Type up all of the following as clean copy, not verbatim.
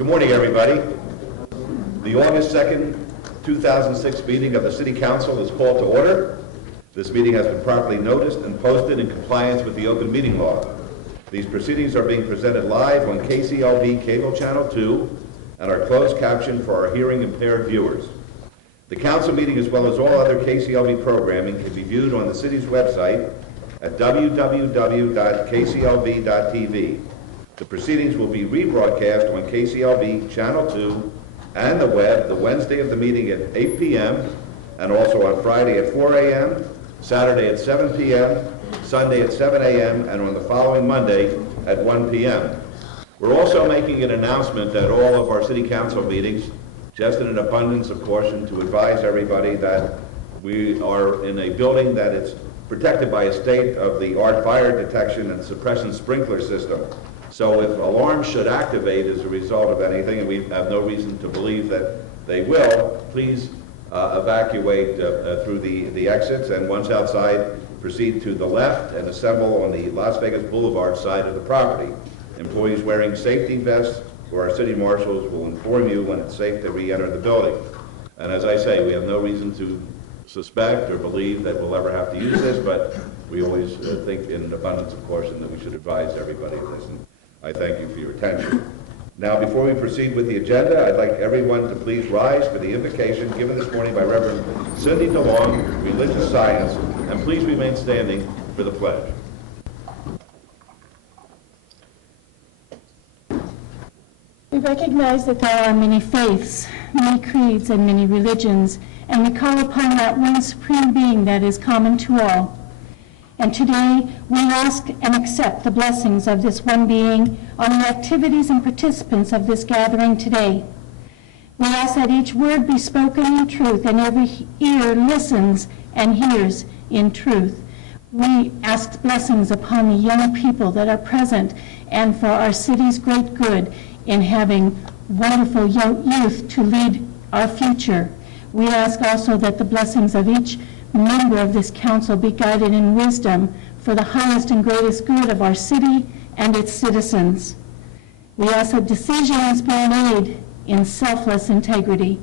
Good morning, everybody. The August 2nd, 2006 meeting of the City Council is called to order. This meeting has been properly noticed and posted in compliance with the open meeting law. These proceedings are being presented live on KCLV Cable Channel 2 and are closed captioned for our hearing impaired viewers. The council meeting, as well as all other KCLV programming, can be viewed on the city's website at www.kclv.tv. The proceedings will be rebroadcast on KCLV Channel 2 and the web the Wednesday of the meeting at 8 p.m. and also on Friday at 4 a.m., Saturday at 7 p.m., Sunday at 7 a.m., and on the following Monday at 1 p.m. We're also making an announcement at all of our city council meetings, just in an abundance of caution, to advise everybody that we are in a building that is protected by a state-of-the-art fire detection and suppression sprinkler system. So if alarms should activate as a result of anything, and we have no reason to believe that they will, please evacuate through the exits, and once outside, proceed to the left and assemble on the Las Vegas Boulevard side of the property. Employees wearing safety vests or our city marshals will inform you when it's safe to re-enter the building. And as I say, we have no reason to suspect or believe that we'll ever have to use this, but we always think in an abundance of caution that we should advise everybody of this. And I thank you for your attention. Now, before we proceed with the agenda, I'd like everyone to please rise for the invocation given this morning by Reverend Cindy DeLong, Religious Science, and please remain standing for the pledge. We recognize that there are many faiths, many creeds, and many religions, and we call upon that one supreme being that is common to all. And today, we ask and accept the blessings of this one being on the activities and participants of this gathering today. We ask that each word be spoken in truth and every ear listens and hears in truth. We ask blessings upon the young people that are present and for our city's great good in having wonderful youth to lead our future. We ask also that the blessings of each member of this council be guided in wisdom for the highest and greatest good of our city and its citizens. We ask that decisions be made in selfless integrity.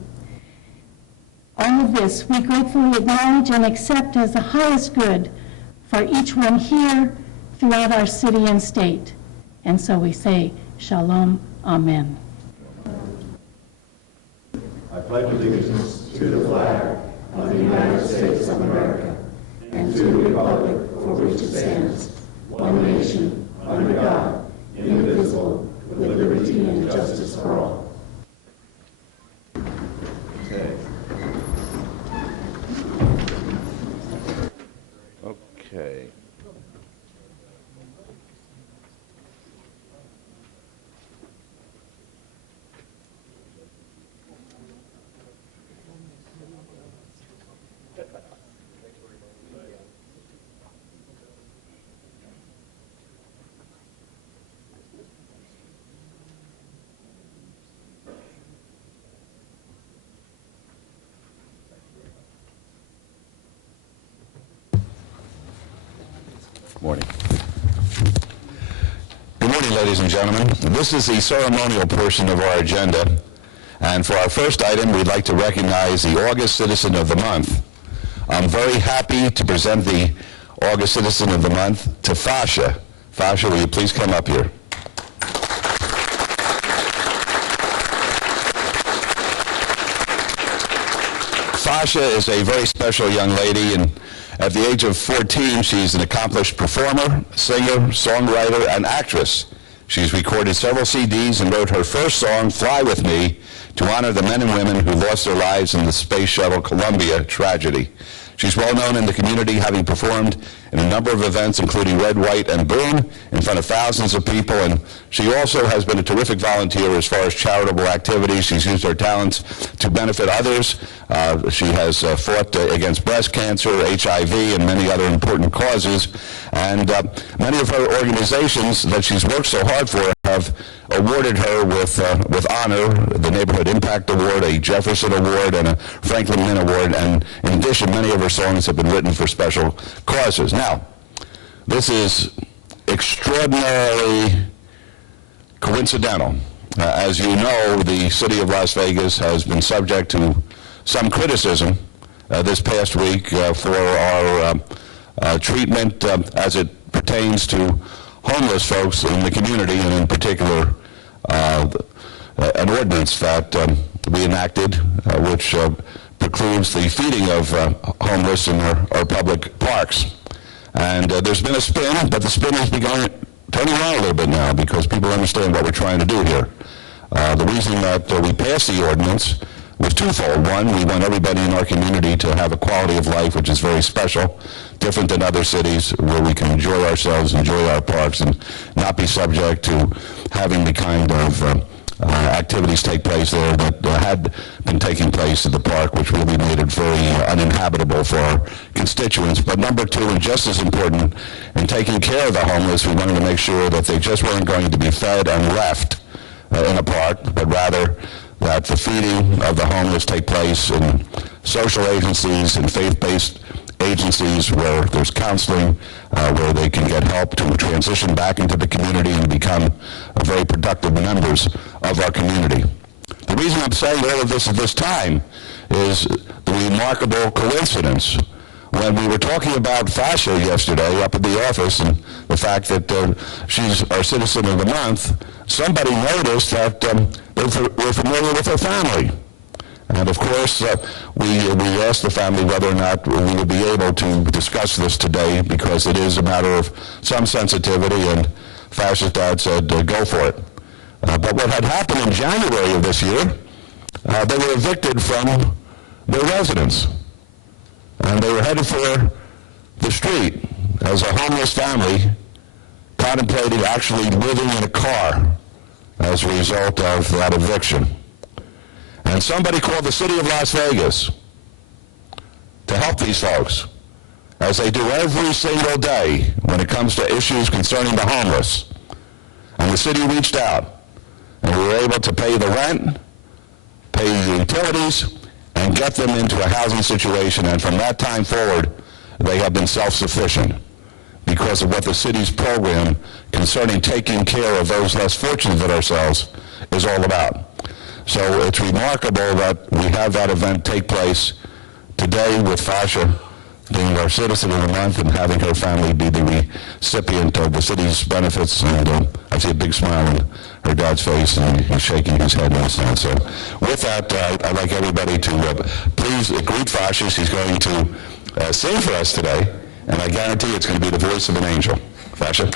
All of this we gratefully acknowledge and accept as the highest good for each one here throughout our city and state. And so we say, Shalom, Amen. I pledge allegiance to the flag of the United States of America and to the republic for which it stands, one nation, under God, indivisible, with liberty and justice for all. Okay. Morning. Good morning, ladies and gentlemen. This is the ceremonial portion of our agenda. And for our first item, we'd like to recognize the August Citizen of the Month. I'm very happy to present the August Citizen of the Month to Fasha. Fasha, will you please come up here? Fasha is a very special young lady, and at the age of 14, she's an accomplished performer, singer, songwriter, and actress. She's recorded several CDs and wrote her first song, Fly With Me, to honor the men and women who lost their lives in the Space Shuttle Columbia tragedy. She's well known in the community, having performed in a number of events, including Red, White, and Boom, in front of thousands of people, and she also has been a terrific volunteer as far as charitable activities. She's used her talents to benefit others. She has fought against breast cancer, HIV, and many other important causes, and many of her organizations that she's worked so hard for have awarded her with honor, the Neighborhood Impact Award, a Jefferson Award, and a Franklin Min Award, and in addition, many of her songs have been written for special causes. Now, this is extraordinarily coincidental. As you know, the city of Las Vegas has been subject to some criticism this past week for our treatment as it pertains to homeless folks in the community, and in particular an ordinance that we enacted which precludes the feeding of homeless in our public parks. And there's been a spin, but the spin has begun turning around a little bit now because people understand what we're trying to do here. The reason that we passed the ordinance was twofold. One, we want everybody in our community to have a quality of life which is very special, different than other cities where we can enjoy ourselves, enjoy our parks, and not be subject to having the kind of activities take place there that had been taking place at the park, which really made it very uninhabitable for our constituents. But number two, and just as important, in taking care of the homeless, we wanted to make sure that they just weren't going to be fed and left in a park, but rather that the feeding of the homeless take place in social agencies and faith-based agencies where there's counseling, where they can get help to transition back into the community and become very productive members of our community. The reason I'm saying all of this at this time is the remarkable coincidence. When we were talking about Fasha yesterday up at the office and the fact that she's our Citizen of the Month, somebody noticed that we're familiar with her family. And of course, we asked the family whether or not we would be able to discuss this today because it is a matter of some sensitivity, and Fasha's dad said, go for it. But what had happened in January of this year, they were evicted from their residence. And they were headed for the street as a homeless family contemplating actually living in a car as a result of that eviction. And somebody called the city of Las Vegas to help these folks, as they do every single day when it comes to issues concerning the homeless. And the city reached out, and we were able to pay the rent, pay the utilities, and get them into a housing situation. And from that time forward, they have been self-sufficient because of what the city's program concerning taking care of those less fortunate than ourselves is all about. So it's remarkable that we have that event take place today with Fasha being our Citizen of the Month and having her family be the recipient of the city's benefits. And I see a big smile on her dad's face, and he's shaking his head in sense. So with that, I'd like everybody to please greet Fasha. She's going to sing for us today, and I guarantee it's going to be the voice of an angel. Fasha.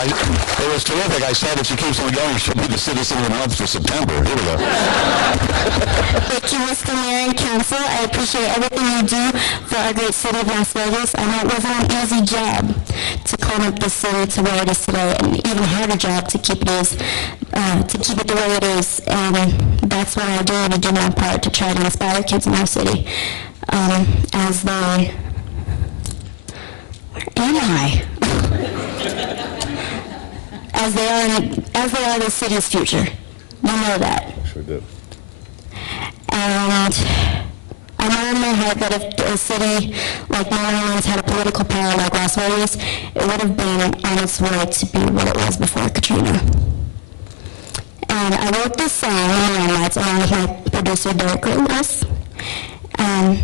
It was terrific. I said if she keeps on going, she'll be the Citizen of the Month for September. Here we go. Thank you, Mr. Mayor and Council. I appreciate everything you do for our great city of Las Vegas. I know it wasn't an easy job to clean up the city to where it is today, and an even harder job to keep it the way it is. And that's what I do to do my part to try to inspire kids in our city as they. Where am I? As they are the city's future. You know that. Sure do. And I know in my heart that if a city like New Orleans had a political power like Las Vegas, it would have been on its way to be what it was before Katrina. And I wrote this song, Moonlights, along with my producer Derek Rittenhouse. And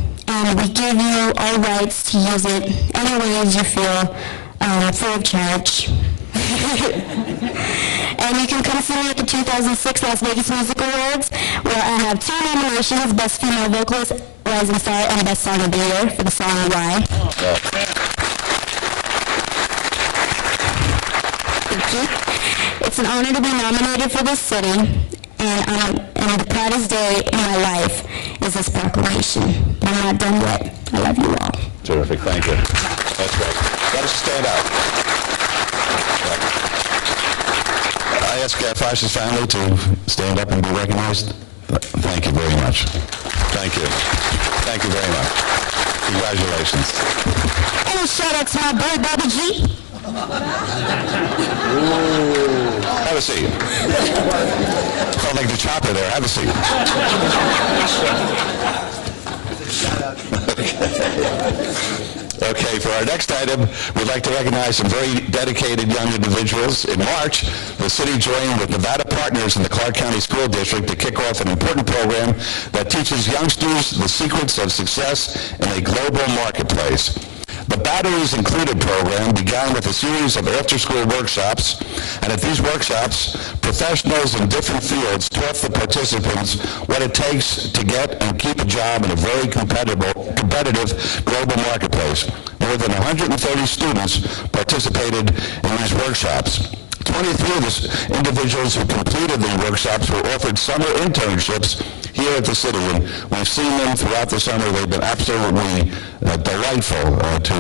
we give you all rights to use it any ways you feel, free of charge. And you can come see me at the 2006 Las Vegas Music Awards, where I have 2 nominations, Best Female Vocalist, Rising Star, and Best Song of the Year for the song Why. Thank you. It's an honor to be nominated for this city, and the proudest day in my life is this proclamation. But I'm not done yet. I love you all. Terrific. Thank you. That's great. Let us stand out. I ask Fash's family to stand up and be recognized. Thank you very much. Thank you. Thank you very much. Congratulations. And a shout out to my boy, Bobby G. Have a seat. Felt like the chopper there. Have a seat. Okay, for our next item, we'd like to recognize some very dedicated young individuals. In March, the city joined with Nevada Partners in the Clark County School District to kick off an important program that teaches youngsters the secrets of success in a global marketplace. The Batteries Included program began with a series of after-school workshops, and at these workshops, professionals in different fields taught the participants what it takes to get and keep a job in a very competitive global marketplace. More than 130 students participated in these workshops. 23 of the individuals who completed the workshops were offered summer internships here at the city, and we've seen them throughout the summer. They've been absolutely delightful to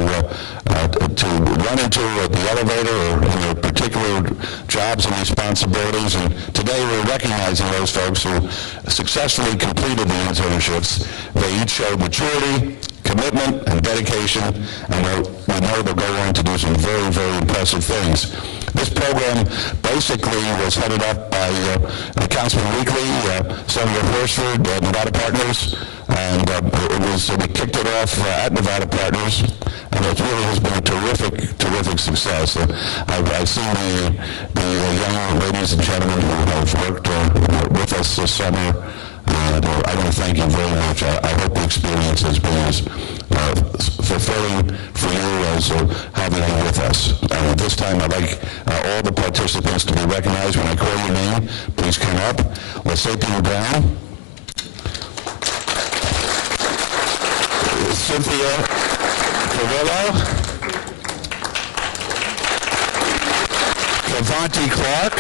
run into the elevator or in their particular jobs and responsibilities. And today we're recognizing those folks who successfully completed the internships. They each showed maturity, commitment, and dedication, and we know they'll go on to do some very, very impressive things. This program basically was headed up by Councilman Weekly, Senator Horsford, Nevada Partners, and we kicked it off at Nevada Partners, and it really has been a terrific success. I've seen the young ladies and gentlemen who have worked with us this summer. I want to thank you very much. I hope the experience has been as fulfilling for you as having you with us. And at this time, I'd like all the participants to be recognized. When I call your name, please come up. Lesapien Brown, Cynthia Carrillo, Cavanti Clark,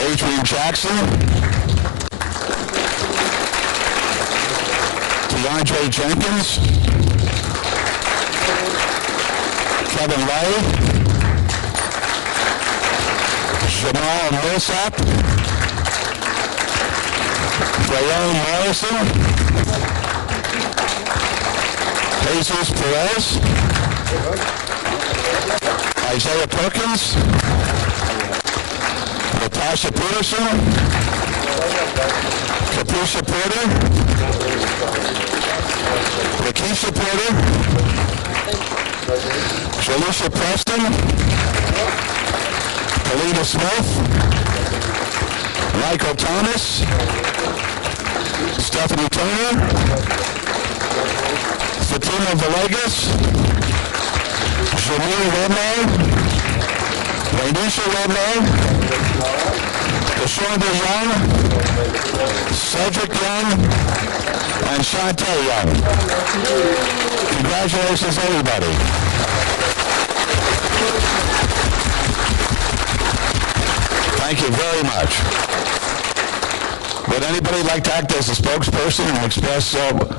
Adrian Jackson, DeAndre Jenkins, Kevin Lay, Jamal Millsap, Rayon Morrison, Jesus Perez, Isaiah Perkins, Natasha Peterson, Capricia Porter, Lakeisha Porter, Jalisha Preston, Alina Smith, Michael Thomas, Stephanie Turner, Fatima Villegas, Jamil Redman, Rainisha Redman, Deshaunda Young, Cedric Young, and Shantae Young. Congratulations, everybody. Thank you very much. Would anybody like to act as a spokesperson and express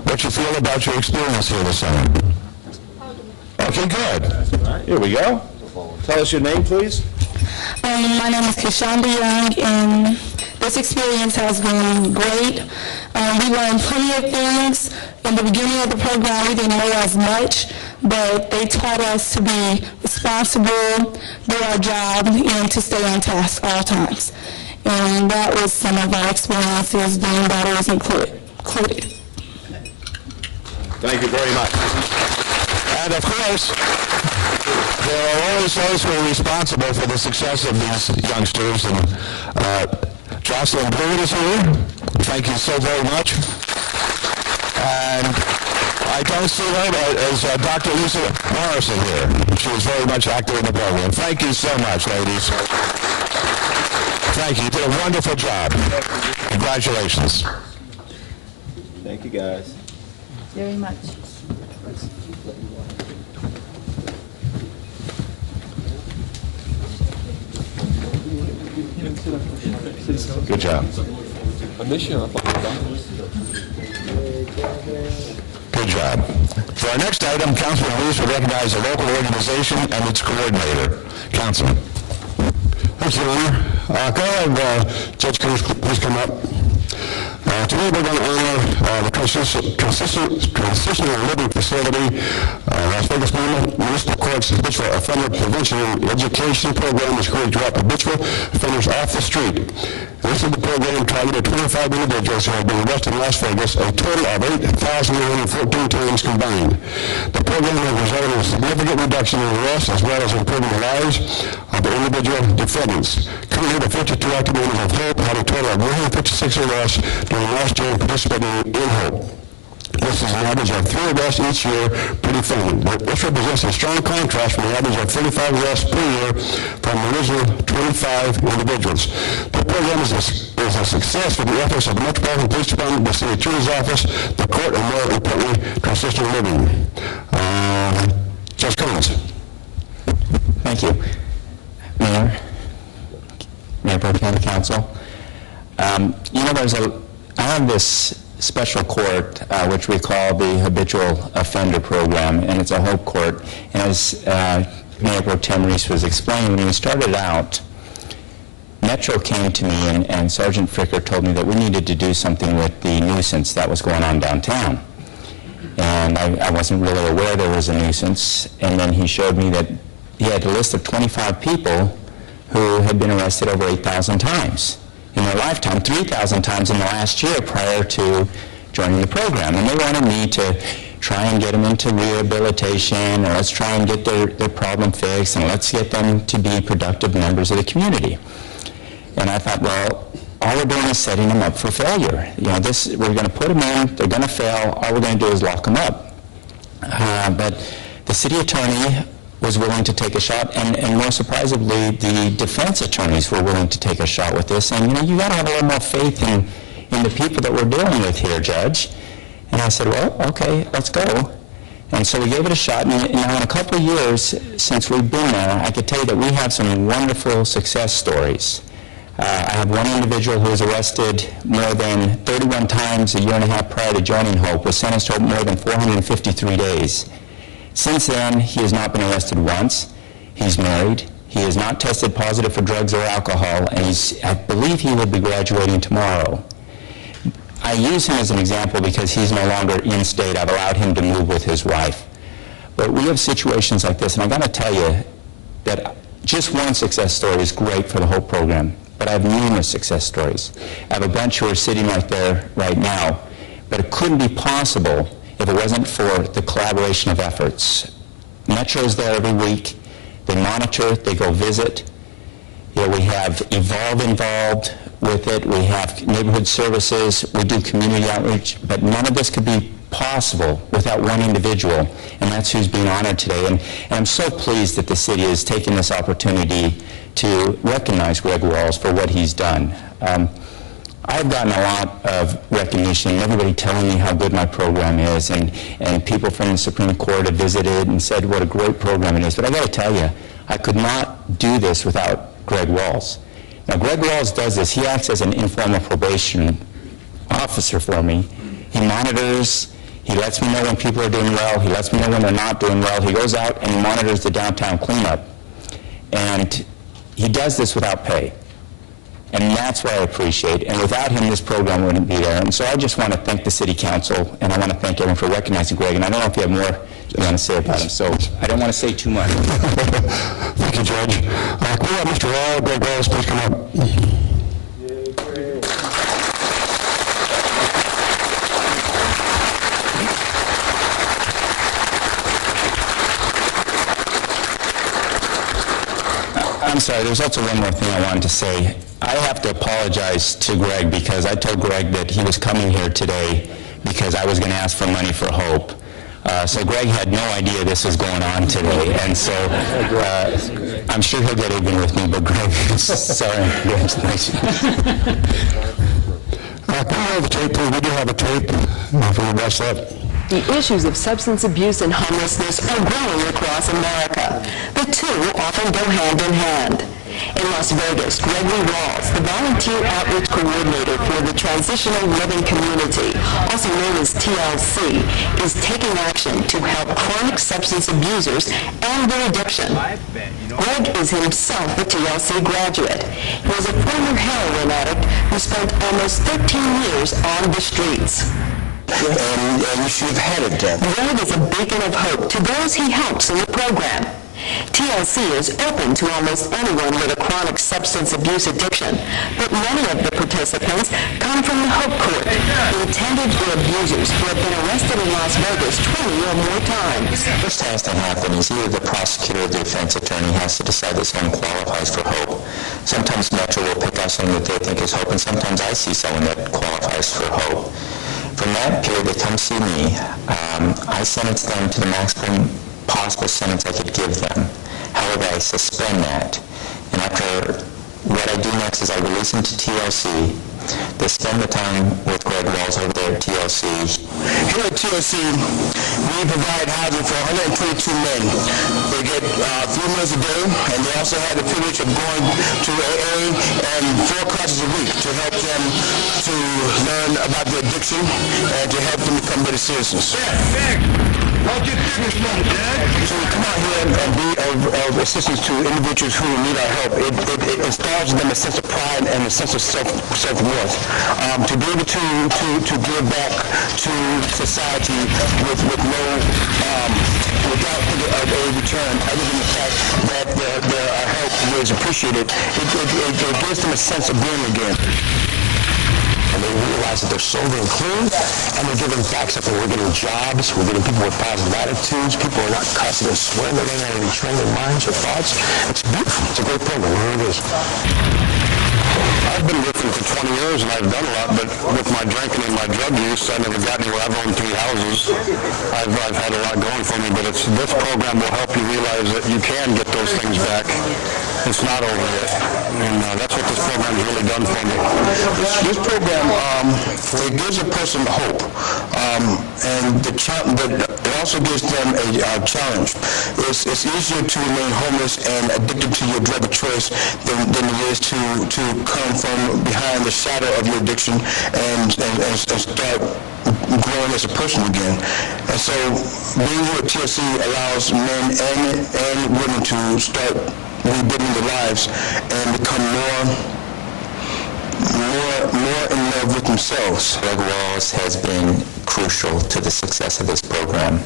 what you feel about your experience here this summer? Okay, good. Here we go. Tell us your name, please. My name is Kashonda Young, and this experience has been great. We learned plenty of things. In the beginning of the program, we didn't know as much, but they taught us to be responsible, do our job, and to stay on task all times. And that was some of our experiences during battles included. Thank you very much. And of course, there are always those who are responsible for the success of these youngsters. And Jocelyn Blewett is here. Thank you so very much. And I don't see her as Dr. Lisa Morrison here. She was very much active in the program. Thank you so much, ladies. Thank you. You did a wonderful job. Congratulations. Thank you, guys. Very much. Good job. Good job. For our next item, Councilman Lewis will recognize a local organization and its coordinator. Councilman. Thank you, Your Honor. Can I have Judge Cruz please come up? Today we're going to honor the Transitional Living Facility, Las Vegas Municipal Court's Habitual Offender Prevention and Education Program is going to drop habitual offenders off the street. This is the program targeted 25 individuals who have been arrested in Las Vegas, a total of 8,114 times combined. The program has resulted in a significant reduction in arrests as well as improving the lives of the individual defendants. Currently, the 52 active members of HOPE had a total of 156 arrests during last year participating in HOPE. This is an average of 3 arrests each year per defendant. This represents a strong contrast from the average of 35 arrests per year from the original 25 individuals. The program is a success with the efforts of the Metropolitan Police Department, the City Attorney's Office, the court, and more importantly, transitional living. Judge Collins. Thank you. Mayor Pro Tem, Council. I have this special court, which we call the Habitual Offender Program, and it's a HOPE court. And as Mayor Pro Tem Reese was explaining, when we started out, Metro came to me and Sergeant Fricker told me that we needed to do something with the nuisance that was going on downtown. And I wasn't really aware there was a nuisance. And then he showed me that he had a list of 25 people who had been arrested over 8,000 times in their lifetime, 3,000 times in the last year prior to joining the program. And they wanted me to try and get them into rehabilitation, or let's try and get their problem fixed, and let's get them to be productive members of the community. And I thought, well, all we're doing is setting them up for failure. We're going to put them in, they're going to fail, all we're going to do is lock them up. But the city attorney was willing to take a shot, and more surprisingly, the defense attorneys were willing to take a shot with this. And you got to have a little more faith in the people that we're dealing with here, Judge. And I said, well, okay, let's go. And so we gave it a shot, and now in a couple of years since we've been there, I could tell you that we have some wonderful success stories. I have one individual who was arrested more than 31 times a year and a half prior to joining HOPE, was sentenced to more than 453 days. Since then, he has not been arrested once. He's married. He has not tested positive for drugs or alcohol, and I believe he will be graduating tomorrow. I use him as an example because he's no longer in state. I've allowed him to move with his wife. But we have situations like this, and I got to tell you that just one success story is great for the HOPE program, but I have numerous success stories. I have a bunch who are sitting right there right now, but it couldn't be possible if it wasn't for the collaboration of efforts. Metro's there every week. They monitor, they go visit. We have Evolve involved with it. We have neighborhood services. We do community outreach. But none of this could be possible without one individual, and that's who's being honored today. And I'm so pleased that the city has taken this opportunity to recognize Greg Walls for what he's done. I've gotten a lot of recognition, everybody telling me how good my program is, and people from the Supreme Court have visited and said what a great program it is. But I got to tell you, I could not do this without Greg Walls. Now, Greg Walls does this. He acts as an informal probation officer for me. He monitors, he lets me know when people are doing well, he lets me know when they're not doing well. He goes out and he monitors the downtown cleanup. And he does this without pay. And that's what I appreciate. And without him, this program wouldn't be there. And so I just want to thank the City Council, and I want to thank everyone for recognizing Greg. And I don't know if you have more you want to say about him, so I don't want to say too much. Thank you, Judge. Can we have Mr. Wall, Greg Walls, please come up? I'm sorry, there's also one more thing I wanted to say. I have to apologize to Greg because I told Greg that he was coming here today because I was going to ask for money for Hope. So Greg had no idea this was going on today, and so I'm sure he'll get even with me, but Greg, sorry. Thanks. Can we have a tape, please? We do have a tape. If we watch that. The issues of substance abuse and homelessness are growing across America. The two often go hand in hand. In Las Vegas, Gregory Walls, the volunteer outreach coordinator for the Transitional Living Community, also known as TLC, is taking action to help chronic substance abusers and their addiction. Greg is himself a TLC graduate. He is a former heroin addict who spent almost 13 years on the streets. And you should have had it done. Greg is a beacon of hope to those he helps in the program. TLC is open to almost anyone with a chronic substance abuse addiction, but many of the participants come from the Hope Court, intended for abusers who have been arrested in Las Vegas 20 or more times. First has to happen is either the prosecutor or the defense attorney has to decide that someone qualifies for Hope. Sometimes Metro will pick out someone that they think is Hope, and sometimes I see someone that qualifies for Hope. From that period, they come see me. I sentence them to the maximum possible sentence I could give them. However, I suspend that. And after, what I do next is I release them to TLC. They spend the time with Greg Walls over there at TLC. Here at TLC, we provide housing for 122 men. They get 3 meals a day, and they also have the privilege of going to AA and 4 classes a week to help them to learn about their addiction and to help them become better citizens. I'll get business money, Dad. So we come out here and be of assistance to individuals who need our help. It installs in them a sense of pride and a sense of self-worth. To be able to give back to society with no, without a return, other than the fact that their help was appreciated, it gives them a sense of being again. And they realize that they're sober and clean, and they're giving back something. We're getting jobs, we're getting people with positive attitudes, people are not cussing and swearing, they don't have any training minds or thoughts. It's beautiful. It's a great program, it really is. I've been with them for 20 years and I've done a lot, but with my drinking and my drug use, I never got anywhere. I've owned 3 houses. I've had a lot going for me, but this program will help you realize that you can get those things back. It's not over yet, and that's what this program has really done for me. This program, it gives a person hope, and it also gives them a challenge. It's easier to remain homeless and addicted to your drug of choice than it is to come from behind the shadow of your addiction and start growing as a person again. And so being here at TLC allows men and women to start rebuilding their lives and become more in love with themselves. Greg Walls has been crucial to the success of this program.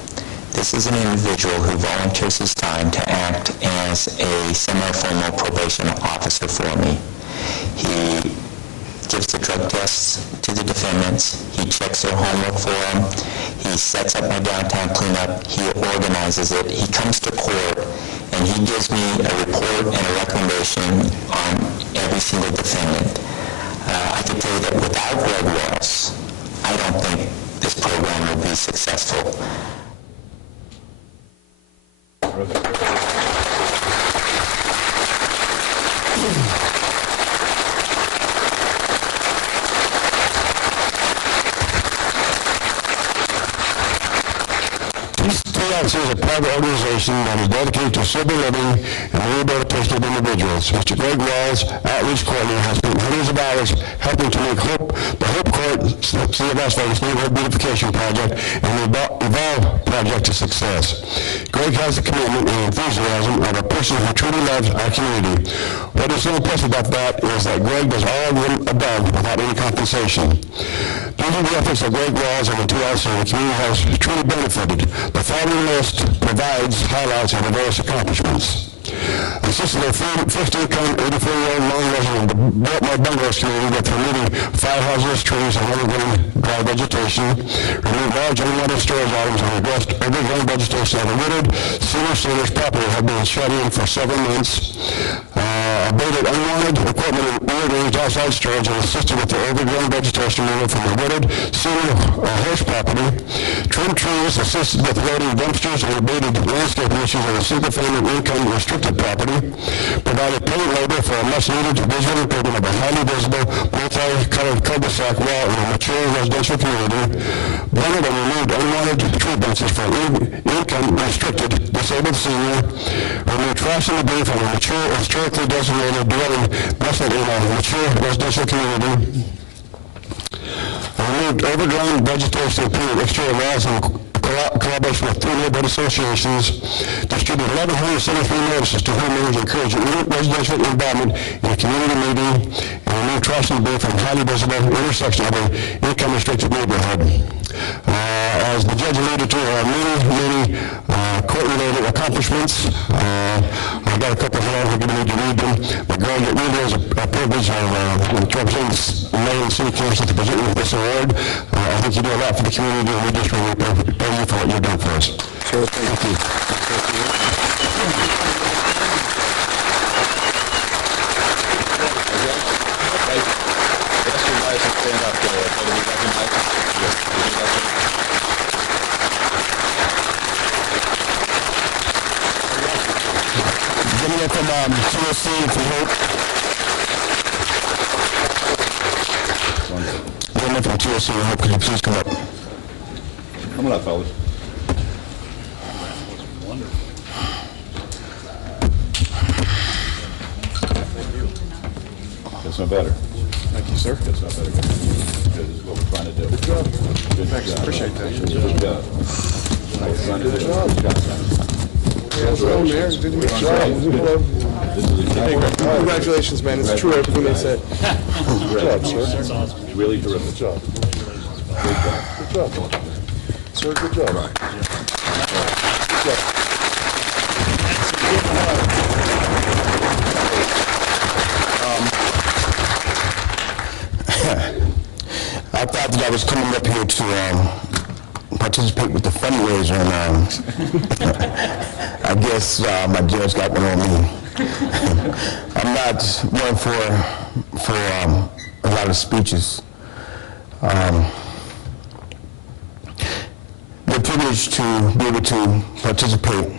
This is an individual who volunteers his time to act as a semi-formal probation officer for me. He gives the drug tests to the defendants. He checks their homework for them. He sets up my downtown cleanup. He organizes it. He comes to court, and he gives me a report and a recommendation on every single defendant. I can tell you that without Greg Walls, I don't think this program will be successful. LLC is a private organization that is dedicated to sober living and rehabilitation of individuals. Mr. Greg Wells, Outreach Coordinator, has spent hundreds of hours helping to make the Hope Court City of Las Vegas Neighborhood Beautification Project and the Evolve Project to success. Greg has the commitment and enthusiasm of a person who truly loves our community. What is so impressive about that is that Greg does all of the above without any compensation. Due to the efforts of Greg Wells and the TLC, the community has truly benefited. The following list provides highlights of the various accomplishments. Assisted a first-income, 84-year-old non-resident of the Biltmore Bungalows community with removing 5 hazardous trees and underground dry vegetation, removed large unwanted storage items and addressed underground vegetation of the widowed senior center's property had been shut in for several months, abated unwanted equipment and rearranged outside storage and assisted with the overgrown vegetation removed from the widowed senior horse property, trimmed trees, assisted with loading dumpsters and abated landscaping issues on a single-family income restricted property, provided paid labor for a much-needed visual improvement of a highly visible, multi-colored cul-de-sac wall in a mature residential community, blended and removed unwanted tree benches for income restricted disabled senior, removed trash and debris from a mature, historically designated dwelling nestled in a mature residential community, removed overgrown vegetation and painted exterior walls and collaboration with 3 neighborhood associations, distributed 1,173 notices to homeowners encouraging residential involvement in a community meeting, and removed trash and debris from highly visible intersection of an income-restricted neighborhood. As the judge alluded to, there are many court-related accomplishments. I've got a couple here, I'm going to need to read them. But Greg, it really is a privilege to represent the mayor and city council to present you with this award. I think you do a lot for the community, and we just really pray you for what you're doing for us. So thank you. From TLC for Hope. Gentleman from TLC for Hope, could you please come up? Come on up, fellas. That's no better. Thank you, sir. That's no better. This is what we're trying to do. Good job. Thanks, appreciate that. Good job. Good job. Congratulations, man. It's true everything they said. Good job, sir. It's really terrific. Good job. Good job. Sir, good job. Right. Good job. I thought that I was coming up here to participate with the fundraiser, and I guess my judge got one on me. I'm not one for a lot of speeches. We're privileged to be able to participate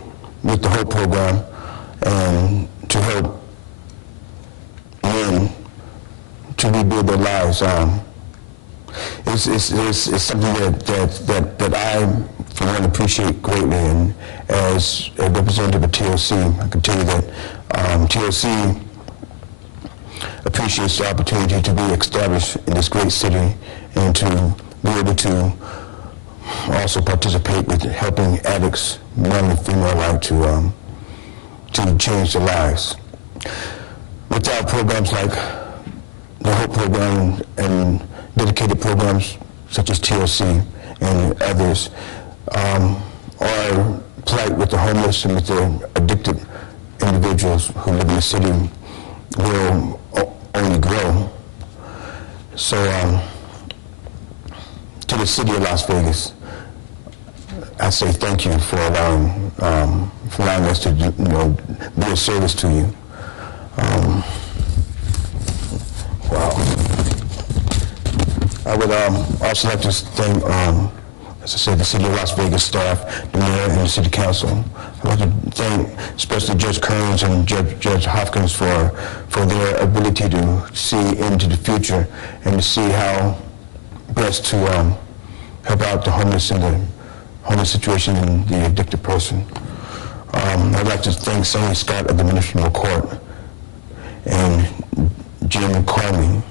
with the Hope program and to help men to rebuild their lives. It's something that I, for one, appreciate greatly, and as a representative of TLC, I can tell you that TLC appreciates the opportunity to be established in this great city and to be able to also participate with helping addicts, male and female alike, to change their lives. Without programs like the Hope program and dedicated programs such as TLC and others, our plight with the homeless and with the addicted individuals who live in the city will only grow. So to the city of Las Vegas, I say thank you for allowing us to be of service to you. Wow. I would also like to thank, as I said, the City of Las Vegas staff, the mayor, and the city council. I'd like to thank especially Judge Kearns and Judge Hopkins for their ability to see into the future and to see how best to help out the homeless and homeless situation in the addicted person. I'd like to thank Sandy Scott of the Municipal Court and Jim Carney,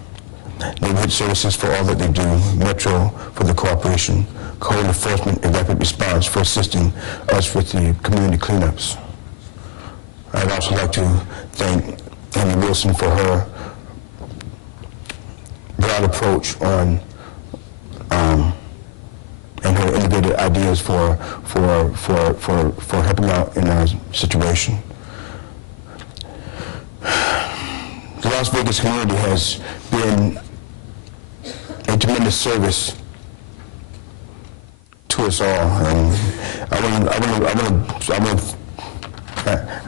Neighborhood Services for all that they do, Metro for the cooperation, Code Enforcement and Rapid Response for assisting us with the community cleanups. I'd also like to thank Amy Wilson for her broad approach on and her innovative ideas for helping out in our situation. The Las Vegas community has been a tremendous service to us all, and I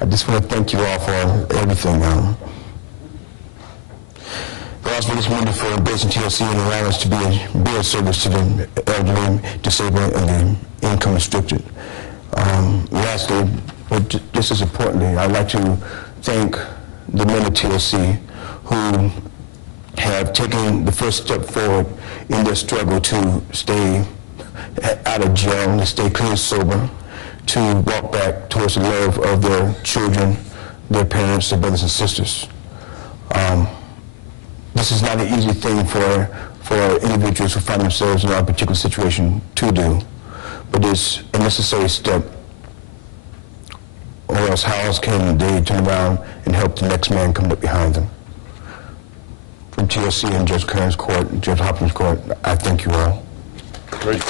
just want to thank you all for everything. The Las Vegas community for embracing TLC and allowing us to be a service to the elderly, disabled, and the income restricted. Lastly, but just as importantly, I'd like to thank the men of TLC who have taken the first step forward in their struggle to stay out of jail, to stay clean and sober, to walk back towards the love of their children, their parents, their brothers and sisters. This is not an easy thing for individuals who find themselves in our particular situation to do, but it's a necessary step, or else how else can they turn around and help the next man come up behind them? From TLC and Judge Kern's court, Judge Hopkins' court, I thank you all. Great.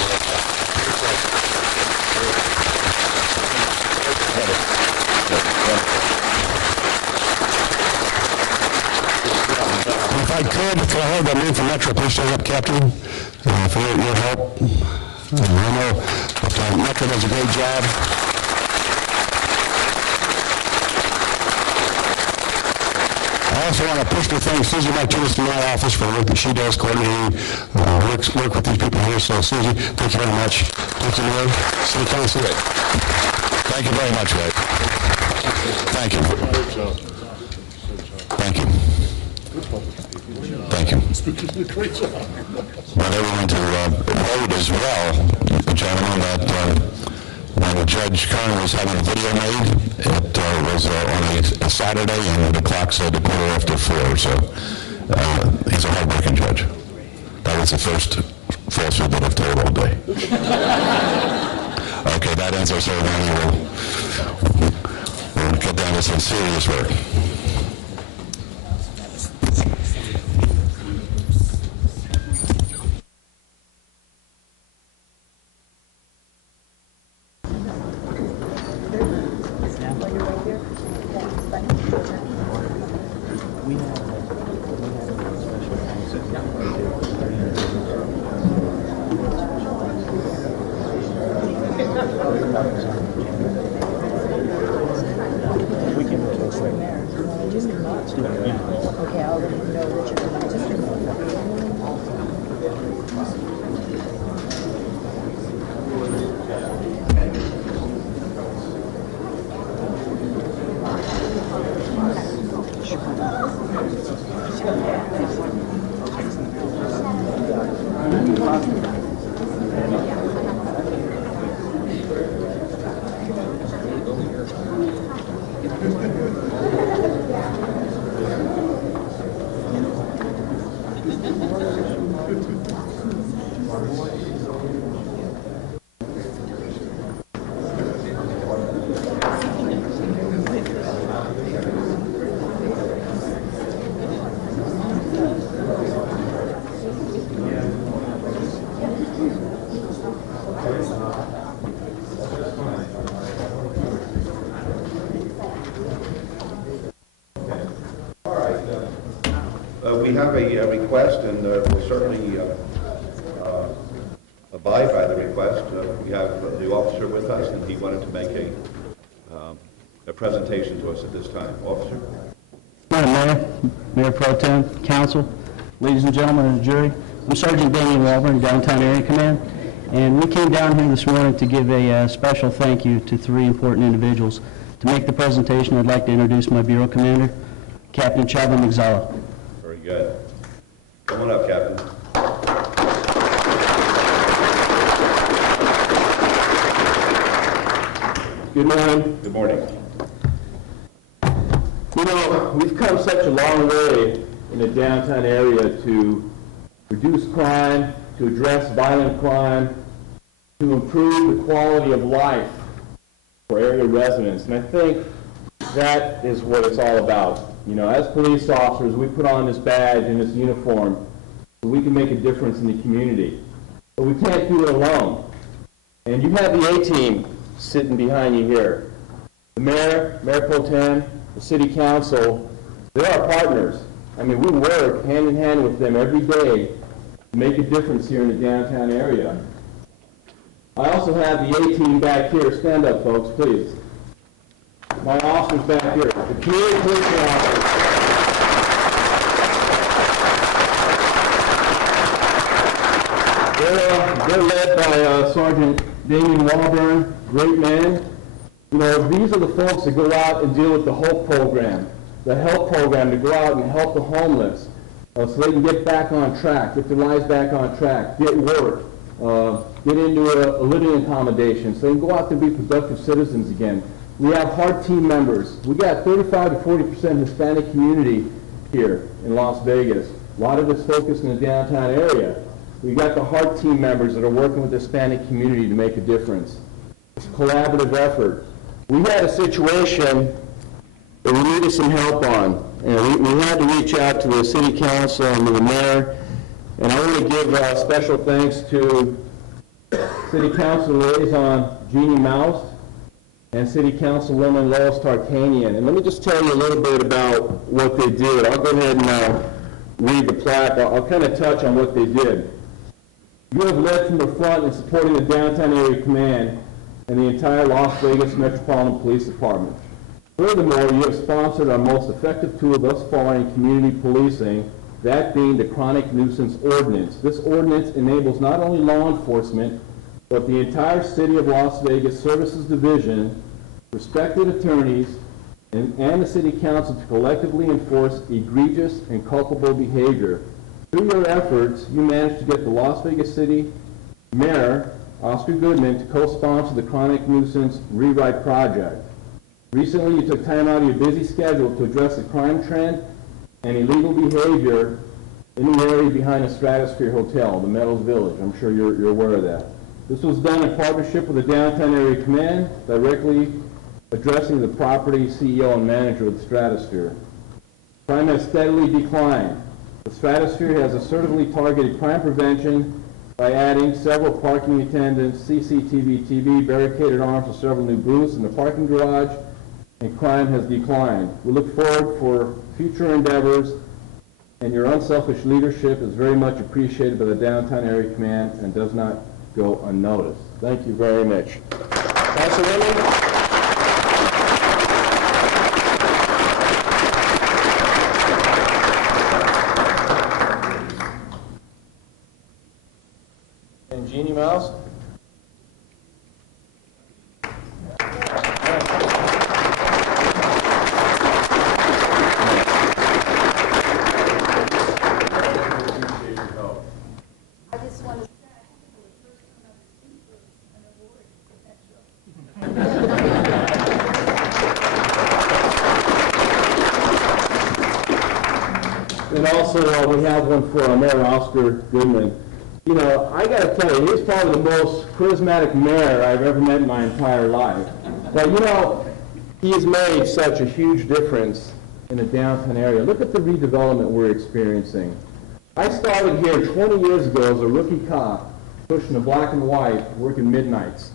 If I could I have that man from Metro, please stand up, Captain, for your help. I know that Metro does a great job. I also want to personally thank Susie Martinez from my office for the work that she does coordinating, work with these people here. So, Susie, thank you very much. Thank you, Mayor. City Council. Thank you very much, Ray. Thank you. Thank you. Thank you. But everyone to vote as well, gentlemen, that when Judge Kern was having a video made, it was on a Saturday, and the clock said 4:15, so he's a hard-working judge. That was the first falsehood that I've told all day. Okay, that ends our ceremony. We'll get down to some serious work. We have a request, and we'll certainly abide by the request. We have the officer with us, and he wanted to make a presentation to us at this time. Officer? Madam Mayor, Mayor Pro Tem, Council, ladies and gentlemen of the jury, I'm Sergeant Daniel Walburn, Downtown Area Command, and we came down here this morning to give a special thank you to three important individuals. To make the presentation, I'd like to introduce my Bureau Commander, Captain Chava Migzala. Very good. Come on up, Captain. Good morning. Good morning. You know, we've come such a long way in the downtown area to reduce crime, to address violent crime, to improve the quality of life for area residents. And I think that is what it's all about. You know, as police officers, we put on this badge and this uniform so we can make a difference in the community. But we can't do it alone. And you have the A-team sitting behind you here. The mayor, Mayor Pro Tem, the city council, they're our partners. I mean, we work hand in hand with them every day to make a difference here in the downtown area. I also have the A-team back here. Stand up, folks, please. My officers back here, the community policing officers. They're led by Sergeant Damien Walburn, great man. You know, these are the folks that go out and deal with the HOPE program, the HELP program, to go out and help the homeless so they can get back on track, get their lives back on track, get work, get into a living accommodation so they can go out there and be productive citizens again. We have HEART team members. We got 35 to 40% Hispanic community here in Las Vegas. A lot of it's focused in the downtown area. We got the HEART team members that are working with the Hispanic community to make a difference. It's a collaborative effort. We had a situation that we needed some help on, and we had to reach out to the city council and to the mayor, and I want to give special thanks to city council liaison Jeannie Mouse and city councilwoman Lois Tarkanian. And let me just tell you a little bit about what they did. I'll go ahead and read the plaque. I'll kind of touch on what they did. You have led from the front in supporting the Downtown Area Command and the entire Las Vegas Metropolitan Police Department. Furthermore, you have sponsored our most effective tool thus far in community policing, that being the Chronic Nuisance Ordinance. This ordinance enables not only law enforcement, but the entire City of Las Vegas Services Division, respected attorneys, and the City Council to collectively enforce egregious and culpable behavior. Through your efforts, you managed to get the Las Vegas City Mayor, Oscar Goodman, to co-sponsor the Chronic Nuisance Rewrite Project. Recently, you took time out of your busy schedule to address the crime trend and illegal behavior in the area behind the Stratosphere Hotel, the Meadows Village. I'm sure you're aware of that. This was done in partnership with the Downtown Area Command, directly addressing the property CEO and manager of the Stratosphere. Crime has steadily declined. The Stratosphere has assertively targeted crime prevention by adding several parking attendants, CCTV TV, barricaded arms for several new booths in the parking garage, and crime has declined. We look forward for future endeavors, and your unselfish leadership is very much appreciated by the Downtown Area Command and does not go unnoticed. Thank you very much. Councilwoman? And Jeannie Mouse? And also, we have one for our Mayor Oscar Goodman. You know, I got to tell you, he's probably the most charismatic mayor I've ever met in my entire life. But, you know, he has made such a huge difference in the downtown area. Look at the redevelopment we're experiencing. I started here 20 years ago as a rookie cop, pushing the black and white, working midnights.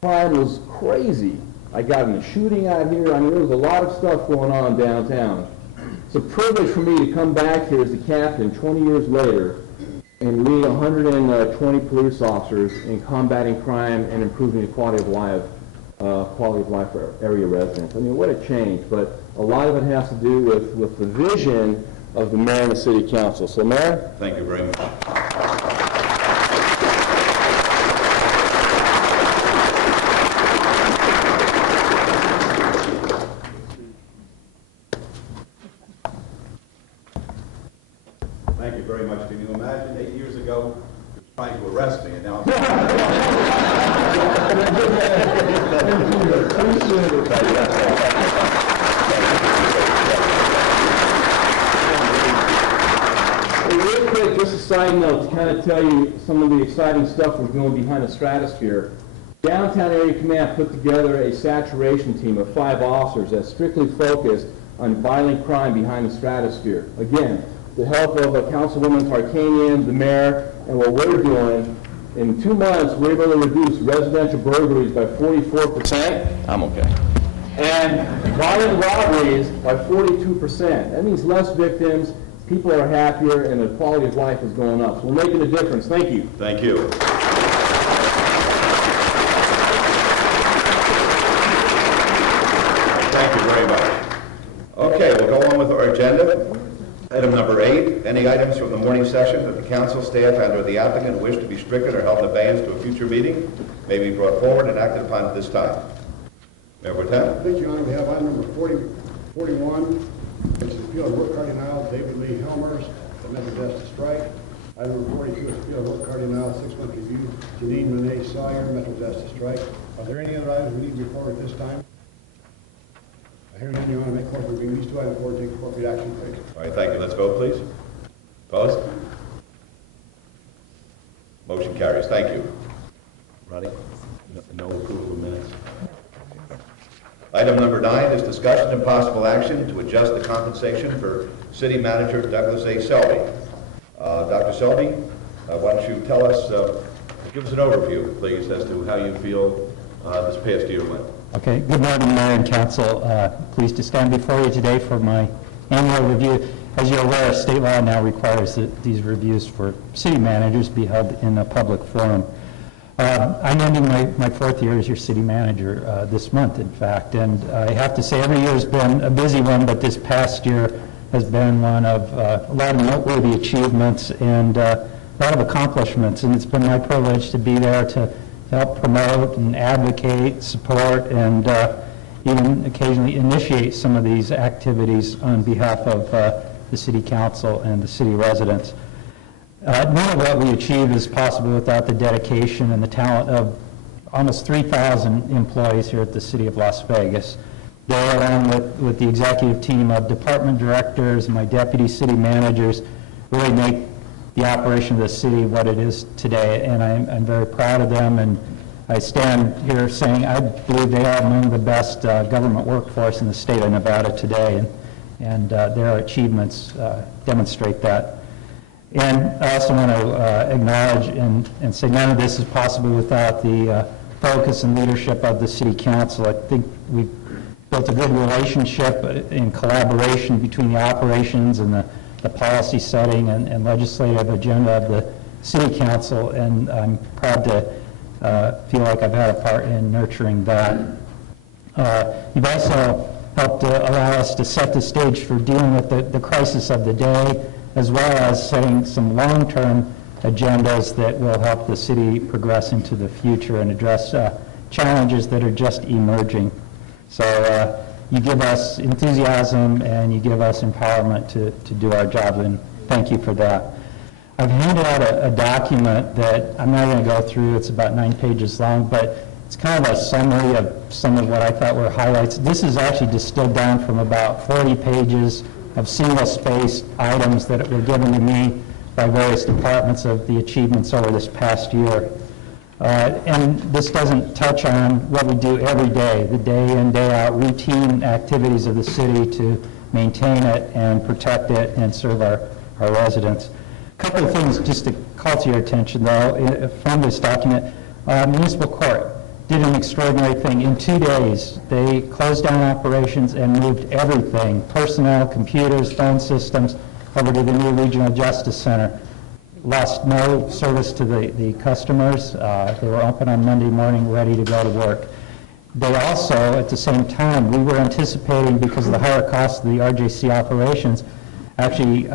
Crime was crazy. I got in a shooting out here. I mean, there was a lot of stuff going on downtown. It's a privilege for me to come back here as a captain 20 years later and lead 120 police officers in combating crime and improving the quality of life for area residents. I mean, what a change. But a lot of it has to do with the vision of the mayor and the city council. So, Mayor? Thank you very much. Thank you very much. Can you imagine 8 years ago, trying to arrest me, and now Real quick, just a side note to kind of tell you some of the exciting stuff we're doing behind the stratosphere. Downtown Area Command put together a saturation team of 5 officers that's strictly focused on violent crime behind the stratosphere. Again, the help of Councilwoman Tarkanian, the mayor, and what we're doing, in 2 months, we're able to reduce residential burglaries by 44%. I'm okay. And violent robberies by 42%. That means less victims, people are happier, and the quality of life is going up. So we're making a difference. Thank you. Thank you. Thank you very much. Okay, we'll go on with our agenda. Item number 8, any items from the morning session that the council staff and/or the applicant wish to be stricken or held in abeyance to a future meeting may be brought forward and acted upon at this time. Mayor Protem. Thank you, Your Honor. We have item number 41, which is appeal of work cardinal David Lee Helmers, the Methodist Strike. Item number 42 is appeal of work cardinal 6-month review, Janine Renee Sawyer, Methodist Strike. Are there any other items we need before at this time? Hearing none, Your Honor, make motion to bring these 2 items forward and take appropriate action, please. All right, thank you. Let's vote, please. Opposed? Motion carries. Thank you. Roddy? No approval of minutes. Item number 9 is discussion and possible action to adjust the compensation for City Manager Douglas A. Selby. Dr. Selby, why don't you tell us, give us an overview, please, as to how you feel this past year went. Okay, good morning, Mayor and Council. Pleased to stand before you today for my annual review. As you're aware, state law now requires that these reviews for city managers be held in a public forum. I'm ending my 4th year as your city manager this month, in fact, and I have to say every year has been a busy one, but this past year has been one of a lot of noteworthy achievements and a lot of accomplishments, and it's been my privilege to be there to help promote and advocate, support, and even occasionally initiate some of these activities on behalf of the City Council and the city residents. None of what we achieve is possible without the dedication and the talent of almost 3,000 employees here at the City of Las Vegas. They, along with the executive team of department directors and my deputy city managers, really make the operation of the city what it is today, and I'm very proud of them, and I stand here saying I believe they are among the best government workforce in the state of Nevada today, and their achievements demonstrate that. And I also want to acknowledge and say none of this is possible without the focus and leadership of the City Council. I think we've built a good relationship in collaboration between the operations and the policy setting and legislative agenda of the City Council, and I'm proud to feel like I've had a part in nurturing that. You've also helped allow us to set the stage for dealing with the crisis of the day, as well as setting some long-term agendas that will help the city progress into the future and address challenges that are just emerging. So you give us enthusiasm and you give us empowerment to do our job, and thank you for that. I've handed out a document that I'm not going to go through. It's about 9 pages long, but it's kind of a summary of some of what I thought were highlights. This is actually distilled down from about 40 pages of single-spaced items that were given to me by various departments of the achievements over this past year. And this doesn't touch on what we do every day, the day in, day out routine activities of the city to maintain it and protect it and serve our residents. A couple of things just to call to your attention, though, from this document. Municipal Court did an extraordinary thing. In 2 days, they closed down operations and moved everything, personnel, computers, phone systems, over to the new Regional Justice Center. Lost no service to the customers. They were open on Monday morning, ready to go to work. They also, at the same time, we were anticipating, because of the higher cost of the RJC operations, actually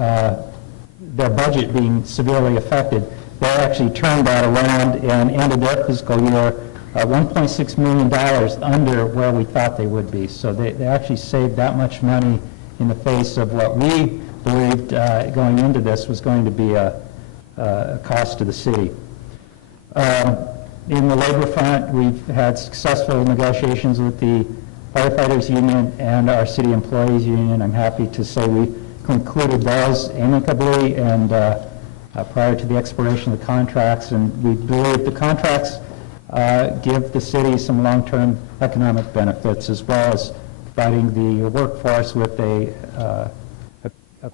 their budget being severely affected. They actually turned that around and ended their fiscal year $1.6 million under where we thought they would be. So they actually saved that much money in the face of what we believed going into this was going to be a cost to the city. In the labor front, we've had successful negotiations with the firefighters union and our city employees union. I'm happy to say we concluded those amicably and prior to the expiration of the contracts, and we believe the contracts give the city some long-term economic benefits, as well as providing the workforce with a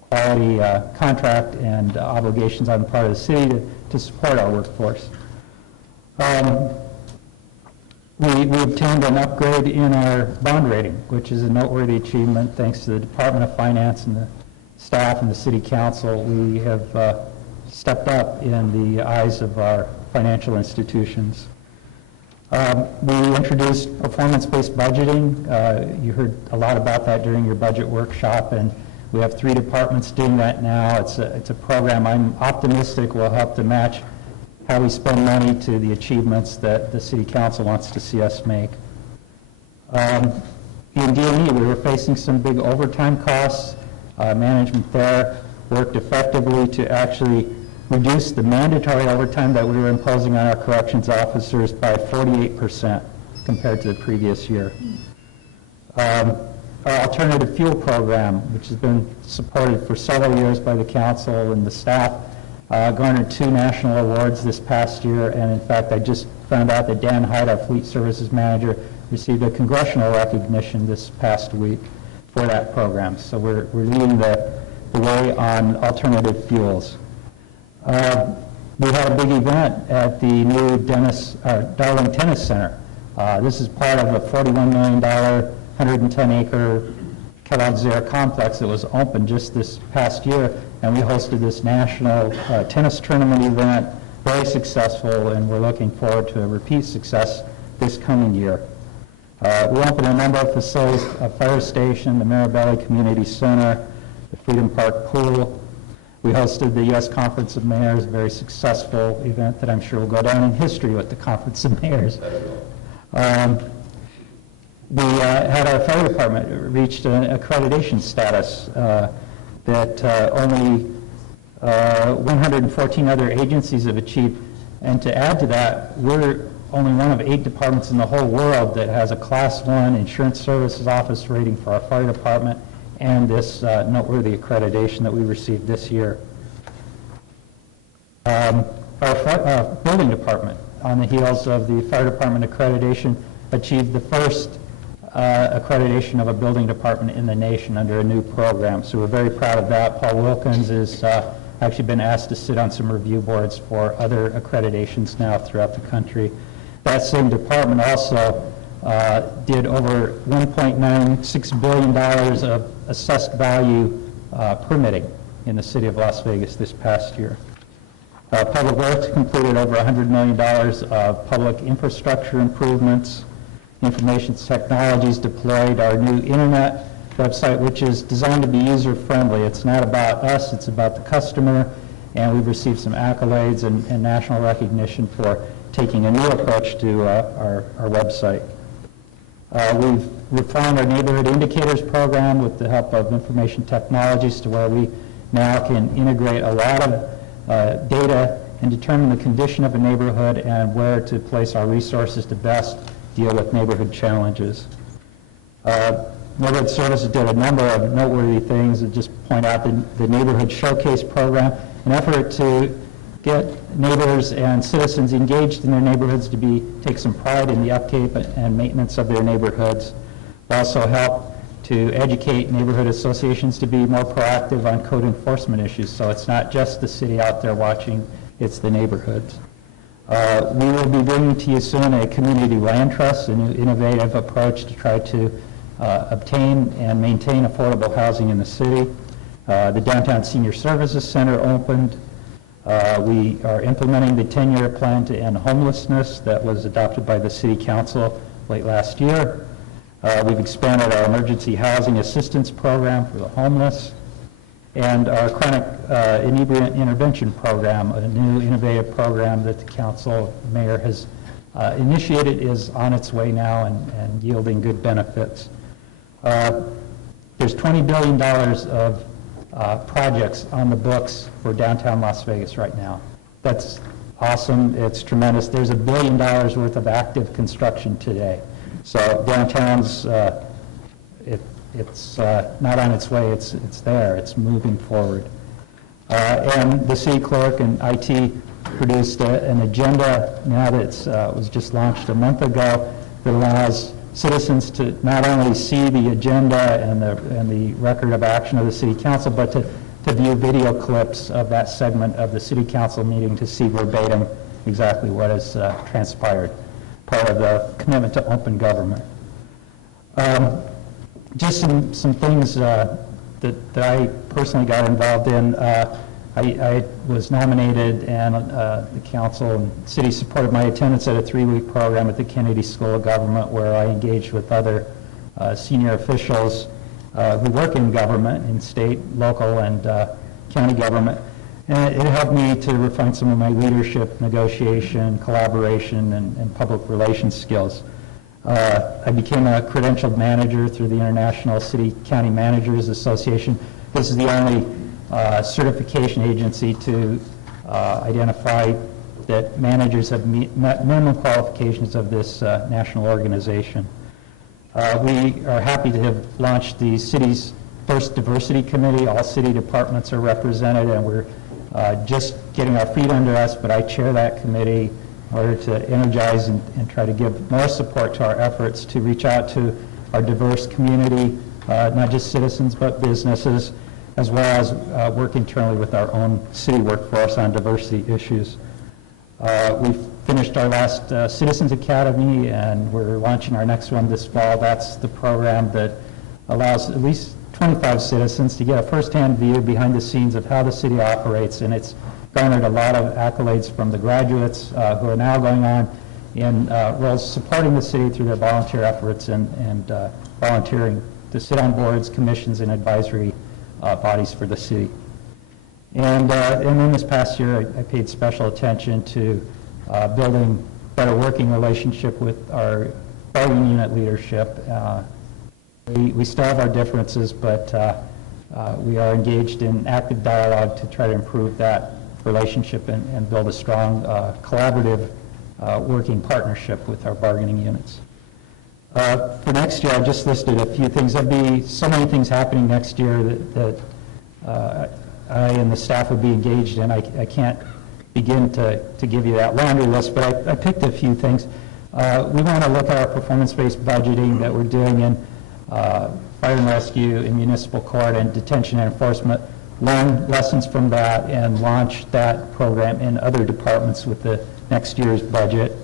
quality contract and obligations on the part of the city to support our workforce. We obtained an upgrade in our bond rating, which is a noteworthy achievement thanks to the Department of Finance and the staff and the City Council. We have stepped up in the eyes of our financial institutions. We introduced performance-based budgeting. You heard a lot about that during your budget workshop, and we have 3 departments doing that now. It's a program I'm optimistic will help to match how we spend money to the achievements that the City Council wants to see us make. In DME, we were facing some big overtime costs. Management there worked effectively to actually reduce the mandatory overtime that we were imposing on our corrections officers by 48% compared to the previous year. Our alternative fuel program, which has been supported for several years by the council and the staff, garnered 2 national awards this past year, and in fact I just found out that Dan Hyde, our fleet services manager, received a congressional recognition this past week for that program. So we're leading the way on alternative fuels. We had a big event at the new Darling Tennis Center. This is part of a $41 million, 110-acre Kellogg's Air complex that was opened just this past year, and we hosted this national tennis tournament event, very successful, and we're looking forward to a repeat success this coming year. We opened a number of facilities, a fire station, the Marabelli Community Center, the Freedom Park Pool. We hosted the U.S. Conference of Mayors, a very successful event that I'm sure will go down in history with the Conference of Mayors. We had our fire department reached an accreditation status that only 114 other agencies have achieved. And to add to that, we're only one of 8 departments in the whole world that has a Class 1 Insurance Services Office rating for our fire department and this noteworthy accreditation that we received this year. Our building department, on the heels of the fire department accreditation, achieved the first accreditation of a building department in the nation under a new program. So we're very proud of that. Paul Wilkins has actually been asked to sit on some review boards for other accreditations now throughout the country. That same department also did over $1.96 billion of assessed value permitting in the city of Las Vegas this past year. Public Works completed over $100 million of public infrastructure improvements. Information Technologies deployed our new internet website, which is designed to be user-friendly. It's not about us, it's about the customer, and we've received some accolades and national recognition for taking a new approach to our website. We've refined our Neighborhood Indicators program with the help of Information Technologies to where we now can integrate a lot of data and determine the condition of a neighborhood and where to place our resources to best deal with neighborhood challenges. Neighborhood Services did a number of noteworthy things that just point out the Neighborhood Showcase program, an effort to get neighbors and citizens engaged in their neighborhoods to take some pride in the upkeep and maintenance of their neighborhoods. We also help to educate neighborhood associations to be more proactive on code enforcement issues. So it's not just the city out there watching, it's the neighborhoods. We will be bringing to you soon a community land trust, a new innovative approach to try to obtain and maintain affordable housing in the city. The Downtown Senior Services Center opened. We are implementing the 10-year plan to end homelessness that was adopted by the City Council late last year. We've expanded our emergency housing assistance program for the homeless, and our chronic inebriant intervention program, a new innovative program that the council mayor has initiated, is on its way now and yielding good benefits. There's $20 billion of projects on the books for downtown Las Vegas right now. That's awesome. It's tremendous. There's $1 billion worth of active construction today. So downtown's, it's not on its way. It's there. It's moving forward. And the city clerk and IT produced an agenda now that was just launched a month ago that allows citizens to not only see the agenda and the record of action of the city council, but to view video clips of that segment of the city council meeting to see verbatim exactly what has transpired, part of the commitment to open government. Just some things that I personally got involved in. I was nominated, and the council and city supported my attendance at a 3-week program at the Kennedy School of Government, where I engaged with other senior officials who work in government, in state, local, and county government. And it helped me to refine some of my leadership, negotiation, collaboration, and public relations skills. I became a credentialed manager through the International City County Managers Association. This is the only certification agency to identify that managers have met minimum qualifications of this national organization. We are happy to have launched the city's first diversity committee. All city departments are represented, and we're just getting our feet under us, but I chair that committee in order to energize and try to give more support to our efforts to reach out to our diverse community, not just citizens, but businesses, as well as work internally with our own city workforce on diversity issues. We've finished our last Citizens Academy, and we're launching our next one this fall. That's the program that allows at least 25 citizens to get a firsthand view behind the scenes of how the city operates, and it's garnered a lot of accolades from the graduates who are now going on in roles supporting the city through their volunteer efforts and volunteering to sit on boards, commissions, and advisory bodies for the city. And then this past year, I paid special attention to building better working relationship with our bargaining unit leadership. We still have our differences, but we are engaged in active dialogue to try to improve that relationship and build a strong collaborative working partnership with our bargaining units. For next year, I just listed a few things. There'll be so many things happening next year that I and the staff would be engaged in. I can't begin to give you that laundry list, but I picked a few things. We want to look at our performance-based budgeting that we're doing in fire and rescue, in municipal court, and detention and enforcement, learn lessons from that, and launch that program in other departments with the next year's budget.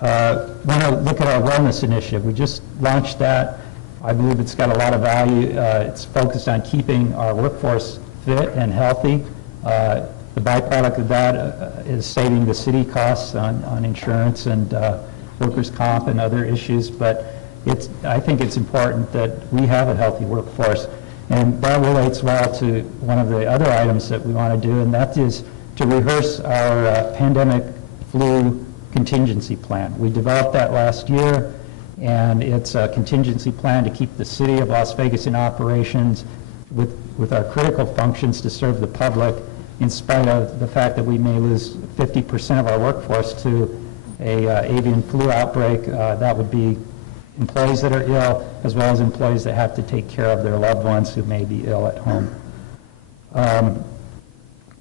Want to look at our wellness initiative. We just launched that. I believe it's got a lot of value. It's focused on keeping our workforce fit and healthy. The byproduct of that is saving the city costs on insurance and workers' comp and other issues, but I think it's important that we have a healthy workforce. And that relates well to one of the other items that we want to do, and that is to rehearse our pandemic flu contingency plan. We developed that last year, and it's a contingency plan to keep the city of Las Vegas in operations with our critical functions to serve the public, in spite of the fact that we may lose 50% of our workforce to a avian flu outbreak. That would be employees that are ill, as well as employees that have to take care of their loved ones who may be ill at home.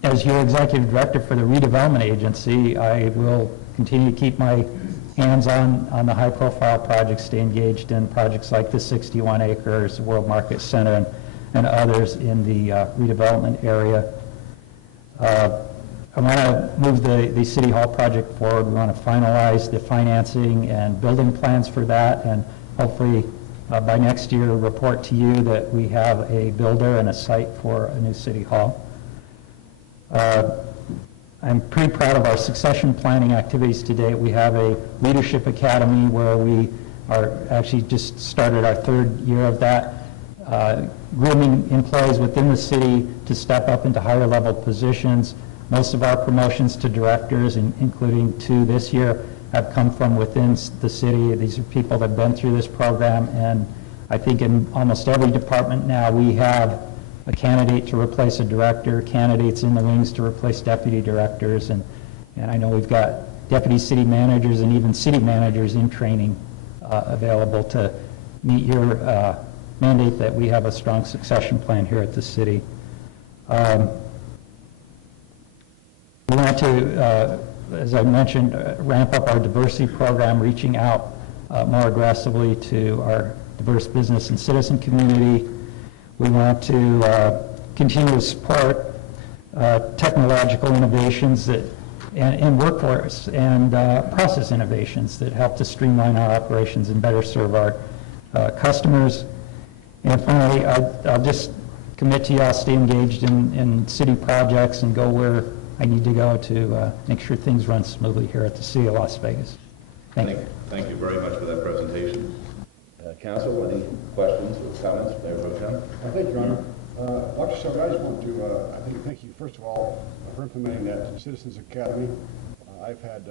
As your executive director for the redevelopment agency, I will continue to keep my hands on the high-profile projects, stay engaged in projects like the 61 acres, World Market Center, and others in the redevelopment area. I want to move the City Hall project forward. We want to finalize the financing and building plans for that, and hopefully by next year report to you that we have a builder and a site for a new City Hall. I'm pretty proud of our succession planning activities today. We have a leadership academy where we are actually just started our 3rd year of that, grooming employees within the city to step up into higher level positions. Most of our promotions to directors, including 2 this year, have come from within the city. These are people that have been through this program, and I think in almost every department now we have a candidate to replace a director, candidates in the wings to replace deputy directors, and And I know we've got deputy city managers and even city managers in training available to meet your mandate that we have a strong succession plan here at the city. We want to, as I mentioned, ramp up our diversity program, reaching out more aggressively to our diverse business and citizen community. We want to continue to support technological innovations that, and workforce and process innovations that help to streamline our operations and better serve our customers. And finally, I'll just commit to you, I'll stay engaged in city projects and go where I need to go to make sure things run smoothly here at the City of Las Vegas. Thank you. Thank you very much for that presentation. Council, any questions or comments? Mayor Pro Tem? Thank you, Your Honor. Dr. Selby, I just want to thank you, first of all, for implementing that Citizens Academy. I've had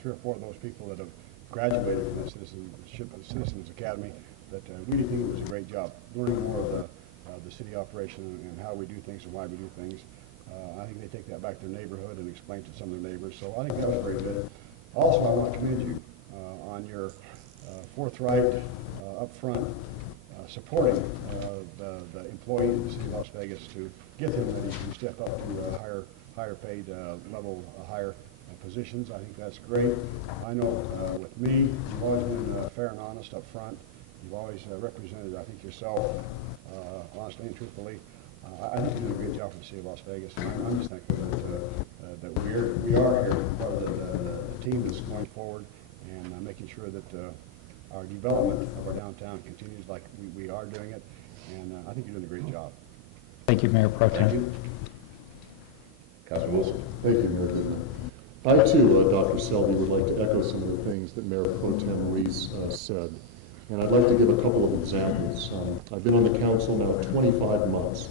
3 or 4 of those people that have graduated from the Citizens Academy that really think it was a great job, learning more of the city operation and how we do things and why we do things. I think they take that back to their neighborhood and explain to some of their neighbors. So I think that was very good. Also, I want to commend you on your forthright, upfront supporting the employees of the city of Las Vegas to get them ready to step up to higher paid level, higher positions. I think that's great. I know with me, you've always been fair and honest up front. You've always represented, I think, yourself honestly and truthfully. I think you're doing a great job for the city of Las Vegas. And I'm just thankful that we are here, part of the team that's going forward and making sure that our development of our downtown continues like we are doing it. And I think you're doing a great job. Thank you, Mayor Pro Tem. Thank you. Councilor Wilson. Thank you, Mayor Goodman. I too, Dr. Selby, would like to echo some of the things that Mayor Pro Tem Reese said. And I'd like to give a couple of examples. I've been on the council now 25 months.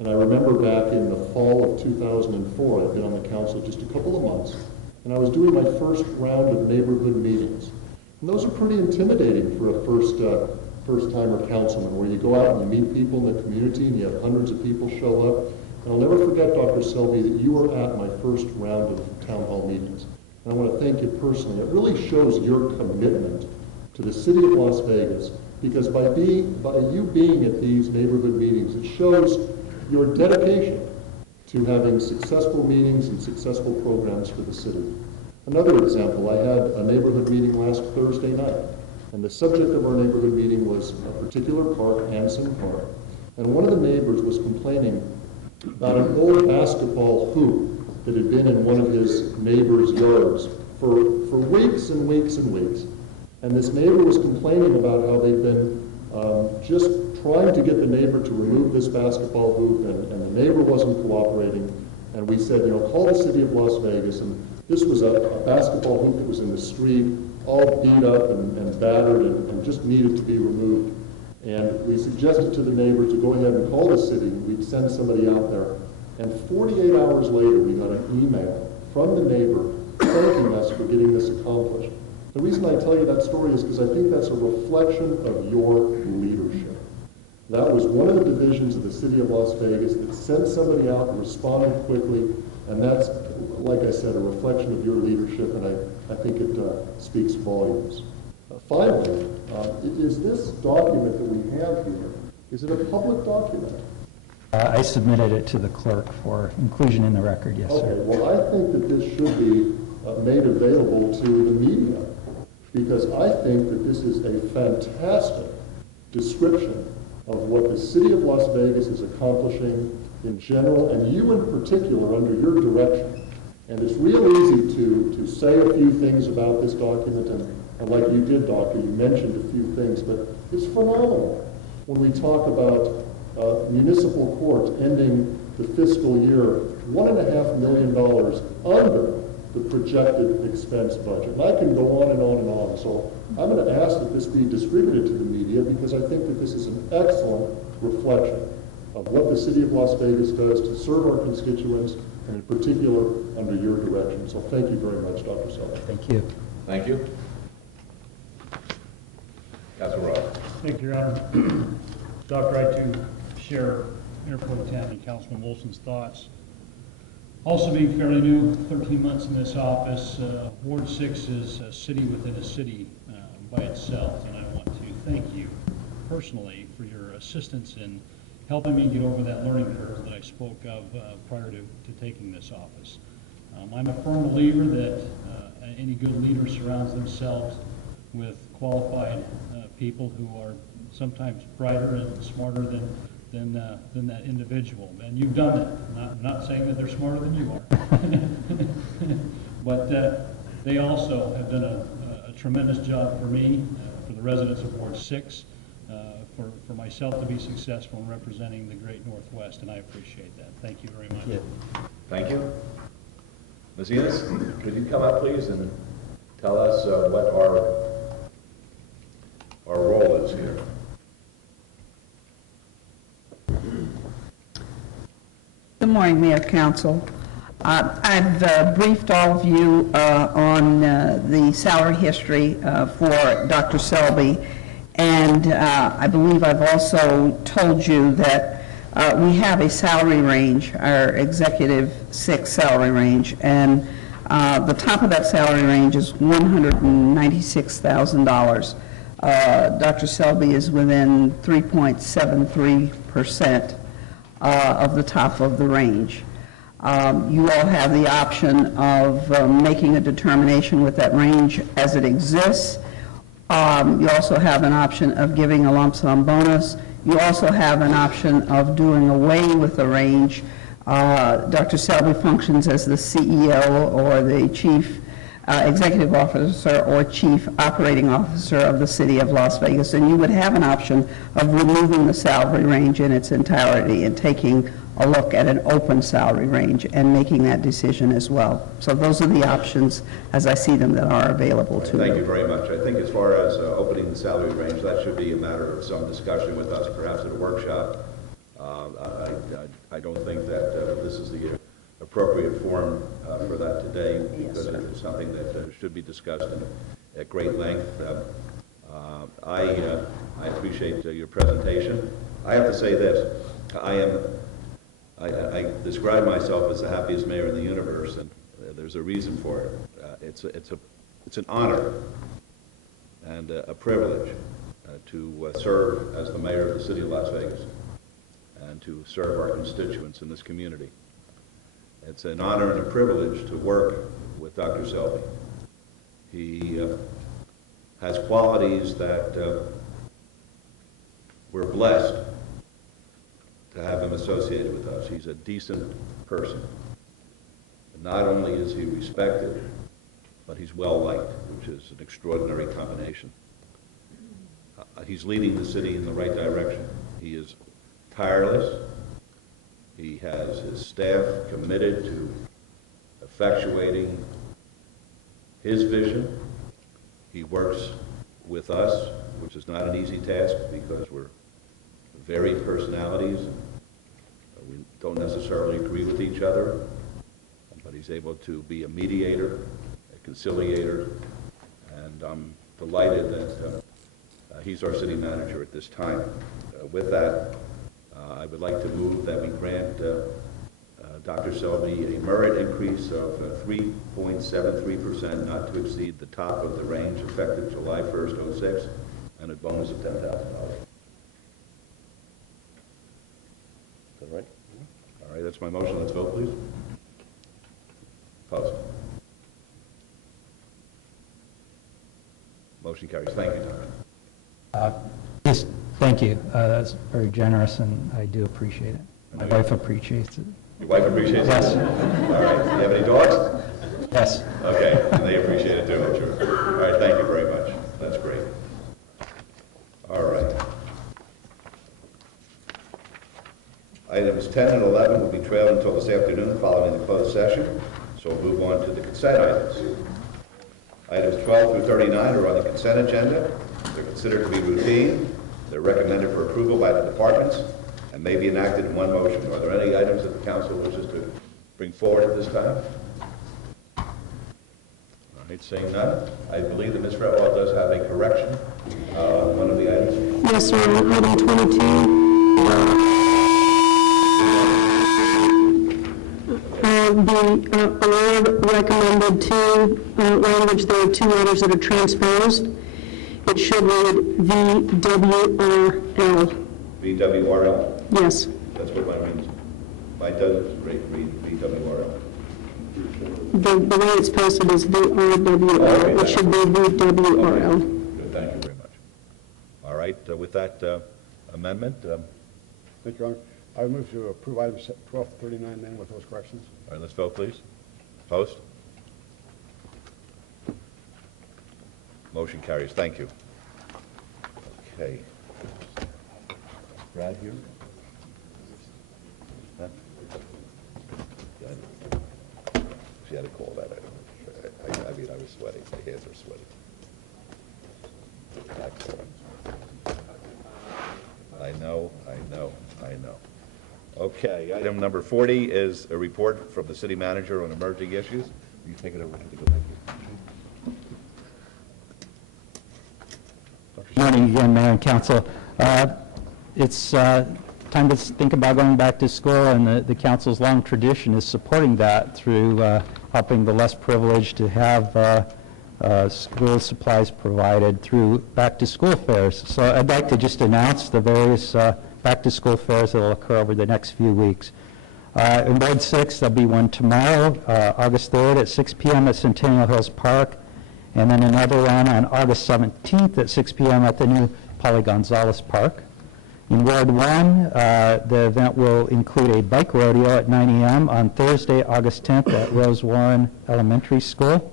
And I remember back in the fall of 2004, I'd been on the council just a couple of months. And I was doing my first round of neighborhood meetings. And those are pretty intimidating for a first-timer councilman, where you go out and you meet people in the community and you have hundreds of people show up. And I'll never forget, Dr. Selby, that you were at my first round of town hall meetings. And I want to thank you personally. It really shows your commitment to the city of Las Vegas, because by you being at these neighborhood meetings, it shows your dedication to having successful meetings and successful programs for the city. Another example, I had a neighborhood meeting last Thursday night, and the subject of our neighborhood meeting was a particular park, Hanson Park, and one of the neighbors was complaining about an old basketball hoop that had been in one of his neighbor's yards for weeks and weeks and weeks. And this neighbor was complaining about how they'd been just trying to get the neighbor to remove this basketball hoop, and the neighbor wasn't cooperating. And we said, call the city of Las Vegas. And this was a basketball hoop that was in the street, all beat up and battered and just needed to be removed. And we suggested to the neighbor to go ahead and call the city. We'd send somebody out there. And 48 hours later, we got an email from the neighbor thanking us for getting this accomplished. The reason I tell you that story is because I think that's a reflection of your leadership. That was one of the divisions of the city of Las Vegas that sent somebody out and responded quickly, and that's, like I said, a reflection of your leadership, and I think it speaks volumes. Finally, is this document that we have here, is it a public document? I submitted it to the clerk for inclusion in the record, yes, sir. Okay, well, I think that this should be made available to the media, because I think that this is a fantastic description of what the city of Las Vegas is accomplishing in general, and you in particular under your direction. And it's real easy to say a few things about this document, and like you did, Doctor, you mentioned a few things, but it's phenomenal when we talk about municipal court ending the fiscal year $1.5 million under the projected expense budget. And I can go on and on and on. So I'm going to ask that this be distributed to the media, because I think that this is an excellent reflection of what the city of Las Vegas does to serve our constituents, and in particular under your direction. So thank you very much, Dr. Selby. Thank you. Thank you. Councilor Ross. Thank you, Your Honor. Dr. I too share Mayor Pro Tem and Councilman Wilson's thoughts. Also being fairly new, 13 months in this office, Ward 6 is a city within a city by itself, and I want to thank you personally for your assistance in helping me get over that learning curve that I spoke of prior to taking this office. I'm a firm believer that any good leader surrounds themselves with qualified people who are sometimes brighter and smarter than that individual. And you've done it. I'm not saying that they're smarter than you are. But they also have done a tremendous job for me, for the residents of Ward 6, for myself to be successful in representing the great Northwest, and I appreciate that. Thank you very much. Yeah. Thank you. Ms. Enos, could you come up, please, and tell us what our role is here? Good morning, Mayor, Council. I've briefed all of you on the salary history for Dr. Selby, and I believe I've also told you that we have a salary range, our Executive 6 salary range, and the top of that salary range is $196,000. Dr. Selby is within 3.73% of the top of the range. You all have the option of making a determination with that range as it exists. You also have an option of giving a lump sum bonus. You also have an option of doing away with the range. Dr. Selby functions as the CEO or the Chief Executive Officer or Chief Operating Officer of the City of Las Vegas, and you would have an option of removing the salary range in its entirety and taking a look at an open salary range and making that decision as well. So those are the options, as I see them, that are available to you. Thank you very much. I think as far as opening the salary range, that should be a matter of some discussion with us, perhaps at a workshop. I don't think that this is the appropriate forum for that today, because it's something that should be discussed at great length. I appreciate your presentation. I have to say this. I describe myself as the happiest mayor in the universe, and there's a reason for it. It's an honor and a privilege to serve as the mayor of the city of Las Vegas and to serve our constituents in this community. It's an honor and a privilege to work with Dr. Selby. He has qualities that we're blessed to have him associated with us. He's a decent person. And not only is he respected, but he's well-liked, which is an extraordinary combination. He's leading the city in the right direction. He is tireless. He has his staff committed to effectuating his vision. He works with us, which is not an easy task because we're varied personalities. We don't necessarily agree with each other, but he's able to be a mediator, a conciliator, and I'm delighted that he's our city manager at this time. With that, I would like to move that we grant Dr. Selby a merit increase of 3.73%, not to exceed the top of the range, effective July 1st, 06, and a bonus of $10,000. All right? All right, that's my motion. Let's vote, please. Opposed? Motion carries. Thank you, Doctor. Yes, thank you. That's very generous, and I do appreciate it. My wife appreciates it. Your wife appreciates yes. it? All right. Do you have any dogs? Yes. Okay, and they appreciate it too, I'm sure. All right, thank you very much. That's great. All right. Items 10 and 11 will be trailed until this afternoon following the closed session, so we'll move on to the consent items. Items 12 through 39 are on the consent agenda. They're considered to be routine. They're recommended for approval by the departments and may be enacted in one motion. Are there any items that the council wishes to bring forward at this time? All right, seeing none, I believe that Ms. Fretwell does have a correction on one of the items. Yes, sir. Item 22. the award recommended to language, there are two letters that are transposed. It should read VWRL. VWRL? Yes. That's what mine reads. Mine does read VWRL. The way it's posted is VRWL. It should be VWRL. Good, thank you very much. All right, with that amendment, Thank you, Your Honor. I would move to approve items 12 to 39 then with those corrections. all right, let's vote, please. Opposed? Motion carries. Thank you. Okay. Brad here? Huh? She had to call that. I mean, I was sweating. My hands are sweaty. I know. Okay, item number 40 is a report from the city manager on emerging issues. You take it over. Good morning again, Mayor and Council. It's time to think about going back to school, and the Council's long tradition is supporting that through helping the less privileged to have school supplies provided through back-to-school fairs. So I'd like to just announce the various back-to-school fairs that will occur over the next few weeks. In Ward 6, there'll be one tomorrow, August 3rd at 6 p.m. at Centennial Hills Park, and then another one on August 17th at 6 p.m. at the new Pauly Gonzalez Park. In Ward 1, the event will include a bike rodeo at 9 a.m. on Thursday, August 10th at Rose Warren Elementary School.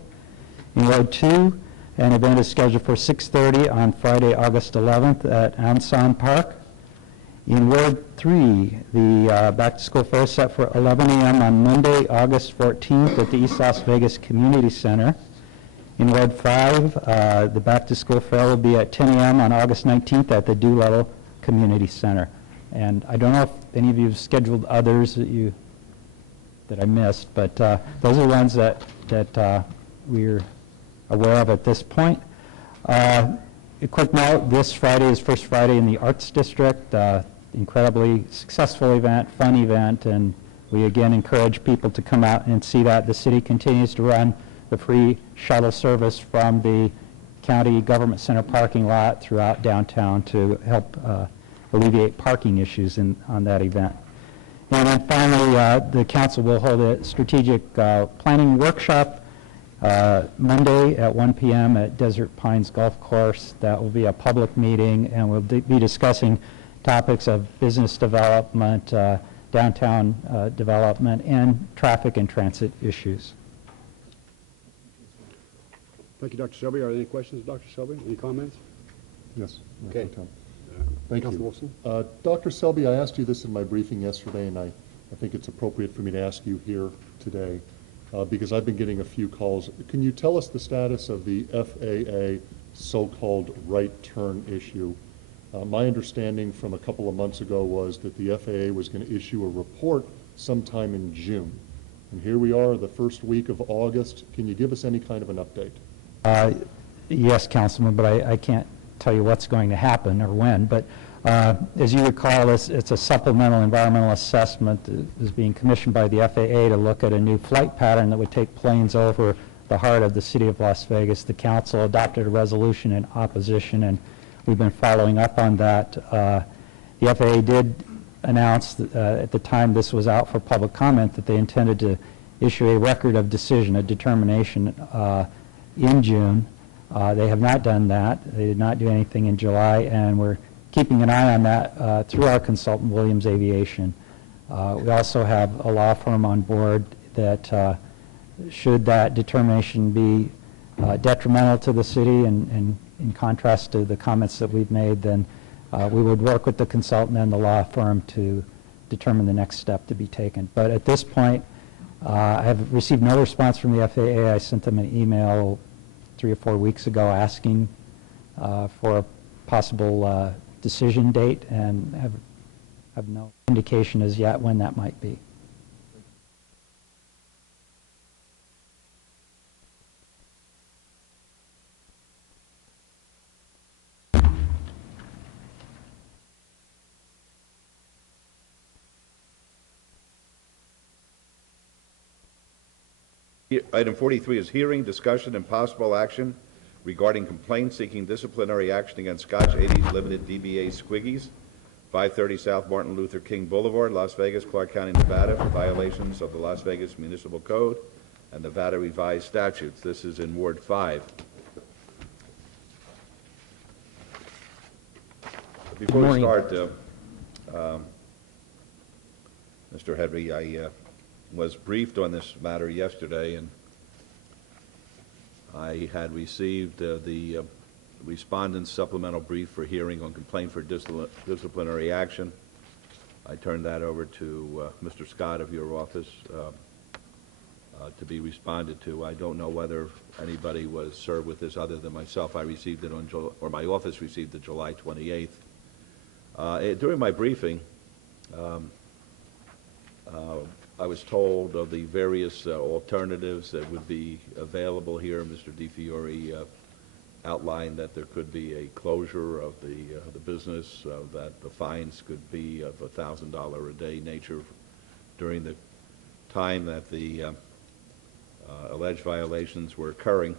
In Ward 2, an event is scheduled for 6:30 on Friday, August 11th at Anson Park. In Ward 3, the back-to-school fair is set for 11 a.m. on Monday, August 14th at the East Las Vegas Community Center. In Ward 5, the back-to-school fair will be at 10 a.m. on August 19th at the Doolittle Community Center. And I don't know if any of you have scheduled others that I missed, but those are the ones that we're aware of at this point. A quick note, this Friday is First Friday in the Arts District. Incredibly successful event, fun event, and we again encourage people to come out and see that. The city continues to run the free shuttle service from the county government center parking lot throughout downtown to help alleviate parking issues on that event. And then finally, the council will hold a strategic planning workshop Monday at 1 p.m. at Desert Pines Golf Course. That will be a public meeting, and we'll be discussing topics of business development, downtown development, and traffic and transit issues. Thank you, Dr. Selby. Are there any questions, Dr. Selby? Any comments? Yes. Okay. Thank Councilor you. Wilson? Dr. Selby, I asked you this in my briefing yesterday, and I think it's appropriate for me to ask you here today, because I've been getting a few calls. Can you tell us the status of the FAA so-called right turn issue? My understanding from a couple of months ago was that the FAA was going to issue a report sometime in June. And here we are, the first week of August. Can you give us any kind of an update? Yes, Councilman, but I can't tell you what's going to happen or when. But as you recall, it's a supplemental environmental assessment that is being commissioned by the FAA to look at a new flight pattern that would take planes over the heart of the city of Las Vegas. The council adopted a resolution in opposition, and we've been following up on that. The FAA did announce at the time this was out for public comment that they intended to issue a record of decision, a determination in June. They have not done that. They did not do anything in July, and we're keeping an eye on that through our consultant, Williams Aviation. We also have a law firm on board that should that determination be detrimental to the city and in contrast to the comments that we've made, then we would work with the consultant and the law firm to determine the next step to be taken. But at this point, I have received no response from the FAA. I sent them an email 3 or 4 weeks ago asking for a possible decision date, and have no indication as yet when that might be. Item 43 is hearing, discussion, and possible action regarding complaint seeking disciplinary action against Scotch 80s Limited DBA Squiggies, 530 South Martin Luther King Boulevard, Las Vegas, Clark County, Nevada, for violations of the Las Vegas Municipal Code and Nevada Revised Statutes. This is in Ward 5. Before we start, Mr. Henry, I was briefed on this matter yesterday, and I had received the respondent's supplemental brief for hearing on complaint for disciplinary action. I turned that over to Mr. Scott of your office to be responded to. I don't know whether anybody was served with this other than myself. I received it on, or my office received it July 28th. During my briefing, I was told of the various alternatives that would be available here. Mr. DiFiore outlined that there could be a closure of the business, that the fines could be of $1,000 a day nature during the time that the alleged violations were occurring.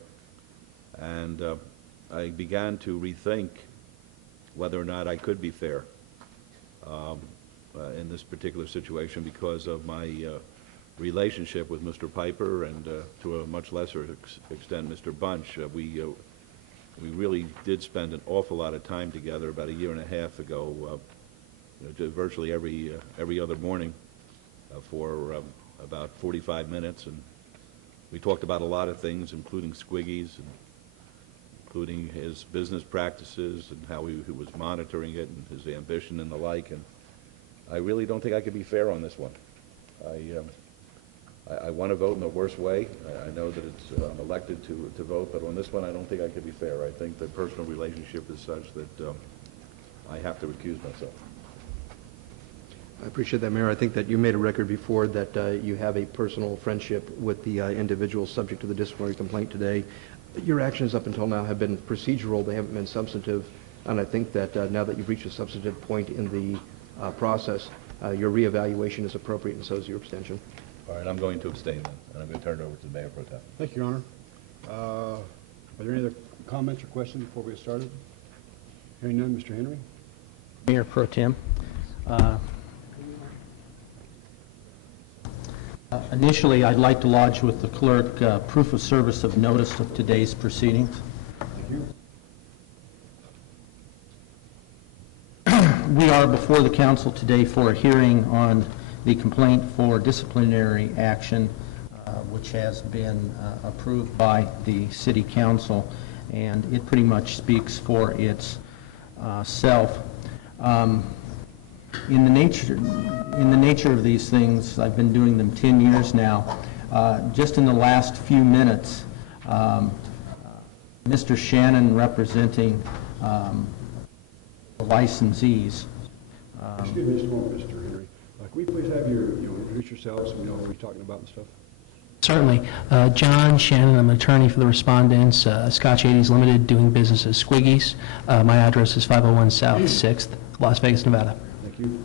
And I began to rethink whether or not I could be fair in this particular situation because of my relationship with Mr. Piper and to a much lesser extent Mr. Bunch. We really did spend an awful lot of time together about a year and a half ago, virtually every other morning for about 45 minutes, and we talked about a lot of things, including Squiggies, and including his business practices and how he was monitoring it and his ambition and the like. And I really don't think I could be fair on this one. I want to vote in the worst way. I know that I'm elected to vote, but on this one I don't think I could be fair. I think the personal relationship is such that I have to recuse myself. I appreciate that, Mayor. I think that you made a record before that you have a personal friendship with the individual subject to the disciplinary complaint today. Your actions up until now have been procedural. They haven't been substantive. And I think that now that you've reached a substantive point in the process, your reevaluation is appropriate, and so is your abstention. All right, I'm going to abstain then, and I'm going to turn it over to the Mayor Pro Tem. Thank you, Your Honor. Are there any other comments or questions before we get started? Hearing none, Mr. Henry. Mayor Pro Tem. Initially, I'd like to lodge with the clerk proof of service of notice of today's proceedings. Thank you. We are before the council today for a hearing on the complaint for disciplinary action, which has been approved by the City Council, and it pretty much speaks for its self. In the nature of these things, I've been doing them 10 years now. Just in the last few minutes, Mr. Shannon, representing the licensees. Excuse me just a moment, Mr. Henry. Can we please have you introduce yourselves so we know what we're talking about and stuff? Certainly. John Shannon, I'm an attorney for the respondents, Scotch 80s Limited, doing business as Squiggies. My address is 501 South 6th, Las Vegas, Nevada. Thank you.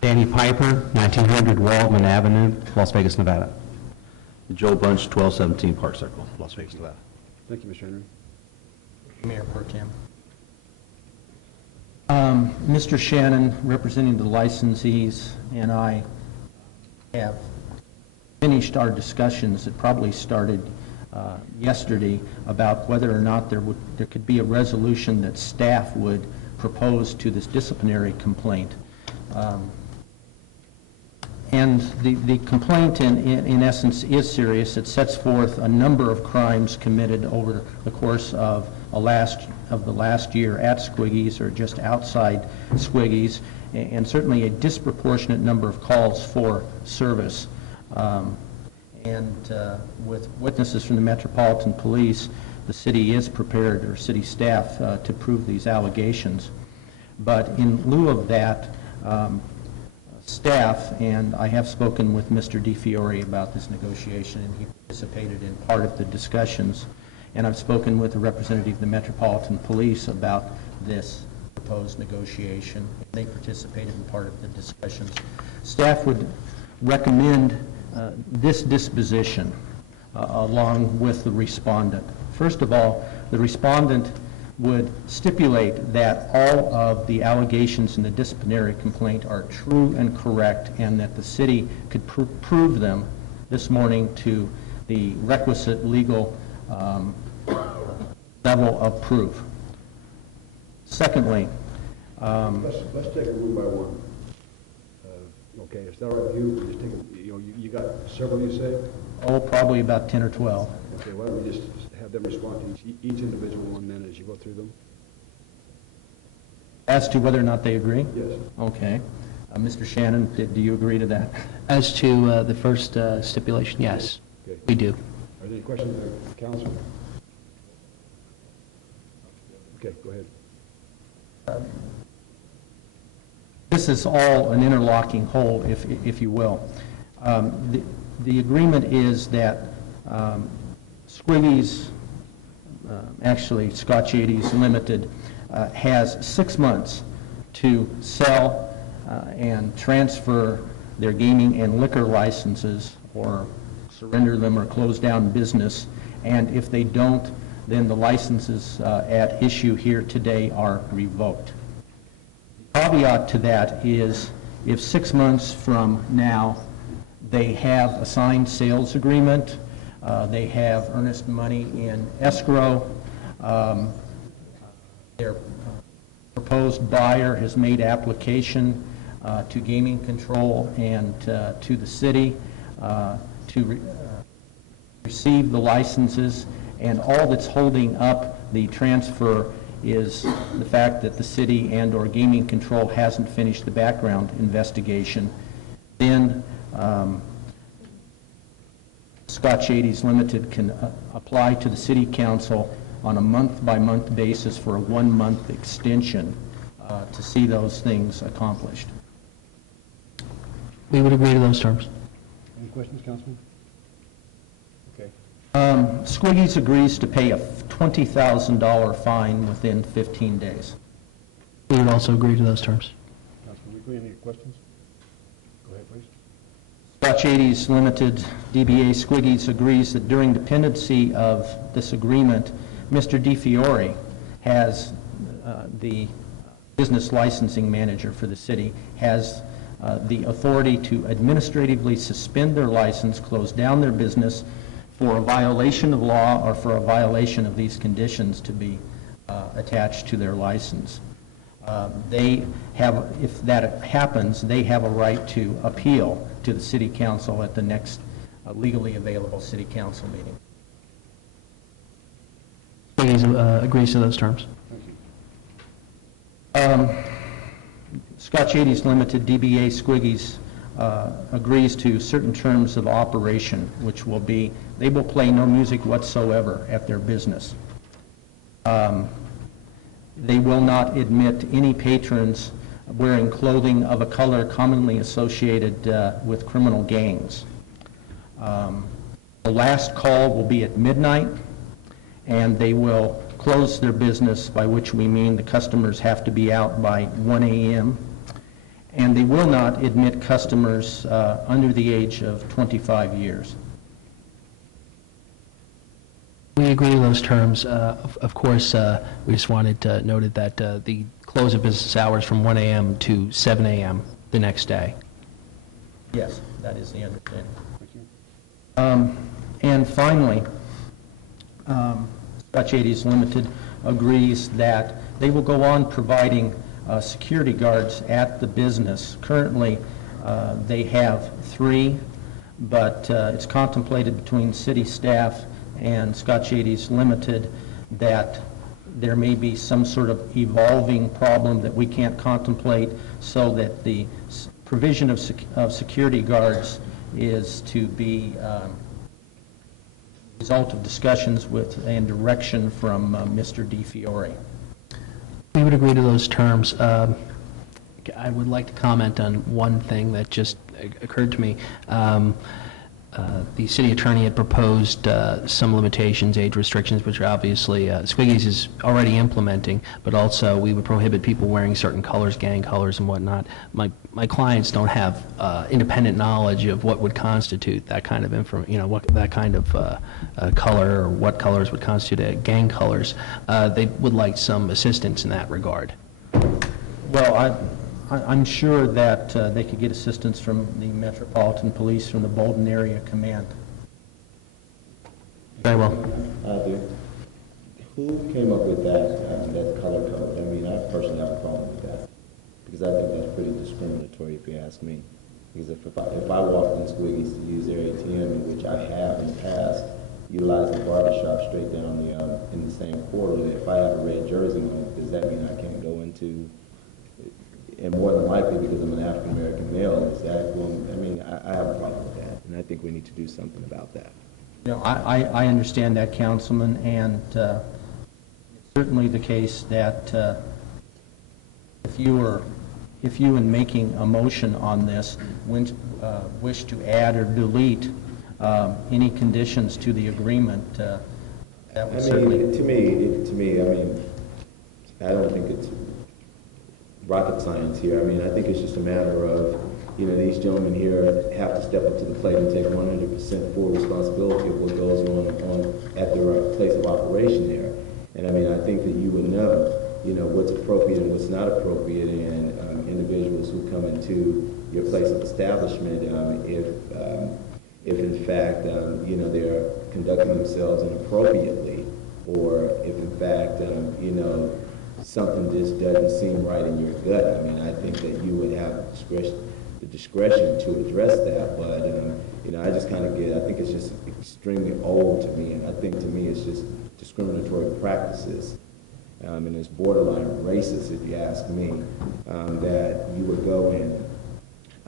Danny Piper, 1900 Waldman Avenue, Las Vegas, Nevada. Joe Bunch, 1217 Park Circle, Las Vegas, Nevada. Thank you, Mr. Henry. Mayor Pro Tem. Mr. Shannon, representing the licensees, and I have finished our discussions that probably started yesterday about whether or not there could be a resolution that staff would propose to this disciplinary complaint. And the complaint, in essence, is serious. It sets forth a number of crimes committed over the course of the last year at Squiggies or just outside Squiggies, and certainly a disproportionate number of calls for service. And with witnesses from the Metropolitan Police, the city is prepared, or city staff, to prove these allegations. But in lieu of that, staff, and I have spoken with Mr. DiFiore about this negotiation, and he participated in part of the discussions, and I've spoken with a representative of the Metropolitan Police about this proposed negotiation. They participated in part of the discussions. Staff would recommend this disposition. along with the respondent. First of all, the respondent would stipulate that all of the allegations in the disciplinary complaint are true and correct, and that the city could prove them this morning to the requisite legal level of proof. Secondly, Let's take it one by one. Okay, is that all right with you? We just take it, you got several, you say? oh, probably about 10 or 12. Okay, why don't we just have them respond to each individual one then as you go through them? As to whether or not they agree? Yes. Okay. Mr. Shannon, do you agree to that? As to the first stipulation, yes, Okay. we do. Are there any questions of the council? Okay, go ahead. This is all an interlocking whole, if you will. The agreement is that Squiggy's, actually Scotch 80s Limited, has 6 months to sell and transfer their gaming and liquor licenses, or surrender them or close down business, and if they don't, then the licenses at issue here today are revoked. The caveat to that is if 6 months from now they have a signed sales agreement, they have earnest money in escrow, their proposed buyer has made application to gaming control and to the city to receive the licenses, and all that's holding up the transfer is the fact that the city and or gaming control hasn't finished the background investigation, then Scotch 80s Limited can apply to the city council on a month-by-month basis for a 1-month extension to see those things accomplished. We would agree to those terms. Any questions, Councilman? Okay. Squiggy's agrees to pay a $20,000 fine within 15 days. We would also agree to those terms. Councilman Weekly, any questions? Go ahead, please. Scotch 80s Limited, DBA Squiggy's, agrees that during the pendency of this agreement, Mr. DiFiore has, the business licensing manager for the city, has the authority to administratively suspend their license, close down their business for a violation of law or for a violation of these conditions to be attached to their license. They have, if that happens, they have a right to appeal to the city council at the next legally available city council meeting. Squiggy's agrees to those terms. Scotch 80s Limited, DBA Squiggy's, agrees to certain terms of operation, which will be, they will play no music whatsoever at their business. They will not admit any patrons wearing clothing of a color commonly associated with criminal gangs. The last call will be at midnight, and they will close their business, by which we mean the customers have to be out by 1 a.m., and they will not admit customers under the age of 25 years. We agree to those terms. Of course, we just wanted noted that the close of business hours from 1 a.m. to 7 a.m. the next day. Yes, that is the understanding. And finally, Scotch 80s Limited agrees that they will go on providing security guards at the business. Currently, they have 3, but it's contemplated between city staff and Scotch 80s Limited that there may be some sort of evolving problem that we can't contemplate, so that the provision of security guards is to be result of discussions with and direction from Mr. DiFiore. We would agree to those terms. I would like to comment on one thing that just occurred to me. the city attorney had proposed some limitations, age restrictions, which obviously Squiggies is already implementing, but also we would prohibit people wearing certain colors, gang colors and whatnot. My clients don't have independent knowledge of what would constitute that kind of that kind of color, or what colors would constitute gang colors. They would like some assistance in that regard. Well, I'm sure that they could get assistance from the Metropolitan Police, from the Bolton Area Command. Very well. Who came up with that color code? I mean, I personally have a problem with that, because I think that's pretty discriminatory, if you ask me. Because if I walked in Squiggies to use their ATM, which I have in the past, utilizing barbershop straight down in the same corridor, if I have a red jersey on, does that mean I can't go into? And more than likely, because I'm an African-American male, is that, well, I mean, I have a problem with that, and I think we need to do something about that. You know, I understand that, Councilman, and it's certainly the case that if you in making a motion on this wish to add or delete any conditions to the agreement, that would certainly... To me, I mean, I don't think it's rocket science here. I mean, I think it's just a matter of, these gentlemen here have to step up to the plate and take 100% full responsibility of what goes on at their place of operation there. And I mean, I think that you would know, what's appropriate and what's not appropriate in individuals who come into your place of establishment, if in fact, they're conducting themselves inappropriately, or if in fact, something just doesn't seem right in your gut. I mean, I think that you would have the discretion to address that, but, I just kind of I think it's just extremely old to me, and I think to me it's just discriminatory practices, and it's borderline racist, if you ask me, that you would go and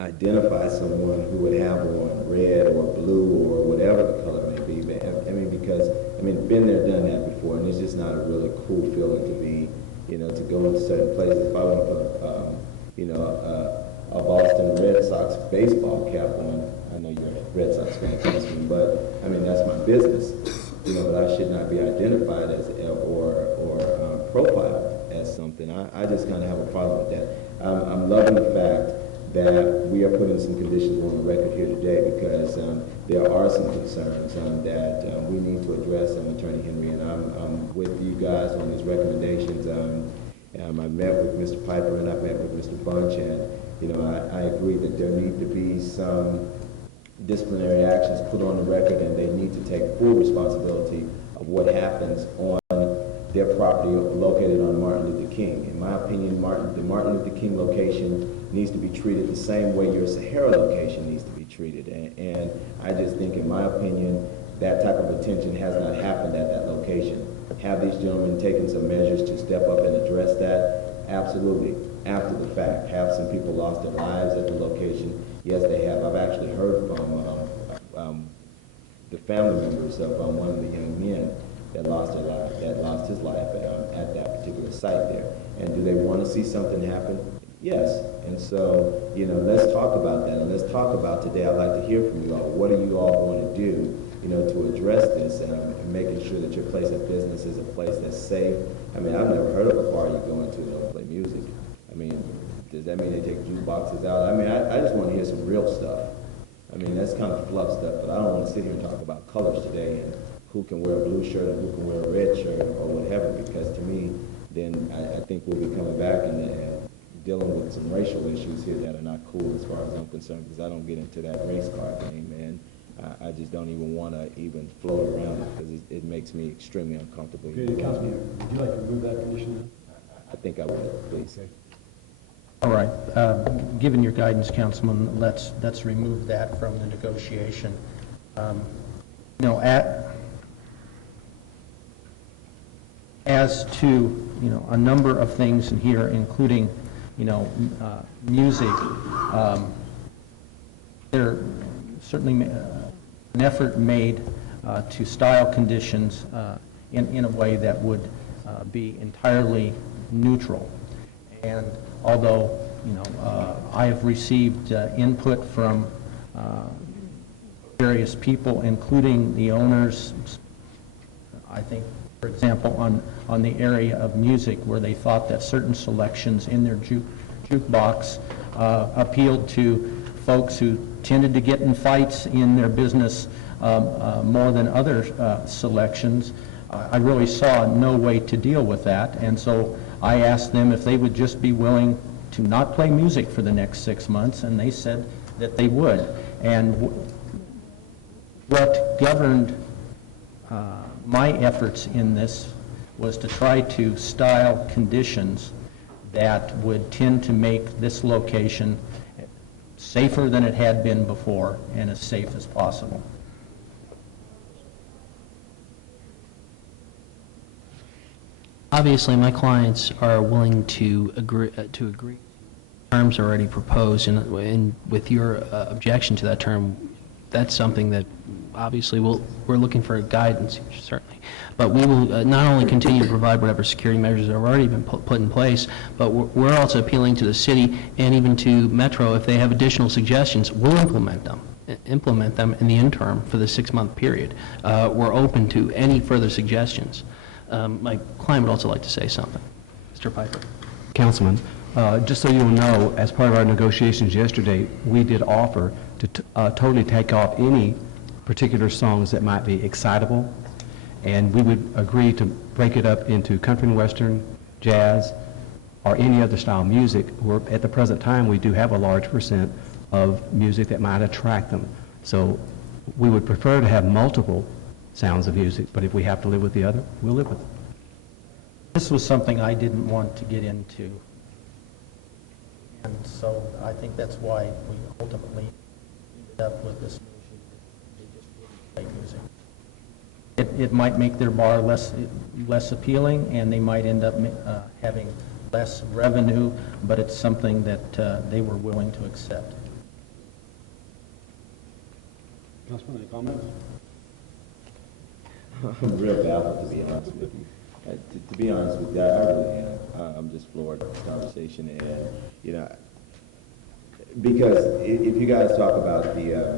identify someone who would have on red or blue or whatever the color may be. But, because been there, done that before, and it's just not a really cool feeling to be, to go into certain places. If I want to put, a Boston Red Sox baseball cap on, I know you're a Red Sox fan, Councilman, but that's my business. But I should not be identified as or profiled as something. I just kind of have a problem with that. I'm loving the fact that we are putting some conditions on the record here today, because there are some concerns that we need to address, Attorney Henry, and I'm with you guys on these recommendations. I met with Mr. Piper and I've met with Mr. Bunch, and I agree that there need to be some disciplinary actions put on the record, and they need to take full responsibility of what happens on their property located on Martin Luther King. In my opinion, the Martin Luther King location needs to be treated the same way your Sahara location needs to be treated. And I just think, in my opinion, that type of attention has not happened at that location. Have these gentlemen taken some measures to step up and address that? Absolutely. After the fact. Have some people lost their lives at the location? Yes, they have. I've actually heard from the family members of one of the young men that lost his life at that particular site there. And do they want to see something happen? Yes. And so, let's talk about that. And let's talk about today, I'd like to hear from you all. What are you all going to do, to address this and making sure that your place of business is a place that's safe? I've never heard of a bar you go into that don't play music. Does that mean they take jukeboxes out? I just want to hear some real stuff. That's kind of fluff stuff, but I don't want to sit here and talk about colors today and who can wear a blue shirt and who can wear a red shirt or whatever, because to me, then I think we'll be coming back and dealing with some racial issues here that are not cool as far as I'm concerned, because I don't get into that race card game, man. I just don't even want to even float around it, because it makes me extremely uncomfortable. Okay, Councilman, would you like to remove that condition? I think I would, please. All right. Given your guidance, Councilman, let's remove that from the negotiation. As to a number of things in here, including music, there certainly an effort made to style conditions in a way that would be entirely neutral. And although I have received input from various people, including the owners. I think, for example, on the area of music, where they thought that certain selections in their jukebox appealed to folks who tended to get in fights in their business more than other selections. I really saw no way to deal with that, and so I asked them if they would just be willing to not play music for the next 6 months, and they said that they would. And what governed my efforts in this was to try to style conditions that would tend to make this location safer than it had been before and as safe as possible. Obviously, my clients are willing to agree. Terms already proposed, and with your objection to that term, that's something that obviously we're looking for guidance, certainly. But we will not only continue to provide whatever security measures have already been put in place, but we're also appealing to the city and even to Metro. If they have additional suggestions, we'll implement them in the interim for the 6-month period. We're open to any further suggestions. My client would also like to say something. Mr. Piper. Councilman, just so you'll know, as part of our negotiations yesterday, we did offer to totally take off any particular songs that might be excitable, and we would agree to break it up into country and western, jazz, or any other style of music, where at the present time we do have a large percent of music that might attract them. So we would prefer to have multiple sounds of music, but if we have to live with the other, we'll live with it. This was something I didn't want to get into, and so I think that's why we ultimately ended up with this notion that they just wouldn't play music. It might make their bar less appealing, and they might end up having less revenue, but it's something that they were willing to accept. Councilman, any comments? I'm real baffled, to be honest with you. To be honest with you, I really am. I'm just floored with this conversation, and because if you guys talk about the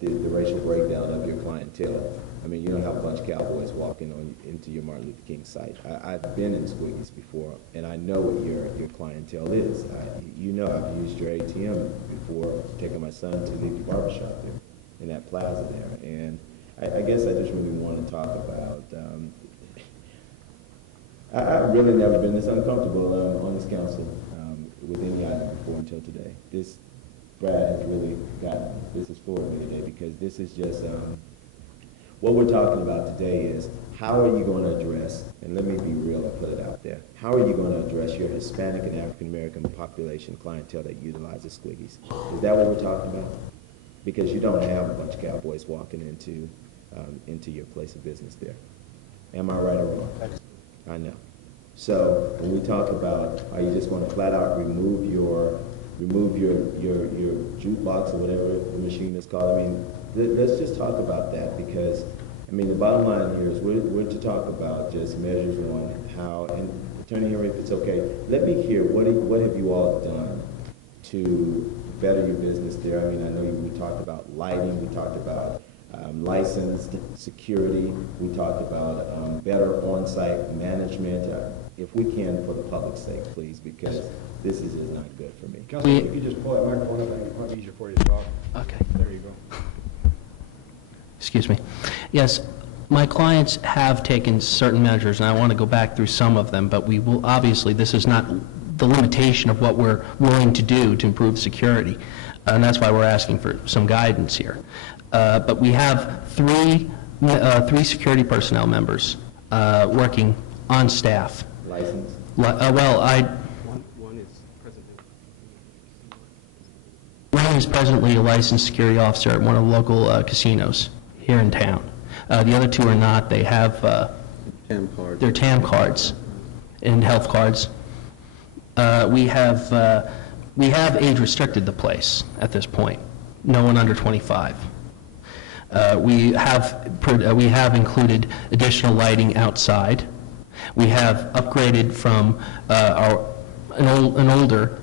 racial breakdown of your clientele, I mean, you don't have a bunch of cowboys walking into your Martin Luther King site. I've been in Squiggy's before, and I know what your clientele is. I've used your ATM before, taking my son to the barbershop there, in that plaza there, and I guess I just really want to talk about, I've really never been this uncomfortable on this council with any item before until today. Brad has really this is for me today, because this is just, what we're talking about today is how are you going to address, and let me be real and put it out there, how are you going to address your Hispanic and African American population clientele that utilizes Squiggy's? Is that what we're talking about? Because you don't have a bunch of cowboys walking into your place of business there. Am I right or wrong? I know. So when we talk about how you just want to flat out remove your jukebox or whatever the machine is called, I mean, let's just talk about that, because I mean the bottom line here is we're to talk about just measures on how, and Attorney Henry, if it's okay, let me hear what have you all done to better your business there. I mean, I know we talked about lighting, we talked about licensed security, we talked about better on-site management. If we can, for the public's sake, please, because this is just not good for me. Councilman, if you just pull that microphone up, I think it might be easier for you to talk. Okay. There you go. Excuse me. Yes, my clients have taken certain measures, and I want to go back through some of them, but we will, obviously, this is not the limitation of what we're willing to do to improve security, and that's why we're asking for some guidance here. But we have three security personnel members working on staff. License? One is presently a licensed security officer at one of the local casinos here in town. The other two are not. They have TAM cards. They're TAM cards and health cards. We have age restricted the place at this point. No one under 25. We have included additional lighting outside. We have upgraded from an older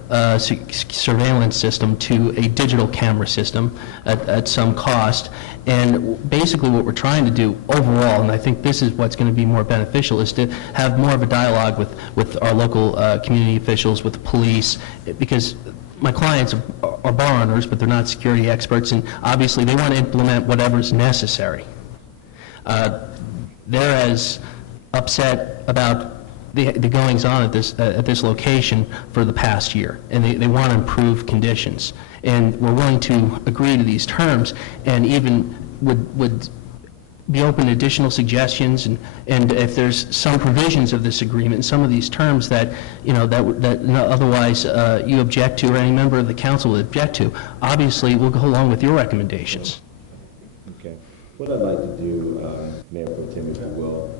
surveillance system to a digital camera system at some cost. And basically what we're trying to do overall, and I think this is what's going to be more beneficial, is to have more of a dialogue with our local community officials, with the police, because my clients are bar owners, but they're not security experts, and obviously they want to implement whatever's necessary. They're as upset about the goings-on at this location for the past year, and they want to improve conditions. And we're willing to agree to these terms, and even would be open to additional suggestions, and if there's some provisions of this agreement and some of these terms that, you know, that otherwise you object to, or any member of the council would object to, obviously we'll go along with your recommendations. Okay. What I'd like to do, Mayor Pro Tem, if you will,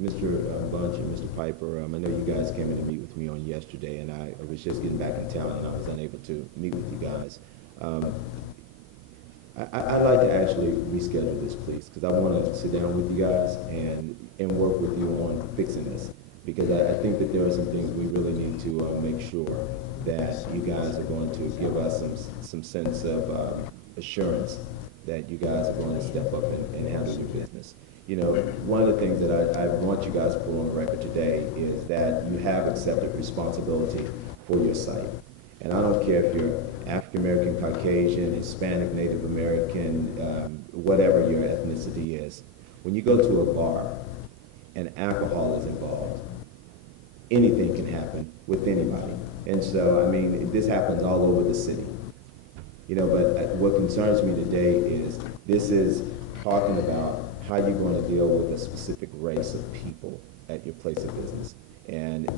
Mr. Bunch and Mr. Piper, I know you guys came in to meet with me on yesterday, and I was just getting back in town and I was unable to meet with you guys. I'd like to actually reschedule this, please, because I want to sit down with you guys and work with you on fixing this, because I think that there are some things we really need to make sure that you guys are going to give us some sense of assurance that you guys are going to step up and handle your business. You know, one of the things that I want you guys to put on the record today is that you have accepted responsibility for your site. And I don't care if you're African American, Caucasian, Hispanic, Native American, whatever your ethnicity is. When you go to a bar and alcohol is involved, anything can happen with anybody. And so, I mean, this happens all over the city. You know, but what concerns me today is this is talking about how you're going to deal with a specific race of people at your place of business. And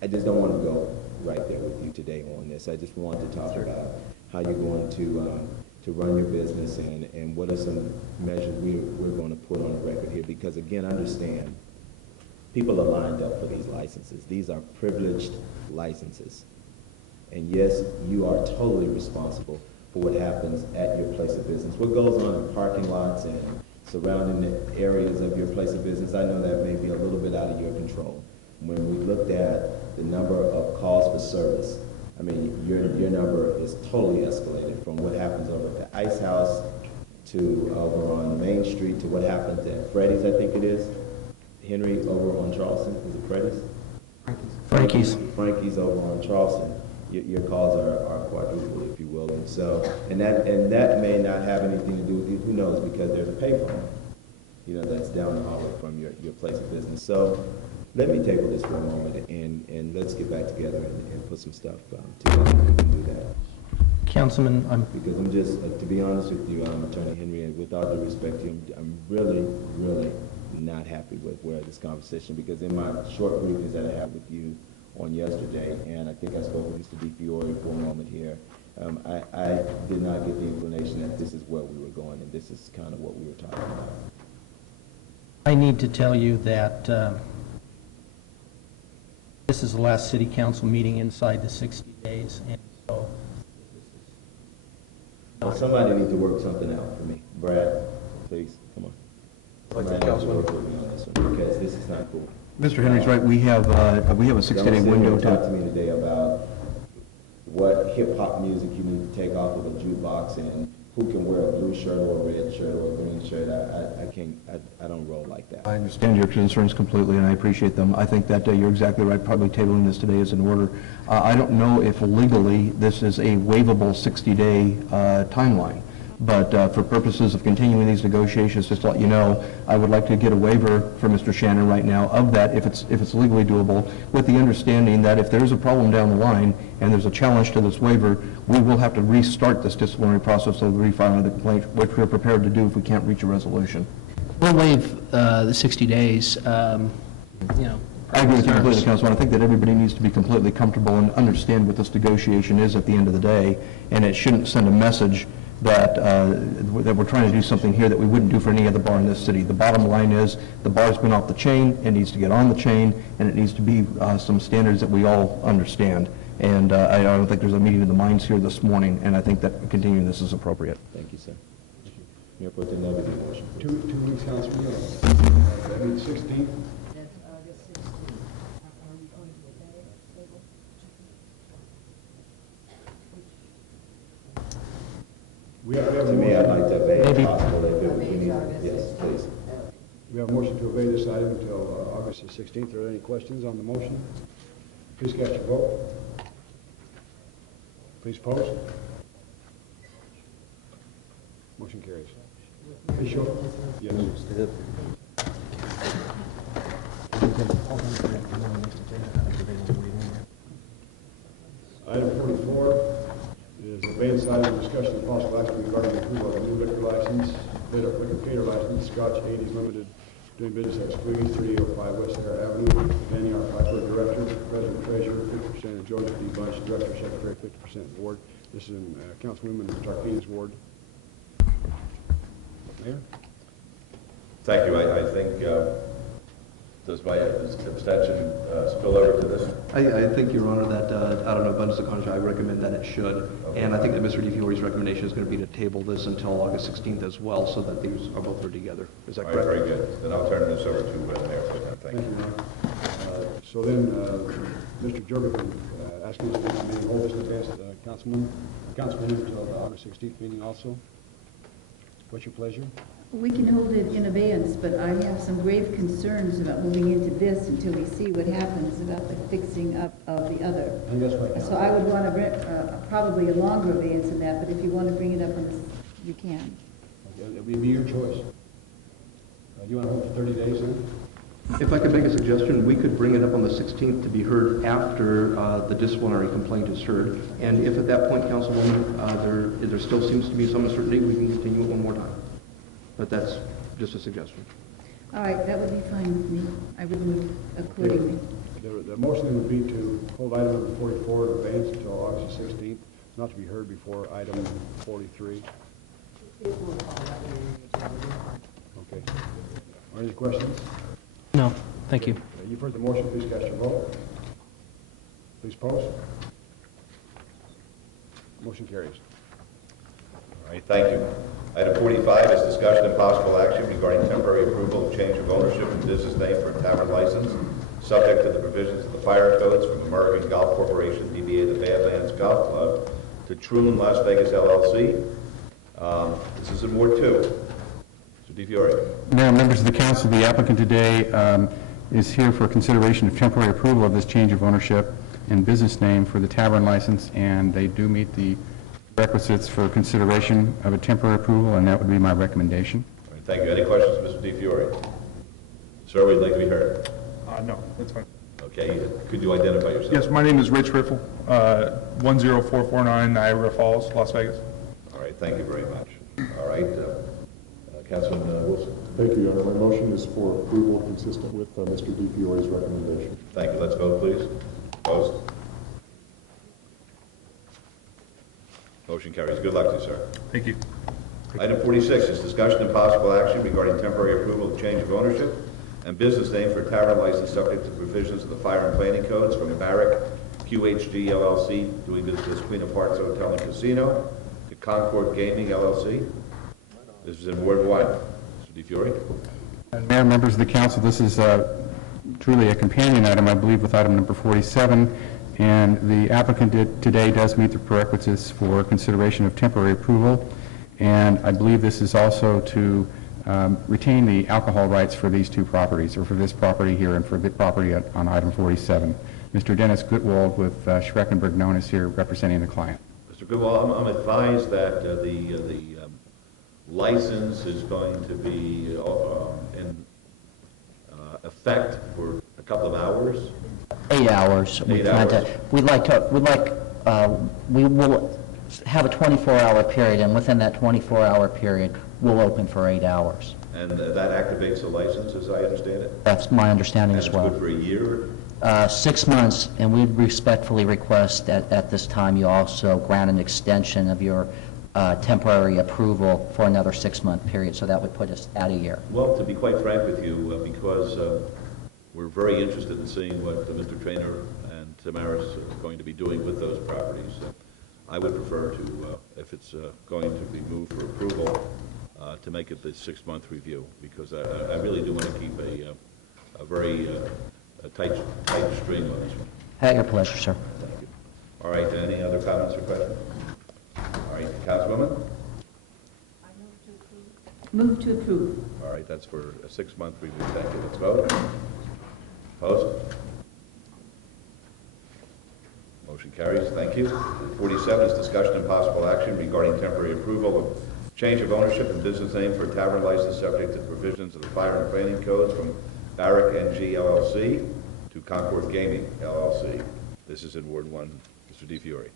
I just don't want to go right there with you today on this. I just want to talk about how you're going to run your business and what are some measures we're going to put on the record here. Because again, understand, people are lined up for these licenses. These are privileged licenses. And yes, you are totally responsible for what happens at your place of business. What goes on in parking lots and surrounding areas of your place of business, I know that may be a little bit out of your control. When we looked at the number of calls for service, I mean, your number is totally escalated from what happens over at the Ice House to over on Main Street to what happens at Freddy's, I think it is. Henry, over on Charleston, is it Freddy's? Frankie's over on Charleston. Your calls are quadruple, if you will, and that may not have anything to do with you. Who knows? Because there's a payphone, you know, that's down the hallway from your place of business. So let me table this for a moment, and let's get back together and put some stuff together. We can do that. Councilman, because I'm just to be honest with you, Attorney Henry, and with all due respect to you, I'm really, really not happy with where this conversation. Because in my short briefings that I had with you on yesterday, and I think I spoke with Mr. DiFiore for a moment here, I did not get the inclination that this is where we were going, and this is kind of what we were talking about. I need to tell you that this is the last city council meeting inside the 60 days, and so... Well, somebody needs to work something out for me. Brad, please, come on. Somebody needs to work with me on this one, because this is not cool. Mr. Henry's right. We have a 60-day window to... Talk to me today about what hip-hop music you need to take off of a jukebox and who can wear a blue shirt or a red shirt or a green shirt. I don't roll like that. I understand your concerns completely, and I appreciate them. I think that you're exactly right. Probably tabling this today is in order. I don't know if legally this is a waivable 60-day timeline. But for purposes of continuing these negotiations, just to let you know, I would like to get a waiver for Mr. Shannon right now of that, if it's legally doable, with the understanding that if there's a problem down the line and there's a challenge to this waiver, we will have to restart this disciplinary process of refiling the complaint, which we're prepared to do if we can't reach a resolution. We'll waive the 60 days, you know. I agree with you completely, Councilman. I think that everybody needs to be completely comfortable and understand what this negotiation is at the end of the day, and it shouldn't send a message that we're trying to do something here that we wouldn't do for any other bar in this city. The bottom line is the bar's been off the chain, it needs to get on the chain, and it needs to be some standards that we all understand. And I don't think there's a meeting of the minds here this morning, and I think that continuing this is appropriate. Thank you, sir. Mayor Pro Tem, now we do motion. 2 weeks, Councilman. That means 16th. That's August 16th. Are we going to obey We have a To me, I'd like to obey if Maybe- possible, if it would be, yes, please. We have a motion to obey this item until August the 16th. Are there any questions on the motion? Please cast your vote. Please post. Motion carries. Please show. Yes. Item 44 is abeyance item discussion of possible action regarding approval of a new liquor license, liquor cater license, Scotch 80s Limited, doing business at Squeaky's, 3805 West Sierra Avenue. Danny R. Piper, Director, President Treasurer, 50%, and Joseph D. Bunch, Director, Secretary, 50% Board. This is in Councilwoman Tarkini's ward. Mayor? Thank you. I think, does my abstention spill over to this? I think, Your Honor, that out of an abundance of caution, I recommend that it should. Okay. And I think that Mr. DiFiore's recommendation is going to be to table this until August 16th as well, so that these are both heard together. Is that All right, correct? very good. Then I'll turn this over to Mayor Pro Tem. Thank you. So then, Mr. Jervin, asking us to hold this against Councilwoman until the August 16th meeting also. What's your pleasure? We can hold it in abeyance, but I have some grave concerns about moving into this until we see what happens about the fixing up of the other. I think that's right. So I would want to, probably a longer abeyance than that, but if you want to bring it up on this, you can. Okay, it would be your choice. Do you want to hold for 30 days then? If I could make a suggestion, we could bring it up on the 16th to be heard after the disciplinary complaint is heard. And if at that point, Councilwoman, there still seems to be some uncertainty, we can continue it one more time. But that's just a suggestion. All right, that would be fine with me. I would move accordingly. The motion would be to hold item number 44 in abeyance until August 16th, not to be heard before item 43. Okay. Are there any questions? No, thank you. You've heard the motion. Please cast your vote. Please post. Motion carries. All right, thank you. Item 45 is discussion and possible action regarding temporary approval of change of ownership and business name for a tavern license, subject to the provisions of the fire codes from American Golf Corporation, DBA the Badlands Golf Club, to Troon Las Vegas LLC. This is in Ward 2. Mr. DiFiore. Mayor, members of the council, the applicant today is here for consideration of temporary approval of this change of ownership and business name for the tavern license, and they do meet the requisites for consideration of a temporary approval, and that would be my recommendation. All right, thank you. Any questions, Mr. DiFiore? Sir, we'd like to be heard. No, that's fine. Okay, could you identify yourself? Yes, my name is Rich Riffle, 10449 Niagara Falls, Las Vegas. All right, thank you very much. All right, Councilman Wilson. Thank you, Your Honor. My motion is for approval consistent with Mr. DiFiore's recommendation. Thank you. Let's vote, please. Opposed? Motion carries. Good luck to you, sir. Thank you. Item 46 is discussion and possible action regarding temporary approval of change of ownership and business name for a tavern license subject to provisions of the fire and planning codes from Barrick QHG LLC, doing business as Queen of Hearts Hotel and Casino, to Concord Gaming LLC. This is in Ward 1. Mr. DiFiore. Mayor, members of the council, this is truly a companion item, I believe, with item number 47, and the applicant today does meet the prerequisites for consideration of temporary approval, and I believe this is also to retain the alcohol rights for these two properties, or for this property here and for the property on item 47. Mr. Dennis Gutwald with Schreckenberg known is here representing the client. Mr. Goodwell, I'm advised that the license is going to be in effect for a couple of hours. 8 hours. 8 hours. We will have a 24-hour period, and within that 24-hour period, we'll open for 8 hours. And that activates the license, as I understand it? That's my understanding as well. And it's good for a year? 6 months, and we respectfully request that at this time you also grant an extension of your temporary approval for another 6-month period, so that would put us at a year. Well, to be quite frank with you, because we're very interested in seeing what Mr. Traynor and Tamaris are going to be doing with those properties, I would prefer to, if it's going to be moved for approval, to make it the 6-month review, because I really do want to keep a very tight string on this one. At your pleasure, sir. Thank you. All right, any other comments or questions? All right, Councilwoman? Move to approve. All right, that's for a 6-month review. Thank you. Let's vote. Opposed? Motion carries. Thank you. 47 is discussion and possible action regarding temporary approval of change of ownership and business name for a tavern license subject to the provisions of the Fire and Planning Codes from Barrick NG LLC to Concord Gaming LLC. This is in Ward 1. Mr. DiFiore.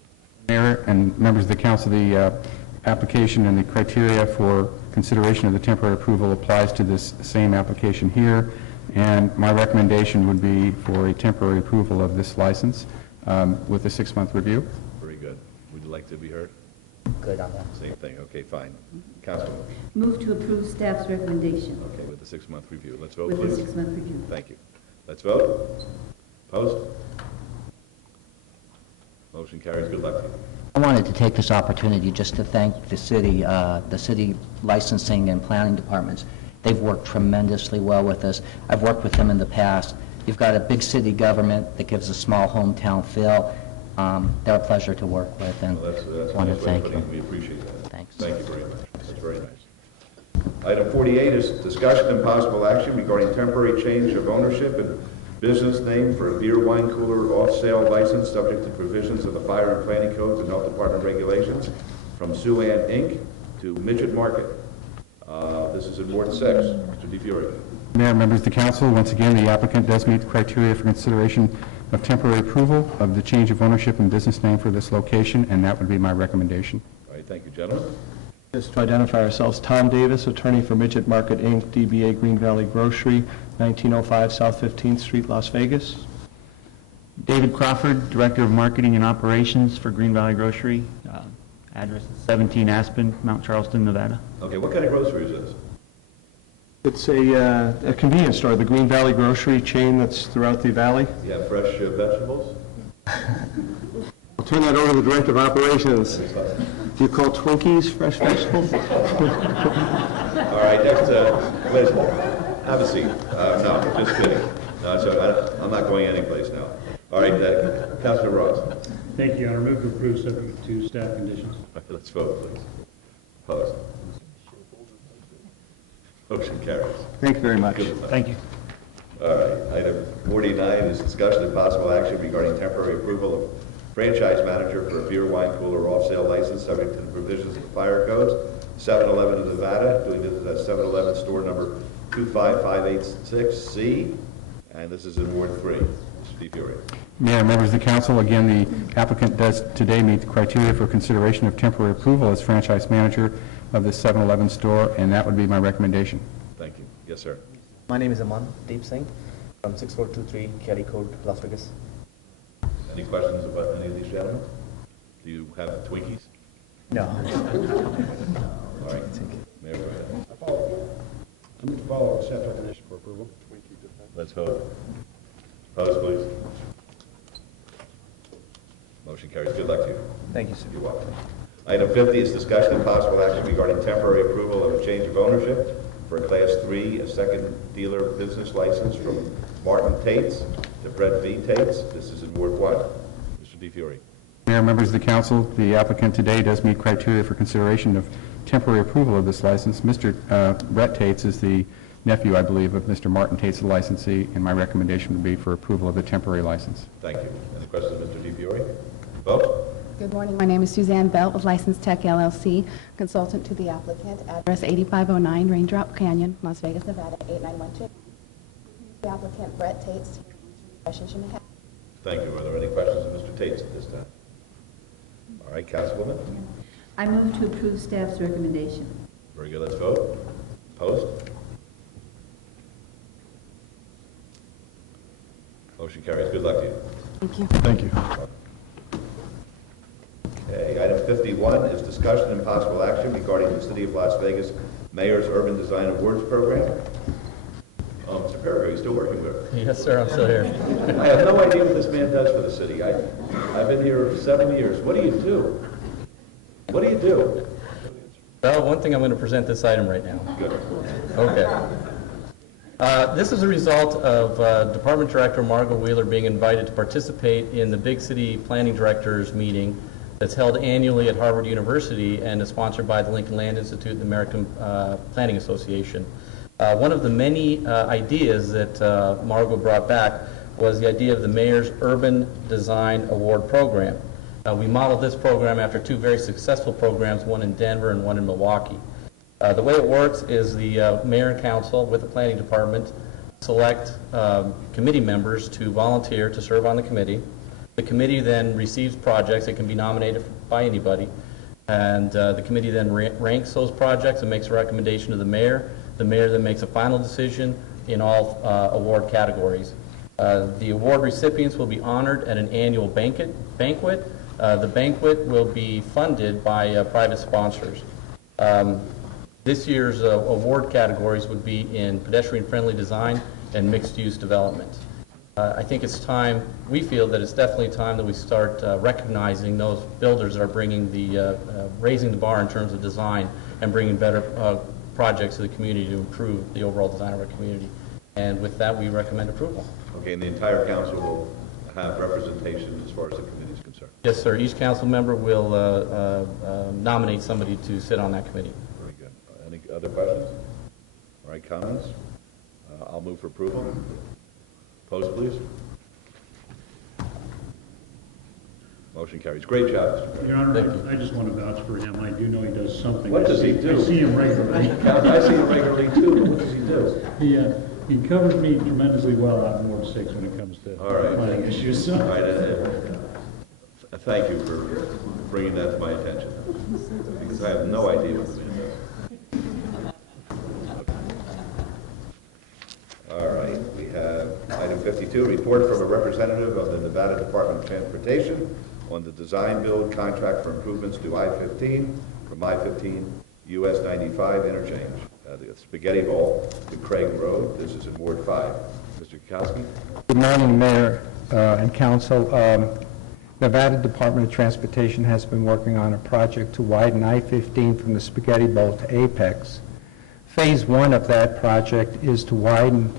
Mayor and members of the council, the application and the criteria for consideration of the temporary approval applies to this same application here, and my recommendation would be for a temporary approval of this license with a 6-month review. Very good. Would you like to be heard? Good on that. Same thing. Okay, fine. Councilman. Move to approve staff's recommendation. Okay, with the 6-month review. Let's vote, With please. the 6-month review. Thank you. Let's vote. Opposed? Motion carries. Good luck to you. I wanted to take this opportunity just to thank the city licensing and planning departments. They've worked tremendously well with us. I've worked with them in the past. You've got a big city government that gives a small hometown feel. They're a pleasure to work with, and Well, that's I want to a nice way of thank putting it. you. We appreciate that. Thanks. Thank you very much. That's very nice. Item 48 is discussion and possible action regarding temporary change of ownership and business name for a beer wine cooler off-sale license subject to provisions of the Fire and Planning Codes and Health Department regulations from Suan Inc. to Midget Market. This is in Ward 6. Mr. DiFiore. Mayor, members of the council, once again, the applicant does meet the criteria for consideration of temporary approval of the change of ownership and business name for this location, and that would be my recommendation. All right, thank you, gentlemen. Just to identify ourselves, Tom Davis, attorney for Midget Market, Inc., DBA Green Valley Grocery, 1905 South 15th Street, Las Vegas. David Crawford, Director of Marketing and Operations for Green Valley Grocery. Address is 17 Aspen, Mount Charleston, Nevada. Okay, what kind of grocery is this? It's a convenience store, the Green Valley Grocery chain that's throughout the valley. You have fresh vegetables? I'll turn that over to the Director of Operations. Do you call Twinkies fresh vegetables? All right, next, Liz, have a seat. No, just kidding. No, so I'm not going anyplace now. All right, Councilor Ross. Thank you, Your Honor. Move to approve subject to staff conditions. Let's vote, please. Opposed? Motion carries. Thank you very much. Thank you. All right, item 49 is discussion and possible action regarding temporary approval of franchise manager for a beer wine cooler off-sale license subject to the provisions of the fire codes. 7-Eleven of Nevada, doing business at 7-Eleven store number 25586C, and this is in Ward 3. Mr. DiFiore. Mayor, members of the council, again, the applicant does today meet the criteria for consideration of temporary approval as franchise manager of the 7-Eleven store, and that would be my recommendation. Thank you. Yes, sir. My name is Aman Deep Singh from 6423 Kelly Court, Las Vegas. Any questions about any of these gentlemen? Do you have Twinkies? No. All right. Mayor, go ahead. I move to follow staff recommendation for approval. Let's vote. Opposed, please. Motion carries. Good luck to you. Thank you, sir. You're welcome. Item 50 is discussion and possible action regarding temporary approval of a change of ownership for a Class 3, a second dealer business license from Martin Tates to Brett V. Tates. This is in Ward 1. Mr. DiFiore. Mayor, members of the council, the applicant today does meet criteria for consideration of temporary approval of this license. Mr. Brett Tates is the nephew, I believe, of Mr. Martin Tates, the licensee, and my recommendation would be for approval of the temporary license. Thank you. Any questions, Mr. DiFiore? Vote. Good morning. My name is Suzanne Belt with License Tech LLC, consultant to the applicant. Address 8509 Raindrop Canyon, Las Vegas, Nevada, 89122. The applicant, Brett Tates. Questions you may have. Thank you. Are there any questions of Mr. Tates at this time? All right, Councilwoman. I move to approve staff's recommendation. Very good. Let's vote. Opposed? Motion carries. Good luck to you. Thank you. Thank you. Okay, item 51 is discussion and possible action regarding the City of Las Vegas Mayor's Urban Design Awards Program. Mr. Perrigo, you still working with us? Yes, sir. I'm still here. I have no idea what this man does for the city. I've been here 7 years. What do you do? What do you do? Well, one thing, I'm going to present this item right now. Good. Okay. This is a result of Department Director Margot Wheeler being invited to participate in the Big City Planning Directors meeting that's held annually at Harvard University and is sponsored by the Lincoln Land Institute and the American Planning Association. One of the many ideas that Margot brought back was the idea of the Mayor's Urban Design Award Program. We modeled this program after two very successful programs, one in Denver and one in Milwaukee. The way it works is the mayor and council with the planning department select committee members to volunteer to serve on the committee. The committee then receives projects. It can be nominated by anybody. And the committee then ranks those projects and makes a recommendation to the mayor. The mayor then makes a final decision in all award categories. The award recipients will be honored at an annual banquet. The banquet will be funded by private sponsors. This year's award categories would be in pedestrian-friendly design and mixed-use development. I think it's time, we feel that it's definitely time that we start recognizing those builders that are bringing raising the bar in terms of design and bringing better projects to the community to improve the overall design of our community. And with that, we recommend approval. Okay, and the entire council will have representation as far as the committee is concerned? Yes, sir. Each council member will nominate somebody to sit on that committee. Very good. Any other questions? All right, comments? I'll move for approval. Opposed, please. Motion carries. Great job, Mr. Mayor. Your Honor, I just want to vouch for him. I do know he does something. What does he do? I see him regularly. I see him regularly too. What does he do? He covers me tremendously well out in Ward 6 when it comes to planning issues. So. All right. Thank you for bringing that to my attention, because I have no idea what the man does. All right. We have item 52, report from a representative of the Nevada Department of Transportation on the design-build contract for improvements to I-15 from I-15 US 95 interchange, the Spaghetti Bowl to Craig Road. This is in Ward 5. Mr. Kukowski. Good morning, Mayor and Council. Nevada Department of Transportation has been working on a project to widen I-15 from the Spaghetti Bowl to Apex. Phase 1 of that project is to widen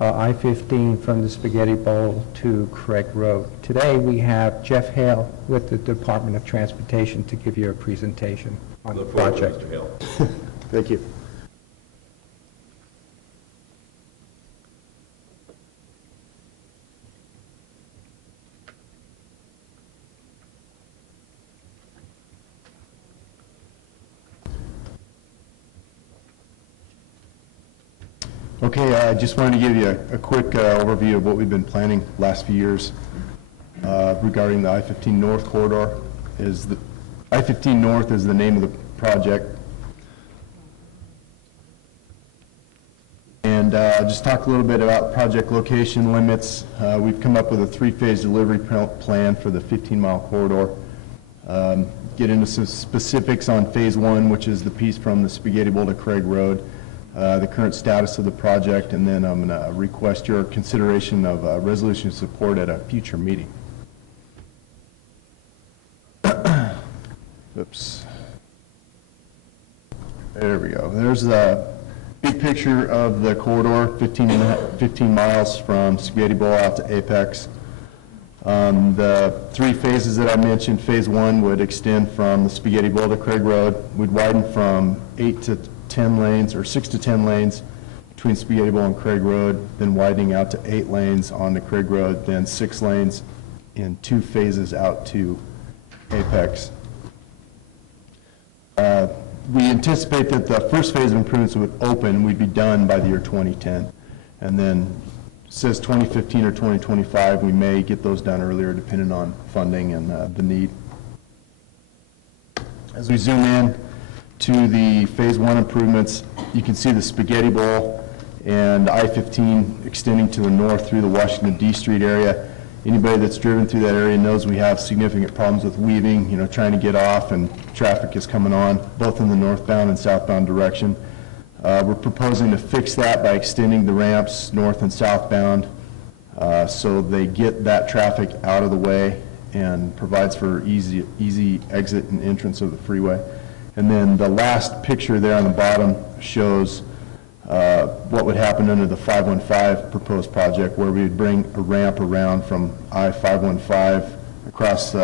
I-15 from the Spaghetti Bowl to Craig Road. Today we have Jeff Hale with the Department of Transportation to give you a presentation on the project. Mr. Hale. Thank you. Okay, I just wanted to give you a quick overview of what we've been planning last few years regarding the I-15 North corridor. I-15 North is the name of the project. And just talk a little bit about project location limits. We've come up with a 3-phase delivery plan for the 15-mile corridor. Get into some specifics on phase 1, which is the piece from the Spaghetti Bowl to Craig Road. The current status of the project, and then I'm going to request your consideration of resolution support at a future meeting. Oops. There we go. There's a big picture of the corridor, 15 miles from Spaghetti Bowl out to Apex. The 3 phases that I mentioned, phase 1 would extend from the Spaghetti Bowl to Craig Road. We'd widen from 8 to 10 lanes or 6 to 10 lanes between Spaghetti Bowl and Craig Road, then widening out to 8 lanes on the Craig Road, then 6 lanes in 2 phases out to Apex. We anticipate that the first phase of improvements would open, we'd be done by the year 2010. And then it says 2015 or 2025, we may get those done earlier depending on funding and the need. As we zoom in to the phase 1 improvements, you can see the Spaghetti Bowl and I-15 extending to the north through the Washington D Street area. Anybody that's driven through that area knows we have significant problems with weaving, trying to get off, and traffic is coming on, both in the northbound and southbound direction. We're proposing to fix that by extending the ramps north and southbound so they get that traffic out of the way and provides for easy exit and entrance of the freeway. And then the last picture there on the bottom shows what would happen under the 515 proposed project, where we would bring a ramp around from I-515 across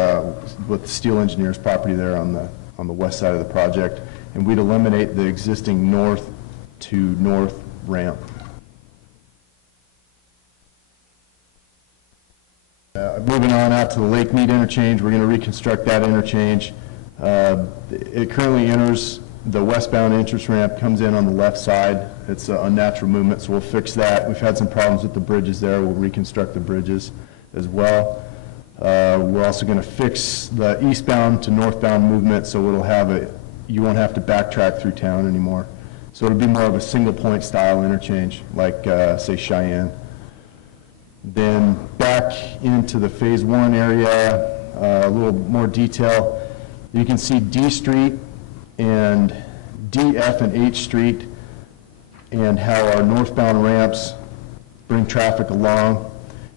with Steel Engineers property there on the west side of the project, and we'd eliminate the existing north to north ramp. Moving on out to the Lake Mead interchange, we're going to reconstruct that interchange. It currently enters the westbound entrance ramp, comes in on the left side. It's an unnatural movement, so we'll fix that. We've had some problems with the bridges there. We'll reconstruct the bridges as well. We're also going to fix the eastbound to northbound movement, so it'll have you won't have to backtrack through town anymore. So it'll be more of a single point style interchange, like say Cheyenne. Then back into the phase 1 area, a little more detail. You can see D Street and D, F, and H Street, and how our northbound ramps bring traffic along,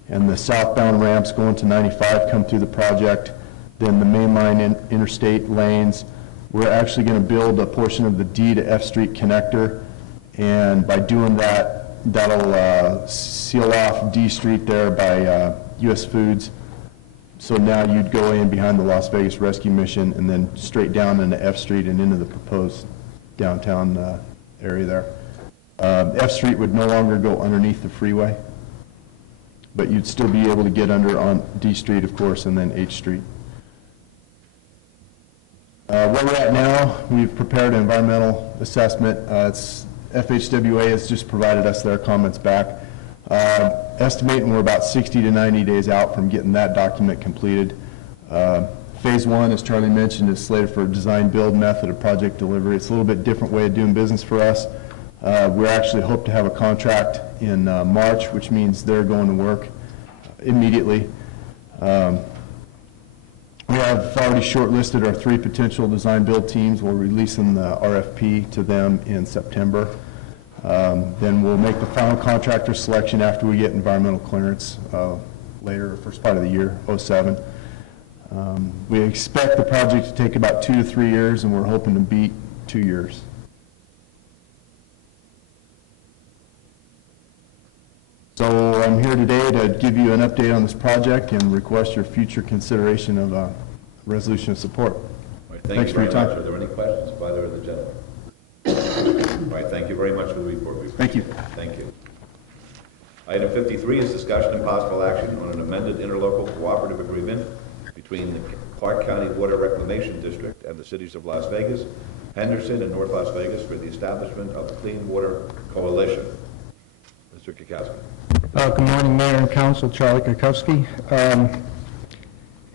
and the southbound ramps going to 95 come through the project. Then the mainline interstate lanes. We're actually going to build a portion of the D to F Street connector, and by doing that, that'll seal off D Street there by U.S. Foods. So now you'd go in behind the Las Vegas Rescue Mission and then straight down into F Street and into the proposed downtown area there. F Street would no longer go underneath the freeway, but you'd still be able to get under on D Street, of course, and then H Street. Where we're at now, we've prepared an environmental assessment. FHWA has just provided us their comments back. Estimating we're about 60 to 90 days out from getting that document completed. Phase 1, as Charlie mentioned, is slated for a design-build method of project delivery. It's a little bit different way of doing business for us. We actually hope to have a contract in March, which means they're going to work immediately. We have already shortlisted our 3 potential design-build teams. We're releasing the RFP to them in September. Then we'll make the final contractor selection after we get environmental clearance later, first part of the year, 2007. We expect the project to take about 2 to 3 years, and we're hoping to beat 2 years. So I'm here today to give you an update on this project and request your future consideration of a resolution of support. All right, thanks for your time. Are there any questions by either of the gentlemen? All right, thank you very much for the report. Thank you. Thank you. Item 53 is discussion and possible action on an amended interlocal cooperative agreement between the Clark County Water Reclamation District and the cities of Las Vegas, Henderson, and North Las Vegas for the establishment of the Clean Water Coalition. Mr. Kukowski. Good morning, Mayor and Council. Charlie Kukowski.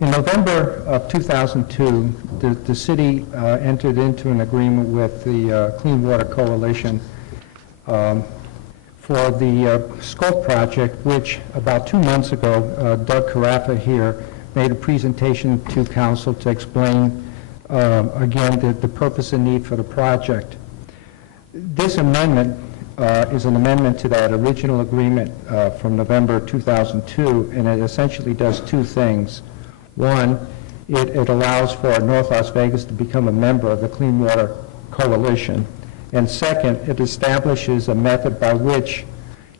In November of 2002, the city entered into an agreement with the Clean Water Coalition for the SCOPE project, which about 2 months ago, Doug Carafa here made a presentation to Council to explain again the purpose and need for the project. This amendment is an amendment to that original agreement from November 2002, and it essentially does 2 things. One, it allows for North Las Vegas to become a member of the Clean Water Coalition. And second, it establishes a method by which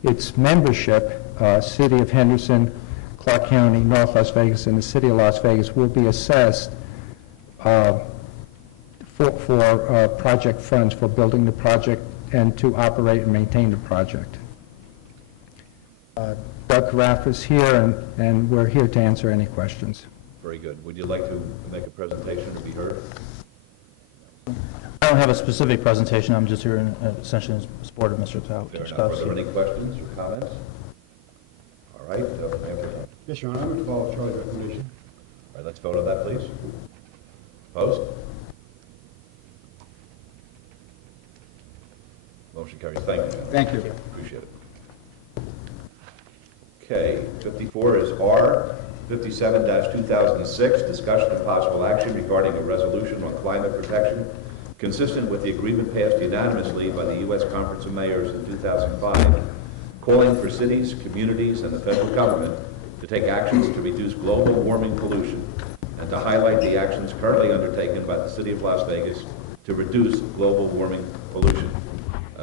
its membership, City of Henderson, Clark County, North Las Vegas, and the City of Las Vegas will be assessed for project funds for building the project and to operate and maintain the project. Doug Carafa is here, and we're here to answer any questions. Very good. Would you like to make a presentation to be heard? I don't have a specific presentation. I'm just here essentially in support of Mr. Kukowski. Are there any questions or comments? All right. Thank you. Yes, Your Honor. I'm going to follow Charlie's recommendation. All right. Let's vote on that, please. Opposed? Motion carries. Thank you. Thank you. Appreciate it. Okay. 54 is R. 57-2006, discussion of possible action regarding a resolution on climate protection consistent with the agreement passed unanimously by the U.S. Conference of Mayors in 2005, calling for cities, communities, and the federal government to take actions to reduce global warming pollution and to highlight the actions currently undertaken by the City of Las Vegas to reduce global warming pollution.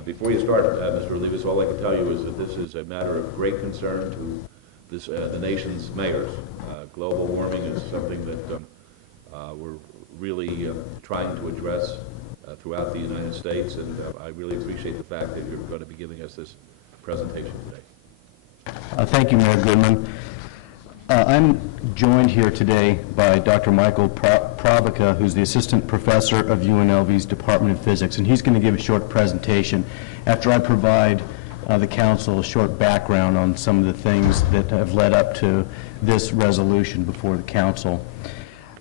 Before you start, Mr. Olivas, all I can tell you is that this is a matter of great concern to the nation's mayors. Global warming is something that we're really trying to address throughout the United States, and I really appreciate the fact that you're going to be giving us this presentation today. Thank you, Mayor Goodman. I'm joined here today by Dr. Michael Pravica, who's the Assistant Professor of UNLV's Department of Physics, and he's going to give a short presentation after I provide the Council a short background on some of the things that have led up to this resolution before the Council.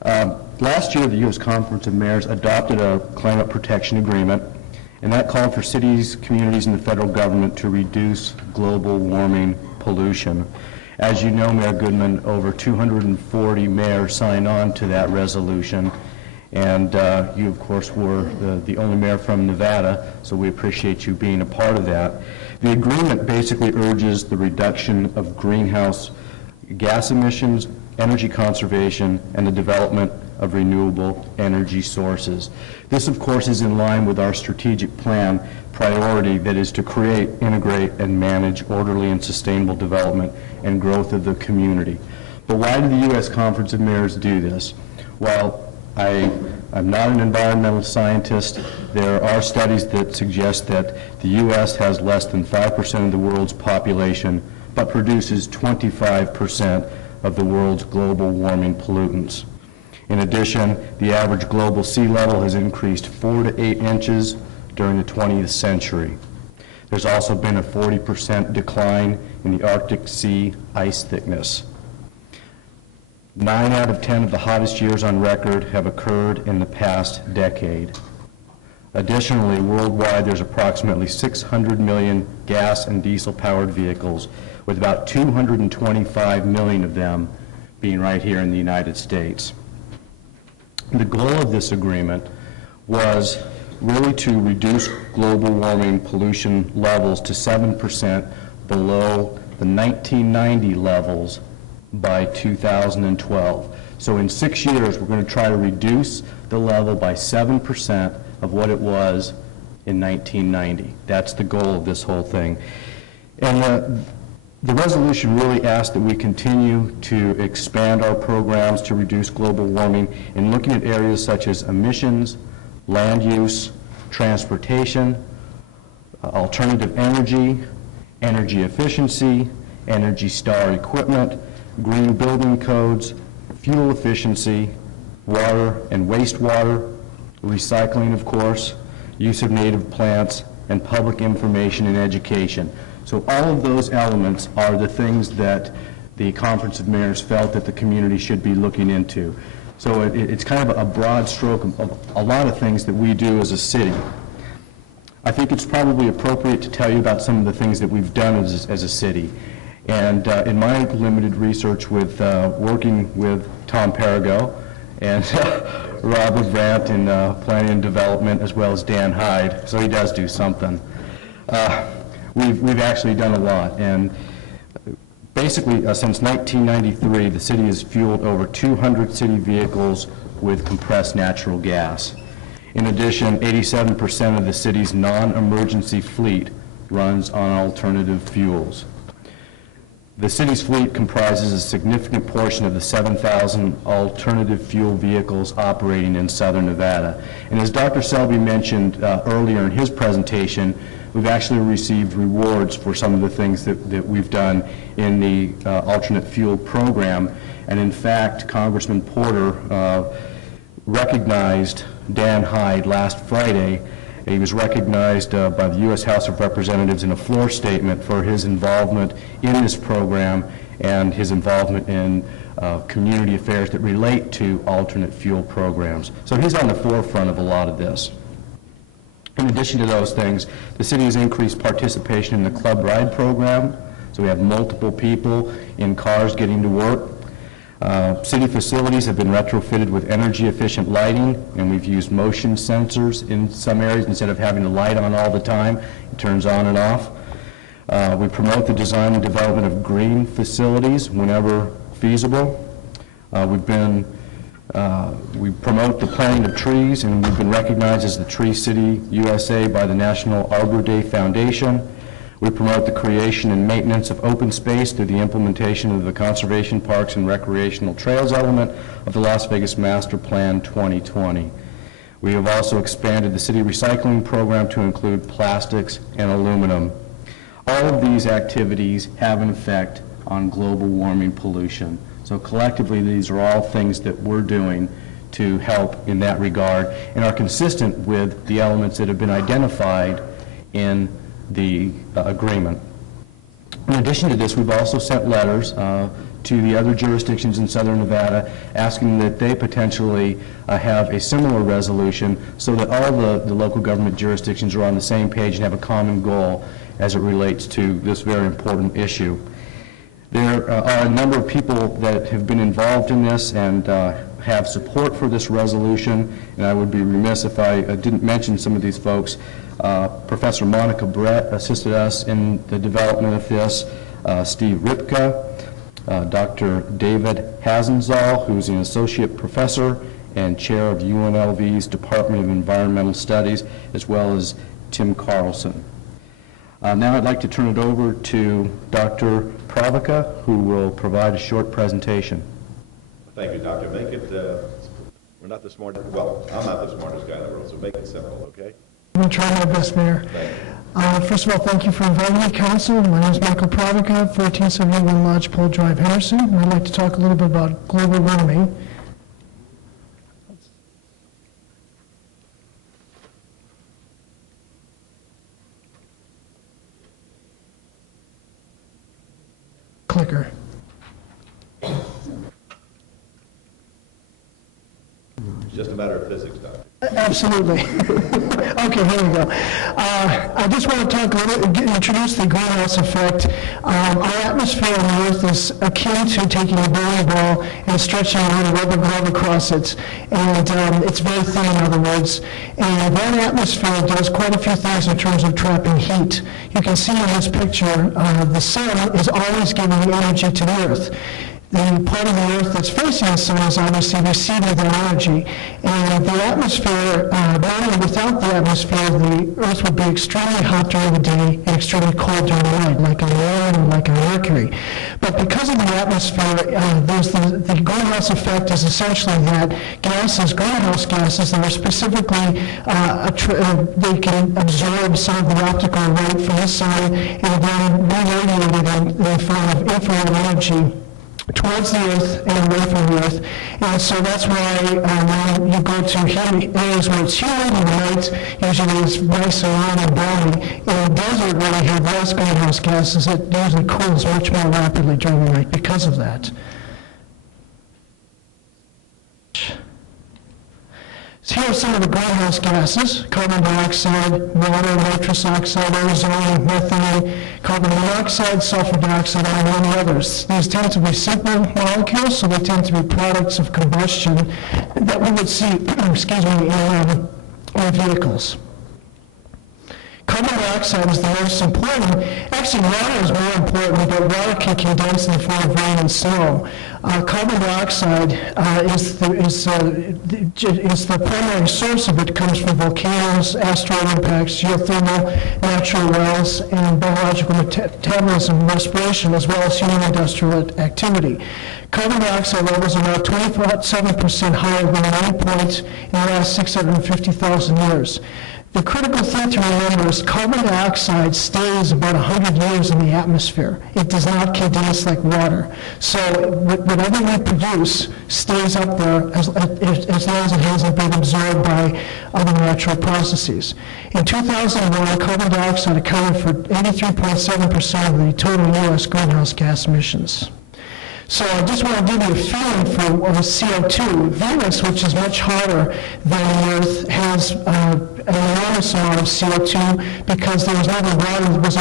Last year, the U.S. Conference of Mayors adopted a climate protection agreement, and that called for cities, communities, and the federal government to reduce global warming pollution. As you know, Mayor Goodman, over 240 mayors signed on to that resolution, and you, of course, were the only mayor from Nevada, so we appreciate you being a part of that. The agreement basically urges the reduction of greenhouse gas emissions, energy conservation, and the development of renewable energy sources. This, of course, is in line with our strategic plan priority that is to create, integrate, and manage orderly and sustainable development and growth of the community. But why did the U.S. Conference of Mayors do this? Well, I'm not an environmental scientist. There are studies that suggest that the U.S. has less than 5% of the world's population, but produces 25% of the world's global warming pollutants. In addition, the average global sea level has increased 4 to 8 inches during the 20th century. There's also been a 40% decline in the Arctic Sea ice thickness. 9 out of 10 of the hottest years on record have occurred in the past decade. Additionally, worldwide, there's approximately 600 million gas and diesel-powered vehicles, with about 225 million of them being right here in the United States. The goal of this agreement was really to reduce global warming pollution levels to 7% below the 1990 levels by 2012. So in 6 years, we're going to try to reduce the level by 7% of what it was in 1990. That's the goal of this whole thing. And the resolution really asks that we continue to expand our programs to reduce global warming in looking at areas such as emissions, land use, transportation, alternative energy, energy efficiency, Energy Star equipment, green building codes, fuel efficiency, water and wastewater, recycling, of course, use of native plants, and public information and education. So all of those elements are the things that the Conference of Mayors felt that the community should be looking into. So it's kind of a broad stroke of a lot of things that we do as a city. I think it's probably appropriate to tell you about some of the things that we've done as a city. And in my limited research with working with Tom Perigo and Rob LeBrant in Planning and Development, as well as Dan Hyde, so he does do something. We've actually done a lot, and basically since 1993, the city has fueled over 200 city vehicles with compressed natural gas. In addition, 87% of the city's non-emergency fleet runs on alternative fuels. The city's fleet comprises a significant portion of the 7,000 alternative fuel vehicles operating in southern Nevada. And as Dr. Selby mentioned earlier in his presentation, we've actually received rewards for some of the things that we've done in the alternate fuel program. And in fact, Congressman Porter recognized Dan Hyde last Friday. He was recognized by the U.S. House of Representatives in a floor statement for his involvement in this program and his involvement in community affairs that relate to alternate fuel programs. So he's on the forefront of a lot of this. In addition to those things, the city has increased participation in the Club Ride program, so we have multiple people in cars getting to work. City facilities have been retrofitted with energy-efficient lighting, and we've used motion sensors in some areas. Instead of having the light on all the time, it turns on and off. We promote the design and development of green facilities whenever feasible. We promote the planting of trees, and we've been recognized as the Tree City USA by the National Arbor Day Foundation. We promote the creation and maintenance of open space through the implementation of the Conservation Parks and Recreational Trails element of the Las Vegas Master Plan 2020. We have also expanded the city recycling program to include plastics and aluminum. All of these activities have an effect on global warming pollution. So collectively, these are all things that we're doing to help in that regard and are consistent with the elements that have been identified in the agreement. In addition to this, we've also sent letters to the other jurisdictions in Southern Nevada asking that they potentially have a similar resolution so that all the local government jurisdictions are on the same page and have a common goal as it relates to this very important issue. There are a number of people that have been involved in this and have support for this resolution, and I would be remiss if I didn't mention some of these folks. Professor Monica Brett assisted us in the development of this, Steve Ripka, Dr. David Hasenzahl, who's an associate professor and chair of UNLV's Department of Environmental Studies, as well as Tim Carlson. Now I'd like to turn it over to Dr. Pravica, who will provide a short presentation. Thank you, Doctor. Make it, we're not the smartest, well, I'm not the smartest guy in the world, so make it simple, okay? I'm going to try my best, Mayor. First of all, thank you for inviting me, Council. My name is Michael Pravica, 1471 Lodgepole Drive, Henderson. And I'd like to talk a little bit about global warming. Clicker. It's just a matter of physics, Doctor. Absolutely. Okay, here we go. I just want to talk a little, introduce the greenhouse effect. Our atmosphere on the Earth is akin to taking a bowling ball and stretching a little rubber glove across it, and it's very thin, in other words. And that atmosphere does quite a few things in terms of trapping heat. You can see in this picture, the sun is always giving energy to the Earth. The part of the Earth that's facing the sun is obviously receiving the energy. And the atmosphere, without the atmosphere, the Earth would be extremely hot during the day and extremely cold during the night, like on the Moon and like on Mercury. But because of the atmosphere, there's the greenhouse effect is essentially that gases, greenhouse gases, that are specifically, they can absorb some of the optical light from the sun and then re-radiate it in the form of infrared energy towards the Earth and away from the Earth. And so that's why when you go to areas where it's humid in the night, usually it's nice and warm and balmy. In the desert where they have less greenhouse gases, it usually cools much more rapidly during the night because of that. So here are some of the greenhouse gases: carbon dioxide, water, nitrous oxide, ozone, methane, carbon monoxide, sulfur dioxide, and many others. These tend to be simple molecules, so they tend to be products of combustion that we would see in vehicles. Carbon dioxide is the most important. Actually, water is more important, but water can condense in the form of rain and snow. Carbon dioxide is the primary source of it. It comes from volcanoes, asteroid impacts, geothermal, natural wells, and biological metabolism and respiration, as well as human industrial activity. Carbon dioxide levels are now 27% higher than any point in the last 650,000 years. The critical thing to remember is carbon dioxide stays about 100 years in the atmosphere. It does not condense like water. So whatever we produce stays up there as long as it hasn't been absorbed by other natural processes. In 2001, carbon dioxide accounted for 83.7% of the total U.S. greenhouse gas emissions. So I just want to give you a feeling for CO2. Venus, which is much hotter than the Earth, has an enormous amount of CO2 because there was never water that was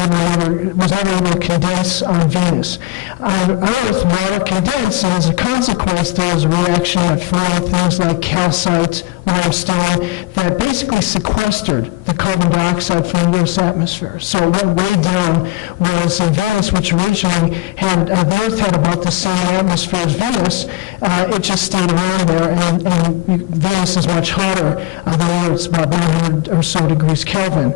never able to condense on Venus. On Earth, water condensed, and as a consequence, there was a reaction that formed things like calcite, limestone, that basically sequestered the carbon dioxide from the Earth's atmosphere. So it went way down, whereas Venus, which originally had, the Earth had about the same atmosphere as Venus, it just stayed around there, and Venus is much hotter than Earth. It's about 900 or so degrees Kelvin.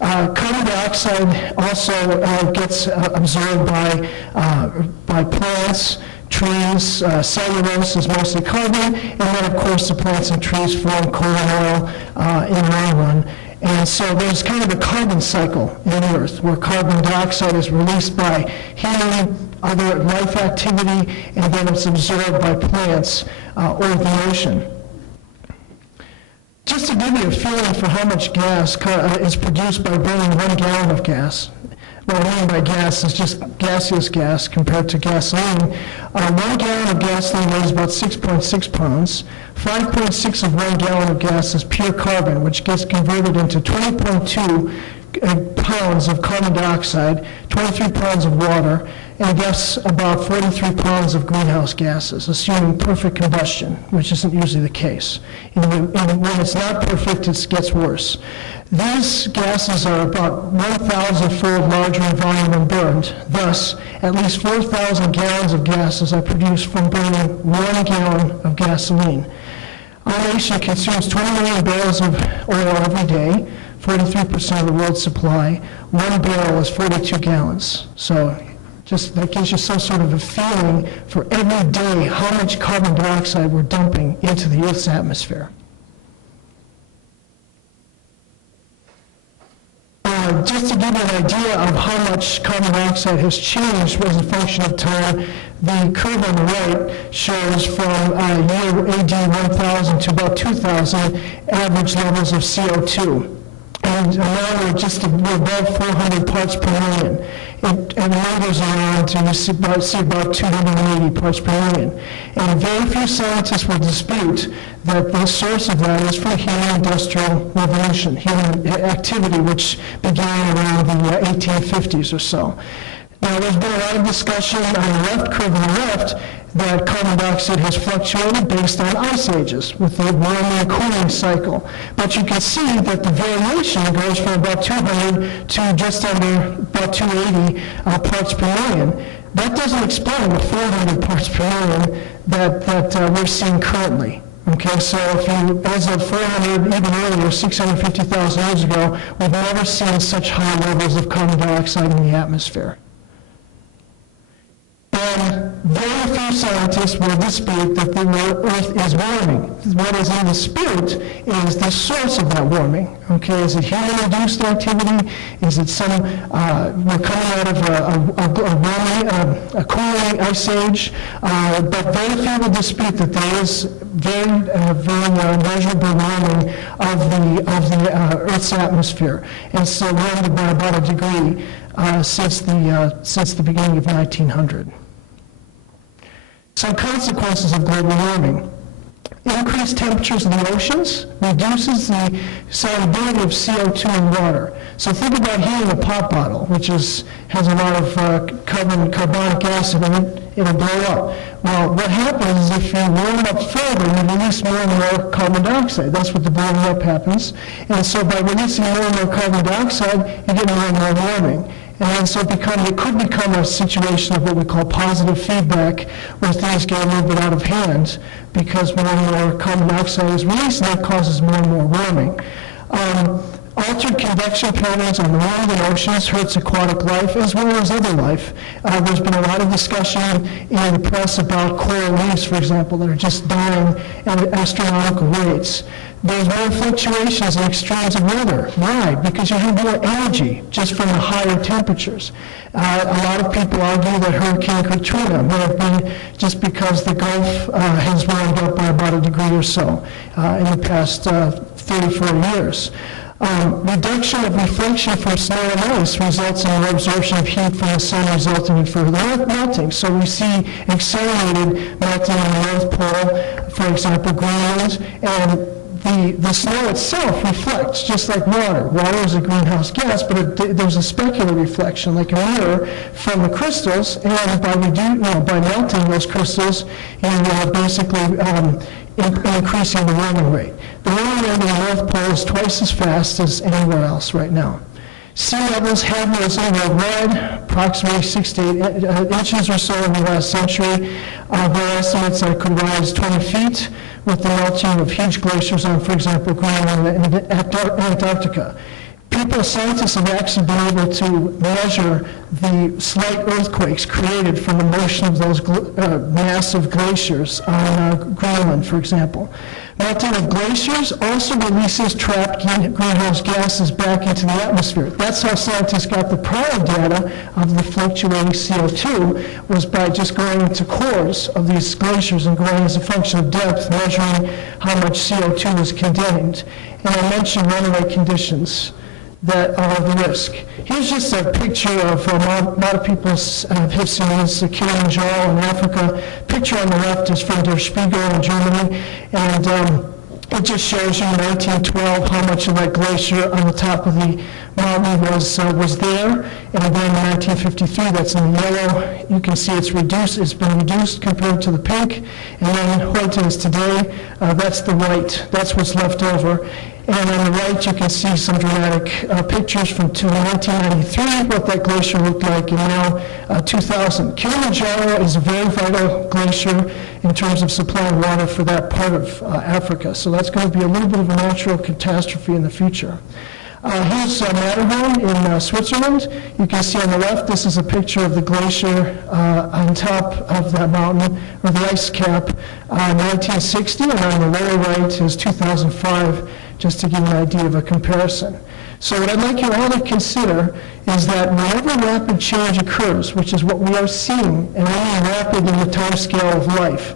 Carbon dioxide also gets absorbed by plants, trees. Cellulose is mostly carbon, and then, of course, the plants and trees form coal and oil in the long run. And so there's kind of a carbon cycle in the Earth, where carbon dioxide is released by heating, other life activity, and then it's absorbed by plants or the ocean. Just to give you a feeling for how much gas is produced by burning 1 gallon of gas, what I mean by gas is just gaseous gas compared to gasoline. 1 gallon of gasoline weighs about 6.6 pounds. 5.6 of 1 gallon of gas is pure carbon, which gets converted into 20.2 pounds of carbon dioxide, 23 pounds of water, and thus about 43 pounds of greenhouse gases, assuming perfect combustion, which isn't usually the case. And when it's not perfect, it gets worse. These gases are about 1,000-fold larger in volume when burned. Thus, at least 4,000 gallons of gases are produced from burning 1 gallon of gasoline. Our nation consumes 20 million barrels of oil every day, 43% of the world's supply. 1 barrel is 42 gallons. So just that gives you some sort of a feeling for every day how much carbon dioxide we're dumping into the Earth's atmosphere. Just to give you an idea of how much carbon dioxide has changed as a function of time, the curve on the right shows from year AD 1000 to about 2000 average levels of CO2. And now we're above 400 parts per million. And it goes around to see about 280 parts per million. And very few scientists will dispute that the source of that is from human industrial revolution, human activity, which began around the 1850s or so. Now, there's been a lot of discussion on the left curve on the left that carbon dioxide has fluctuated based on ice ages with the warming and cooling cycle. But you can see that the variation goes from about 200 to just under about 280 parts per million. That doesn't explain the 400 parts per million that we're seeing currently. Okay, so if you, as of 400, even earlier, 650,000 years ago, we've never seen such high levels of carbon dioxide in the atmosphere. And very few scientists will dispute that the Earth is warming. What is in dispute is the source of that warming. Okay, is it human-induced activity? Is it some, we're coming out of a cooling ice age? But very few will dispute that there is very measurable warming of the Earth's atmosphere. And so warmed by about a degree since the beginning of 1900. Some consequences of global warming. Increased temperatures in the oceans reduces the solubility of CO2 in water. So think about heating a pop bottle, which has a lot of carbonic acid in it. It'll blow up. Well, what happens is if you warm up further, you release more and more carbon dioxide. That's what the blowing up happens. And so by releasing more and more carbon dioxide, you get more and more warming. And so it could become a situation of what we call positive feedback, where things get a little bit out of hand because more and more carbon dioxide is released, and that causes more and more warming. Altered convection patterns on the land and oceans hurts aquatic life as well as other life. There's been a lot of discussion in the press about coral reefs, for example, that are just dying at astronomical rates. There's more fluctuations and extremes of weather. Why? Because you have more energy just from the higher temperatures. A lot of people argue that Hurricane Katrina may have been just because the Gulf has warmed up by about a degree or so in the past 30, 40 years. Reduction of reflection from snow and ice results in the absorption of heat from the sun, resulting in further melting. So we see accelerated melting on the North Pole, for example, Greenland, and the snow itself reflects just like water. Water is a greenhouse gas, but there's a specular reflection, like a mirror, from the crystals, and by melting those crystals, you're basically increasing the warming rate. The warming rate in the North Pole is twice as fast as anywhere else right now. Sea levels have risen worldwide, approximately 6 to 8 inches or so in the last century. There are estimates that it could rise 20 feet with the melting of huge glaciers on, for example, Greenland and Antarctica. Scientists have actually been able to measure the slight earthquakes created from the motion of those massive glaciers on Greenland, for example. Melting of glaciers also releases trapped greenhouse gases back into the atmosphere. That's how scientists got the prior data of the fluctuating CO2, was by just going into cores of these glaciers and going as a function of depth, measuring how much CO2 was contained. And I mentioned runaway conditions that are the risk. Here's just a picture of a lot of people have seen this, Kilimanjaro in Africa. Picture on the left is from Der Spiegel in Germany, and it just shows you in 1912 how much of that glacier on the top of the mountain was there, and then in 1953, that's in the yellow. You can see it's reduced. It's been reduced compared to the pink, and then what it is today, that's the white. That's what's left over. And on the right, you can see some dramatic pictures from 1993, what that glacier looked like, and now 2000. Kilimanjaro is a very vital glacier in terms of supplying water for that part of Africa. So that's going to be a little bit of a natural catastrophe in the future. Here's Matterhorn in Switzerland. You can see on the left, this is a picture of the glacier on top of that mountain, or the ice cap, in 1960, and on the lower right is 2005, just to give you an idea of a comparison. So what I'd like you all to consider is that whenever rapid change occurs, which is what we are seeing, and I mean rapid in the time scale of life,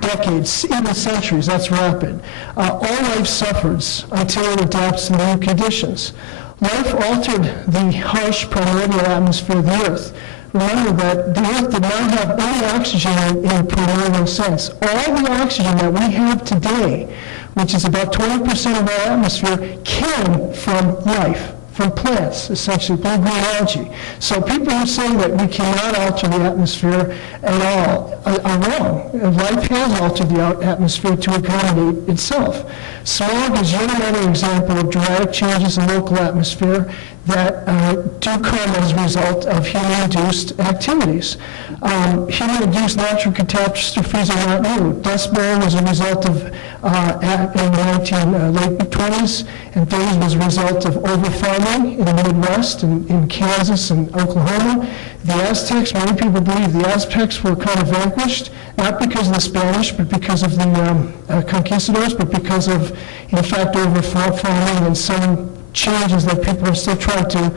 decades, even centuries, that's rapid, all life suffers until it adapts to new conditions. Life altered the harsh primordial atmosphere of the Earth. Remember that the Earth did not have any oxygen in a primordial sense. All the oxygen that we have today, which is about 20% of our atmosphere, came from life, from plants, essentially, blue-green algae. So people who say that we cannot alter the atmosphere at all are wrong. Life has altered the atmosphere to accommodate itself. Smog is yet another example of dramatic changes in local atmosphere that do come as a result of human-induced activities. Human-induced natural catastrophes are not new. Dust Bowl was a result of, in the late 20s and 30s, was a result of overfarming in the Midwest and in Kansas and Oklahoma. The Aztecs, many people believe the Aztecs were kind of vanquished, not because of the Spanish, but because of the conquistadors, but because of, in fact, overfarming and some changes that people are still trying to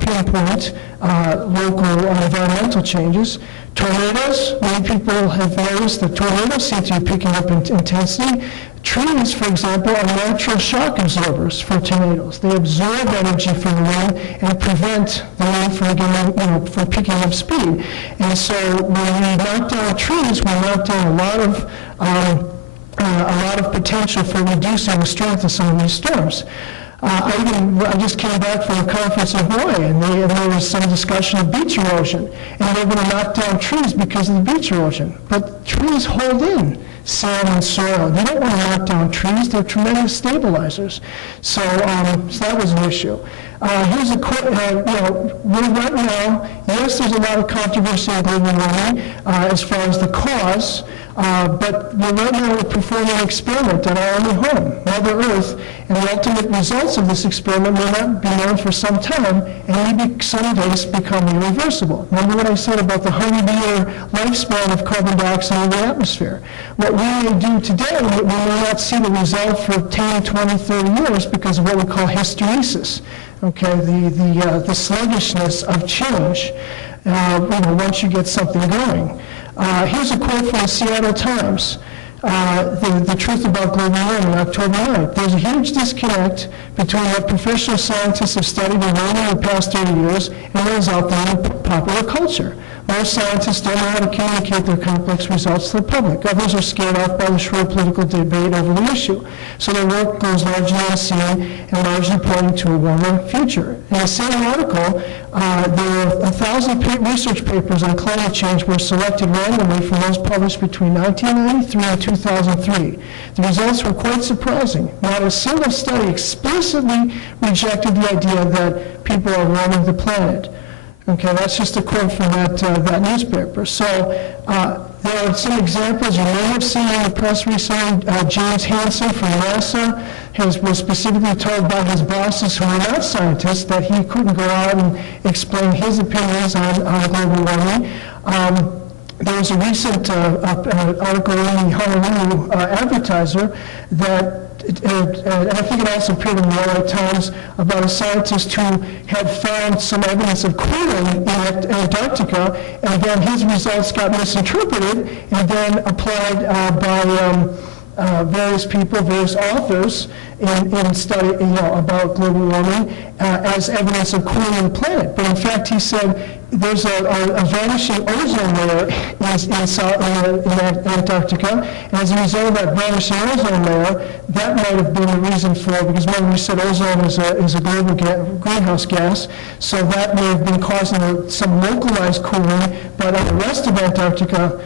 pinpoint, local environmental changes. Tornadoes, many people have noticed that tornadoes seem to be picking up in intensity. Trees, for example, are natural shock absorbers for tornadoes. They absorb energy from the wind and prevent the wind from picking up speed. And so when we knock down trees, we knock down a lot of potential for reducing the strength of some of these storms. I just came back from a conference in Hawaii, and there was some discussion of beach erosion, and they're going to knock down trees because of the beach erosion. But trees hold in sand and soil. You don't want to knock down trees. They're tremendous stabilizers. So that was an issue. Here's a quote, right now, yes, there's a lot of controversy in global warming as far as the cause, but right now we're performing an experiment on our own home, Mother Earth, and the ultimate results of this experiment may not be known for some time, and maybe some days become irreversible. Remember what I said about the 100-year lifespan of carbon dioxide in the atmosphere? What we may do today, we may not see the result for 10, 20, 30 years because of what we call hysteresis. Okay, the sluggishness of change, once you get something going. Here's a quote from the Seattle Times. The truth about global warming, October 9th. There's a huge disconnect between what professional scientists have studied and learned in the past 30 years and what is out there in popular culture. Most scientists don't know how to communicate their complex results to the public. Others are scared off by the shrill political debate over the issue. So their work goes largely unseen and largely pointing to a warmer future. In the same article, there are 1,000 research papers on climate change were selected randomly from those published between 1993 and 2003. The results were quite surprising. Not a single study explicitly rejected the idea that people are warming the planet. Okay, that's just a quote from that newspaper. So There are some examples you may have seen in the press recently. James Hansen from NASA was specifically told by his bosses, who are not scientists, that he couldn't go out and explain his opinions on global warming. There was a recent article in the Honolulu Advertiser that, and I think it also appeared in the LA Times, about a scientist who had found some evidence of cooling in Antarctica, and then his results got misinterpreted and then applied by various people, various authors in study, about global warming as evidence of cooling the planet. But in fact, he said there's a vanishing ozone layer in Antarctica, and as a result of that vanishing ozone layer, that might have been the reason for, because remember we said ozone is a global greenhouse gas, so that may have been causing some localized cooling, but on the rest of Antarctica,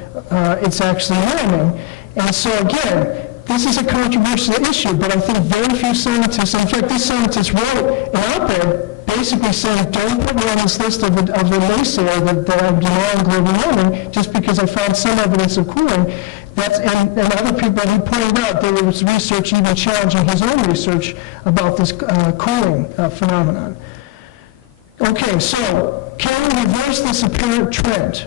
it's actually warming. And so again, this is a controversial issue, but I think very few scientists, in fact, this scientist wrote an op-ed basically saying, don't put me on this list of the naysayer that I'm denying global warming just because I found some evidence of cooling. And other people, he pointed out there was research even challenging his own research about this cooling phenomenon. Okay, so can we reverse this apparent trend?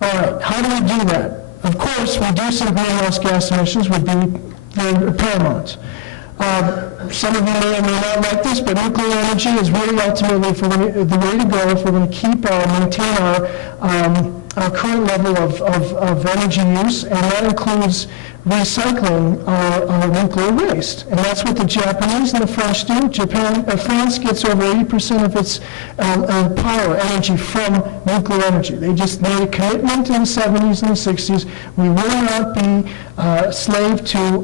All right, how do we do that? Of course, reducing greenhouse gas emissions would be paramount. Some of you may or may not like this, but nuclear energy is really ultimately the way to go if we're going to maintain our current level of energy use, and that includes recycling our nuclear waste. And that's what the Japanese and the French do. France gets over 80% of its power energy from nuclear energy. They just made a commitment in the 70s and the 60s. We will not be slave to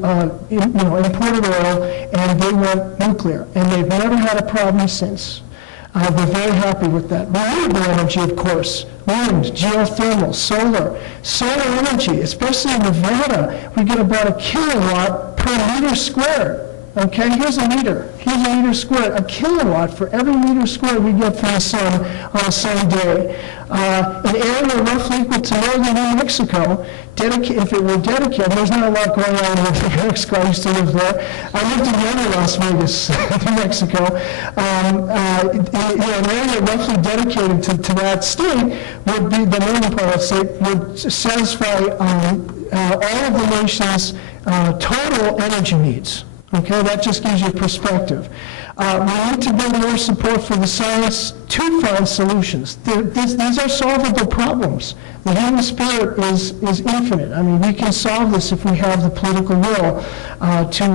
imported oil, and they want nuclear. And they've never had a problem since. They're very happy with that. Renewable energy, of course. Wind, geothermal, solar. Solar energy, especially in Nevada, we get about 1 kilowatt per meter squared. Okay, here's a meter squared. 1 kilowatt for every meter squared we get from the sun on a sunny day. An area roughly equal to northern New Mexico, if it were dedicated, there's not a lot going on in New Mexico. I used to live there. I lived in younger Las Vegas, New Mexico. An area roughly dedicated to that state would be, the northern part of the state, would satisfy all of the nation's total energy needs. Okay, that just gives you perspective. We need to build more support for the science to find solutions. These are solvable problems. The human spirit is infinite. I mean, we can solve this if we have the political will to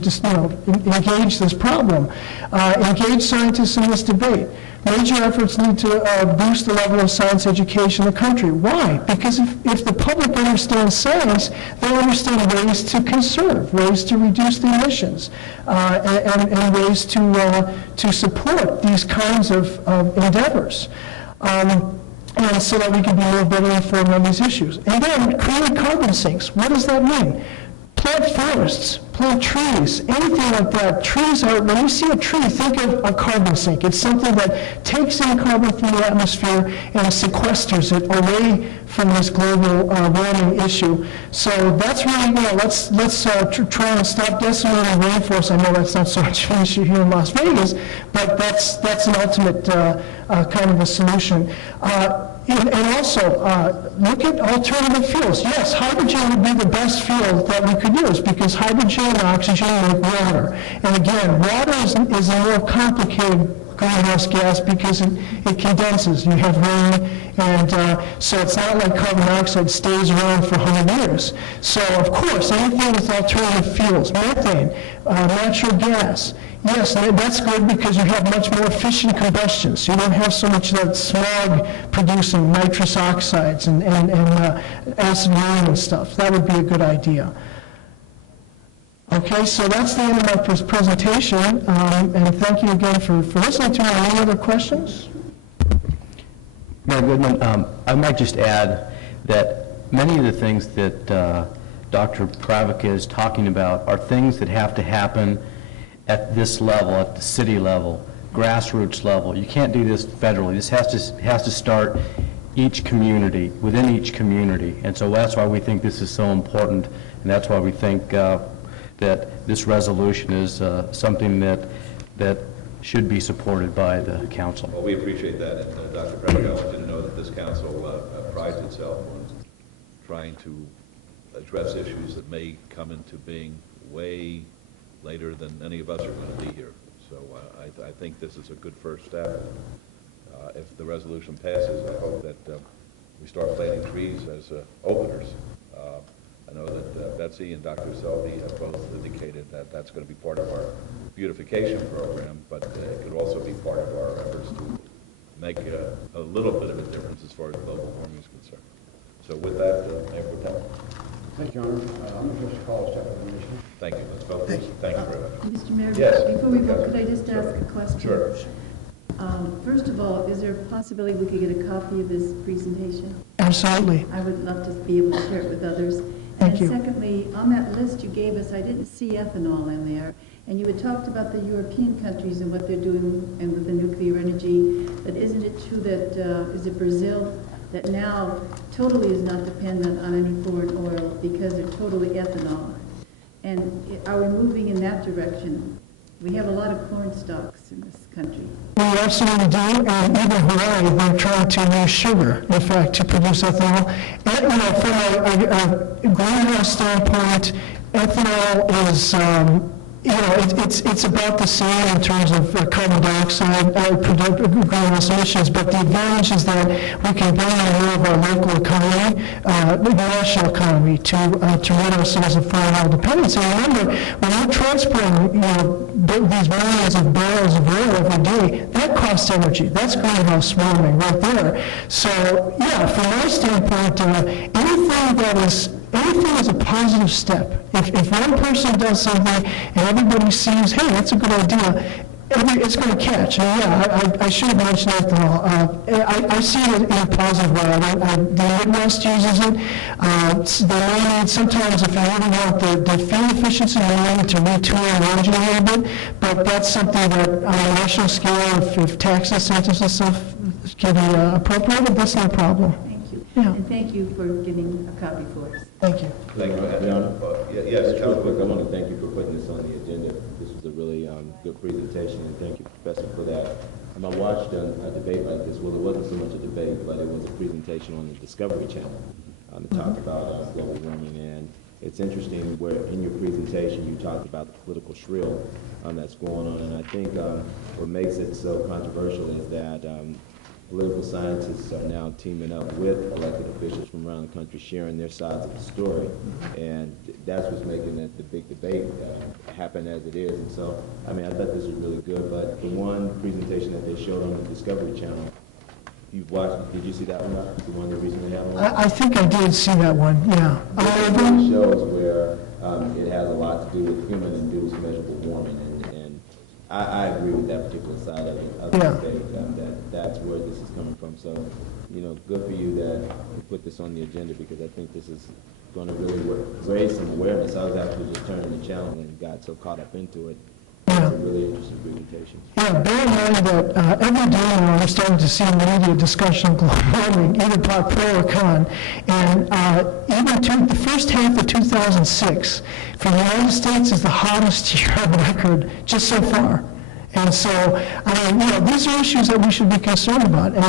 just engage this problem, engage scientists in this debate. Major efforts need to boost the level of science education in the country. Why? Because if the public understands science, they'll understand ways to conserve, ways to reduce the emissions, and ways to support these kinds of endeavors. And so that we can be more better informed on these issues. And then create carbon sinks. What does that mean? Plant forests, plant trees, anything like that. Trees are, when you see a tree, think of a carbon sink. It's something that takes in carbon from the atmosphere and sequesters it away from this global warming issue. So that's really, let's try and stop decimating rainforests. I know that's not so much an issue here in Las Vegas, but that's an ultimate kind of a solution. And also, look at alternative fuels. Yes, hydrogen would be the best fuel that we could use because hydrogen and oxygen make water. And again, water is a more complicated greenhouse gas because it condenses. You have rain, and so it's not like carbon dioxide stays around for 100 years. So, of course, anything with alternative fuels, methane, natural gas, yes, that's good because you have much more efficient combustion, so you don't have so much of that smog producing nitrous oxides and acid rain and stuff. That would be a good idea. Okay, so that's the end of my presentation, and thank you again for listening to me. Any other questions? Mayor Goodman, I might just add that many of the things that Dr. Pravica is talking about are things that have to happen at this level, at the city level, grassroots level. You can't do this federally. This has to start each community, within each community. And so that's why we think this is so important, and that's why we think that this resolution is something that should be supported by the council. Well, we appreciate that, and Dr. Frederick, I want you to know that this council prides itself on trying to address issues that may come into being way later than any of us are going to be here. So I think this is a good first step. If the resolution passes, I hope that we start planting trees as openers. I know that Betsy and Dr. Selby have both indicated that that's going to be part of our beautification program, but it could also be part of our efforts to make a little bit of a difference as far as global warming is concerned. So with that, Mayor Pro Tem. Thank you, Your Honor. I'm going to call a second motion. Thank you. Let's vote, please. Thank you very much. Mr. Mayor, Yes. before we vote, could I just ask a question? Sure. First of all, is there a possibility we could get a copy of this presentation? Absolutely. I would love to be able to share it with others. Thank you. And secondly, on that list you gave us, I didn't see ethanol in there. And you had talked about the European countries and what they're doing and with the nuclear energy. But isn't it true that, is it Brazil, that now totally is not dependent on any foreign oil because they're totally ethanol? And are we moving in that direction? We have a lot of corn stalks in this country. We absolutely do, and even Hawaii, they're trying to use sugar, in fact, to produce ethanol. And, from a greenhouse standpoint, ethanol is, it's about the same in terms of carbon dioxide greenhouse emissions, but the advantage is that we can bring in more of our local economy, the national economy, to rid ourselves of foreign oil dependence. And remember, when we're transporting, these millions of barrels of oil every day, that costs energy. That's greenhouse warming right there. So, yeah, from my standpoint, anything is a positive step. If one person does something and everybody sees, hey, that's a good idea, it's going to catch. And yeah, I should have mentioned ethanol. I see it in a positive way. The Midwest uses it. They may need, sometimes if you really want the fuel efficiency, you may need to retool the engine a little bit, but that's something that on a national scale, if tax incentives and stuff can be appropriated, that's no problem. Thank you. Yeah. And thank you for getting a copy for us. Thank you. Thank you. Yes, real quick, I want to thank you for putting this on the agenda. This was a really good presentation, and thank you, Professor, for that. I watched a debate like this. Well, it wasn't so much a debate, but it was a presentation on the Discovery Channel to talk about global warming. And it's interesting where in your presentation you talked about the political shrill that's going on. And I think what makes it so controversial is that political scientists are now teaming up with elected officials from around the country, sharing their sides of the story, and that's what's making the big debate happen as it is. And so, I thought this was really good, but the one presentation that they showed on the Discovery Channel, you've watched, did you see that one, the one they recently had on? I think I did see that one, yeah. It shows where it has a lot to do with human-induced measurable warming, and I agree with that particular side of the debate, that's where this is coming from. So, good for you that you put this on the agenda, because I think this is going to really raise some awareness. I was actually just turning the channel and got so caught up into it. It's a really interesting presentation. Yeah, bear in mind that every day now we're starting to see media discussion of global warming, either pro or con. And even the first half of 2006 for the United States is the hottest year on record just so far. And so, these are issues that we should be concerned about. And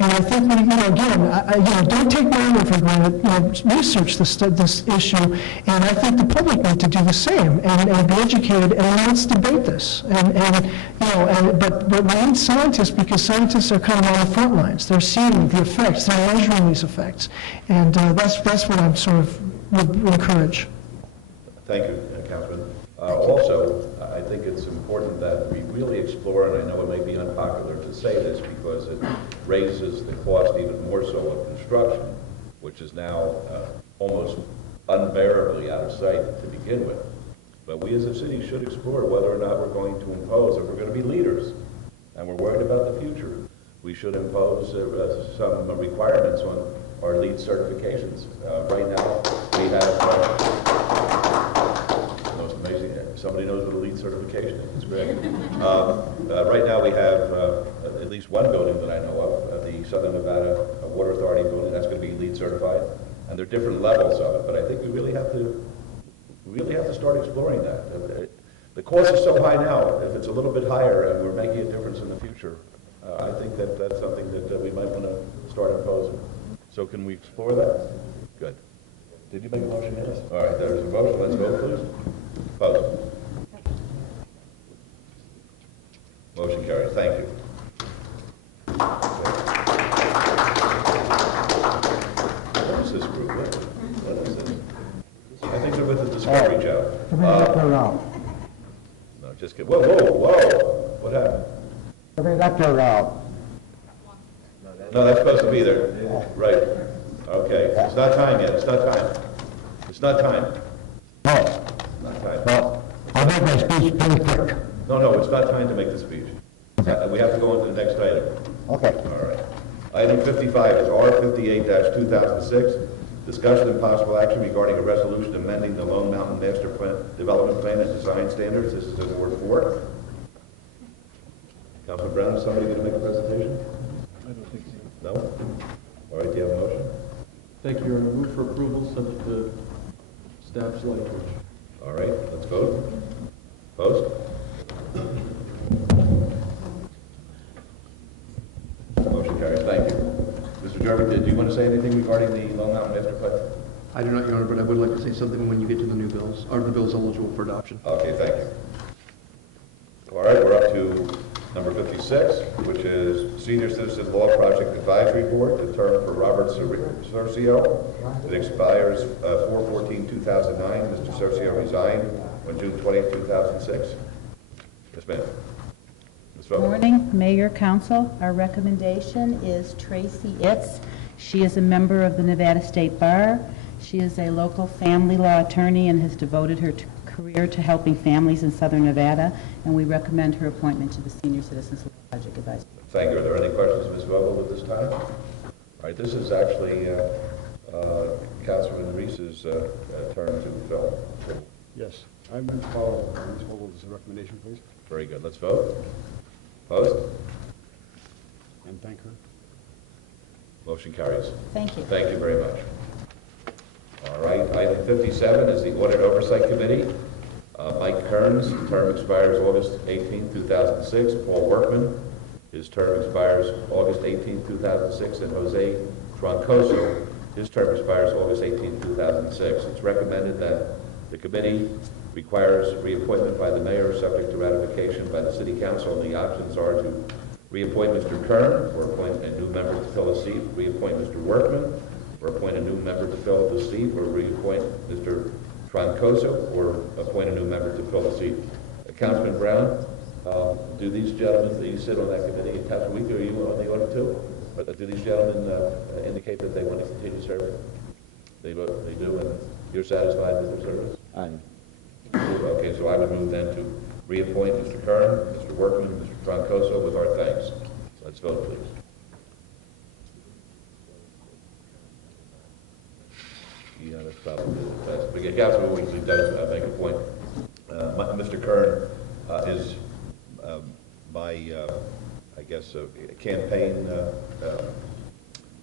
I think we, again, don't take my word for granted. Research this issue, and I think the public need to do the same and be educated. And let's debate this. But we need scientists, because scientists are kind of on the front lines. They're seeing the effects. They're measuring these effects, and that's what I'm sort of would encourage. Thank you, Councilman. Also, I think it's important that we really explore, and I know it may be unpopular to say this because it raises the cost even more so of construction, which is now almost unbearably out of sight to begin with. But we as a city should explore whether or not we're going to impose, if we're going to be leaders, and we're worried about the future, we should impose some requirements on our LEED certifications. Right now, we have most amazing somebody knows what a LEED certification is, it's great. Right now, we have at least one building that I know of, the Southern Nevada Water Authority building, that's going to be LEED certified, and there are different levels of it, but I think we really have to start exploring that. The cost is so high now, if it's a little bit higher and we're making a difference in the future, I think that that's something that we might want to start imposing. So can we explore that? Good. Did you make a motion? Yes. All right, there's a motion. Let's vote, please. Opposed? Motion carries. Thank you. What is this group? What is this? I think they're with the Discovery Channel. No, just kidding. Whoa, whoa, whoa. What happened? No, that's supposed to be there. Right. Okay. It's not time yet. It's not time. It's not time. No. It's not time. Well, I'll make my speech pretty quick. No, it's not time to make the speech. We have to go on to the next item. Okay. All right. Item 55 is R58-2006, discussion and possible action regarding a resolution amending the Lone Mountain Master Plan, Development Plan and Design Standards. This is in Ward 4. Councilman Brown, is somebody going to make a presentation? I don't think so. No? All right, do you have a motion? Thank you, Your Honor. Move for approval, subject to staff's language. All right, let's vote. Opposed? Motion carries. Thank you. Mr. Jervin, did you want to say anything regarding the Lone Mountain Master Plan? I do not, Your Honor, but I would like to say something when you get to the new bills, or the bills eligible for adoption. Okay, thank you. All right, we're up to number 56, which is Senior Citizen Law Project Advisory Board, the term for Robert Cercio. It expires 4/14/2009. Mr. Cercio resigned on June 20th, 2006. Yes, ma'am. Ms. Good Vogel. morning, Mayor, Council. Our recommendation is Tracy Itz. She is a member of the Nevada State Bar. She is a local family law attorney and has devoted her career to helping families in Southern Nevada, and we recommend her appointment to the Senior Citizens Law Project Advisory. Thank you. Are there any questions, Ms. Vogel, at this time? All right, this is actually Councilman Reese's turn to fill. Yes, I move to follow Ms. Vogel's recommendation, please, Very good. Let's vote. Opposed? and thank her. Motion carries. Thank you. Thank you very much. All right, item 57 is the Audit Oversight Committee. Mike Kearns, term expires August 18, 2006. Paul Workman, his term expires August 18, 2006. And Jose Troncoso, his term expires August 18, 2006. It's recommended that the committee requires reappointment by the mayor, subject to ratification by the city council, and the options are to reappoint Mr. Kern, or appoint a new member to fill a seat, reappoint Mr. Workman, or appoint a new member to fill the seat, or reappoint Mr. Troncoso, or appoint a new member to fill the seat. Councilman Brown, do these gentlemen, you sit on that committee, Councilman Week, are you on the audit too? Do these gentlemen indicate that they want to continue serving? They do, and you're satisfied with their service? I am. Okay, so I would move then to reappoint Mr. Kern, Mr. Workman, and Mr. Troncoso with our thanks. Let's vote, please. Yeah, that's probably the best. But Councilman Weekly does make a point. Mr. Kern is my, I guess, campaign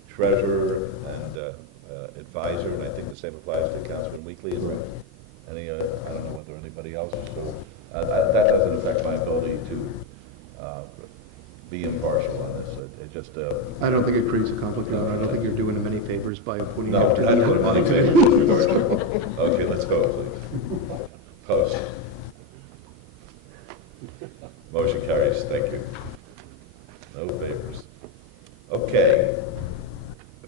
treasurer and advisor, and I think the same applies to Councilman Weekly. Is there any, I don't know whether anybody else, so that doesn't affect my ability to be impartial on this. It just... I don't think it creates a conflict, Your Honor. I don't think you're doing them any favors by appointing No, them to that's the what I'm saying. Okay, let's vote, please. Opposed? Motion carries. Thank you. No favors. Okay.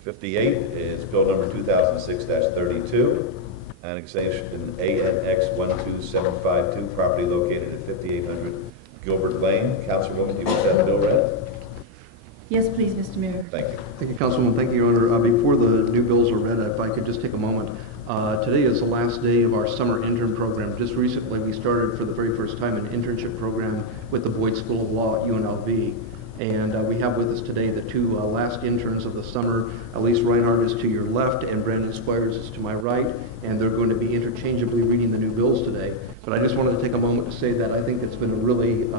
58 is bill number 2006-32, annexation ANX 12752, property located at 5800 Gilbert Lane. Councilwoman, do you want that bill read? Yes, please, Mr. Mayor. Thank you. Thank you, Councilwoman. Thank you, Your Honor. Before the new bills are read, if I could just take a moment. Today is the last day of our summer intern program. Just recently, we started for the very first time an internship program with the Boyd School of Law at UNLV. And we have with us today the two last interns of the summer. Elise Reinhardt is to your left, and Brandon Squires is to my right. And they're going to be interchangeably reading the new bills today. But I just wanted to take a moment to say that I think it's been a really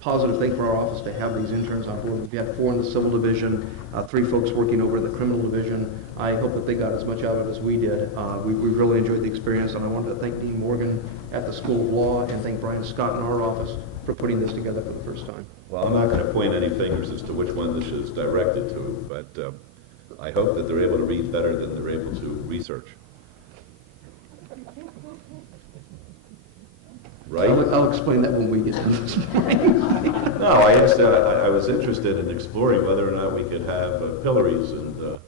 positive thing for our office to have these interns on board. We had 4 in the civil division, 3 folks working over in the criminal division. I hope that they got as much out of it as we did. We really enjoyed the experience, and I wanted to thank Dean Morgan at the School of Law and thank Brian Scott in our office for putting this together for the first time. Well, I'm not going to point any fingers as to which one this is directed to, but I hope that they're able to read better than they're able to research. Right? I'll explain that when we get to this point. No, I understand. I was interested in exploring whether or not we could have pillories and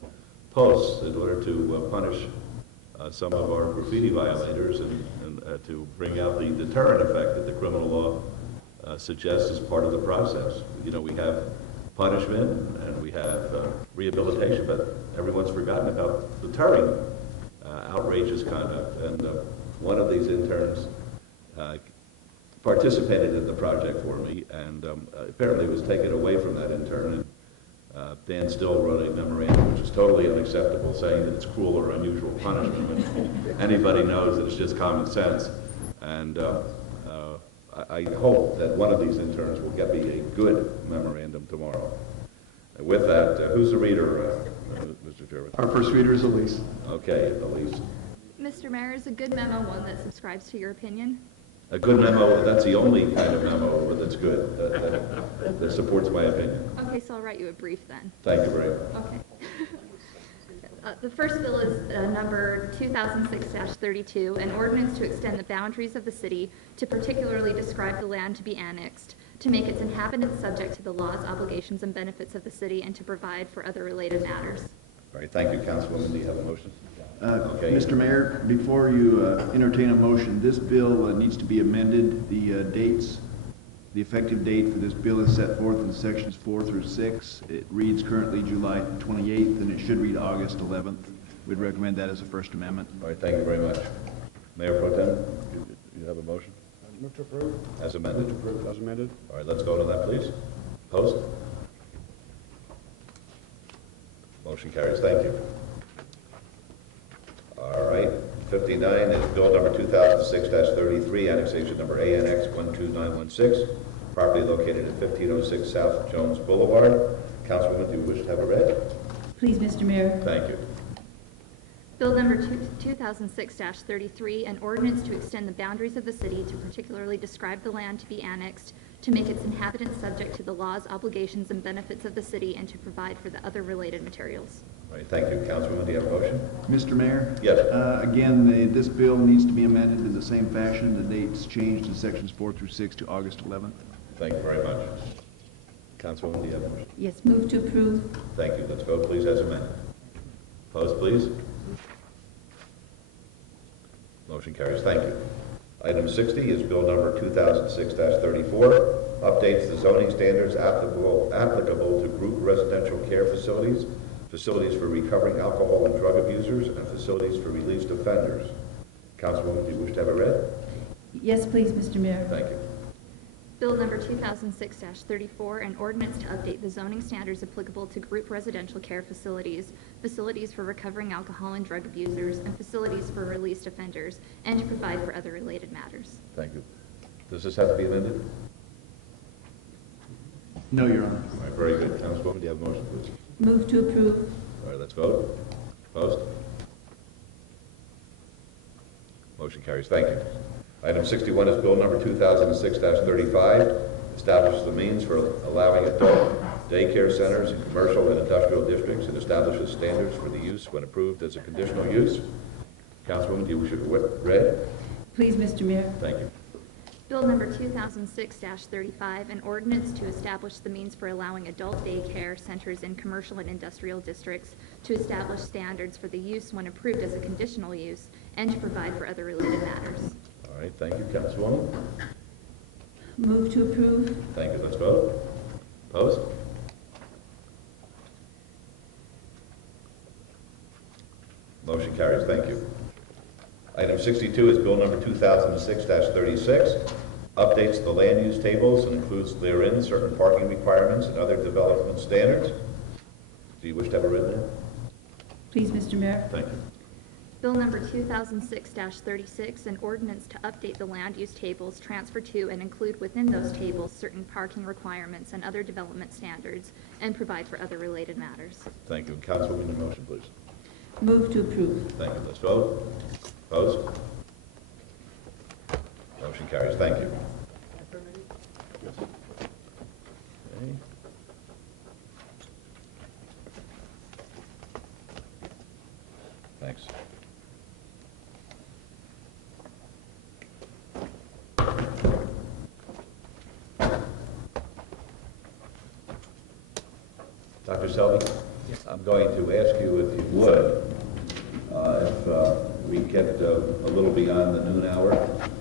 posts in order to punish some of our graffiti violators and to bring out the deterrent effect that the criminal law suggests as part of the process. You know, we have punishment and we have rehabilitation, but everyone's forgotten about deterring outrageous conduct. And one of these interns participated in the project for me, and apparently was taken away from that intern. And Dan Still wrote a memorandum, which is totally unacceptable, saying that it's cruel or unusual punishment. Anybody knows that it's just common sense. And I hope that one of these interns will get me a good memorandum tomorrow. And with that, who's the reader, Mr. Chairman? Our first reader is Elise. Okay, Elise. Mr. Mayor, is a good memo one that subscribes to your opinion? A good memo, that's the only kind of memo that's good, that supports my opinion. Okay, so I'll write you a brief then. Thank you very much. Okay. The first bill is number 2006-32, an ordinance to extend the boundaries of the city to particularly describe the land to be annexed, to make its inhabitants subject to the laws, obligations, and benefits of the city, and to provide for other related matters. All right, thank you, Councilwoman. Do you have a motion? Okay. Mr. Mayor, before you entertain a motion, this bill needs to be amended. The dates, the effective date for this bill is set forth in sections 4 through 6. It reads currently July 28th, and it should read August 11th. We'd recommend that as a First Amendment. All right, thank you very much. Mayor Pro Tem, you have a motion? Move to approve. As amended? Move to approve as amended. All right, let's go to that, please. Post. Motion carries. Thank you. All right, 59 is bill number 2006-33, annexation number ANX 12916, property located at 1506 South Jones Boulevard. Councilwoman, do you wish to have it read? Please, Mr. Mayor. Thank you. Bill number 2006-33, an ordinance to extend the boundaries of the city to particularly describe the land to be annexed, to make its inhabitants subject to the laws, obligations, and benefits of the city, and to provide for the other related materials. All right, thank you. Councilwoman, do you have a motion? Mr. Mayor? Yes. Again, this bill needs to be amended in the same fashion. The dates changed in sections 4 through 6 to August 11th. Thank you very much. Councilwoman, do you have a motion? Yes, move to approve. Thank you. Let's vote, please, as amended. Opposed, please? Motion carries. Thank you. Item 60 is bill number 2006-34, updates the zoning standards applicable to group residential care facilities, facilities for recovering alcohol and drug abusers, and facilities for released offenders. Councilwoman, do you wish to have it read? Yes, please, Mr. Mayor. Thank you. Bill number 2006-34, an ordinance to update the zoning standards applicable to group residential care facilities, facilities for recovering alcohol and drug abusers, and facilities for released offenders, and to provide for other related matters. Thank you. Does this have to be amended? No, Your Honor. All right, very good. Councilwoman, do you have a motion, please? Move to approve. All right, let's vote. Opposed? Motion carries. Thank you. Item 61 is bill number 2006-35, establishes the means for allowing adult daycare centers in commercial and industrial districts and establishes standards for the use when approved as a conditional use. Councilwoman, do you wish it read? Please, Mr. Mayor. Thank you. Bill number 2006-35, an ordinance to establish the means for allowing adult daycare centers in commercial and industrial districts, to establish standards for the use when approved as a conditional use, and to provide for other related matters. All right, thank you. Councilwoman? Move to approve. Thank you. Let's vote. Opposed? Motion carries. Thank you. Item 62 is bill number 2006-36, updates the land use tables and includes therein certain parking requirements and other development standards. Do you wish to have a read now? Please, Mr. Mayor. Thank you. Bill number 2006-36, an ordinance to update the land use tables, transfer to and include within those tables certain parking requirements and other development standards, and provide for other related matters. Thank you. Council, we need a motion, please. Move to approve. Thank you. Let's vote. Opposed? Motion carries. Thank you. Okay. Thanks. Dr. Selby? Yes. I'm going to ask you if you would, if we get a little beyond the noon hour,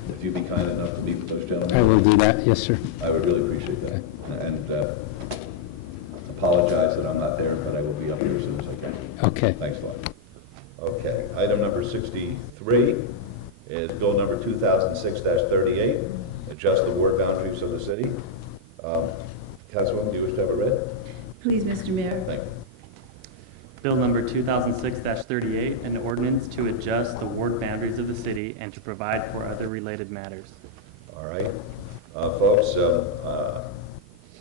if you'd be kind enough to meet with those gentlemen. I will do that, yes, sir. I would really appreciate that. And apologize that I'm not there, but I will be up here as soon as I can. Okay. Thanks a lot. Okay, item number 63 is bill number 2006-38, adjust the ward boundaries of the city. Councilwoman, do you wish to have it read? Please, Mr. Mayor. Thank you. Bill number 2006-38, an ordinance to adjust the ward boundaries of the city and to provide for other related matters. All right. Folks,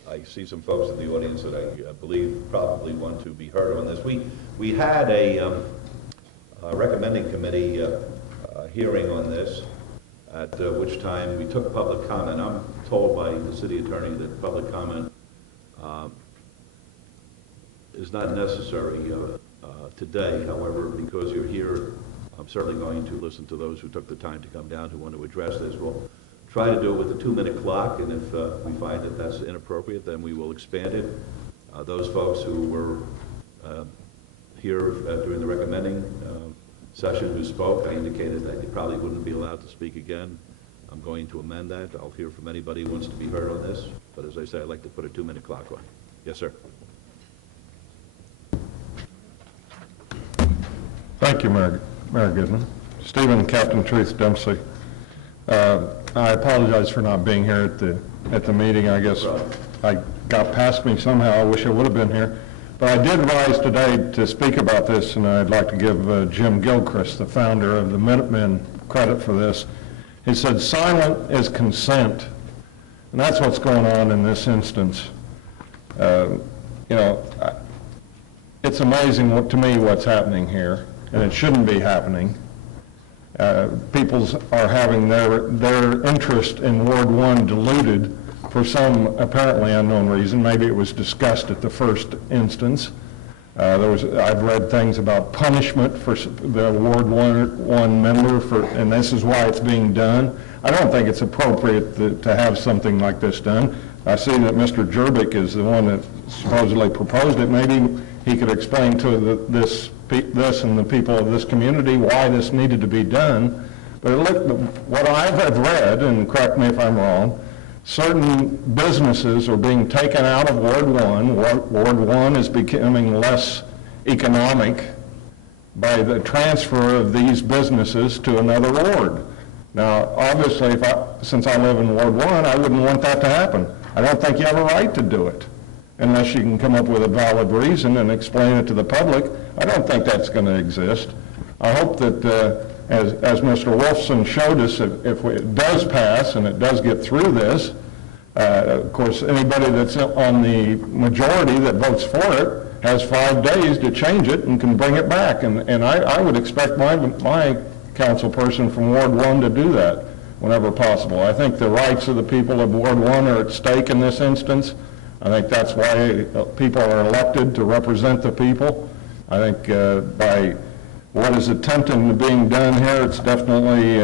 I see some folks in the audience that I believe probably want to be heard on this. We had a recommending committee hearing on this, at which time we took public comment. I'm told by the city attorney that public comment is not necessary today. However, because you're here, I'm certainly going to listen to those who took the time to come down who want to address this. We'll try to do it with a 2-minute clock, and if we find that that's inappropriate, then we will expand it. Those folks who were here during the recommending session who spoke, I indicated that they probably wouldn't be allowed to speak again. I'm going to amend that. I'll hear from anybody who wants to be heard on this. But as I say, I'd like to put a 2-minute clock on. Yes, sir. Thank you, Mayor Goodman. Stephen, Captain Truth Dempsey. I apologize for not being here at the meeting. I guess I got past me somehow. I wish I would have been here. But I did rise today to speak about this, and I'd like to give Jim Gilchrist, the founder of the Minutemen, credit for this. He said, silent is consent. And that's what's going on in this instance. It's amazing to me what's happening here, and it shouldn't be happening. People are having their interest in Ward 1 diluted for some apparently unknown reason. Maybe it was discussed at the first instance. I've read things about punishment for the Ward 1 member, and this is why it's being done. I don't think it's appropriate to have something like this done. I see that Mr. Jerbick is the one that supposedly proposed it. Maybe he could explain to this and the people of this community why this needed to be done. But what I have read, and correct me if I'm wrong, certain businesses are being taken out of Ward 1. Ward 1 is becoming less economic by the transfer of these businesses to another ward. Now, obviously, since I live in Ward 1, I wouldn't want that to happen. I don't think you have a right to do it unless you can come up with a valid reason and explain it to the public. I don't think that's going to exist. I hope that, as Mr. Wolfson showed us, if it does pass and it does get through this, of course, anybody that's on the majority that votes for it has 5 days to change it and can bring it back. And I would expect my council person from Ward 1 to do that whenever possible. I think the rights of the people of Ward 1 are at stake in this instance. I think that's why people are elected, to represent the people. I think by what is attempting to being done here, it's definitely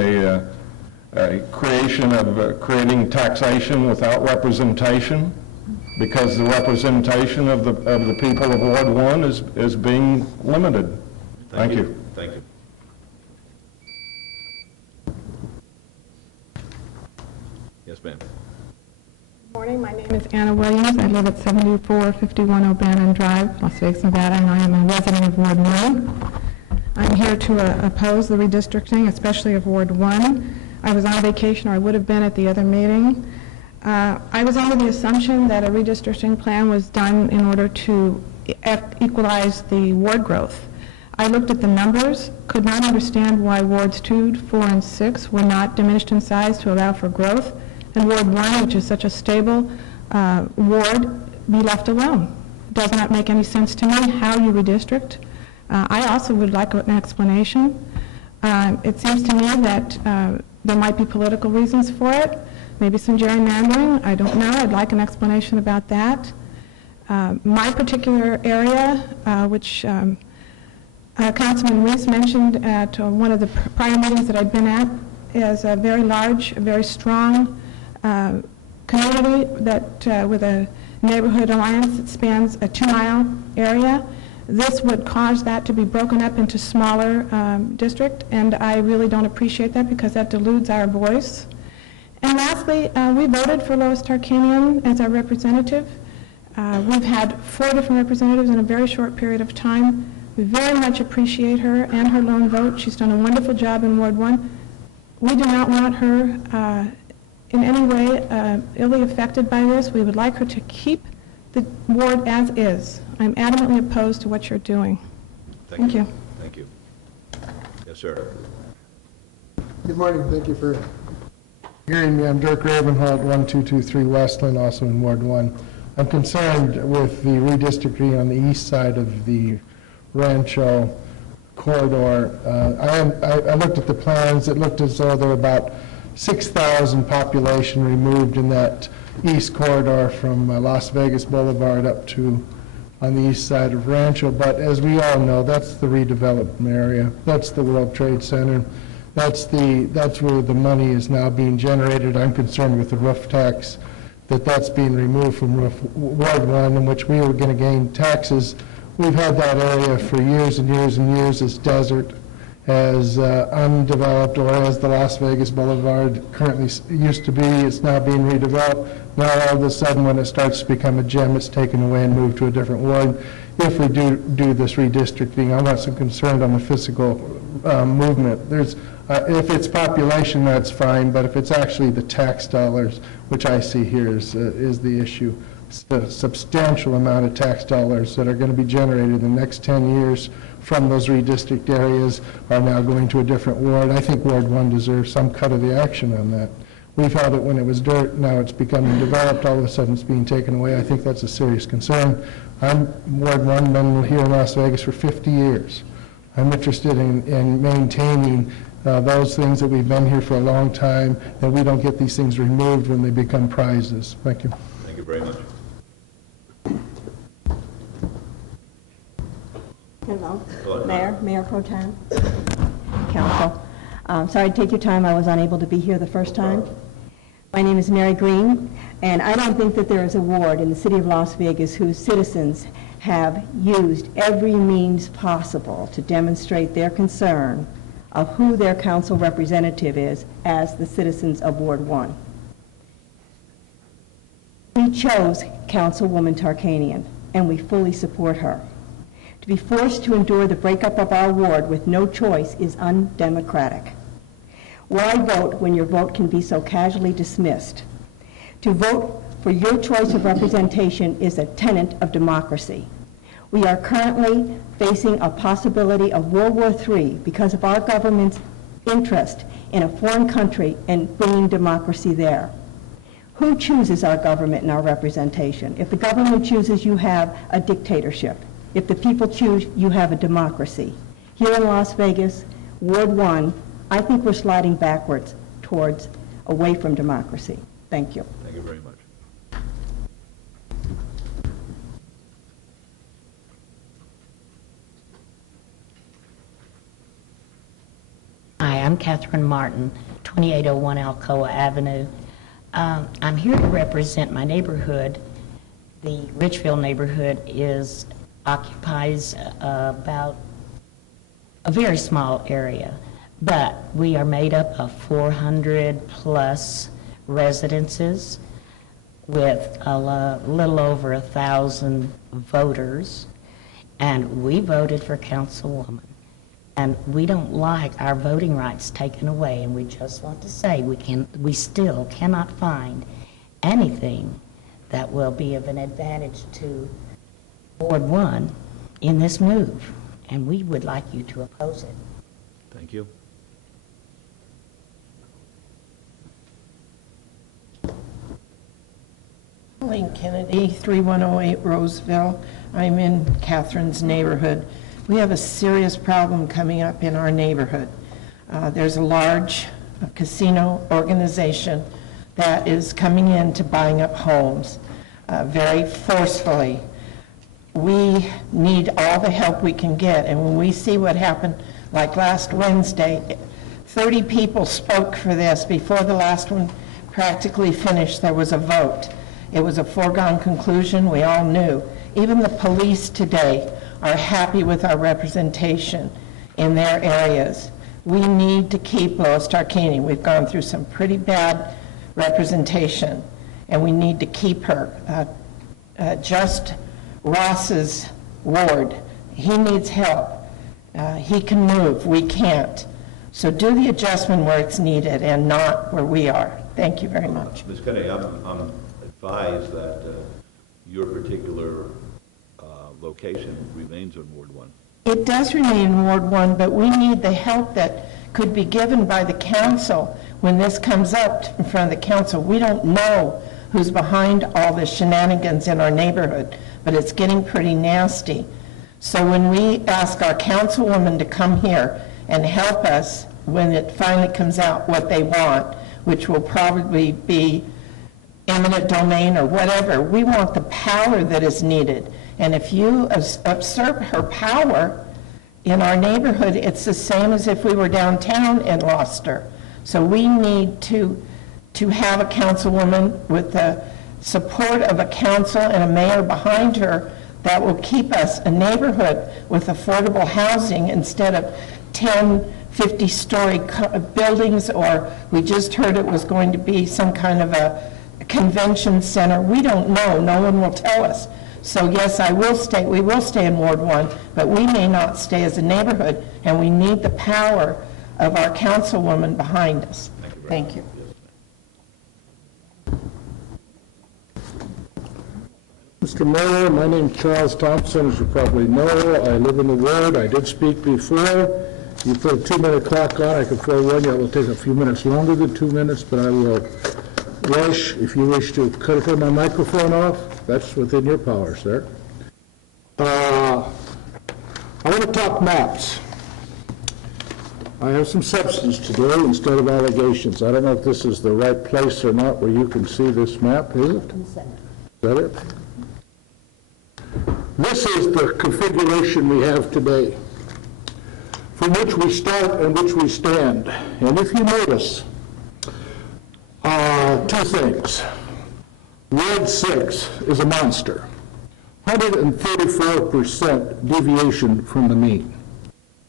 a creation of creating taxation without representation, because the representation of the people of Ward 1 is being limited. Thank you. Thank you. Yes, ma'am. Good morning. My name is Anna Williams. I live at 7451 O'Bannon Drive, Las Vegas, Nevada, and I am a resident of Ward 1. I'm here to oppose the redistricting, especially of Ward 1. I was on vacation, or I would have been at the other meeting. I was under the assumption that a redistricting plan was done in order to equalize the ward growth. I looked at the numbers, could not understand why wards 2, 4, and 6 were not diminished in size to allow for growth, and Ward 1, which is such a stable ward, be left alone. Does not make any sense to me how you redistrict. I also would like an explanation. It seems to me that there might be political reasons for it, maybe some gerrymandering, I don't know. I'd like an explanation about that. My particular area, which Councilman Reese mentioned at one of the prior meetings that I've been at, is a very large, very strong community that with a neighborhood alliance that spans a 2-mile area. This would cause that to be broken up into smaller district, and I really don't appreciate that because that dilutes our voice. And lastly, we voted for Lois Tarkanian as our representative. We've had 4 different representatives in a very short period of time. We very much appreciate her and her lone vote. She's done a wonderful job in Ward 1. We do not want her in any way illy affected by this. We would like her to keep the ward as is. I'm adamantly opposed to what you're doing. Thank you. Thank you. Yes, sir. Good morning. Thank you for hearing me. I'm Dirk Ravenholt, 1223 Westland, also in Ward 1. I'm concerned with the redistricting on the east side of the Rancho corridor. I looked at the plans. It looked as though there were about 6,000 population removed in that east corridor from Las Vegas Boulevard up to on the east side of Rancho. But as we all know, that's the redevelopment area. That's the World Trade Center. That's where the money is now being generated. I'm concerned with the roof tax, that's being removed from Ward 1, in which we were going to gain taxes. We've had that area for years and years and years as desert, as undeveloped, or as the Las Vegas Boulevard currently used to be. It's now being redeveloped. Now all of a sudden, when it starts to become a gem, it's taken away and moved to a different ward. If we do this redistricting, I'm not so concerned on the physical movement. If it's population, that's fine, but if it's actually the tax dollars, which I see here is the issue. It's the substantial amount of tax dollars that are going to be generated in the next 10 years from those redistrict areas are now going to a different ward. I think Ward 1 deserves some cut of the action on that. We've held it when it was dirt. Now it's becoming developed. All of a sudden it's being taken away. I think that's a serious concern. I'm Ward 1, been here in Las Vegas for 50 years. I'm interested in maintaining those things that we've been here for a long time, and we don't get these things removed when they become prizes. Thank you. Thank you very much. Hello, Mayor Pro Tem, Council. Sorry to take your time. I was unable to be here the first time. My name is Mary Green, and I don't think that there is a ward in the city of Las Vegas whose citizens have used every means possible to demonstrate their concern of who their council representative is as the citizens of Ward 1. We chose Councilwoman Tarkanian, and we fully support her. To be forced to endure the breakup of our ward with no choice is undemocratic. Why vote when your vote can be so casually dismissed? To vote for your choice of representation is a tenet of democracy. We are currently facing a possibility of World War III because of our government's interest in a foreign country and bringing democracy there. Who chooses our government and our representation? If the government chooses, you have a dictatorship. If the people choose, you have a democracy. Here in Las Vegas, Ward 1, I think we're sliding backwards towards away from democracy. Thank you. Thank you very much. Hi, I'm Catherine Martin, 2801 Alcoa Avenue. I'm here to represent my neighborhood. The Richfield neighborhood occupies about a very small area, but we are made up of 400 plus residences with a little over 1,000 voters, and we voted for Councilwoman. And we don't like our voting rights taken away, and we just want to say we still cannot find anything that will be of an advantage to Ward 1 in this move. and we would like you to oppose it. Thank you. Colleen Kennedy, 3108 Roseville. I'm in Catherine's neighborhood. We have a serious problem coming up in our neighborhood. There's a large casino organization that is coming in to buying up homes very forcefully. We need all the help we can get, and when we see what happened, like last Wednesday, 30 people spoke for this. Before the last one practically finished, there was a vote. It was a foregone conclusion, we all knew. Even the police today are happy with our representation in their areas. We need to keep Lois Tarkanian. We've gone through some pretty bad representation, and we need to keep her. Just Ross's ward, he needs help. He can move, we can't. So do the adjustment where it's needed and not where we are. Thank you very much. Ms. Kennedy, I'm advised that your particular location remains in Ward 1. It does remain in Ward 1, but we need the help that could be given by the council when this comes up in front of the council. We don't know who's behind all the shenanigans in our neighborhood, but it's getting pretty nasty. So when we ask our councilwoman to come here and help us when it finally comes out what they want, which will probably be eminent domain or whatever, we want the power that is needed. And if you usurp her power in our neighborhood, it's the same as if we were downtown and lost her. So we need to have a councilwoman with the support of a council and a mayor behind her that will keep us a neighborhood with affordable housing instead of 10, 50-story buildings, or we just heard it was going to be some kind of a convention center. We don't know. No one will tell us. So yes, we will stay in Ward 1, but we may not stay as a neighborhood, and we need the power of our councilwoman behind us. Thank you. Mr. Mayor, my name is Charles Thompson, as you probably know. I live in the ward. I did speak before. You put a 2-minute clock on, I could throw one. It will take a few minutes longer than 2 minutes, but I will rush. If you wish to cut my microphone off, that's within your power, sir. I want to talk maps. I have some substance today instead of allegations. I don't know if this is the right place or not where you can see this map, is it? Is that it? This is the configuration we have today, from which we start and which we stand. And if you notice, two things. Ward 6 is a monster. 134% deviation from the mean.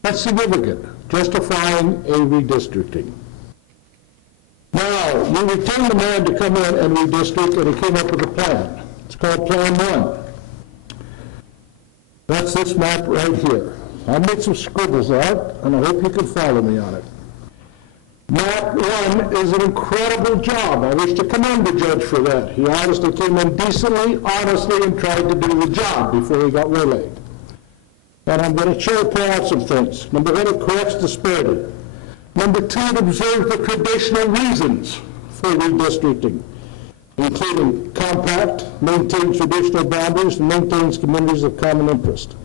That's significant, justifying a redistricting. Now, you retained the man to come in and redistrict, and he came up with a plan. It's called Plan 1. That's this map right here. I made some scribbles out, and I hope you can follow me on it. Map 1 is an incredible job. I wish to commend the judge for that. He honestly came in decently, honestly, and tried to do the job before he got waylaid. And I'm going to point out some things. Number 1, it corrects disparity. Number 2, it observes the traditional reasons for redistricting, including compact, maintains traditional boundaries, and maintains communities of common interest.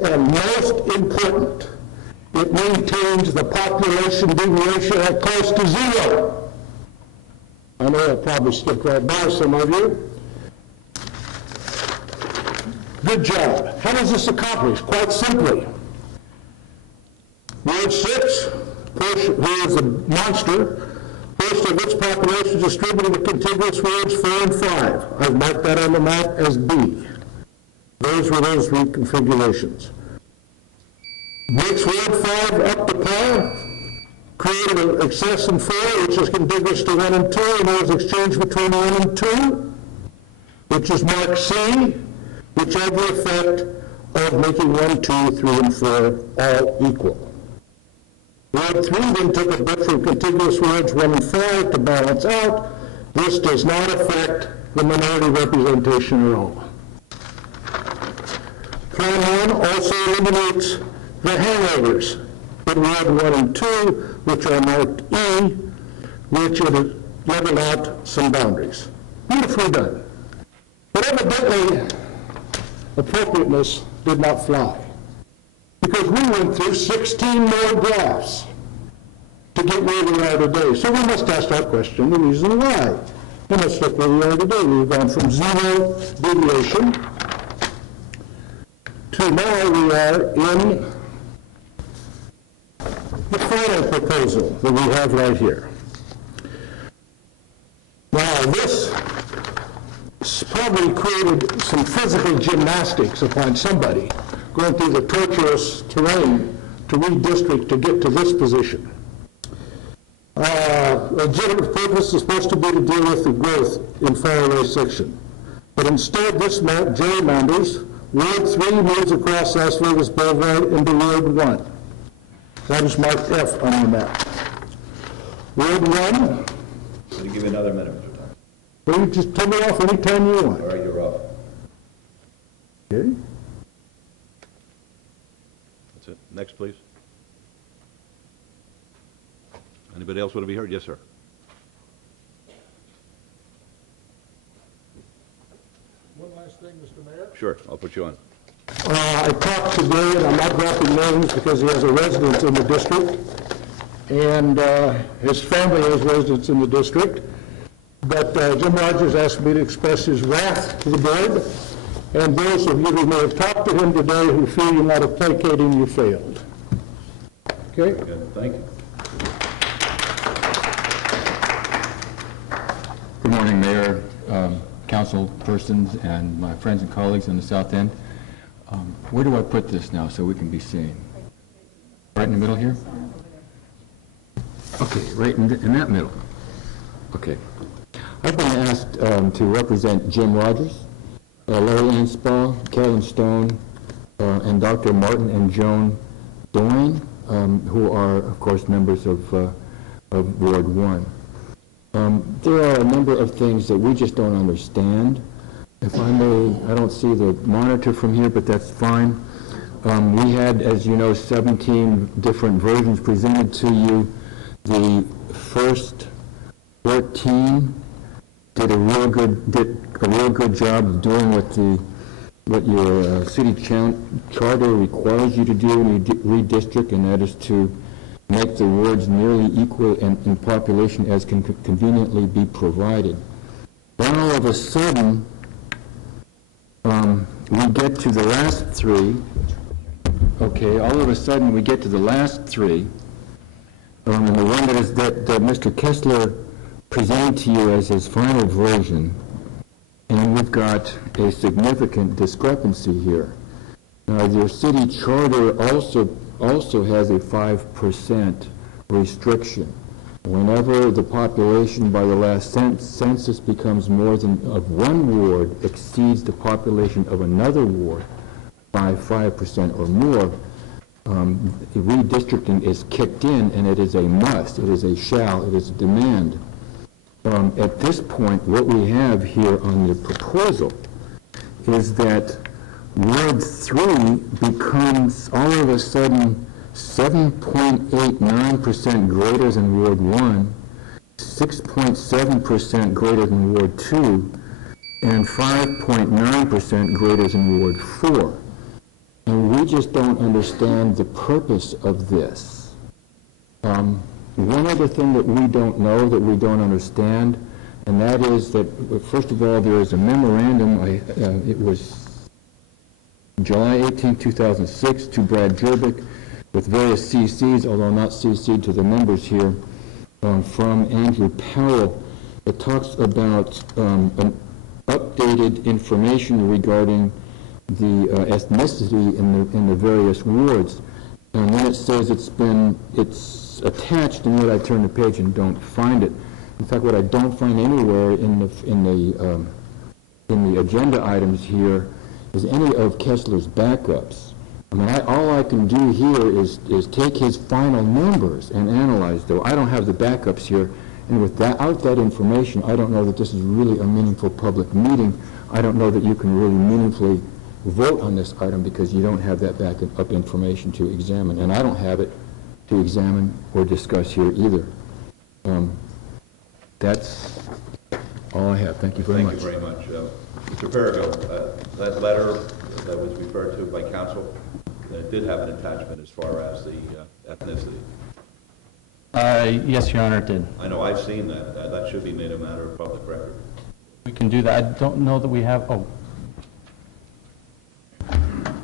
And most important, it maintains the population deviation at close to 0. I know I probably skipped right by some of you. Good job. How does this accomplish? Quite simply. Ward 6, who is a monster, most of its population is distributed to contiguous wards 4 and 5. I've marked that on the map as B. Those were those reconfigurations. Makes Ward 5 up to par, created an excess in 4, which is contiguous to 1 and 2, and there was exchange between 1 and 2, which is marked C, which had the effect of making 1, 2, 3, and 4 all equal. Ward 3 then took a bit from contiguous wards 1 and 5 to balance out. This does not affect the minority representation at all. Plan 1 also eliminates the hangovers in Ward 1 and 2, which are marked E, which would level out some boundaries. Beautifully done. But evidently, appropriateness did not fly, because we went through 16 more drafts to get where we are today. So we must ask that question, the reason why. And let's look where we are today. We've gone from 0 deviation to now we are in the final proposal that we have right here. Now, this probably created some physical gymnastics upon somebody going through the tortuous terrain to redistrict to get to this position. A general purpose is supposed to be to deal with the growth in faraway section. But instead, this map gerrymanders Ward 3 moves across Las Vegas Boulevard into Ward 1. That is marked F on the map. Ward 1. I'm going to give you another minute, Mr. Thomas. Well, you just turn me off anytime you want. All right, you're off. Okay. That's it. Next, please. Anybody else want to be heard? Yes, sir. One last thing, Mr. Mayor. Sure, I'll put you on. I talked to Dave, I'm not dropping names because he has a residence in the district, and his family has residence in the district. But Jim Rogers asked me to express his wrath to the board, and those of you who may have talked to him today who feel you're not placating, you failed. Okay? Good, thank you. Good morning, Mayor, council persons, and my friends and colleagues in the South End. Where do I put this now so we can be seen? Right in the middle here? Okay, right in that middle. Okay. I've been asked to represent Jim Rogers, Larry Anspaugh, Carolyn Stone, and Dr. Martin and Joan Doyne, who are, of course, members of Ward 1. There are a number of things that we just don't understand. If I may, I don't see the monitor from here, but that's fine. We had, as you know, 17 different versions presented to you. The first 14 did a real good job of doing what your city charter requires you to do when you redistrict, and that is to make the wards nearly equal in population as can conveniently be provided. Then all of a sudden, we get to the last three. Okay, all of a sudden we get to the last three, and the one that Mr. Kessler presented to you as his final version, and we've got a significant discrepancy here. Now, your city charter also has a 5% restriction. Whenever the population by the last census becomes more than of one ward exceeds the population of another ward by 5% or more, redistricting is kicked in, and it is a must, it is a shall, it is a demand. At this point, what we have here on the proposal is that Ward 3 becomes all of a sudden 7.89% greater than Ward 1, 6.7% greater than Ward 2, and 5.9% greater than Ward 4. And we just don't understand the purpose of this. One other thing that we don't know, that we don't understand, and that is that, first of all, there is a memorandum, it was July 18, 2006, to Brad Jerbick, with various CCs, although not CC'd to the members here, from Andrew Powell. It talks about an updated information regarding the ethnicity in the various wards. And then it says it's attached, and yet I turn the page and don't find it. In fact, what I don't find anywhere in the agenda items here is any of Kessler's backups. I mean, all I can do here is take his final numbers and analyze them. I don't have the backups here, and without that information, I don't know that this is really a meaningful public meeting. I don't know that you can really meaningfully vote on this item because you don't have that backup information to examine, and I don't have it to examine or discuss here either. That's all I have. Thank you very much. Thank you very much. Mr. Perigo, that letter that was referred to by counsel did have an attachment as far as the ethnicity. Yes, Your Honor, it did. I know, I've seen that. That should be made a matter of public record. We can do that. I don't know that we have,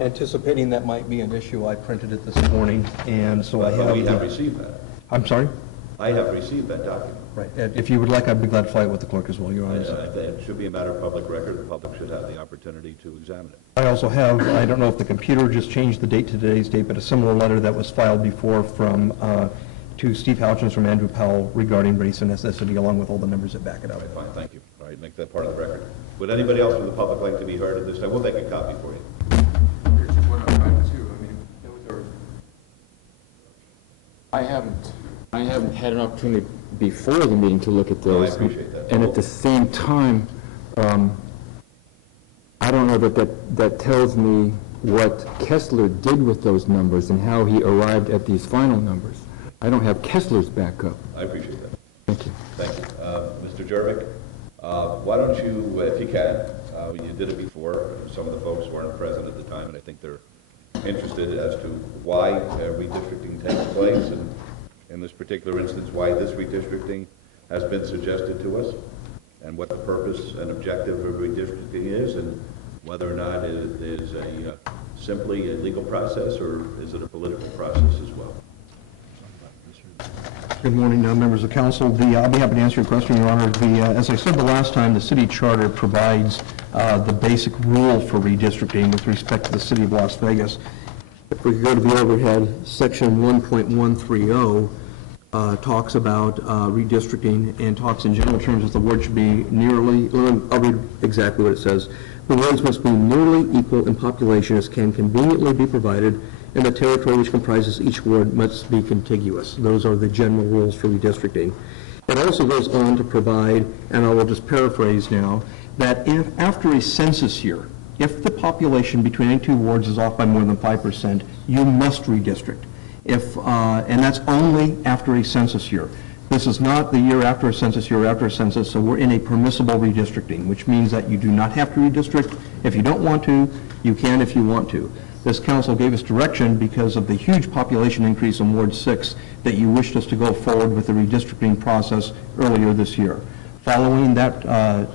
Anticipating that might be an issue, I printed it this morning, and so I have... We have received that. I'm sorry? I have received that document. Right. If you would like, I'd be glad to file it with the clerk as well, Your Honor. It should be a matter of public record. The public should have the opportunity to examine it. I also have, I don't know if the computer just changed the date to today's date, but a similar letter that was filed before from to Steve Houchins from Andrew Powell regarding race and ethnicity, along with all the numbers that back it up. All right, fine, thank you. All right, make that part of the record. Would anybody else from the public like to be heard at this time? We'll make a copy for you. I haven't had an opportunity before the meeting to look at those. I appreciate that. And at the same time, I don't know that tells me what Kessler did with those numbers and how he arrived at these final numbers. I don't have Kessler's backup. I appreciate that. Thank you. Thank you. Mr. Jervik, why don't you, if you can, you did it before, some of the folks weren't present at the time, and I think they're interested as to why redistricting takes place, and in this particular instance, why this redistricting has been suggested to us, and what the purpose and objective of redistricting is, and whether or not it is simply a legal process, or is it a political process as well. Good morning, members of council. I'll be happy to answer your question, Your Honor. As I said the last time, the city charter provides the basic rule for redistricting with respect to the city of Las Vegas. If we go to the overhead, section 1.130 talks about redistricting and talks in general terms that the ward should be nearly, I'll read exactly what it says. The wards must be nearly equal in population as can conveniently be provided, and the territory which comprises each ward must be contiguous. Those are the general rules for redistricting. It also goes on to provide, and I will just paraphrase now, that if after a census year, if the population between any two wards is off by more than 5%, you must redistrict. And that's only after a census year. This is not the year after a census, year after a census, so we're in a permissible redistricting, which means that you do not have to redistrict. If you don't want to, you can if you want to. This council gave us direction because of the huge population increase in Ward 6 that you wished us to go forward with the redistricting process earlier this year. Following that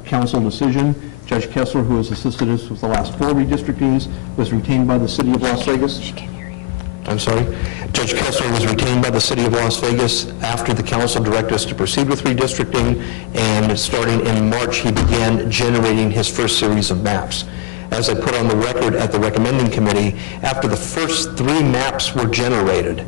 council decision, Judge Kessler, who has assisted us with the last 4 redistrictings, was retained by the city of Las Vegas. She can hear you. I'm sorry. Judge Kessler was retained by the city of Las Vegas after the council directed us to proceed with redistricting, and starting in March, he began generating his first series of maps. As I put on the record at the recommending committee, after the first 3 maps were generated,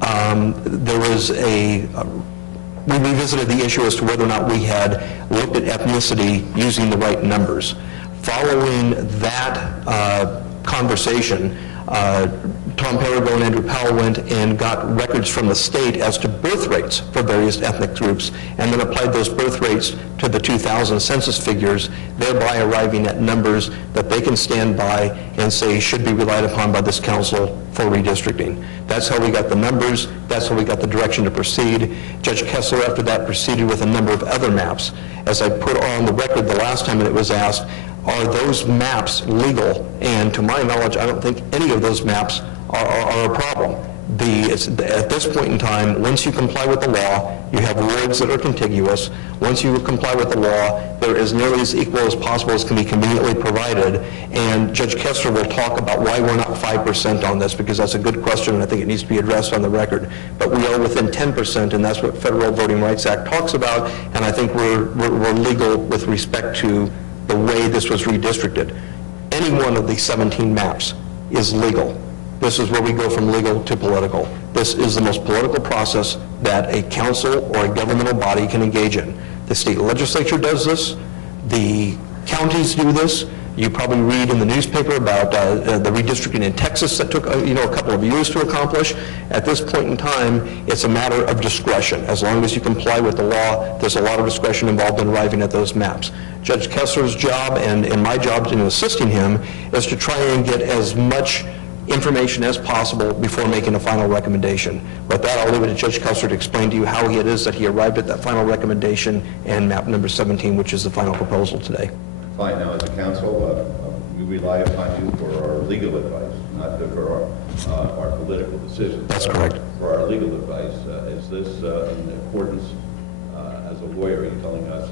there was we revisited the issue as to whether or not we had looked at ethnicity using the right numbers. Following that conversation, Tom Perigo and Andrew Powell went and got records from the state as to birth rates for various ethnic groups, and then applied those birth rates to the 2000 census figures, thereby arriving at numbers that they can stand by and say should be relied upon by this council for redistricting. That's how we got the numbers. That's how we got the direction to proceed. Judge Kessler, after that, proceeded with a number of other maps. As I put on the record the last time that it was asked, are those maps legal? And to my knowledge, I don't think any of those maps are a problem. At this point in time, once you comply with the law, you have wards that are contiguous. Once you comply with the law, they're as nearly as equal as possible as can be conveniently provided. And Judge Kessler will talk about why we're not 5% on this, because that's a good question, and I think it needs to be addressed on the record. But we are within 10%, and that's what Federal Voting Rights Act talks about, and I think we're legal with respect to the way this was redistricted. Any one of these 17 maps is legal. This is where we go from legal to political. This is the most political process that a council or a governmental body can engage in. The state legislature does this. The counties do this. You probably read in the newspaper about the redistricting in Texas that took a couple of years to accomplish. At this point in time, it's a matter of discretion. As long as you comply with the law, there's a lot of discretion involved in arriving at those maps. Judge Kessler's job and my job in assisting him is to try and get as much information as possible before making a final recommendation. With that, I'll leave it to Judge Kessler to explain to you how it is that he arrived at that final recommendation and map number 17, which is the final proposal today. Fine. Now, as a council, we rely upon you for our legal advice, not for our political decisions. That's correct. For our legal advice, is this in accordance, as a lawyer, are you telling us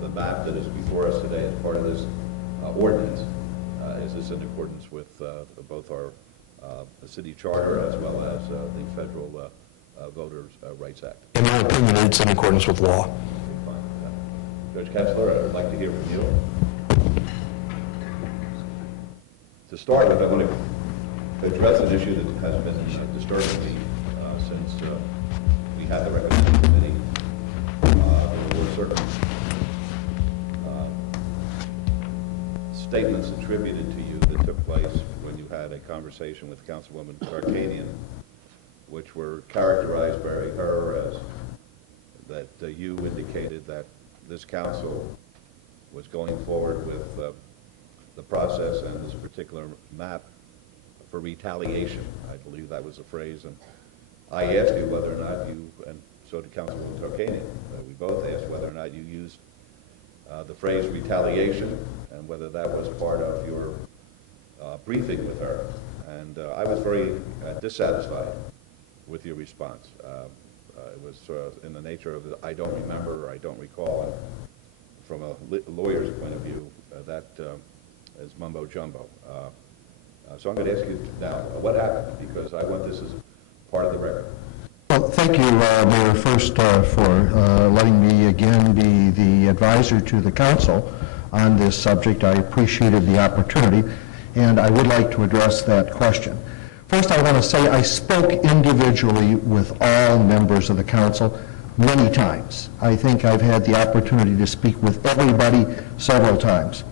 the map that is before us today as part of this ordinance, is this in accordance with both our city charter as well as the Federal Voters' Rights Act? In my opinion, it's in accordance with law. Judge Kessler, I'd like to hear from you. To start with, I want to address an issue that has been disturbing me since we had the recommendation committee. There were certain statements attributed to you that took place when you had a conversation with Councilwoman Tarkanian, which were characterized by her as that you indicated that this council was going forward with the process and this particular map for retaliation. I believe that was the phrase, and I asked you whether or not you, and so did Councilwoman Tarkanian, we both asked whether or not you used the phrase retaliation and whether that was part of your briefing with her. And I was very dissatisfied with your response. It was in the nature of I don't remember or I don't recall. And from a lawyer's point of view, that is mumbo jumbo. So I'm going to ask you now, what happened? Because I want this as part of the record. Well, thank you, Mayor, first for letting me again be the advisor to the council on this subject. I appreciated the opportunity, and I would like to address that question. First, I want to say I spoke individually with all members of the council many times. I think I've had the opportunity to speak with everybody several times.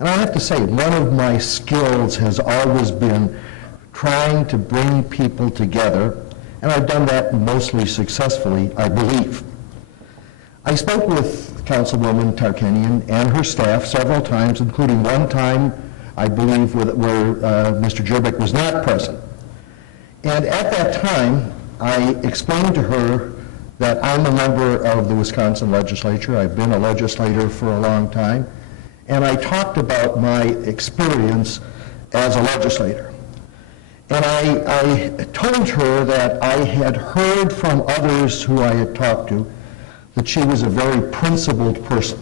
And I have to say, one of my skills has always been trying to bring people together, and I've done that mostly successfully, I believe. I spoke with Councilwoman Tarkanian and her staff several times, including one time, I believe, where Mr. Jerbeck was not present. And at that time, I explained to her that I'm a member of the Wisconsin legislature. I've been a legislator for a long time. And I talked about my experience as a legislator. And I told her that I had heard from others who I had talked to that she was a very principled person,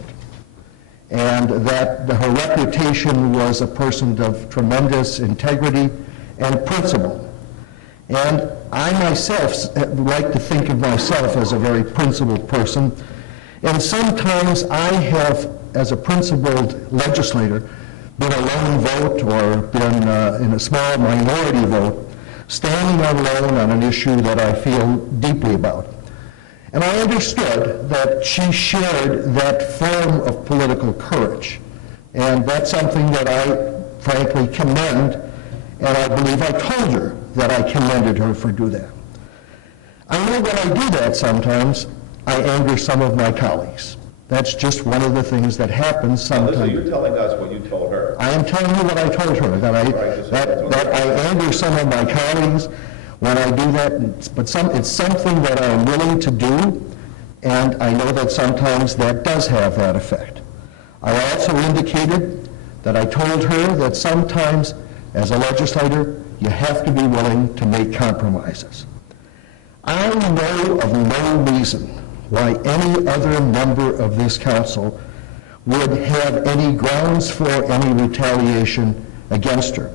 and that her reputation was a person of tremendous integrity and principle. And I myself like to think of myself as a very principled person, and sometimes I have, as a principled legislator, been a lone vote or been in a small minority vote, standing alone on an issue that I feel deeply about. And I understood that she shared that form of political courage. And that's something that I frankly commend, and I believe I told her that I commended her for doing that. I know when I do that sometimes, I anger some of my colleagues. That's just one of the things that happens sometimes. So you're telling us what you told her. I am telling you what I told her, that I anger some of my colleagues when I do that, but it's something that I'm willing to do, and I know that sometimes that does have that effect. I also indicated that I told her that sometimes, as a legislator, you have to be willing to make compromises. I know of no reason why any other member of this council would have any grounds for any retaliation against her.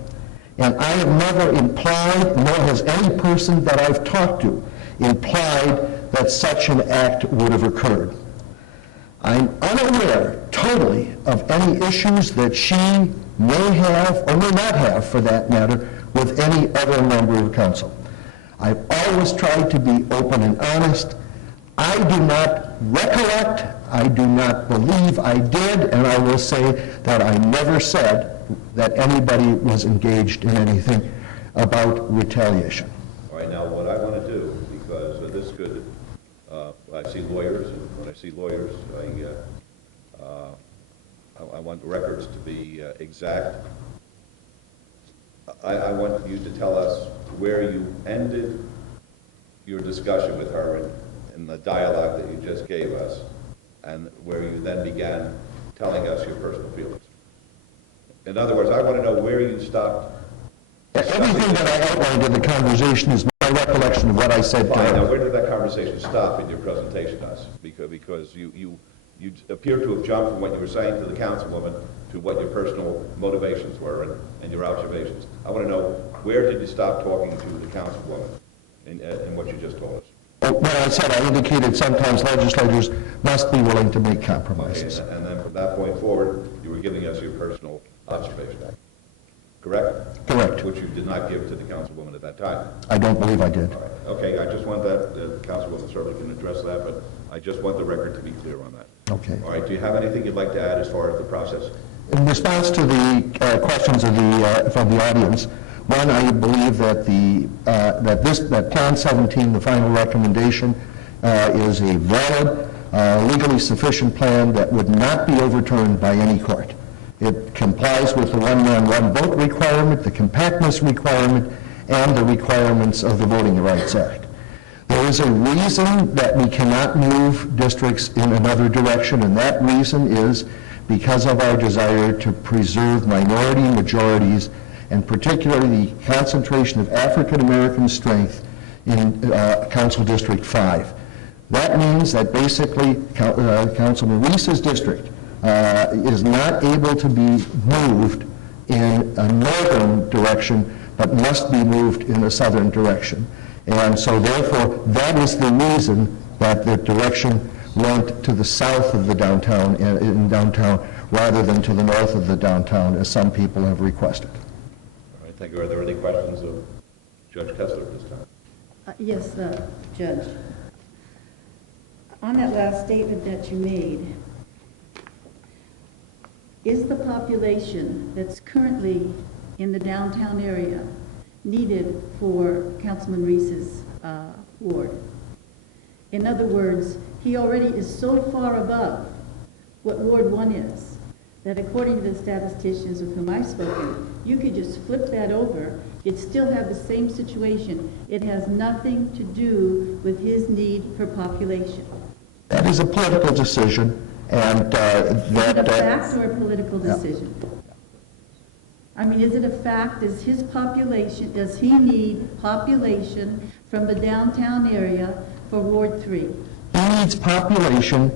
And I have never implied, nor has any person that I've talked to, implied that such an act would have occurred. I'm unaware totally of any issues that she may have, or may not have for that matter, with any other member of council. I've always tried to be open and honest. I do not recollect, I do not believe I did, and I will say that I never said that anybody was engaged in anything about retaliation. All right, now, what I want to do, because this could, I see lawyers, and when I see lawyers, I want records to be exact. I want you to tell us where you ended your discussion with her in the dialogue that you just gave us, and where you then began telling us your personal feelings. In other words, I want to know where you stopped. Everything that I outlined in the conversation is my recollection of what I said to Fine. Now, her. where did that conversation stop in your presentation to us? Because you appear to have jumped from what you were saying to the councilwoman to what your personal motivations were and your observations. I want to know, where did you stop talking to the councilwoman in what you just told us? When I said, I indicated sometimes legislators must be willing to make compromises. Okay, and then from that point forward, you were giving us your personal observation. Correct? Correct. Which you did not give to the councilwoman at that time. I don't believe I did. All right. Okay, I just want that, the councilwoman certainly can address that, but I just want the record to be clear on that. Okay. All right, do you have anything you'd like to add as far as the process? In response to the questions of from the audience, one, I believe that that Plan 17, the final recommendation, is a valid, legally sufficient plan that would not be overturned by any court. It complies with the one-man, one-vote requirement, the compactness requirement, and the requirements of the Voting Rights Act. There is a reason that we cannot move districts in another direction, and that reason is because of our desire to preserve minority majorities, and particularly the concentration of African American strength in Council District 5. That means that basically Councilman Reese's district is not able to be moved in a northern direction, but must be moved in a southern direction. And so therefore, that is the reason that the direction went to the south of the downtown, in downtown, rather than to the north of the downtown, as some people have requested. All right, thank you. Are there any questions of Judge Kessler at this time? Yes, Judge. On that last statement that you made, is the population that's currently in the downtown area needed for Councilman Reese's ward? In other words, he already is so far above what Ward 1 is, that according to the statisticians with whom I've spoken, you could just flip that over, you'd still have the same situation. It has nothing to do with his need for population. That is a political decision, and Is it a fact or a political decision? I mean, is it a fact? Does his population, does he need population from the downtown area for Ward 3? He needs population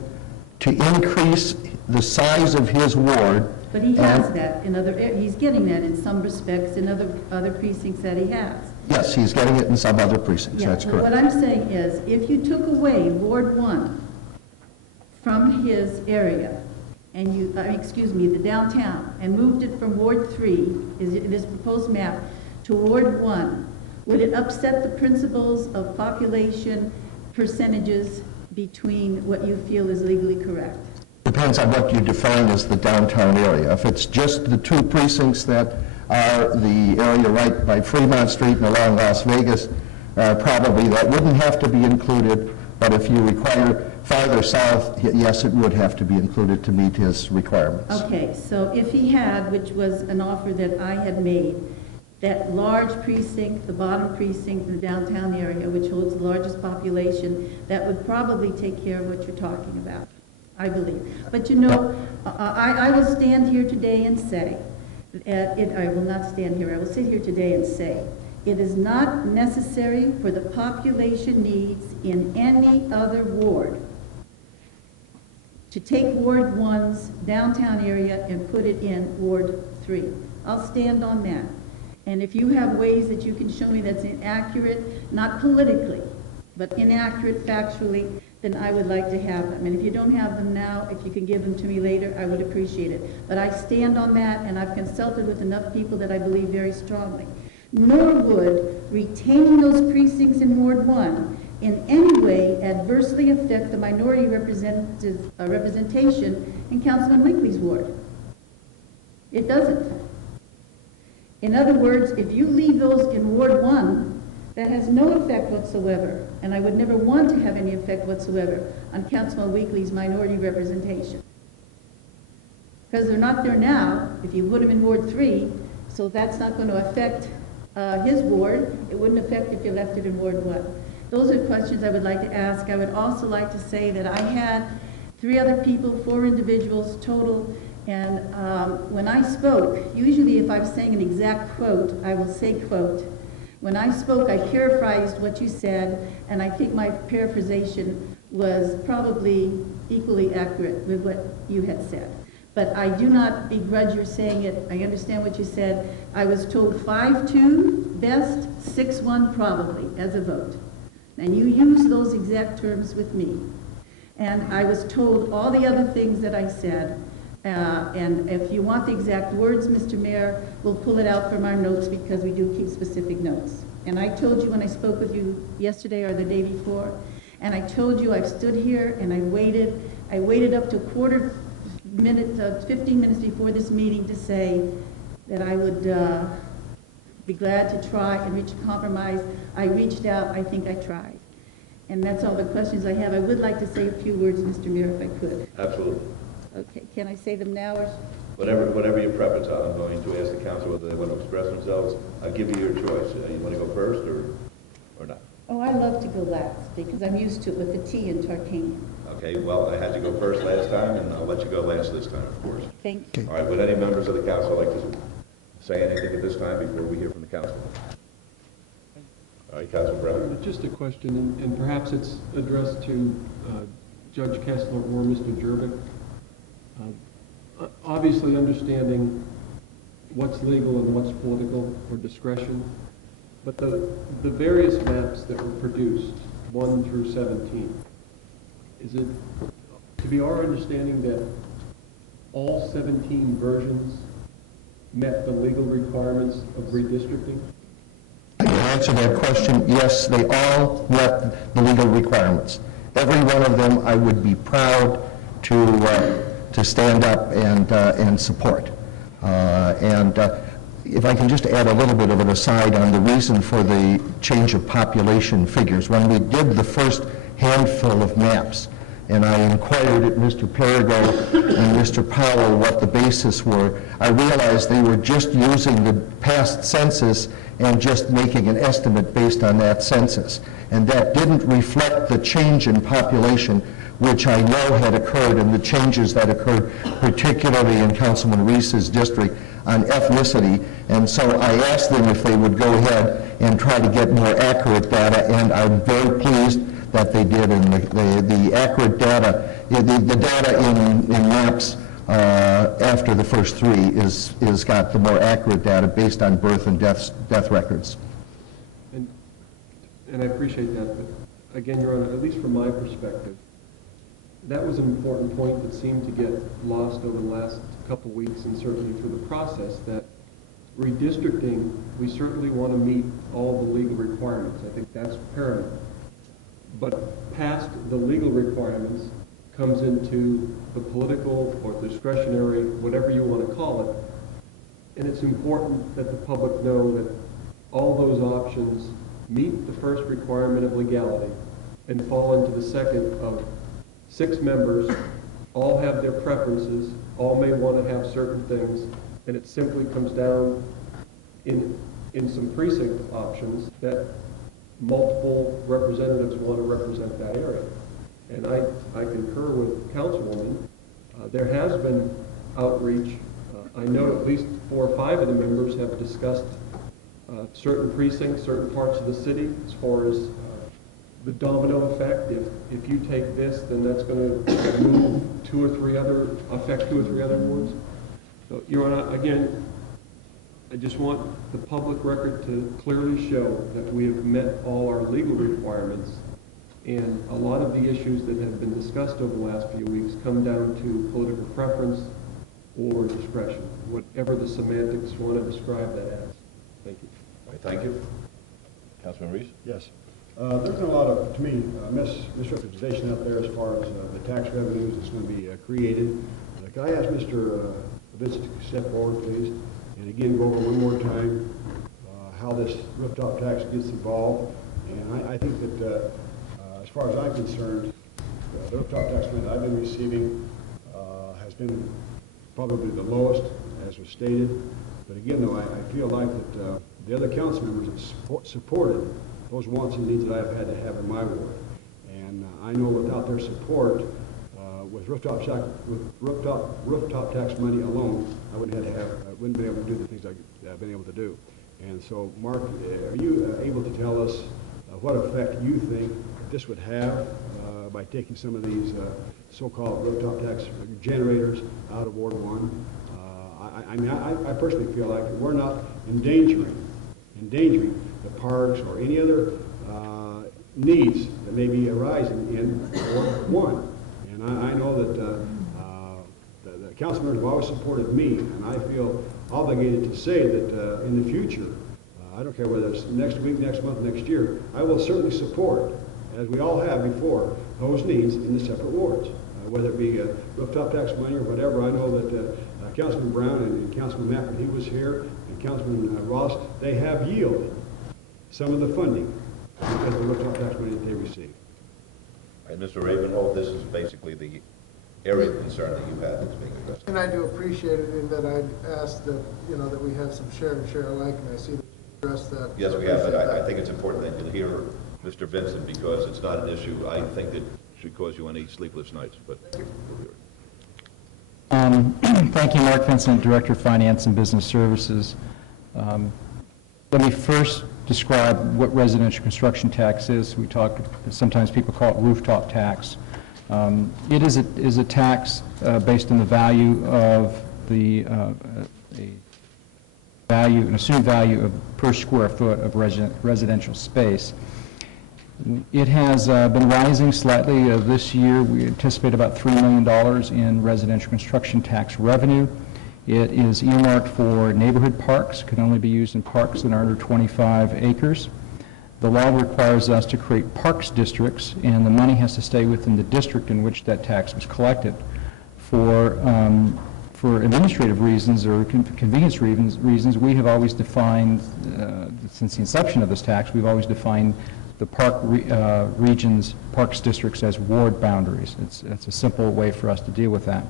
to increase the size of his ward. But he has that in other areas. He's getting that in some respects in other precincts that he has. Yes, he's getting it in some other precincts, that's correct. What I'm saying is, if you took away Ward 1 from his area, and you, the downtown, and moved it from Ward 3, in this proposed map, to Ward 1, would it upset the principles of population percentages between what you feel is legally correct? Depends on what you define as the downtown area. If it's just the two precincts that are the area right by Fremont Street and along Las Vegas, probably that wouldn't have to be included, but if you require farther south, yes, it would have to be included to meet his requirements. Okay, so if he had, which was an offer that I had made, that large precinct, the bottom precinct in the downtown area, which holds the largest population, that would probably take care of what you're talking about, I believe. But you know, I will stand here today and say, I will not stand here, I will sit here today and say, it is not necessary for the population needs in any other ward to take Ward 1's downtown area and put it in Ward 3. I'll stand on that. And if you have ways that you can show me that's inaccurate, not politically, but inaccurate factually, then I would like to have them. And if you don't have them now, if you can give them to me later, I would appreciate it. But I stand on that, and I've consulted with enough people that I believe very strongly. Nor would retaining those precincts in Ward 1 in any way adversely affect the minority representation in Councilman Winkley's ward. It doesn't. In other words, if you leave those in Ward 1, that has no effect whatsoever, and I would never want to have any effect whatsoever on Councilman Weekly's minority representation. Because they're not there now, if you put them in Ward 3, so that's not going to affect his ward. It wouldn't affect if you left it in Ward 1. Those are questions I would like to ask. I would also like to say that I had 3 other people, 4 individuals total, and when I spoke, usually if I'm saying an exact quote, I will say quote. When I spoke, I paraphrased what you said, and I think my paraphrasation was probably equally accurate with what you had said. But I do not begrudge your saying it. I understand what you said. I was told 5-2 best, 6-1 probably as a vote. And you used those exact terms with me. And I was told all the other things that I said. And if you want the exact words, Mr. Mayor, we'll pull it out from our notes because we do keep specific notes. And I told you when I spoke with you yesterday or the day before, and I told you I've stood here and I waited up to 15 minutes before this meeting to say that I would be glad to try and reach a compromise. I reached out, I think I tried. And that's all the questions I have. I would like to say a few words, Mr. Mayor, if I could. Absolutely. Okay, can I say them now or? Whatever your preference are, I'm going to ask the council whether they want to express themselves. I'll give you your choice. You want to go first or not? Oh, I love to go last because I'm used to it with the T in Tarkanian. Okay, well, I had you go first last time, and I'll let you go last this time, of course. Thank you. All right, would any members of the council like to say anything at this time before we hear from the council? All right, Councilman Brown. Just a question, and perhaps it's addressed to Judge Kessler or Mr. Jervik. Obviously understanding what's legal and what's political or discretion, but the various maps that were produced, 1 through 17, is it to be our understanding that all 17 versions met the legal requirements of redistricting? I can answer that question. Yes, they all met the legal requirements. Every one of them I would be proud to stand up and support. If I can just add a little bit of an aside on the reason for the change of population figures. When we did the first handful of maps, and I inquired at Mr. Perigo and Mr. Powell what the basis were, I realized they were just using the past census and just making an estimate based on that census. And that didn't reflect the change in population, which I know had occurred, and the changes that occurred, particularly in Councilman Reese's district, on ethnicity. And so I asked them if they would go ahead and try to get more accurate data, and I'm very pleased that they did. And the accurate data, the data in maps after the first 3 is got the more accurate data based on birth and death records. And I appreciate that, but again, Your Honor, at least from my perspective, that was an important point that seemed to get lost over the last couple weeks and certainly through the process, that redistricting, we certainly want to meet all the legal requirements. I think that's paramount. But past the legal requirements comes into the political or discretionary, whatever you want to call it, and it's important that the public know that all those options meet the first requirement of legality and fall into the second of 6 members, all have their preferences, all may want to have certain things, and it simply comes down in some precinct options that multiple representatives want to represent that area. And I concur with Councilwoman. There has been outreach. I know at least 4 or 5 of the members have discussed certain precincts, certain parts of the city, as far as the domino effect. If you take this, then that's going to move 2 or 3 other, affect 2 or 3 other wards. So, Your Honor, again, I just want the public record to clearly show that we have met all our legal requirements, and a lot of the issues that have been discussed over the last few weeks come down to political preference or discretion, whatever the semantics want to describe that as. Thank you. All right, thank you. Councilman Reese? Yes. There's been a lot of, to me, misrepresentation out there as far as the tax revenues that's going to be created. Can I ask Mr. Vincent to step forward, please? and again, go over one more time how this rooftop tax gets involved. And I think that as far as I'm concerned, the rooftop tax money that I've been receiving has been probably the lowest, as was stated. But again, though, I feel like that the other council members have supported those wants and needs that I've had to have in my ward. And I know without their support, with rooftop tax money alone, I wouldn't be able to do the things I've been able to do. And so, Mark, are you able to tell us what effect you think this would have by taking some of these so-called rooftop tax generators out of Ward 1? I mean, I personally feel like we're not endangering the parks or any other needs that may be arising in Ward 1. And I know that the council members have always supported me, and I feel obligated to say that in the future, I don't care whether it's next week, next month, next year, I will certainly support, as we all have before, those needs in the separate wards, whether it be rooftop tax money or whatever. I know that Councilman Brown and Councilman Mack, when he was here, and Councilman Ross, they have yielded some of the funding because of the rooftop tax money that they receive. All right, Mr. Ravenhold, this is basically the area of concern that you had that's being addressed. And I do appreciate it in that I'd asked that, that we have some share and share alike, and I see that you addressed that. Yes, we have, but I think it's important that you hear Mr. Vincent, because it's not an issue I think that should cause you any sleepless nights, but we'll hear it. Thank you, Mark Vincent, Director of Finance and Business Services. Let me first describe what residential construction tax is. Sometimes people call it rooftop tax. It is a tax based on the value of an assumed value of per square foot of residential space. It has been rising slightly. This year, we anticipate about $3 million in residential construction tax revenue. It is earmarked for neighborhood parks, can only be used in parks that are under 25 acres. The law requires us to create parks districts, and the money has to stay within the district in which that tax was collected. For administrative reasons or convenience reasons, we have always defined, since the inception of this tax, we've always defined the park regions, parks districts as ward boundaries. It's a simple way for us to deal with that.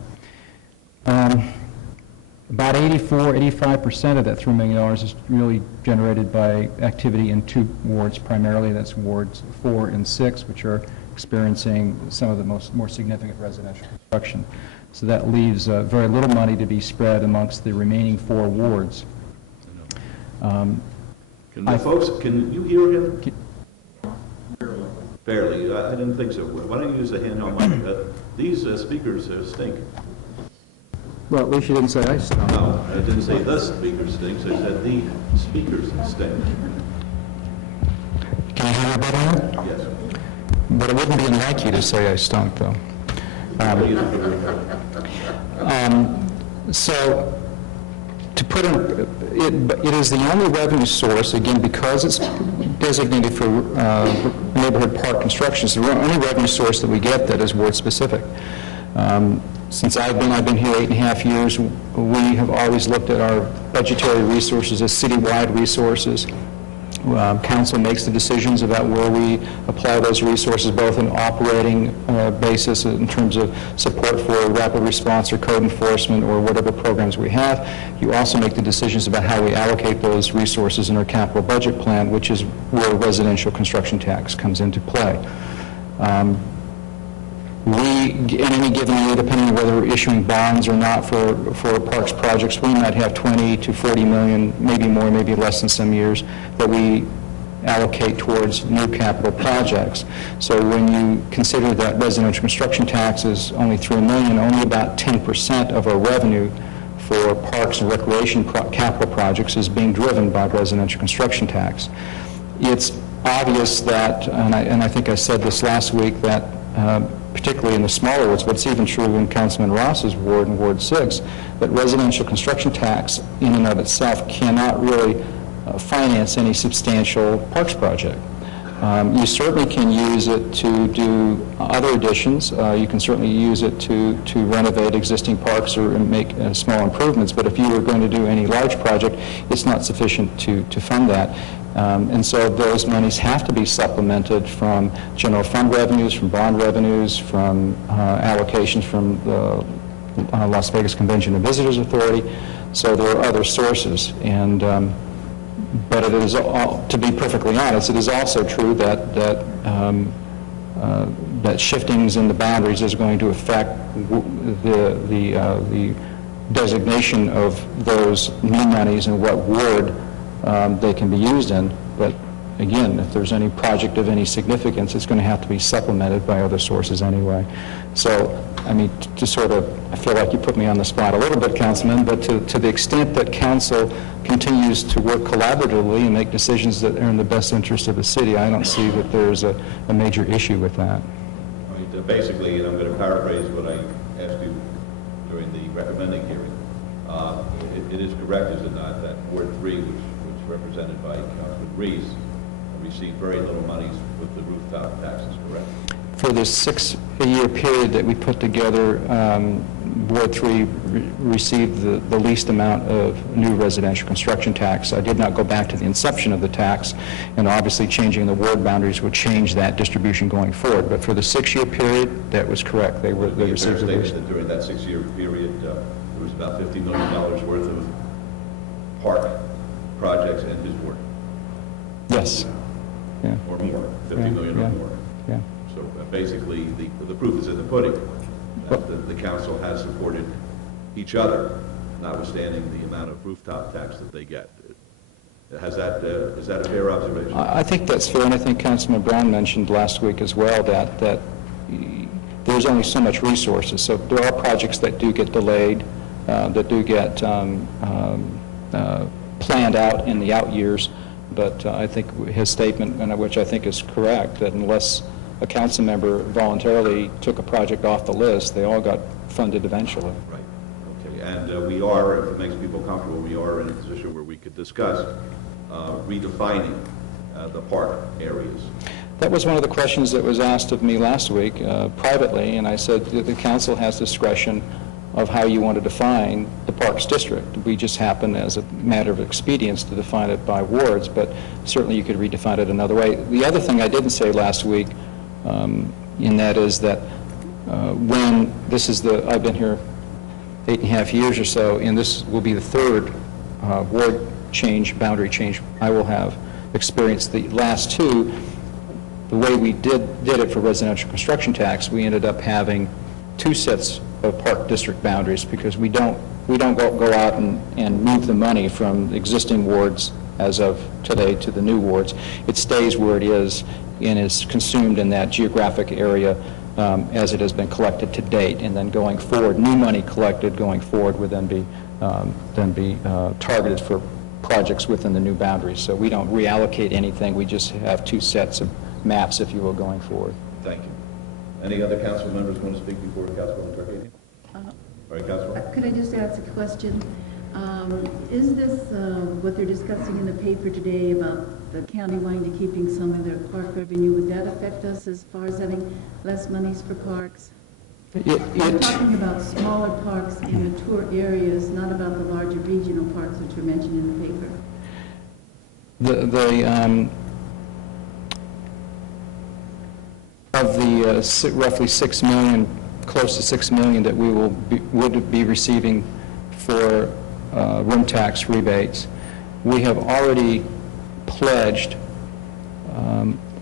About 85% of that $3 million is really generated by activity in two wards primarily. That's wards 4 and 6, which are experiencing some of the more significant residential construction. So that leaves very little money to be spread amongst the remaining 4 wards. Can you hear him? Fairly. I didn't think so. Why don't you use the handheld mic? These speakers stink. Well, at least you didn't say I stunk. No, I didn't say the speaker stinks. I said the speakers stink. Can you hear me better now? Yes. But it wouldn't be like you to say I stunk, though. So, to put in, it is the only revenue source, again, because it's designated for neighborhood park construction. It's the only revenue source that we get that is ward-specific. Since I've been here 8.5 years, we have always looked at our budgetary resources as citywide resources. Council makes the decisions about where we apply those resources, both in operating basis in terms of support for rapid response or code enforcement or whatever programs we have. You also make the decisions about how we allocate those resources in our capital budget plan, which is where residential construction tax comes into play. In any given year, depending on whether we're issuing bonds or not for parks projects, we might have 20 to 40 million, maybe more, maybe less in some years, that we allocate towards new capital projects. So when you consider that residential construction tax is only $3 million, only about 10% of our revenue for parks and recreation capital projects is being driven by residential construction tax. It's obvious that, and I think I said this last week, that particularly in the smaller wards, but it's even true in Councilman Ross's ward in Ward 6, that residential construction tax in and of itself cannot really finance any substantial parks project. You certainly can use it to do other additions. You can certainly use it to renovate existing parks or make small improvements, but if you were going to do any large project, it's not sufficient to fund that. And so those monies have to be supplemented from general fund revenues, from bond revenues, from allocations from the Las Vegas Convention and Visitors Authority. So there are other sources. And but it is, to be perfectly honest, it is also true that that shiftings in the boundaries is going to affect the designation of those new monies and what ward they can be used in. But again, if there's any project of any significance, it's going to have to be supplemented by other sources anyway. So, I mean, to sort of, I feel like you put me on the spot a little bit, Councilman, but to the extent that council continues to work collaboratively and make decisions that are in the best interest of the city, I don't see that there's a major issue with that. I mean, basically, and I'm going to paraphrase what I asked you during the recommending hearing, it is correct, is it not, that Ward 3, which is represented by Councilman Reese, received very little monies with the rooftop taxes, correct? For the 6-year period that we put together, Ward 3 received the least amount of new residential construction tax. I did not go back to the inception of the tax, and obviously changing the ward boundaries would change that distribution going forward. But for the 6-year period, that was correct. They received the least. That during that 6-year period, there was about $50 million worth of park projects in his ward. Yes. Yeah. Or more, 50 million or more. Yeah. So basically, the proof is in the pudding. The council has supported each other, notwithstanding the amount of rooftop tax that they get. Is that a fair observation? I think that's fair, and I think Councilman Brown mentioned last week as well that there's only so much resources. So there are projects that do get delayed, that do get planned out in the out years. But I think his statement, which I think is correct, that unless a council member voluntarily took a project off the list, they all got funded eventually. Right. Okay. And we are, if it makes people comfortable, we are in a position where we could discuss redefining the park areas. That was one of the questions that was asked of me last week privately, and I said that the council has discretion of how you want to define the Parks District. We just happen, as a matter of expedience, to define it by wards, but certainly you could redefine it another way. The other thing I didn't say last week, in that is that when this is I've been here 8.5 years or so, and this will be the third ward change, boundary change I will have experienced. The last two, the way we did it for residential construction tax, we ended up having 2 sets of park district boundaries, because we don't go out and move the money from existing wards as of today to the new wards. It stays where it is and is consumed in that geographic area as it has been collected to date, and then going forward, new money collected going forward would then be targeted for projects within the new boundaries. So we don't reallocate anything, we just have 2 sets of maps, if you will, going forward. Thank you. Any other council members want to speak before Councilwoman Tarkanian? All right, Councilwoman. Could I just ask a question? Is this what they're discussing in the paper today about the county wanting to keeping some of their park revenue? Would that affect us as far as having less monies for parks? I'm talking about smaller parks in mature areas, not about the larger regional parks which were mentioned in the paper. Of the roughly 6 million, close to 6 million that we would be receiving for room tax rebates, we have already pledged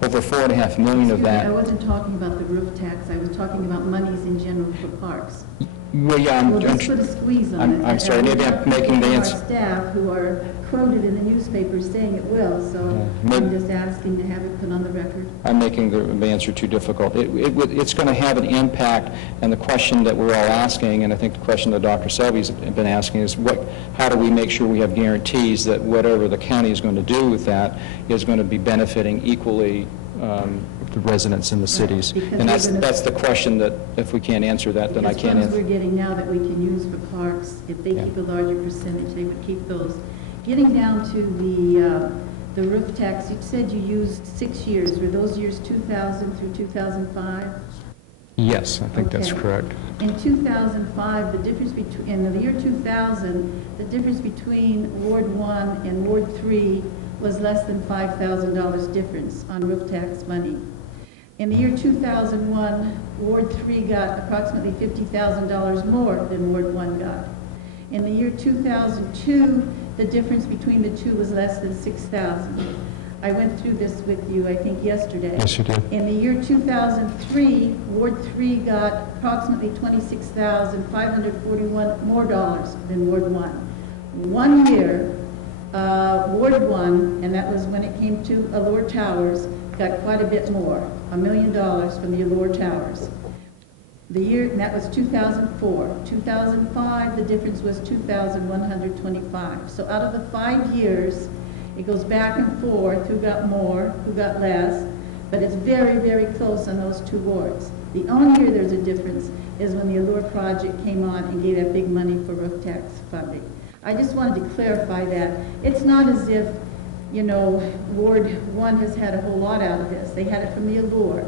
over 4.5 million of that. I wasn't talking about the roof tax. I was talking about monies in general for parks. Well, yeah, We'll just put a squeeze on it. I'm sorry, maybe I'm making the answer. Our staff who are quoted in the newspapers saying it will, so I'm just asking to have it put on the record. I'm making the answer too difficult. It's going to have an impact, and the question that we're all asking, and I think the question that Dr. Selby's been asking, is how do we make sure we have guarantees that whatever the county is going to do with that is going to be benefiting equally the residents in the cities. And that's the question that if we can't answer that, then I can't answer. Because funds we're getting now that we can use for parks, if they keep a larger percentage, they would keep those. Getting down to the roof tax, you said you used 6 years. Were those years 2000 through 2005? Yes, I think that's Okay. correct. In 2005, the difference between, in the year 2000, the difference between Ward 1 and Ward 3 was less than $5,000 difference on roof tax money. In the year 2001, Ward 3 got approximately $50,000 more than Ward 1 got. In the year 2002, the difference between the two was less than $6,000. I went through this with you, I think, yesterday. Yes, you did. In the year 2003, Ward 3 got approximately $26,541 more dollars than Ward 1. 1 year, Ward 1, and that was when it came to Allure Towers, got quite a bit more, $1 million from the Allure Towers. The year, and that was 2004. 2005, the difference was 2,125. So out of the 5 years, it goes back and forth, who got more, who got less, but it's very, very close on those two wards. The only year there's a difference is when the Allure project came on and gave that big money for roof tax funding. I just wanted to clarify that. It's not as if, you know, Ward 1 has had a whole lot out of this. They had it from the Allure.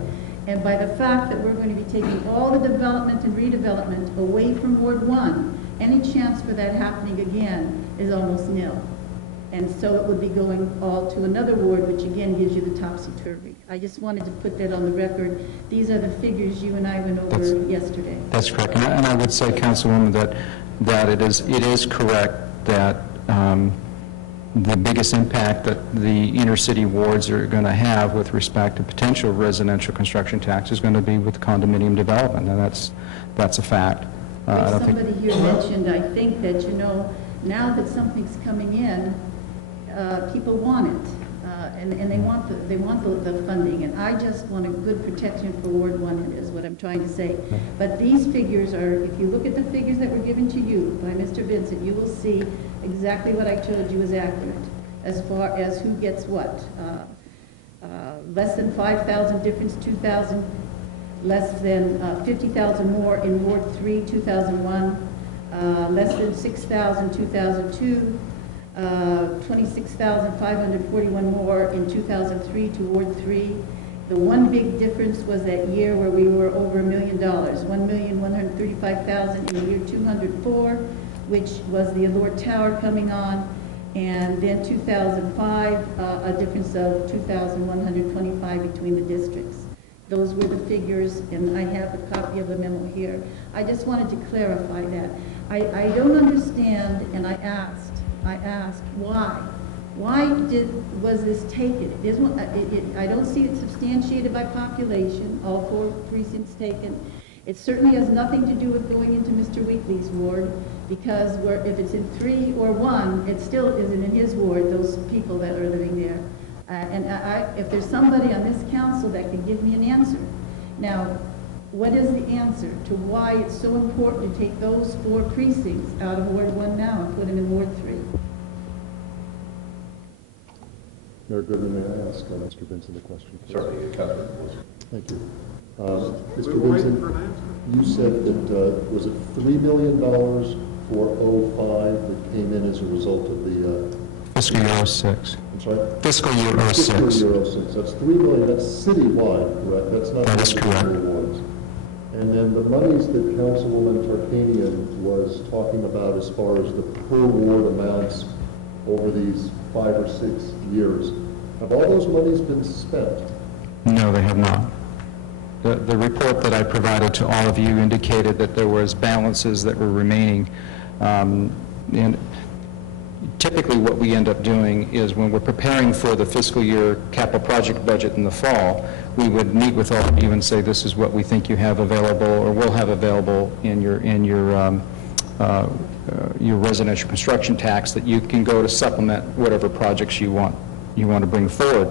And by the fact that we're going to be taking all the development and redevelopment away from Ward 1, any chance for that happening again is almost nil. And so it would be going all to another ward, which again gives you the topsy-turvy. I just wanted to put that on the record. These are the figures you and I went over yesterday. That's correct. And I would say, Councilwoman, that it is correct that the biggest impact that the inner city wards are going to have with respect to potential residential construction tax is going to be with condominium development, and that's a fact. Somebody here mentioned, I think that, you know, now that something's coming in, people want it, and they want the funding, and I just want a good protection for Ward 1, is what I'm trying to say. But these figures are, if you look at the figures that were given to you by Mr. Vincent, you will see exactly what I told you is accurate as far as who gets what. Less than 5,000 difference, 2,000, less than 50,000 more in Ward 3, 2001, less than 6,000, 2002, 26,541 more in 2003 to Ward 3. The one big difference was that year where we were over $1 million, $1,135,000 in the year 204, which was the Allure Tower coming on, and then 2005, a difference of 2,125 between the districts. Those were the figures, and I have a copy of the memo here. I just wanted to clarify that. I don't understand, and I asked why. Why was this taken? I don't see it substantiated by population, all 4 precincts taken. It certainly has nothing to do with going into Mr. Wheatley's ward, because if it's in 3 or 1, it still isn't in his ward, those people that are living there. If there's somebody on this council that can give me an answer. Now, what is the answer to why it's so important to take those 4 precincts out of Ward 1 now and put them in Ward 3? Mayor Goodman, may I ask Mr. Vincent a question? Certainly, Councilman. Thank you. Mr. Vincent, you said that, was it $3 million for 05 that came in as a result of the... Fiscal year 06. I'm sorry? Fiscal year 06. Fiscal year 06. That's $3 million. That's citywide, correct? That's not... That is correct. Awards. And then the monies that Councilwoman Tarkanian was talking about as far as the per ward amounts over these 5 or 6 years, have all those monies been spent? No, they have not. The report that I provided to all of you indicated that there was balances that were remaining. And typically what we end up doing is when we're preparing for the fiscal year capital project budget in the fall, we would meet with all of you and say, this is what we think you have available or will have available in your residential construction tax that you can go to supplement whatever projects you want to bring forward.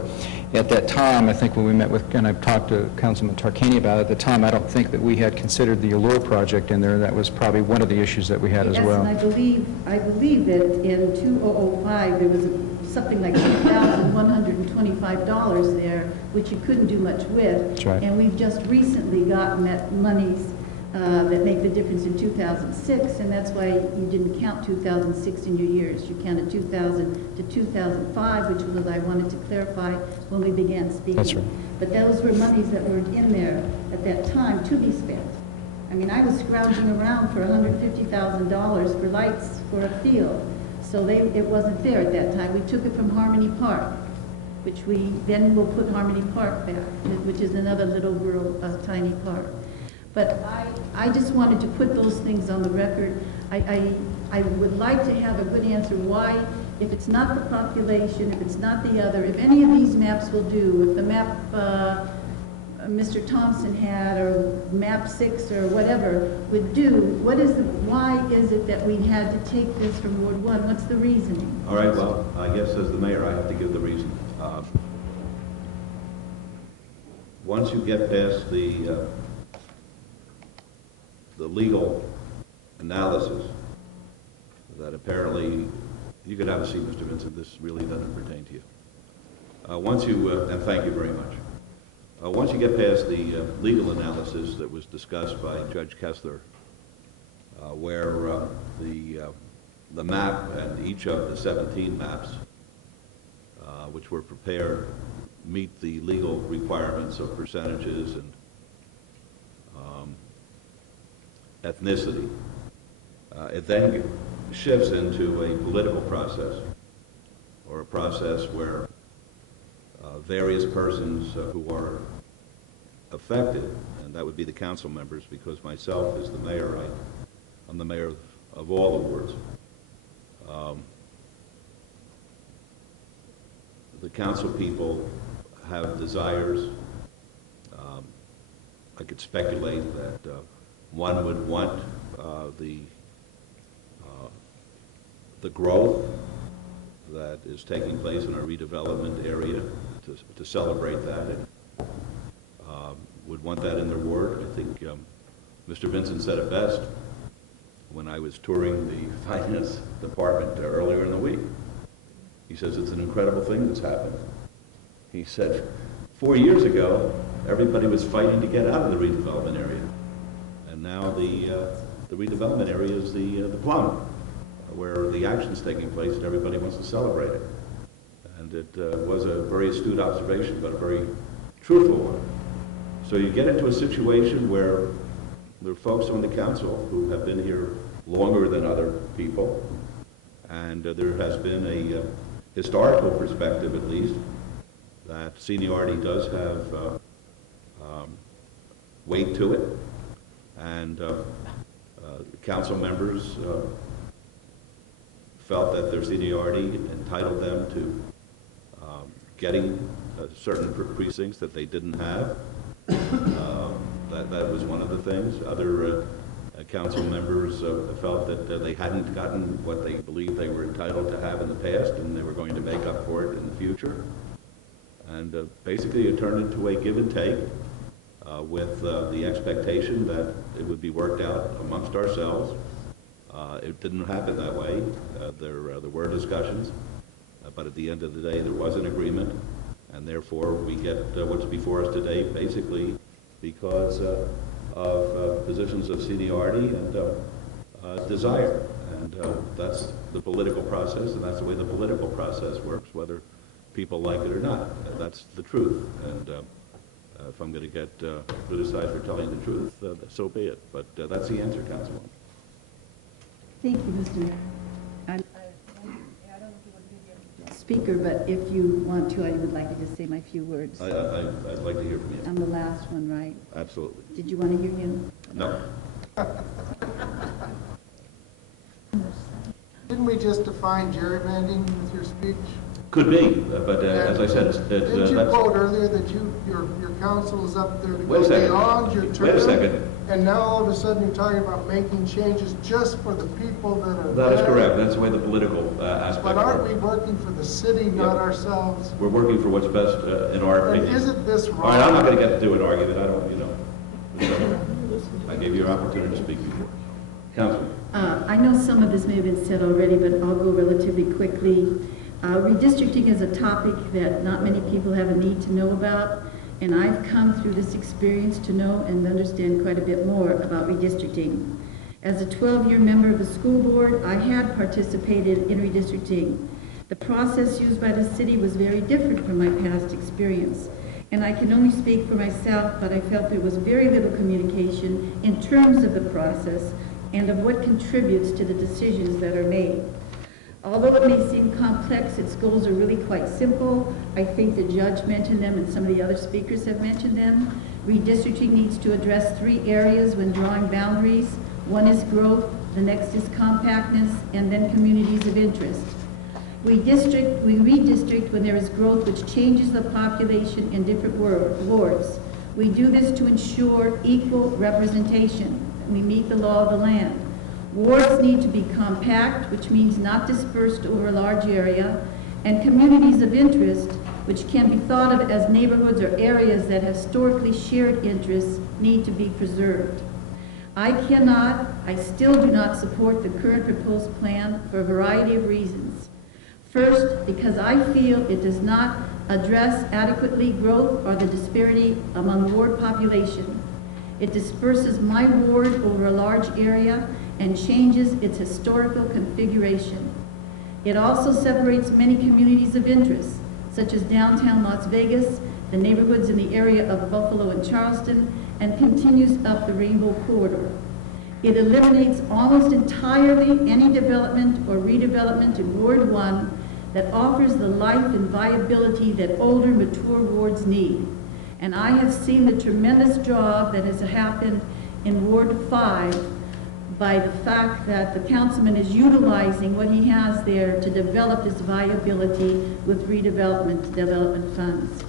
At that time, I think when we met with, and I've talked to Councilman Tarkanian about it, at the time, I don't think that we had considered the Allure project in there. That was probably one of the issues that we had as well. Yes, and I believe that in 2005, there was something like $2,125 there, which you couldn't do much with. That's right. And we've just recently gotten that monies that make the difference in 2006, and that's why you didn't count 2006 in your years. You counted 2000 to 2005, which was what I wanted to clarify when we began speaking. That's right. But those were monies that were in there at that time to be spent. I mean, I was scrounging around for $150,000 for lights for a field, so it wasn't there at that time. We took it from Harmony Park, which we then will put Harmony Park back, which is another little rural, tiny park. But I just wanted to put those things on the record. I would like to have a good answer why, if it's not the population, if it's not the other, if any of these maps will do, if the map Mr. Thompson had, or map 6 or whatever would do, why is it that we had to take this from Ward 1? What's the reasoning? All right, well, I guess as the mayor, I have to give the reason. Once you get past the legal analysis, that apparently, you could have a seat, Mr. Vincent, this really doesn't pertain to you. And thank you very much. Once you get past the legal analysis that was discussed by Judge Kessler, where the map and each of the 17 maps which were prepared meet the legal requirements of percentages and ethnicity, it then shifts into a political process, or a process where various persons who are affected, and that would be the council members, because myself as the mayor, I'm the mayor of all the wards. The council people have desires. I could speculate that one would want the growth that is taking place in our redevelopment area to celebrate that, and would want that in their ward. I think Mr. Vincent said it best when I was touring the finance department earlier in the week. He says it's an incredible thing that's happened. He said 4 years ago, everybody was fighting to get out of the redevelopment area. And now the redevelopment area is the plum, where the action's taking place and everybody wants to celebrate it. And it was a very astute observation, but a very truthful one. So you get into a situation where there are folks on the council who have been here longer than other people, and there has been a historical perspective, at least, that seniority does have weight to it, and council members felt that their seniority entitled them to getting certain precincts that they didn't have. That was one of the things. Other council members felt that they hadn't gotten what they believed they were entitled to have in the past, and they were going to make up for it in the future. And basically it turned into a give and take with the expectation that it would be worked out amongst ourselves. It didn't happen that way. There were discussions, but at the end of the day there was an agreement, and therefore we get what's before us today basically because of positions of seniority and desire. And that's the political process, and that's the way the political process works, whether people like it or not. That's the truth. And if I'm going to get criticized for telling the truth, so be it. But that's the answer, Councilwoman. Thank you, Mr. Mayor. I don't know if you want to be a speaker, but if you want to, I would like to just say my few words. I'd like to hear from you. I'm the last one, right? Absolutely. Did you want to hear him? No. Didn't we just define gerrymandering with your speech? Could be, but as I said, Didn't you quote earlier that your council is up there to Wait a go second. beyond your term? Wait a second. And now all of a sudden you're talking about making changes just for the people that are That is there? correct. That's the way the political aspect But aren't works. we working for the city, not ourselves? We're working for what's best in our And opinion. isn't this wrong? All right, I'm not going to get into an argument. I don't, I gave you an opportunity to speak before. Councilman. I know some of this may have been said already, but I'll go relatively quickly. Redistricting is a topic that not many people have a need to know about. and I've come through this experience to know and understand quite a bit more about redistricting. As a 12-year member of the school board, I had participated in redistricting. The process used by the city was very different from my past experience, and I can only speak for myself, but I felt there was very little communication in terms of the process and of what contributes to the decisions that are made. Although it may seem complex, its goals are really quite simple. I think the judge mentioned them and some of the other speakers have mentioned them. Redistricting needs to address 3 areas when drawing boundaries. One is growth, the next is compactness, and then communities of interest. We redistrict when there is growth which changes the population in different wards. We do this to ensure equal representation. We meet the law of the land. Wards need to be compact, which means not dispersed over a large area, and communities of interest, which can be thought of as neighborhoods or areas that have historically shared interests, need to be preserved. I still do not support the current proposed plan for a variety of reasons. First, because I feel it does not address adequately growth or the disparity among ward population. It disperses my ward over a large area and changes its historical configuration. It also separates many communities of interest, such as downtown Las Vegas, the neighborhoods in the area of Buffalo and Charleston, and continues up the Rainbow Corridor. It eliminates almost entirely any development or redevelopment in Ward 1 that offers the life and viability that older, mature wards need. And I have seen the tremendous job that has happened in Ward 5 by the fact that the councilman is utilizing what he has there to develop his viability with redevelopment development funds.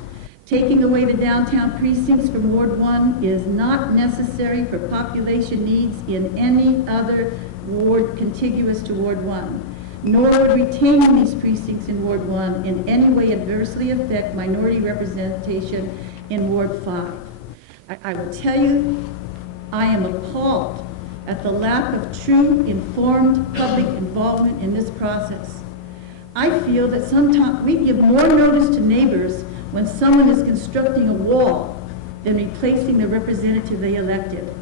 Taking away the downtown precincts from Ward 1 is not necessary for population needs in any other ward contiguous to Ward 1, nor would retaining these precincts in Ward 1 in any way adversely affect minority representation in Ward 5. I will tell you, I am appalled at the lack of true, informed public involvement in this process. I feel that sometimes we give more notice to neighbors when someone is constructing a wall than replacing the representative they elected.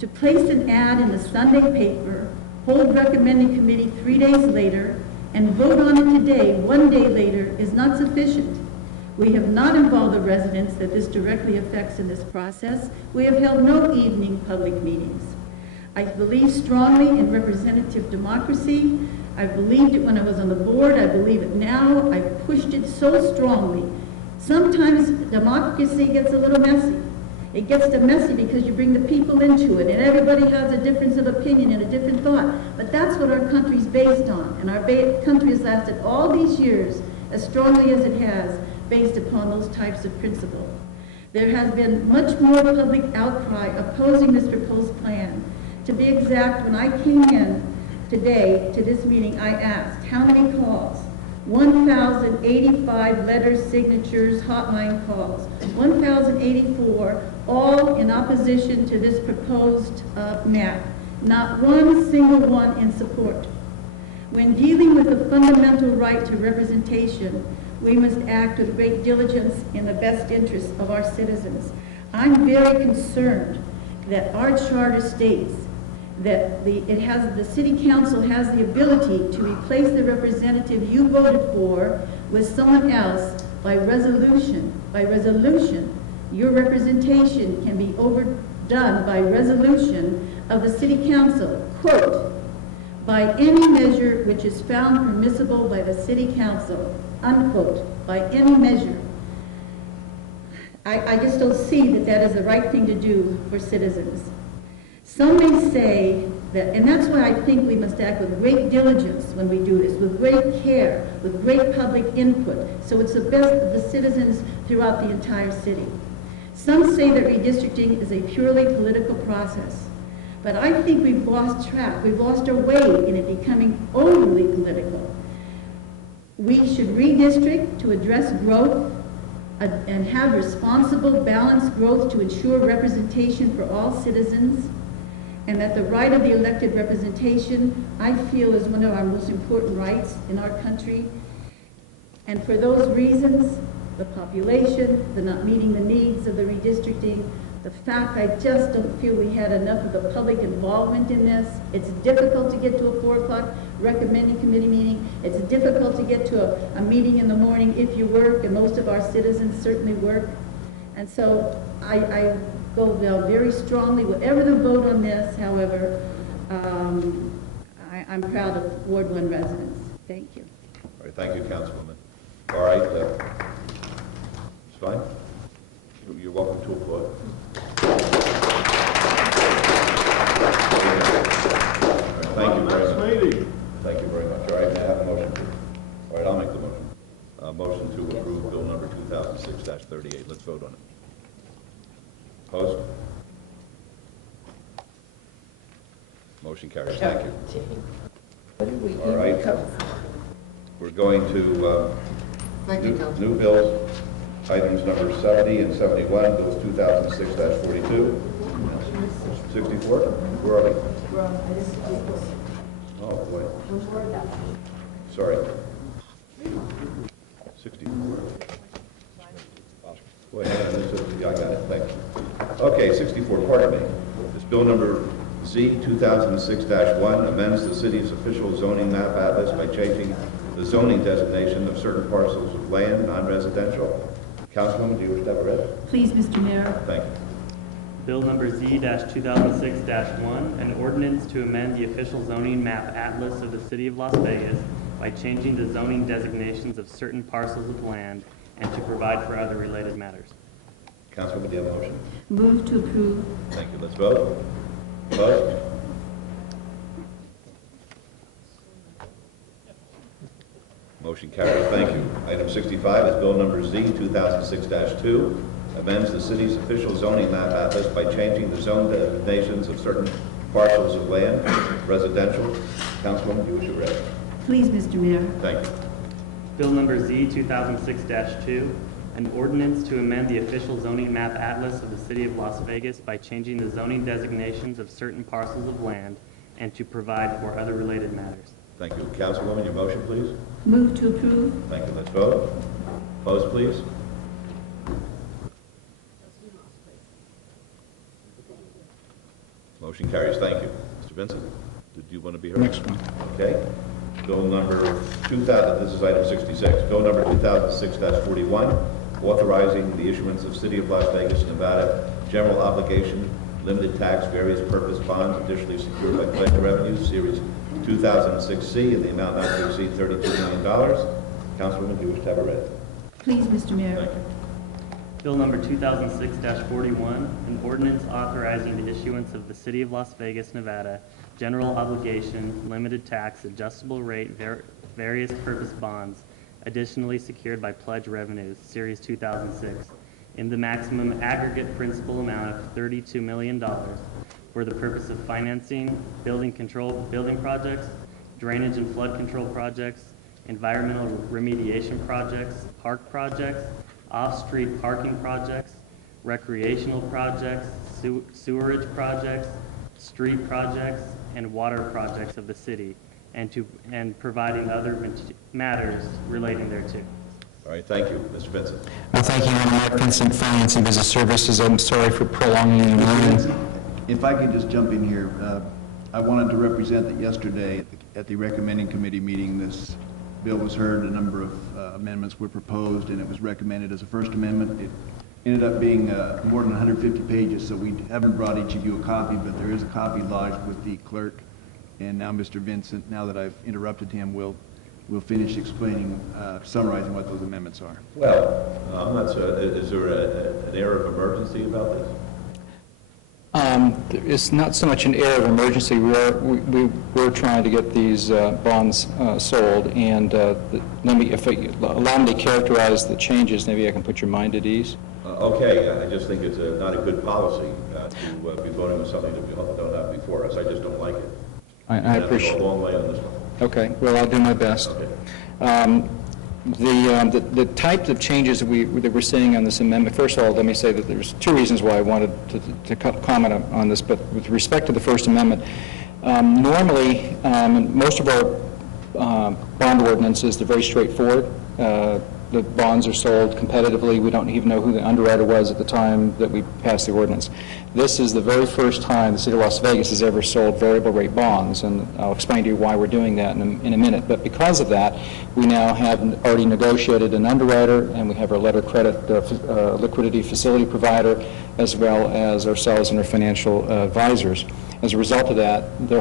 To place an ad in the Sunday paper, hold recommending committee 3 days later, and vote on it today, 1 day later, is not sufficient. We have not involved the residents that this directly affects in this process. We have held no evening public meetings. I believe strongly in representative democracy. I believed it when I was on the board. I believe it now. I've pushed it so strongly. Sometimes democracy gets a little messy. It gets messy because you bring the people into it, and everybody has a difference of opinion and a different thought. But that's what our country's based on, and our country has lasted all these years as strongly as it has, based upon those types of principles. There has been much more public outcry opposing this proposed plan. To be exact, when I came in today to this meeting, I asked how many calls. 1,085 letters, signatures, hotline calls. 1,084, all in opposition to this proposed map. Not one single one in support. When dealing with the fundamental right to representation, we must act with great diligence in the best interests of our citizens. I'm very concerned that our charter states that the city council has the ability to replace the representative you voted for with someone else by resolution. By resolution, your representation can be overdone by resolution of the city council, quote, by any measure which is found permissible by the city council, unquote, by any measure. I just don't see that that is the right thing to do for citizens. Some may say that, and that's why I think we must act with great diligence when we do this, with great care, with great public input, so it's the best of the citizens throughout the entire city. Some say that redistricting is a purely political process, but I think we've lost track, we've lost our way in it becoming overly political. We should redistrict to address growth and have responsible, balanced growth to ensure representation for all citizens, and that the right of the elected representation, I feel, is one of our most important rights in our country. And for those reasons, the population, the not meeting the needs of the redistricting, the fact I just don't feel we had enough of the public involvement in this. It's difficult to get to a 4 o'clock recommending committee meeting. It's difficult to get to a meeting in the morning if you work, and most of our citizens certainly work. And so I go down very strongly, whatever the vote on this, however, I'm proud of Ward 1 residents. Thank you. All right, thank you, Councilwoman. All right, it's fine. You're welcome to applaud. Thank you very much. Thank you very much. All right, may I have a motion? All right, I'll make the motion. Motion to approve bill number 2006-38. Let's vote on it. Opposed? Motion carries. Thank you. All right. We're going to new bills, items number 70 and 71, bills 2006-42. 64? Where are we? Oh, boy. Sorry. 64. Boy, hang on, yeah, I got it, thank you. Okay, 64, pardon me. This bill number Z 2006-1 amends the city's official zoning map atlas by changing the zoning designation of certain parcels of land, non-residential. Councilwoman, do you wish to have it read? Please, Mr. Mayor. Thank you. Bill number Z-2006-1, an ordinance to amend the official zoning map atlas of the City of Las Vegas by changing the zoning designations of certain parcels of land and to provide for other related matters. Councilwoman, do you have a motion? Move to approve. Thank you. Let's vote. Opposed? Motion carries. Thank you. Item 65 is bill number Z 2006-2, amends the city's official zoning map atlas by changing the zone designations of certain parcels of land, residential. Councilwoman, do you wish to read? Please, Mr. Mayor. Thank you. Bill number Z 2006-2, an ordinance to amend the official zoning map atlas of the City of Las Vegas by changing the zoning designations of certain parcels of land and to provide for other related matters. Thank you. Councilwoman, your motion, please. Move to approve. Thank you. Let's vote. Opposed, please. Motion carries. Thank you. Mr. Vincent, did you want to be heard? Next one. Okay. Bill number 2000, this is item 66. Bill number 2006-41, authorizing the issuance of City of Las Vegas, Nevada general obligation limited tax various purpose bonds additionally secured by pledge revenues, series 2006C, in the amount not to exceed $32 million. Councilwoman, do you wish to have it read? Please, Mr. Mayor. Thank you. Bill number 2006-41, an ordinance authorizing the issuance of the City of Las Vegas, Nevada general obligation limited tax adjustable rate various purpose bonds additionally secured by pledge revenues, series 2006, in the maximum aggregate principal amount of $32 million for the purpose of financing building projects, drainage and flood control projects, environmental remediation projects, park projects, off-street parking projects, recreational projects, sewerage projects, street projects, and water projects of the city, and providing other matters relating thereto. All right, thank you. Mr. Vincent. Thank you, Mark Vincent, Finance and Business Services. I'm sorry for prolonging the meeting. If I could just jump in here, I wanted to represent that yesterday at the recommending committee meeting, this bill was heard, a number of amendments were proposed, and it was recommended as a first amendment. It ended up being more than 150 pages, so we haven't brought each of you a copy, but there is a copy lodged with the clerk. And now Mr. Vincent, now that I've interrupted him, will finish explaining, summarizing what those amendments are. Well, I'm not sure. Is there an air of emergency about this? It's not so much an air of emergency. We're trying to get these bonds sold, and if you allow me to characterize the changes, maybe I can put your mind at ease. Okay, I just think it's not a good policy to be voting on something that we don't have before us. I just don't like it. I appreciate it. A long way on this one. Okay, well, I'll do my best. Okay. The types of changes that we're seeing on this amendment, first of all, let me say that there's two reasons why I wanted to comment on this, but with respect to the First Amendment, normally, most of our bond ordinances, they're very straightforward. the bonds are sold competitively. We don't even know who the underwriter was at the time that we passed the ordinance. This is the very first time the city of Las Vegas has ever sold variable rate bonds, and I'll explain to you why we're doing that in a minute. But because of that, we now have already negotiated an underwriter, and we have our letter of credit liquidity facility provider, as well as ourselves and our financial advisors. As a result of that, there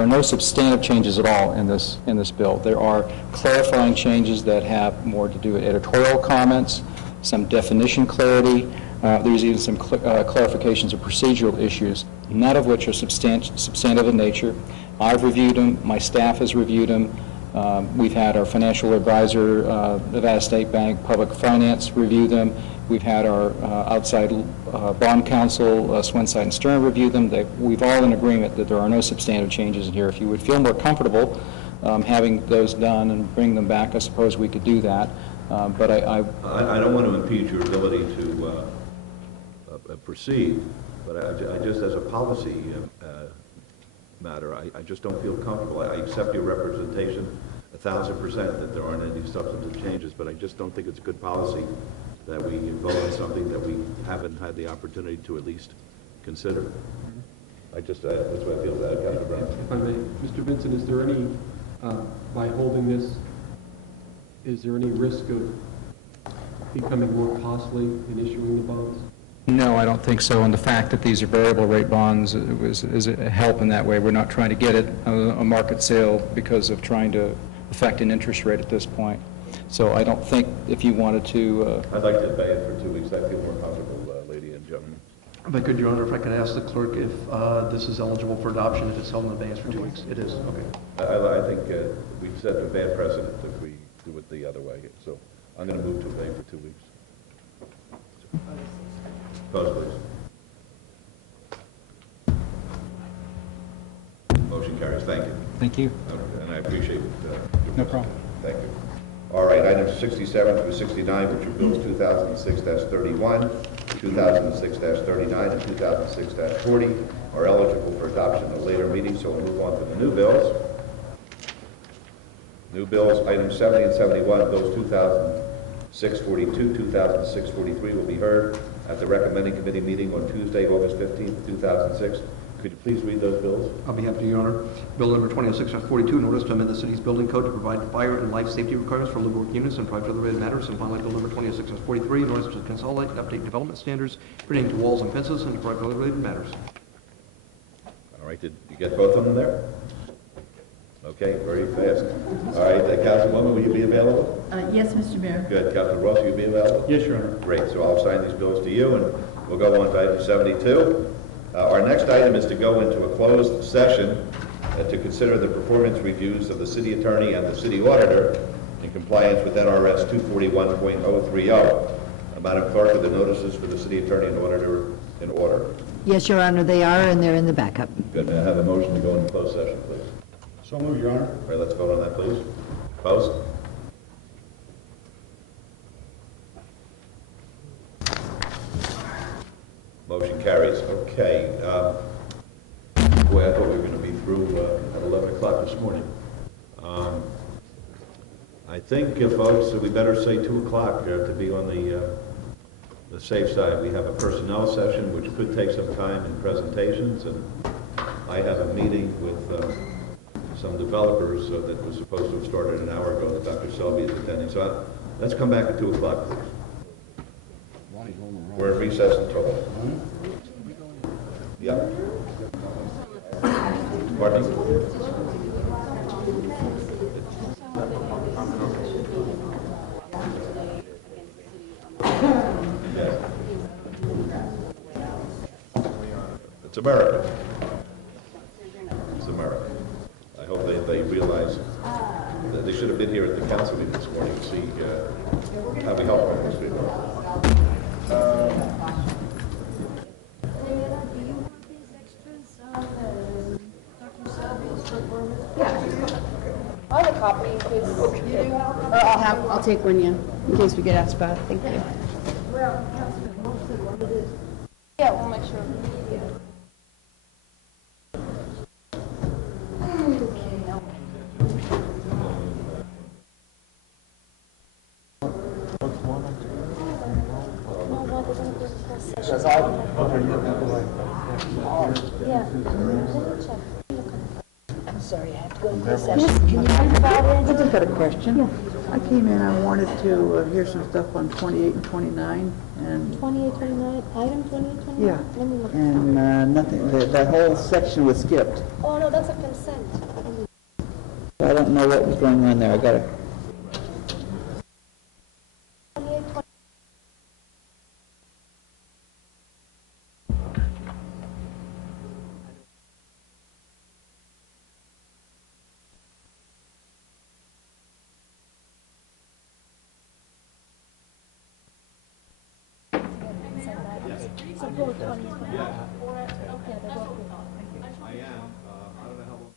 are no substantive changes at all in this bill. There are clarifying changes that have more to do with editorial comments, some definition clarity. There's even some clarifications of procedural issues, none of which are substantive in nature. I've reviewed them. My staff has reviewed them. We've had our financial advisor, Nevada State Bank Public Finance, review them. We've had our outside bond counsel, Swenside and Stern, review them. We've all in agreement that there are no substantive changes in here. If you would feel more comfortable having those done and bring them back, I suppose we could do that. But I don't want to impede your ability to proceed, but I just, as a policy matter, I just don't feel comfortable. I accept your representation 1,000% that there aren't any substantive changes, but I just don't think it's good policy that we vote on something that we haven't had the opportunity to at least consider. That's what I feel about it. If I may, Mr. Vincent, is there any, by holding this, is there any risk of becoming more costly in issuing the bonds? No, I don't think so. And the fact that these are variable rate bonds is a help in that way. We're not trying to get it a market sale because of trying to affect an interest rate at this point. So I don't think if you wanted to... I'd like to pay it for 2 weeks. I feel more comfortable, lady and gentlemen. If I could, Your Honor, if I could ask the clerk if this is eligible for adoption if it's held in advance for 2 weeks. It is, okay. I think we've set a bad precedent if we do it the other way. So I'm going to move to obey for 2 weeks. Opposed, please. Motion carries. Thank you. Thank you. And I appreciate it. No problem. Thank you. All right, items 67 through 69, which are bills 2006-31, 2006-39, and 2006-40, are eligible for adoption at a later meeting, so we'll move on to the new bills. New bills, items 70 and 71, bills 2006-42, 2006-43 will be heard at the recommending committee meeting on Tuesday, August 15th, 2006. Could you please read those bills? I'll be happy to, Your Honor. Bill number 2006-42, in order to amend the city's building code to provide fire and life safety requirements for living work units and private related matters, and finally, Bill number 2006-43, in order to consolidate and update development standards pertaining to walls and fences and private related matters. All right, did you get both of them there? Okay, very fast. All right, Councilwoman, will you be available? Yes, Mr. Mayor. Good. Councilor Ross, will you be available? Yes, Your Honor. Great, so I'll assign these bills to you, and we'll go on to item 72. Our next item is to go into a closed session to consider the performance reviews of the city attorney and the city auditor in compliance with NRS 241.030. Madam Clerk, are the notices for the city attorney and auditor in order? Yes, Your Honor, they are, and they're in the backup. Good. May I have a motion to go into closed session, please? So moved, Your Honor. All right, let's vote on that, please. Opposed? Motion carries. Okay. Boy, I thought we were going to be through at 11 o'clock this morning. I think, folks, we better say 2 o'clock to be on the safe side. We have a personnel session, which could take some time in presentations, and I have a meeting with some developers that was supposed to have started an hour ago that Dr. Selby is attending. So let's come back at 2 o'clock, please. We're in recess until... Yeah. Pardon me? Yeah. It's America. It's America. I hope they realize that they should have been here at the council meeting this morning to see how we help them this week. I have a copy in case you do. Or I'll take one, yeah, in case we get asked about it. Thank you. Yeah, we'll make sure. Because I'm sorry, I have to go into session. Can you read about it? I just got a question. I came in, I wanted to hear some stuff on 28 and 29, and... 28, 29, item 28, 29? Yeah, Let me look. and nothing, that whole section was skipped. Oh, no, that's a consent. So I don't know what was going on there. I got to... 28, 20. So both 20 and 29. Yeah, they're both good. I am. I don't know how long.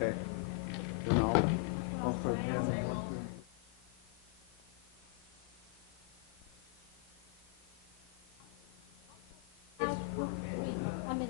Okay. Then I'll start having one. I'm in.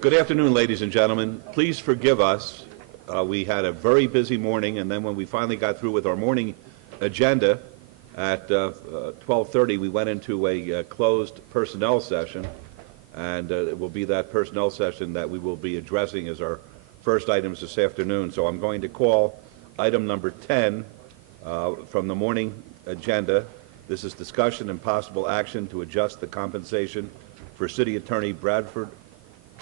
Good afternoon, ladies and gentlemen. Please forgive us. We had a very busy morning, and then when we finally got through with our morning agenda at 12:30, we went into a closed personnel session, and it will be that personnel session that we will be addressing as our first items this afternoon. So I'm going to call item number 10 from the morning agenda. This is discussion and possible action to adjust the compensation for City Attorney Bradford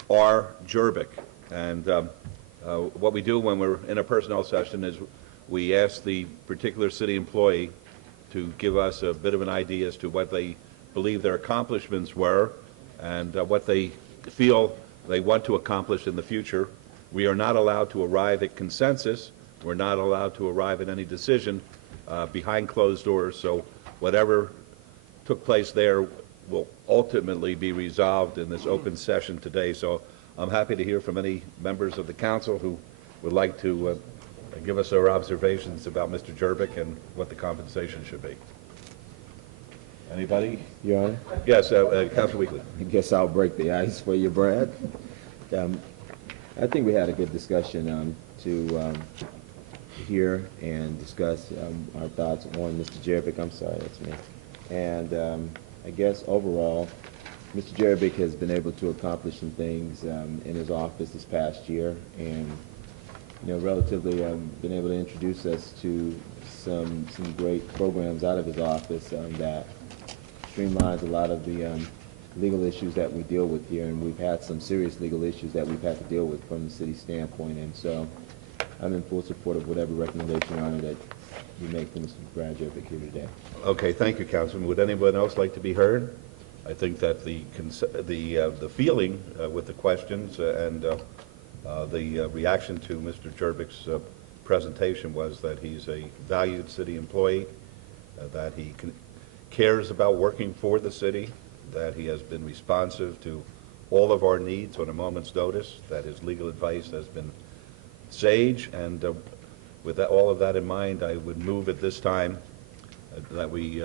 R. Jerbick. And what we do when we're in a personnel session is we ask the particular city employee to give us a bit of an idea as to what they believe their accomplishments were and what they feel they want to accomplish in the future. We are not allowed to arrive at consensus. We're not allowed to arrive at any decision behind closed doors. So whatever took place there will ultimately be resolved in this open session today. So I'm happy to hear from any members of the council who would like to give us their observations about Mr. Jerbick and what the compensation should be. Anybody? Your Honor? Yes, Councilor Weekly. I guess I'll break the ice for you, Brad. I think we had a good discussion to hear and discuss our thoughts on Mr. Jerbick. I'm sorry, that's me. And I guess overall, Mr. Jerbick has been able to accomplish some things in his office this past year, and relatively been able to introduce us to some great programs out of his office that streamlines a lot of the legal issues that we deal with here, and we've had some serious legal issues that we've had to deal with from the city standpoint, and so I'm in full support of whatever recommendation, Your Honor, that you make for Mr. Brad Jerbick here today. Okay, thank you, Councilman. Would anyone else like to be heard? I think that the feeling with the questions and the reaction to Mr. Jerbick's presentation was that he's a valued city employee, that he cares about working for the city, that he has been responsive to all of our needs on a moment's notice, that his legal advice has been sage, and with all of that in mind, I would move at this time that we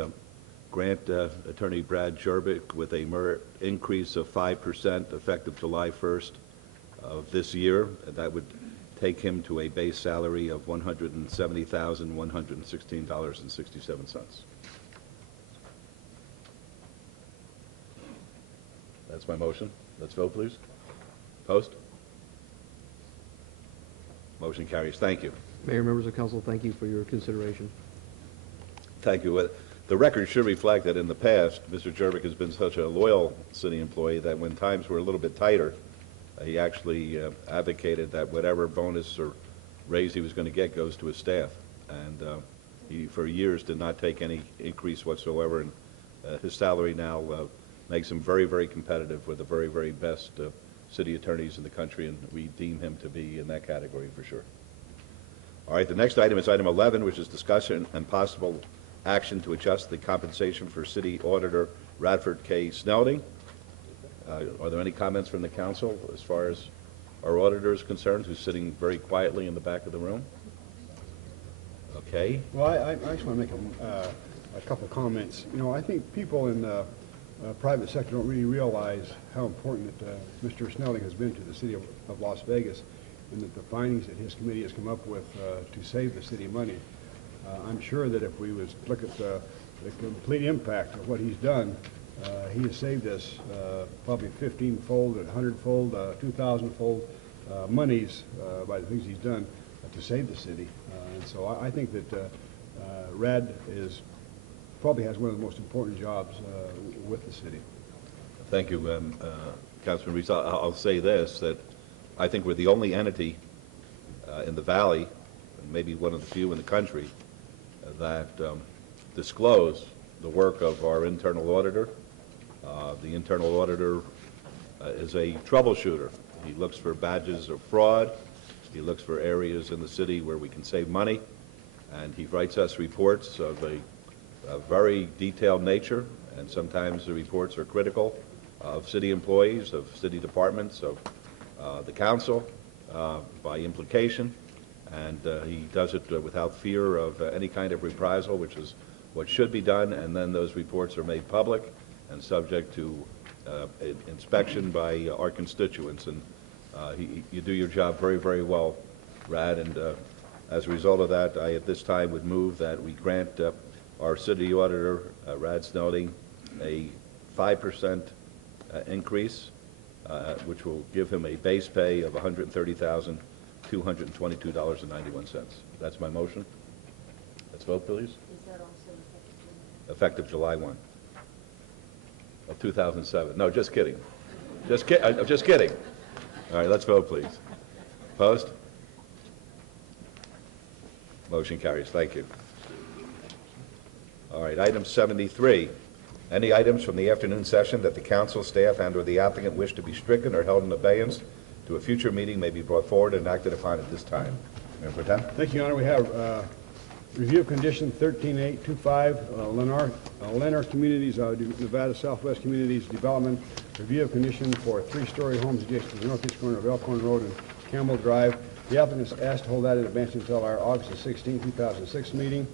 grant Attorney Brad Jerbick with a merit increase of 5% effective July 1st of this year. That would take him to a base salary of $170,116.67. That's my motion. Let's vote, please. Post. Motion carries. Thank you. Mayor, members of council, thank you for your consideration. Thank you. The record should reflect that in the past, Mr. Jerbick has been such a loyal city employee that when times were a little bit tighter, he actually advocated that whatever bonus or raise he was going to get goes to his staff. And he, for years, did not take any increase whatsoever. And his salary now makes him very, very competitive with the very, very best city attorneys in the country, and we deem him to be in that category for sure. All right, the next item is item 11, which is discussion and possible action to adjust the compensation for City Auditor Radford K. Snelding. Are there any comments from the council as far as our auditor is concerned, who's sitting very quietly in the back of the room? Okay. Well, I just want to make a couple comments. I think people in the private sector don't really realize how important that Mr. Snelding has been to the city of Las Vegas, and that the findings that his committee has come up with to save the city money. I'm sure that if we was to look at the complete impact of what he's done, he has saved us probably 15-fold, 100-fold, 2,000-fold monies by the things he's done to save the city. And so I think that Rad probably has one of the most important jobs with the city. Thank you, Councilman Reese. I'll say this, that I think we're the only entity in the valley, and maybe one of the few in the country, that disclose the work of our internal auditor. The internal auditor is a troubleshooter. He looks for badges of fraud. He looks for areas in the city where we can save money, and he writes us reports of a very detailed nature, and sometimes the reports are critical of city employees, of city departments, of the council, by implication, and he does it without fear of any kind of reprisal, which is what should be done, and then those reports are made public and subject to inspection by our constituents. And You do your job very, very well, Rad, and as a result of that, I at this time would move that we grant our city auditor, Rad Snelling, a 5% increase, which will give him a base pay of $130,222.91. That's my motion. Let's vote, please. Is that also Effective July 1 of 2007. No, just kidding. Just kidding. All right, let's vote, please. Opposed? Motion carries. Thank you. All right, item 73. Any items from the afternoon session that the council, staff, and/or the applicant wish to be stricken or held in abeyance to a future meeting may be brought forward and acted upon at this time. Mayor Pro Tem? Thank you, Your Honor. We have review of condition 13825, Lennar Communities, Nevada Southwest Communities Development. Review of condition for 3-story homes adjacent to the northeast corner of Elkhorn Road and Campbell Drive. The applicant is asked to hold that in advance until our August 16, 2006 meeting.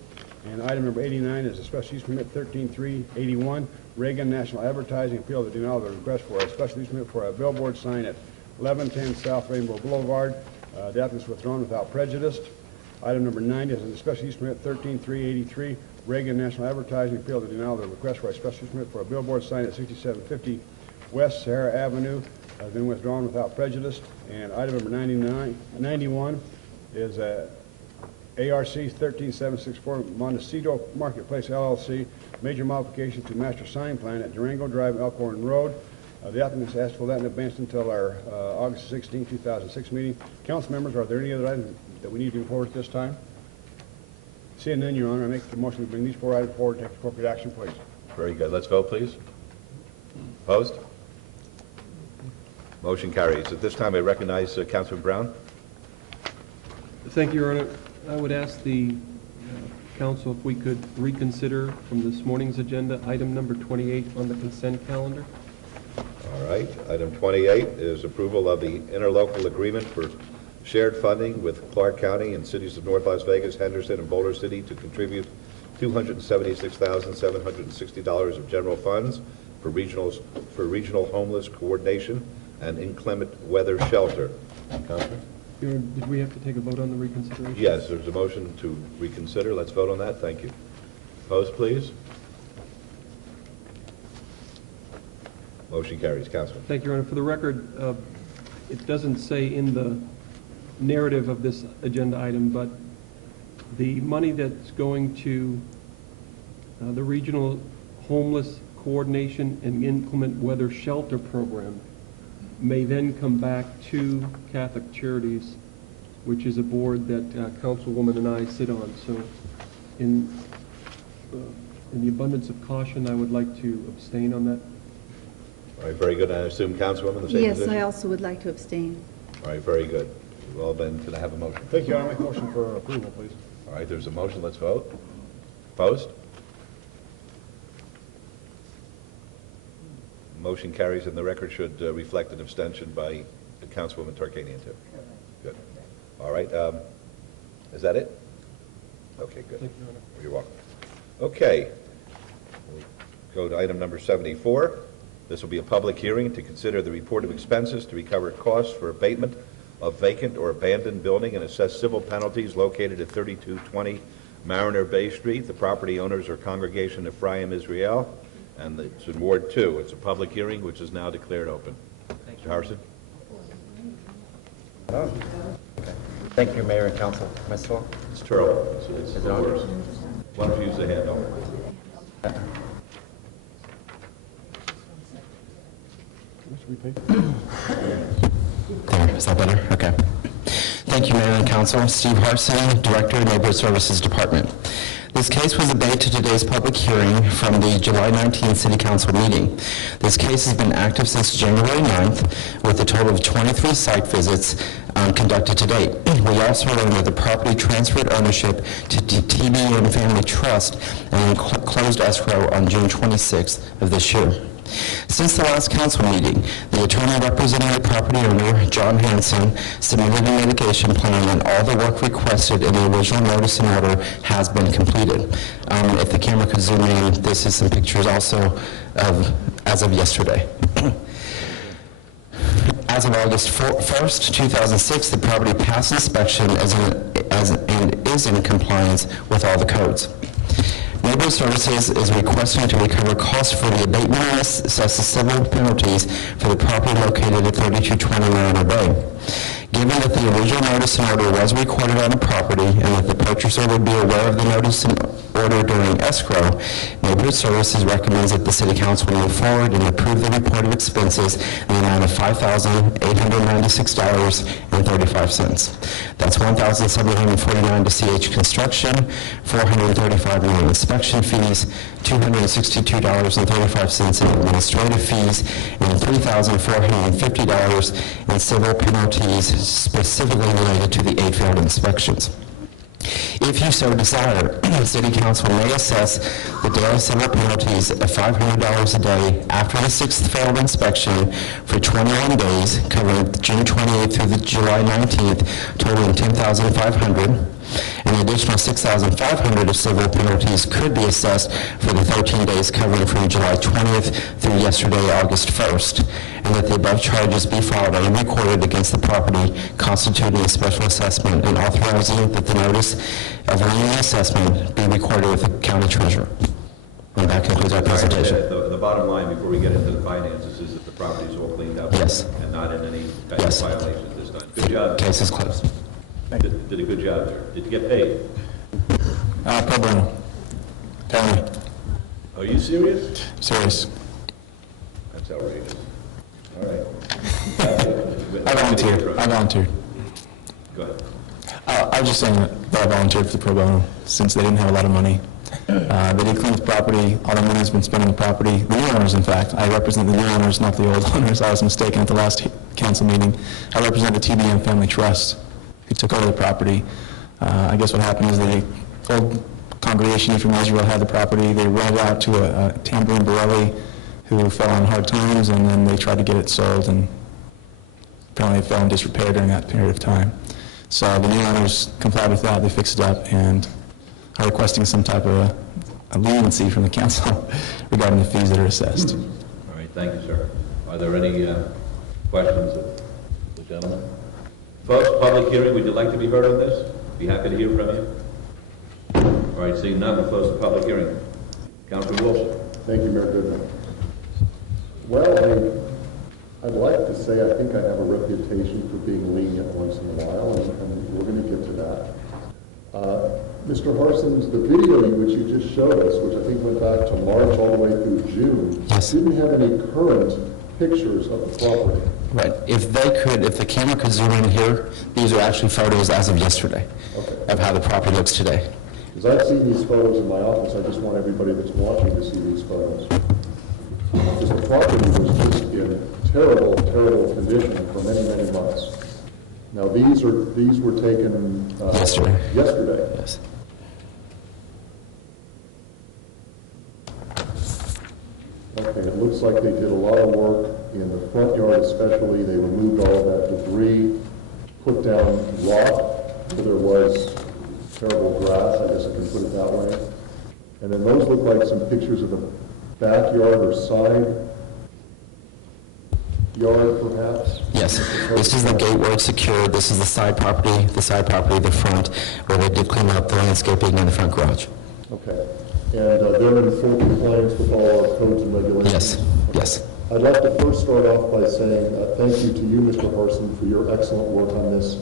And item number 89 is a special use permit 13381, Reagan National Advertising, appeal the denial of the request for a special use permit for a billboard sign at 1110 South Rainbow Boulevard. The applicant is withdrawn without prejudice. Item number 90 is a special use permit 13383, Reagan National Advertising, appeal the denial of the request for a special use permit for a billboard sign at 6750 West Sahara Avenue. Has been withdrawn without prejudice. And item number 91 is ARC 13764 Montecito Marketplace LLC, major modification to master sign plan at Durango Drive, Elkhorn Road. The applicant has asked for that in advance until our August 16, 2006 meeting. Council members, are there any other items that we need to bring forward at this time? Seeing none, Your Honor, I make the motion to bring these 4 items forward and take appropriate action, please. Very good. Let's vote, please. Opposed? Motion carries. At this time, I recognize Councilman Brown. Thank you, Your Honor. I would ask the council if we could reconsider from this morning's agenda, item number 28 on the consent calendar. All right. Item 28 is approval of the interlocal agreement for shared funding with Clark County and cities of North Las Vegas, Henderson, and Boulder City to contribute $276,760 of general funds for regional homeless coordination and inclement weather shelter. Councilman? Your Honor, did we have to take a vote on the reconsideration? Yes, there's a motion to reconsider. Let's vote on that. Thank you. Opposed, please? Motion carries. Councilman. Thank you, Your Honor. For the record, it doesn't say in the narrative of this agenda item, but the money that's going to the Regional Homeless Coordination and Inclement Weather Shelter Program may then come back to Catholic Charities, which is a board that Councilwoman and I sit on. So in the abundance of caution, I would like to abstain on that. All right, very good. I assume Councilwoman the same Yes, position? I also would like to abstain. All right, very good. Well, then, can I have a motion? Thank you, Your Honor. Make a motion for approval, please. All right, there's a motion. Let's vote. Opposed? Motion carries, and the record should reflect an abstention by Councilwoman Tarkanian, too. Good. All right. Is that it? Okay, good. Thank you, Your Honor. You're welcome. Okay. We'll go to item number 74. This will be a public hearing to consider the report of expenses to recover costs for abatement of vacant or abandoned building and assess civil penalties located at 3220 Mariner Bay Street. The property owners are Congregation Ephraim Israel, and it's in Ward 2. It's a public hearing which is now declared open. Mr. Harrison? Thank you, Mayor and Council. Permissible? It's Turl. Is it on? Why don't you use the handle? There, is that better? Okay. Thank you, Mayor and Council. Steve Harson, Director, Neighborhood Services Department. This case was abated to today's public hearing from the July 19th City Council meeting. This case has been active since January 9th, with a total of 23 site visits conducted to date. We also learned that the property transferred ownership to TBN Family Trust and closed escrow on June 26th of this year. Since the last council meeting, the attorney representing the property owner, John Hanson, submitted a mitigation plan, and all the work requested in the original notice and order has been completed. If the camera could zoom in, this is some pictures also as of yesterday. As of August 1st, 2006, the property passed inspection and is in compliance with all the codes. Neighborhood Services is requesting to recover costs for the abatement and assess the civil penalties for the property located at 3220 Mariner Bay. Given that the original notice and order was recorded on the property and that the purchaser would be aware of the notice and order during escrow, Neighborhood Services recommends that the City Council move forward and approve the report of expenses in the amount of $5,896.35. That's $1,749 to CH Construction, $435 in inspection fees, $262.35 in administrative fees, and $3,450 in civil penalties specifically related to the 8 failed inspections. If you so desire, City Council may assess the daily civil penalties of $500 a day after the 6th failed inspection for 21 days, covering June 28th through the July 19th, totaling $10,500. An additional $6,500 of civil penalties could be assessed for the 13 days covering from July 20th through yesterday, August 1st, and that the above charges be filed and recorded against the property constituting a special assessment and authorizing that the notice of lien assessment be recorded with the county treasurer. And that concludes our presentation. The bottom line, before we get into the finances, is that the property is all cleaned up. Yes. And not in any kind Yes. of violations this time. Good job. Case is closed. Did a good job there. Did you get paid? Pro bono. Tell me. Are you serious? Serious. That's outrageous. All right. I volunteered. Go ahead. I was just saying that I volunteered for the pro bono since they didn't have a lot of money. They did clean the property. All the money's been spent on the property. The new owners, in fact. I represent the new owners, not the old owners. I was mistaken at the last council meeting. I represent the TBM Family Trust, who took over the property. I guess what happened is the old congregation from Israel had the property. They rented out to a Tambourine Borelli who fell on hard times, and then they tried to get it sold, and apparently it fell in disrepair during that period of time. So the new owners complied with that. They fixed it up and are requesting some type of a leniency from the council regarding the fees that are assessed. All right, thank you, sir. Are there any questions of the gentleman? Folks, public hearing, would you like to be heard on this? Be happy to hear from you. All right, seeing none, we'll close the public hearing. Councilor Wilson. Thank you, Mayor Goodman. Well, I'd like to say I think I have a reputation for being lenient once in a while, and we're going to get to that. Mr. Harsons, the video which you just showed us, which I think went back to March all the way through June, didn't have any current pictures of the property. Right. If the camera could zoom in here, these are actually photos as of yesterday of how the property looks today. Because I've seen these photos in my office, I just want everybody that's watching to see these photos. Because the property was just in terrible, terrible condition for many, many months. Now these were taken yesterday. Yes. Okay, it looks like they did a lot of work in the front yard especially. They removed all of that debris, put down rock where there was terrible grass, I guess I can put it that way. And then those look like some pictures of the backyard or side yard perhaps? Yes. This is the gate where it's secured. This is the side property, the front, where they did clean up the landscaping in the front garage. Okay. And they're in full compliance with all our codes and regulations? Yes. I'd like to first start off by saying thank you to you, Mr. Harson, for your excellent work on this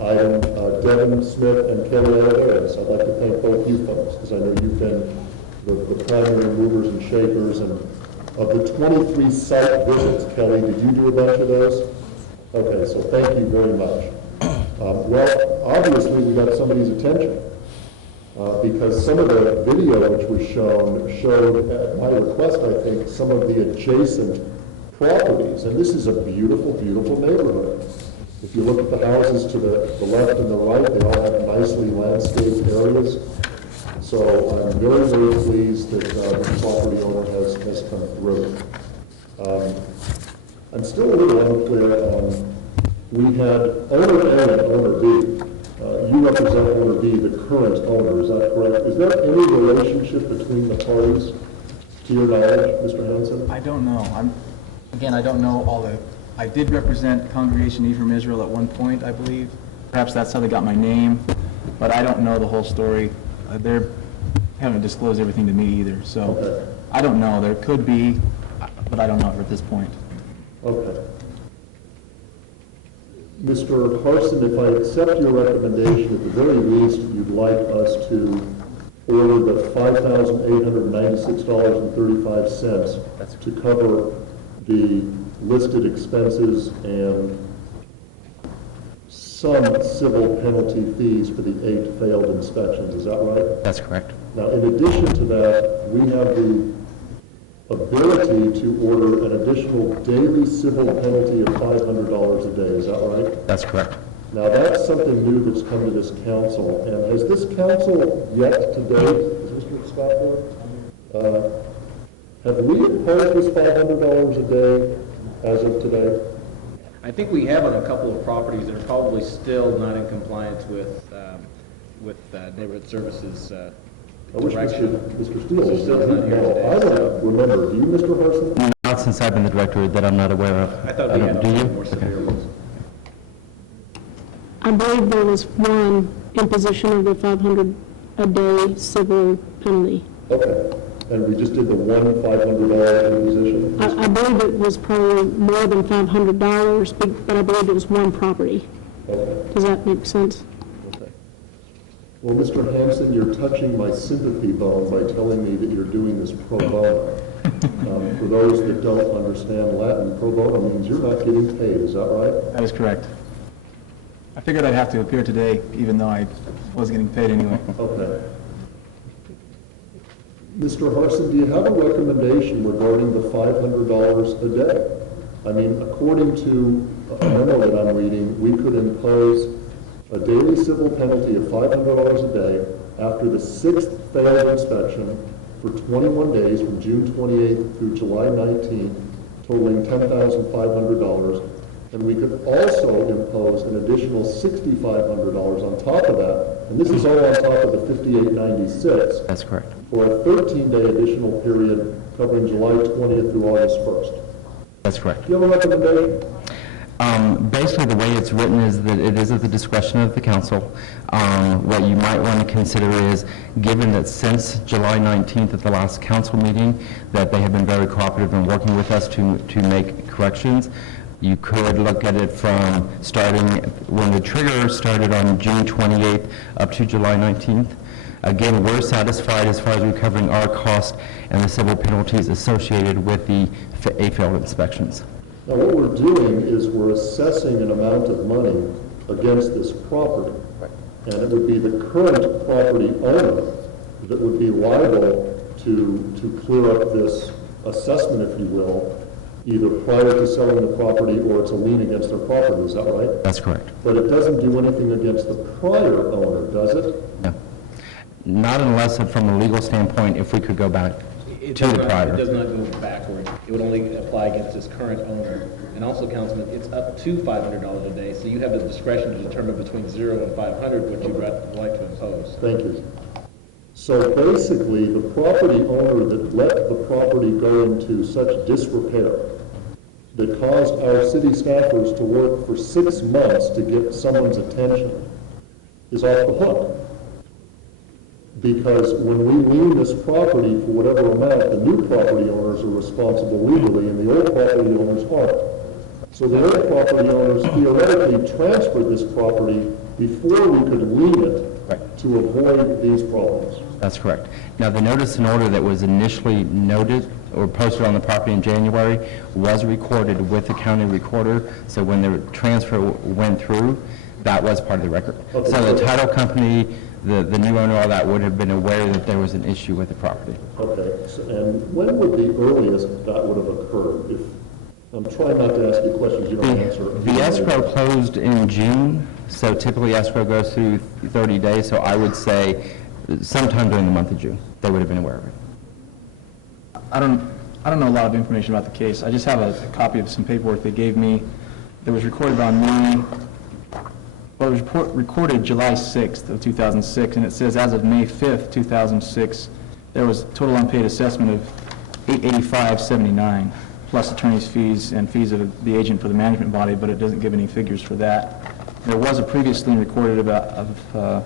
item. Devin Smith and Kelly Harris, I'd like to thank both you folks, because I know you've been the primary movers and shakers. And of the 23 site visits, Kelly, did you do a bunch of those? Okay, so thank you very much. Well, obviously, we got somebody's attention. Because some of the video which was showed, at my request, I think, some of the adjacent properties. And this is a beautiful, beautiful neighborhood. If you look at the houses to the left and the right, they all have nicely landscaped areas. So I'm very, very pleased that the property owner has come through. I'm still a little unclear on, we had owner A and owner B. You represent owner B, the current owner, is that correct? Is there any relationship between the parties, to your knowledge, Mr. Hanson? I don't know. I don't know all the I did represent Congregation Ephraim Israel at one point, I believe. Perhaps that's how they got my name, but I don't know the whole story. They haven't disclosed everything to me either, so I don't know. There could be, but I don't know at this point. Okay. Mr. Harson, if I accept your recommendation, at the very least, you'd like us to order the $5,896.35 to cover the listed expenses and some civil penalty fees for the 8 failed inspections. Is that right? That's correct. Now, in addition to that, we have the ability to order an additional daily civil penalty of $500 a day. Is that right? That's correct. Now, that's something new that's come to this council. And has this council yet to date, is Mr. Scott there? Have we imposed this $500 a day as of today? I think we have on a couple of properties that are probably still not in compliance with neighborhood services direction. Mr. Steele is not here today. I don't remember. Do you, Mr. Harson? Not since I've been the director that I'm not aware of. I thought we had do you? more severe ones. I believe there was one imposition of the 500 a day civil penalty. Okay. And we just did the one $500 imposition? I believe it was probably more than $500, but I believe it was one property. Okay. Does that make sense? Okay. Well, Mr. Hanson, you're touching my sympathy bone by telling me that you're doing this pro bono. For those that don't understand Latin, pro bono means you're not getting paid. Is that right? That is correct. I figured I'd have to appear today, even though I was getting paid anyway. Okay. Mr. Harson, do you have a recommendation regarding the $500 a day? I mean, according to a memo that I'm reading, we could impose a daily civil penalty of $500 a day after the 6th failed inspection for 21 days from June 28th through July 19th, totaling $10,500. And we could also impose an additional $6,500 on top of that, and this is all on top of the $5,896. That's correct. For a 13-day additional period covering July 20th through August 1st. That's correct. Do you have a recommendation? Basically, the way it's written is that it is at the discretion of the council. What you might want to consider is, given that since July 19th at the last council meeting, that they have been very cooperative in working with us to make corrections, you could look at it from starting when the trigger started on June 28th up to July 19th. Again, we're satisfied as far as recovering our cost and the civil penalties associated with the 8 failed inspections. Now, what we're doing is we're assessing an amount of money against this property. And it would be the current property owner that would be liable to clear up this assessment, if you will, either prior to selling the property or it's a lien against their property. Is that right? That's correct. But it doesn't do anything against the prior owner, does it? No. Not unless, from a legal standpoint, if we could go back to the prior. It does not go backward. It would only apply against its current owner. And also, Councilman, it's up to $500 a day, so you have the discretion to determine between 0 and 500 what you'd like to impose. Thank you. So basically, the property owner that let the property go into such disrepair that caused our city staffers to work for 6 months to get someone's attention is off the hook. Because when we lien this property for whatever amount, the new property owners are responsible legally and the old property owners aren't. So the old property owners theoretically transferred this property before we could lien it to avoid these problems. That's correct. Now, the notice and order that was initially noted or posted on the property in January was recorded with the county recorder, so when the transfer went through, that was part of the record. Okay, so the title company, the new owner, all that would have been aware that there was an issue with the property. Okay, so, and when would the earliest that would have occurred? If I'm trying not to ask you questions you don't answer. The escrow closed in June, so typically escrow goes through 30 days, so I would say sometime during the month of June, they would have been aware of it. I don't know a lot of information about the case. I just have a copy of some paperwork they gave me that was recorded on me. Well, it was recorded July 6th of 2006, and it says as of May 5th, 2006, there was total unpaid assessment of $885.79. plus attorney's fees and fees of the agent for the management body, but it doesn't give any figures for that. There was a previous lien recorded for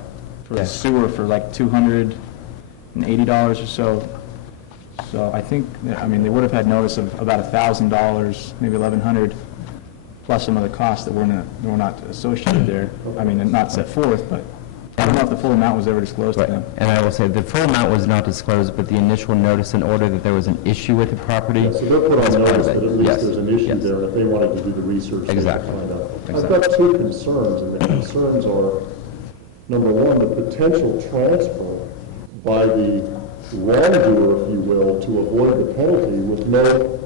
the sewer for like $280 or so. So I think, I mean, they would have had notice of about $1,000, maybe $1,100, plus some of the costs that were not associated there. I mean, not set forth, but I don't know if the full amount was ever disclosed to them. And I will say, the full amount was not disclosed, but the initial notice in order that there was an issue with the property. Yeah, so they're put was on part notice of it. that at least Yes. there's an issue Yes. there, and if they wanted to do the research, they would Exactly. find out. I've Exactly. got two concerns, and the concerns are, number one, the potential transfer by the wrongdoer, if you will, to avoid the penalty with no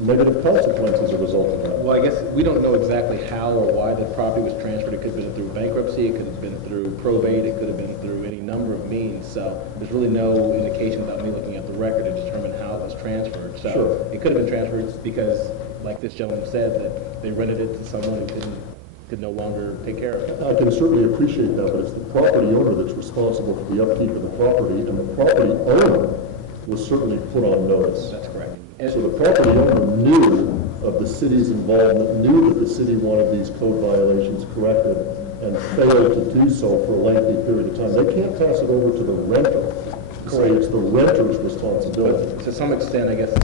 negative consequences as a result of that. Well, I guess we don't know exactly how or why the property was transferred. It could have been through bankruptcy, it could have been through probate, it could have been through any number of means. So there's really no indication without me looking at the record to determine how it was transferred. So Sure. it could have been transferred because, like this gentleman said, that they rented it to someone who could no longer take care of it. I can certainly appreciate that, but it's the property owner that's responsible for the upkeep of the property, and the property owner was certainly put on notice. That's correct. So the property owner knew of the city's involvement, knew that the city wanted these code violations corrected, and failed to do so for a lengthy period of time. They can't pass it over to the renter, say it's the renter's responsibility. But to some extent, I guess the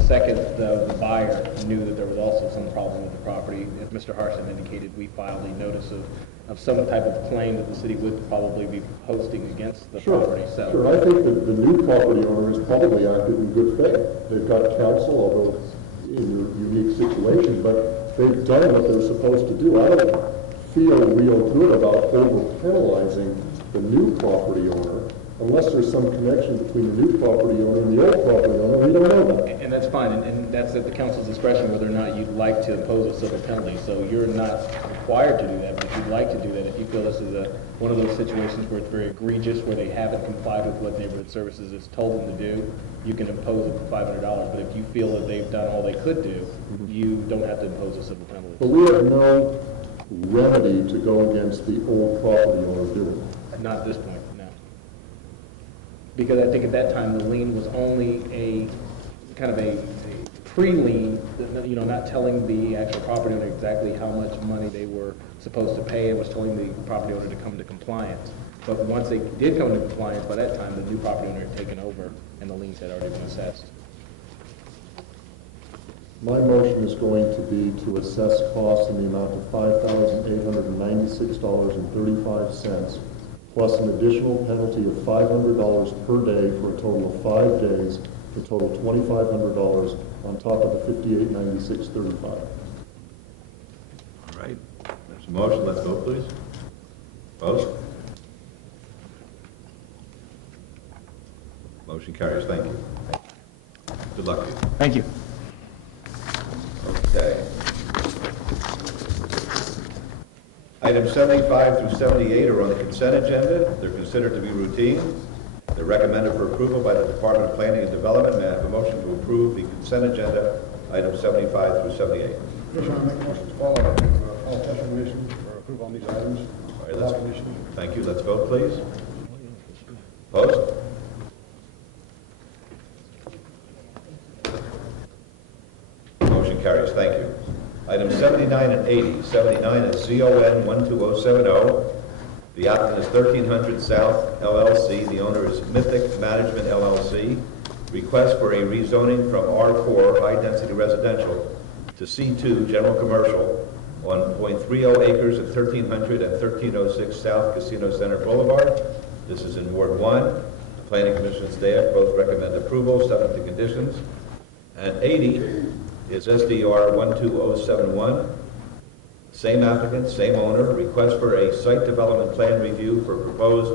buyer knew that there was also some problem with the property. As Mr. Harson indicated, we filed a notice of some type of claim that the city would probably be posting against the property. So Sure, I think that the new property owner has probably acted in good faith. They've got counsel, although in your unique situation, but they've done what they're supposed to do. I don't feel real good about over-penalizing the new property owner unless there's some connection between the new property owner and the old property owner. We don't know that. And that's fine, and that's at the council's discretion whether or not you'd like to impose a civil penalty. So you're not required to do that, but if you'd like to do that, if you feel this is one of those situations where it's very egregious, where they haven't complied with what Neighborhood Services has told them to do, you can impose it for $500. But if you feel that they've done all they could do, you don't have to impose a civil penalty. But we have no remedy to go against the old property owner, do we? Not at this point, no. Because I think at that time, the lien was only a kind of a pre-lien, not telling the actual property owner exactly how much money they were supposed to pay, and was telling the property owner to come into compliance. But once they did come into compliance, by that time, the new property owner had taken over, and the liens had already been assessed. My motion is going to be to assess costs in the amount of $5,896.35, plus an additional penalty of $500 per day for a total of 5 days, for a total of $2,500 on top of the $58.96.35. All right, there's a motion, let's vote, please. Opposed? Motion carries, thank you. Good luck to you. Thank you. Okay. Items 75 through 78 are on the consent agenda. They're considered to be routine. They're recommended for approval by the Department of Planning and Development. May I have a motion to approve the consent agenda, items 75 through 78? Commissioner, I make a motion to follow test commission for approval on these items. All right, thank you. Let's vote, please. Opposed? Motion carries. Thank you. Items 79 and 80. 79 is ZON 12070. The applicant is 1300 South LLC. The owner is Mythic Management LLC. Request for a rezoning from R4, High Density Residential, to C2, General Commercial, on .30 acres at 1300 and 1306 South Casino Center Boulevard. This is in Ward 1. The Planning Commission and staff both recommend approval, subject to conditions. And 80 is SDR 12071. Same applicant, same owner. Request for a site development plan review for proposed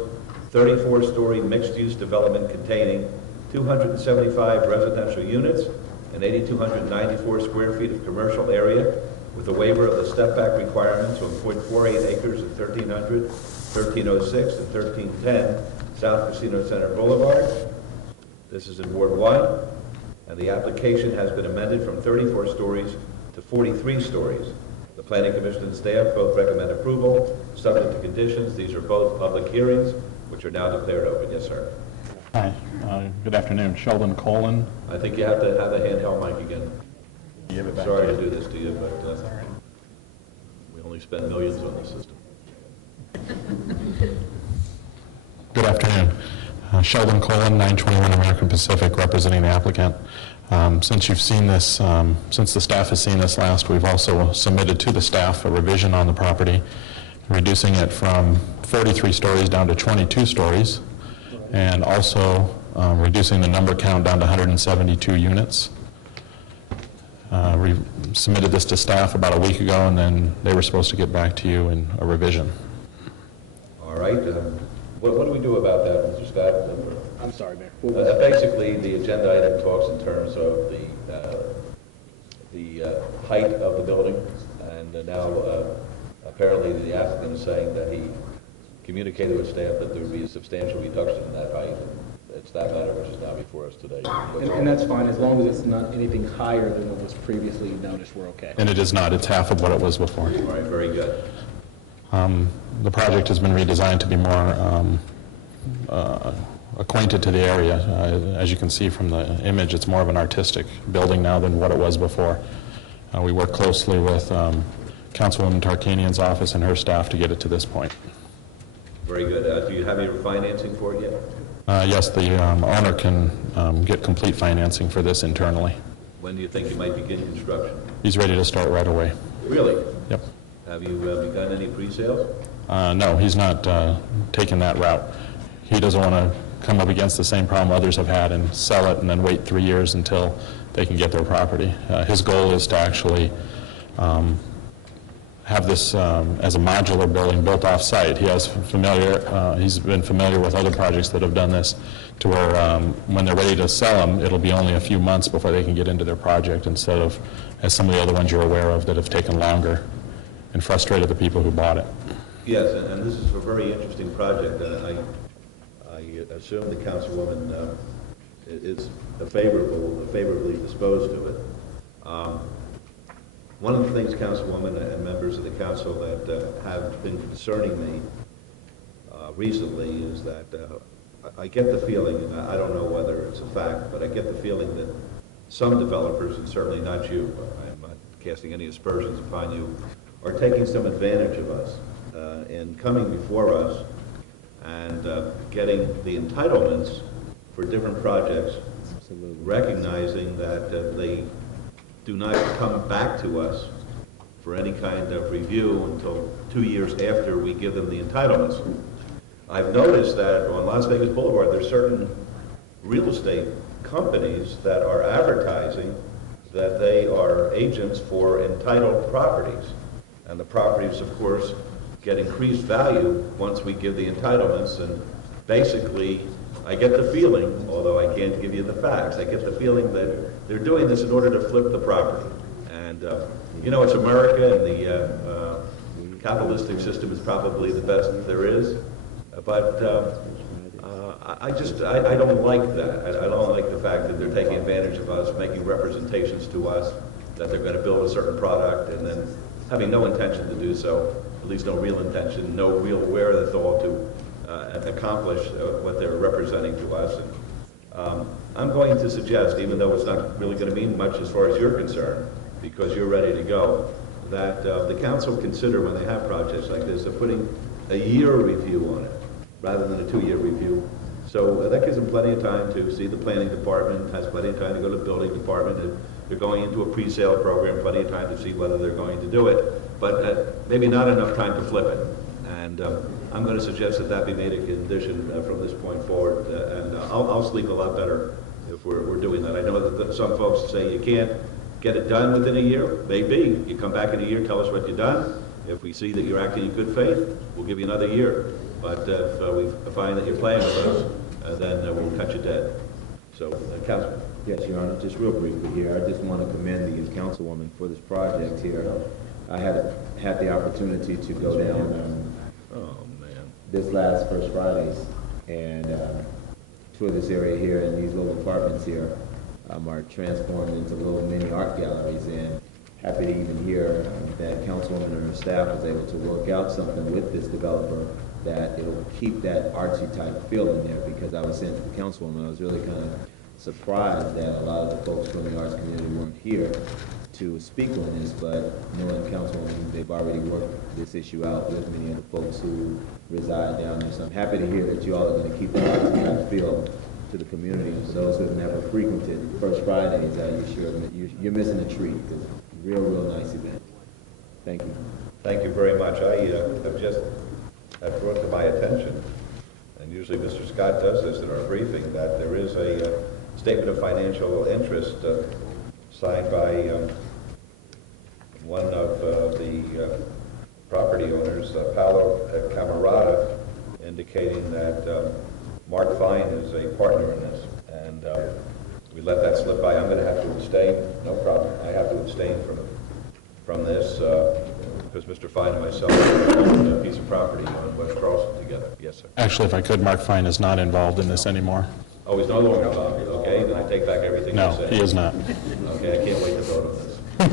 34-story mixed-use development containing 275 residential units and 8,294 square feet of commercial area, with a waiver of the step-back requirements on .48 acres at 1300, 1306, and 1310 South Casino Center Boulevard. This is in Ward 1, and the application has been amended from 34 stories to 43 stories. The Planning Commission and staff both recommend approval, subject to conditions. These are both public hearings, which are now declared open. Yes, sir. Hi, good afternoon. Sheldon Colin. I think you have to have the handheld mic again. Give it back Sorry to to you. do this to you, but we only spend millions on this system. Good afternoon. Sheldon Colon, 921 American Pacific, representing the applicant. Since you've seen this, since the staff has seen this last, we've also submitted to the staff a revision on the property, reducing it from 43 stories down to 22 stories, and also reducing the number count down to 172 units. We submitted this to staff about a week ago, and then they were supposed to get back to you in a revision. All right. What do we do about that, Mr. Scott? I'm sorry, Mayor. Basically, the agenda item talks in terms of the height of the building, and now apparently the applicant is saying that he communicated with staff that there would be a substantial reduction in that height. It's that matter which is now before us today. And that's fine, as long as it's not anything higher than what was previously noticed, we're okay. And it is not. It's half of what it was before. All right, very good. The project has been redesigned to be more acquainted to the area. As you can see from the image, it's more of an artistic building now than what it was before. We work closely with Councilwoman Tarkanian's office and her staff to get it to this point. Very good. Do you have your financing for it yet? Yes, the owner can get complete financing for this internally. When do you think you might begin construction? He's ready to start right away. Really? Yep. Have you begun any pre-sales? No, he's not taking that route. He doesn't want to come up against the same problem others have had and sell it and then wait 3 years until they can get their property. His goal is to actually have this as a modular building built off-site. He's been familiar with other projects that have done this to where when they're ready to sell them, it'll be only a few months before they can get into their project instead of as some of the other ones you're aware of that have taken longer and frustrated the people who bought it. Yes, and this is a very interesting project. I assume the councilwoman is favorably disposed to it. One of the things, Councilwoman and members of the council, that have been concerning me recently is that I get the feeling, and I don't know whether it's a fact, but I get the feeling that some developers, and certainly not you, I'm not casting any aspersions upon you, are taking some advantage of us in coming before us and getting the entitlements for different projects, recognizing that they do not come back to us for any kind of review until 2 years after we give them the entitlements. I've noticed that on Las Vegas Boulevard, there's certain real estate companies that are advertising that they are agents for entitled properties. And the properties, of course, get increased value once we give the entitlements. And basically, I get the feeling, although I can't give you the facts, I get the feeling that they're doing this in order to flip the property. And, you know, it's America, and the capitalistic system is probably the best there is. But I don't like that. I don't like the fact that they're taking advantage of us, making representations to us that they're going to build a certain product and then having no intention to do so, at least no real intention, no real wherewithal to accomplish what they're representing to us. And, I'm going to suggest, even though it's not really going to mean much as far as you're concerned, because you're ready to go, that the council consider when they have projects like this of putting a year review on it rather than a 2-year review. So that gives them plenty of time to see the planning department, has plenty of time to go to the building department. If they're going into a pre-sale program, plenty of time to see whether they're going to do it, but maybe not enough time to flip it. And I'm going to suggest that that be made a condition from this point forward, and I'll sleep a lot better if we're doing that. I know that some folks say you can't get it done within a year. Maybe. You come back in a year, tell us what you've done. If we see that you're acting in good faith, we'll give you another year. But if we find that you're playing with us, then we'll cut you dead. So, Councilman. Yes, Your Honor, just real briefly here, I just want to commend the Councilwoman for this project here. I had the opportunity to go down this last First Fridays and tour this area here, and these little apartments here are transformed into little mini art galleries, and happy to even hear that Councilwoman and her staff was able to work out something with this developer that it'll keep that artsy type feel in there, because I was saying to the Councilwoman, I was really kind of surprised that a lot of the folks from the arts community weren't here to speak on this, but knowing council, they've already worked this issue out with many of the folks who reside down there. So I'm happy to hear that you all are going to keep the arts and crafts feel to the community. And for those who have never frequented First Fridays, you're missing a treat. It's a real nice event. Thank you. Thank you very much. I have just brought to my attention, and usually Mr. Scott does this in our briefing, that there is a statement of financial interest signed by one of the property owners, Paolo Camarata, indicating that Mark Fine is a partner in this. And we let that slip by. I'm going to have to abstain. No problem. I have to abstain from this because Mr. Fine and myself own a piece of property on West Charleston together. Yes, sir. Actually, if I could, Mark Fine is not involved in this anymore. Oh, he's no longer involved. Okay, then I take back everything No, you said. he is not. Okay, I can't wait to vote on this. All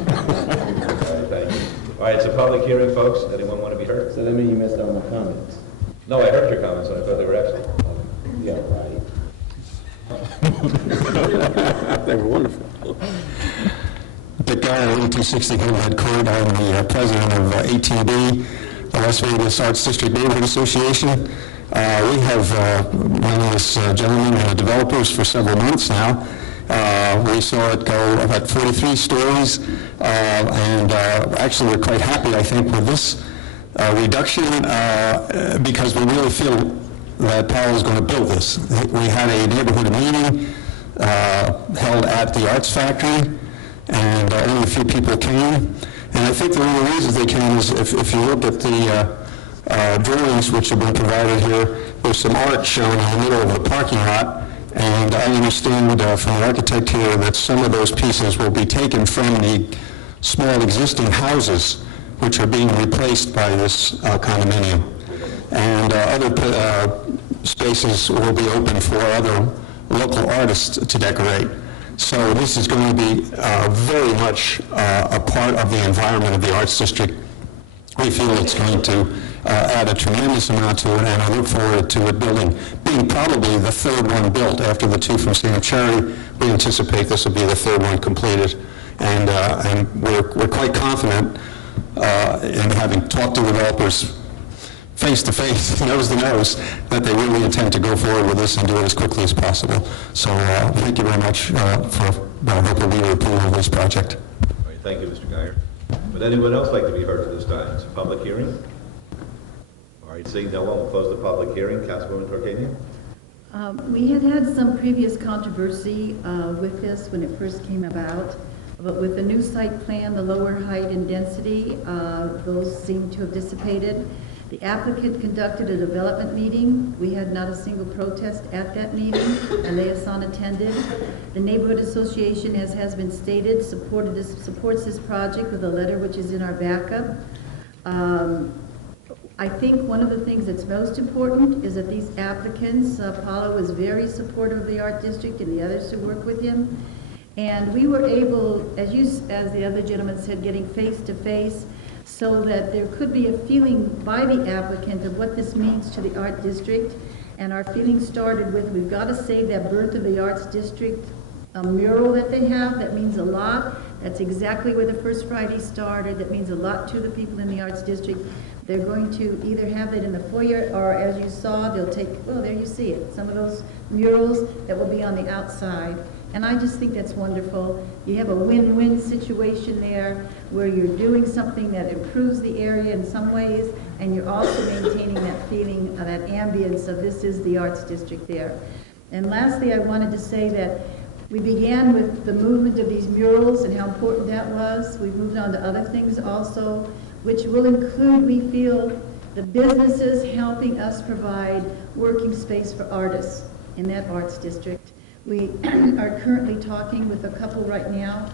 right, thank you. All right, it's a public hearing, folks. Anyone want to be heard? So that means you missed all my comments. No, I heard your comments, and I thought they were excellent. Yeah, right. They were wonderful. Dick Geyer, 8260 Glenhead Court. I'm the president of ATB, the Las Vegas Arts District Neighborhood Association. We have known this gentleman and the developers for several months now. We saw it go about 43 stories, and actually we're quite happy, I think, with this reduction because we really feel that Powell is going to build this. We had a neighborhood meeting held at the Arts Factory, and only a few people came. And I think the only reasons they came is if you look at the drawings which have been provided here, there's some art shown in the middle of the parking lot. And I understand from the architect here that some of those pieces will be taken from the small existing houses which are being replaced by this condominium. And other spaces will be open for other local artists to decorate. So this is going to be very much a part of the environment of the Arts District. We feel it's going to add a tremendous amount to it, and I look forward to it being probably the third one built after the two from St. Cherry. We anticipate this will be the third one completed, and we're quite confident in having talked to developers face to face, nose to nose, that they really intend to go forward with this and do it as quickly as possible. So thank you very much for helping me to approve this project. All right, thank you, Mr. Geyer. Would anyone else like to be heard at this time? It's a public hearing. All right, seeing no one, we'll close the public hearing. Councilwoman Tarkanian? We had some previous controversy with this when it first came about, but with the new site plan, the lower height and density, those seem to have dissipated. The applicant conducted a development meeting. We had not a single protest at that meeting, and Leason attended. The Neighborhood Association, as has been stated, supports this project with a letter which is in our backup. I think one of the things that's most important is that these applicants, Paulo was very supportive of the Art District and the others who work with him. And we were able, as the other gentleman said, getting face to face, so that there could be a feeling by the applicant of what this means to the Art District. And our feeling started with, we've got to save that Birth of the Arts District mural that they have. That means a lot. That's exactly where the First Friday started. That means a lot to the people in the Arts District. They're going to either have it in the foyer, or as you saw, they'll take, well, there you see it, some of those murals that will be on the outside. And I just think that's wonderful. You have a win-win situation there where you're doing something that improves the area in some ways, and you're also maintaining that feeling, that ambience of this is the Arts District there. And lastly, I wanted to say that we began with the movement of these murals and how important that was. We've moved on to other things also, which will include, we feel, the businesses helping us provide working space for artists in that Arts District. We are currently talking with a couple right now,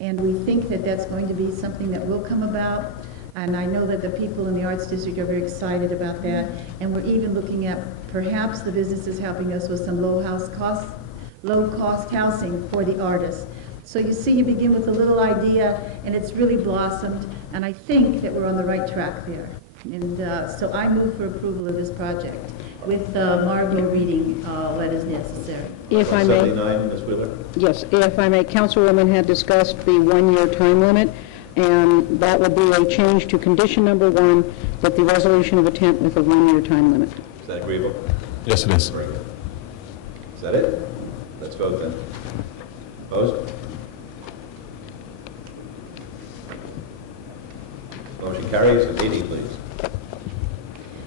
and we think that that's going to be something that will come about. And I know that the people in the Arts District are very excited about that. And we're even looking at perhaps the businesses helping us with some low-cost housing for the artists. So you see, you begin with a little idea, and it's really blossomed. And I think that we're on the right track there. And so I move for approval of this project. with Margot reading what is necessary. If I may. 79, Ms. Wheeler? Yes, if I may, Councilwoman had discussed the one-year time limit, and that would be a change to condition number 1, that the resolution of intent with a one-year time limit. Is that agreeable? Yes, it is. Very good. Is that it? Let's vote then. Opposed? Motion carries. 80, please.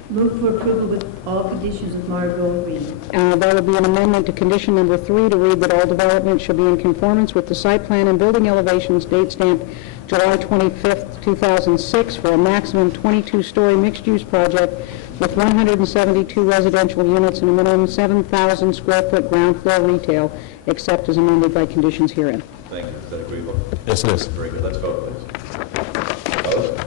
Move for approval with all conditions with Margot reading. That would be an amendment to condition number 3 to read that all development shall be in conformance with the site plan and building elevations date stamped July 25th, 2006 for a maximum 22-story mixed-use project with 172 residential units and a minimum 7,000 square foot ground floor retail, except as amended by conditions herein. Thank you. Is that agreeable? Yes, it is. Very good. Let's vote, please. Opposed?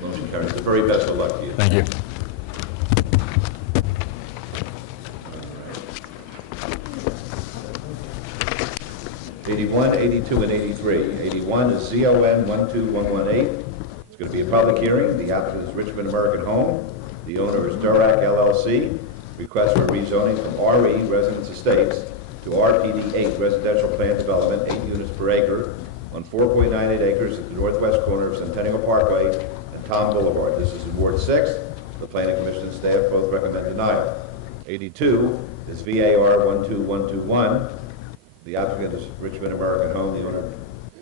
Motion carries. The very best of luck to you. Thank you. '81, '82, and '83. '81 is CON 12118. It's going to be a public hearing. The applicant is Richmond American Home. The owner is Durack LLC. Request for rezoning from RE Residence Estates to RPD 8 Residential Plan Development, 8 units per acre on 4.98 acres at the northwest corner of Centennial Parkway and Tom Boulevard. This is in Ward 6. The Planning Commission and staff both recommend denial. 82 is VAR 12121. The applicant is Richmond American Home. The owner,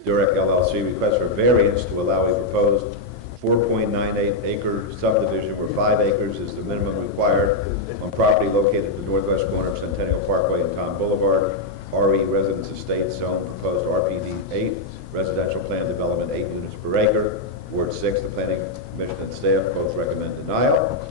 Durack LLC, requests for variance to allow a proposed 4.98 acre subdivision where 5 acres is the minimum required on property located at the northwest corner of Centennial Parkway and Tom Boulevard. RE Residence Estate Zone, proposed RPD 8 Residential Plan Development, 8 units per acre. Ward 6, the Planning Commission and staff both recommend denial.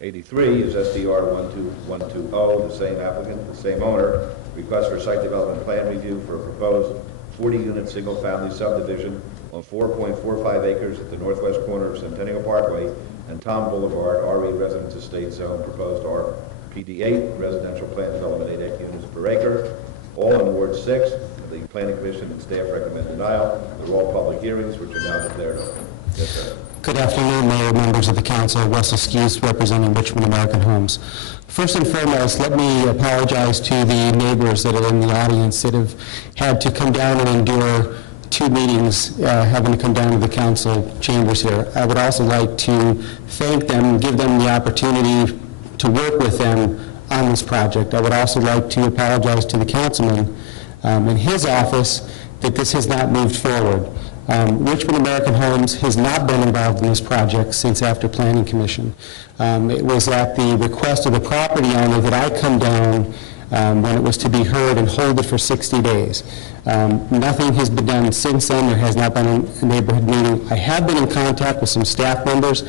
83 is SDR 12120, the same applicant, the same owner. Request for site development plan review for a proposed 40-unit single-family subdivision on 4.45 acres at the northwest corner of Centennial Parkway and Tom Boulevard, RE Residence Estate Zone, proposed RPD 8 Residential Plan Development, 8 units per acre. All in Ward 6. The Planning Commission and staff recommend denial. They're all public hearings, which are now declared open. Yes, sir. Good afternoon, Mayor, members of the council. Russell Skews, representing Richmond American Homes. First and foremost, let me apologize to the neighbors that are in the audience that have had to come down and endure 2 meetings, having to come down to the council chambers here. I would also like to thank them and give them the opportunity to work with them on this project. I would also like to apologize to the councilman in his office that this has not moved forward. Richmond American Homes has not been involved in this project since after Planning Commission. It was at the request of the property owner that I come down when it was to be heard and hold it for 60 days. Nothing has been done since then. There has not been a neighborhood meeting. I have been in contact with some staff members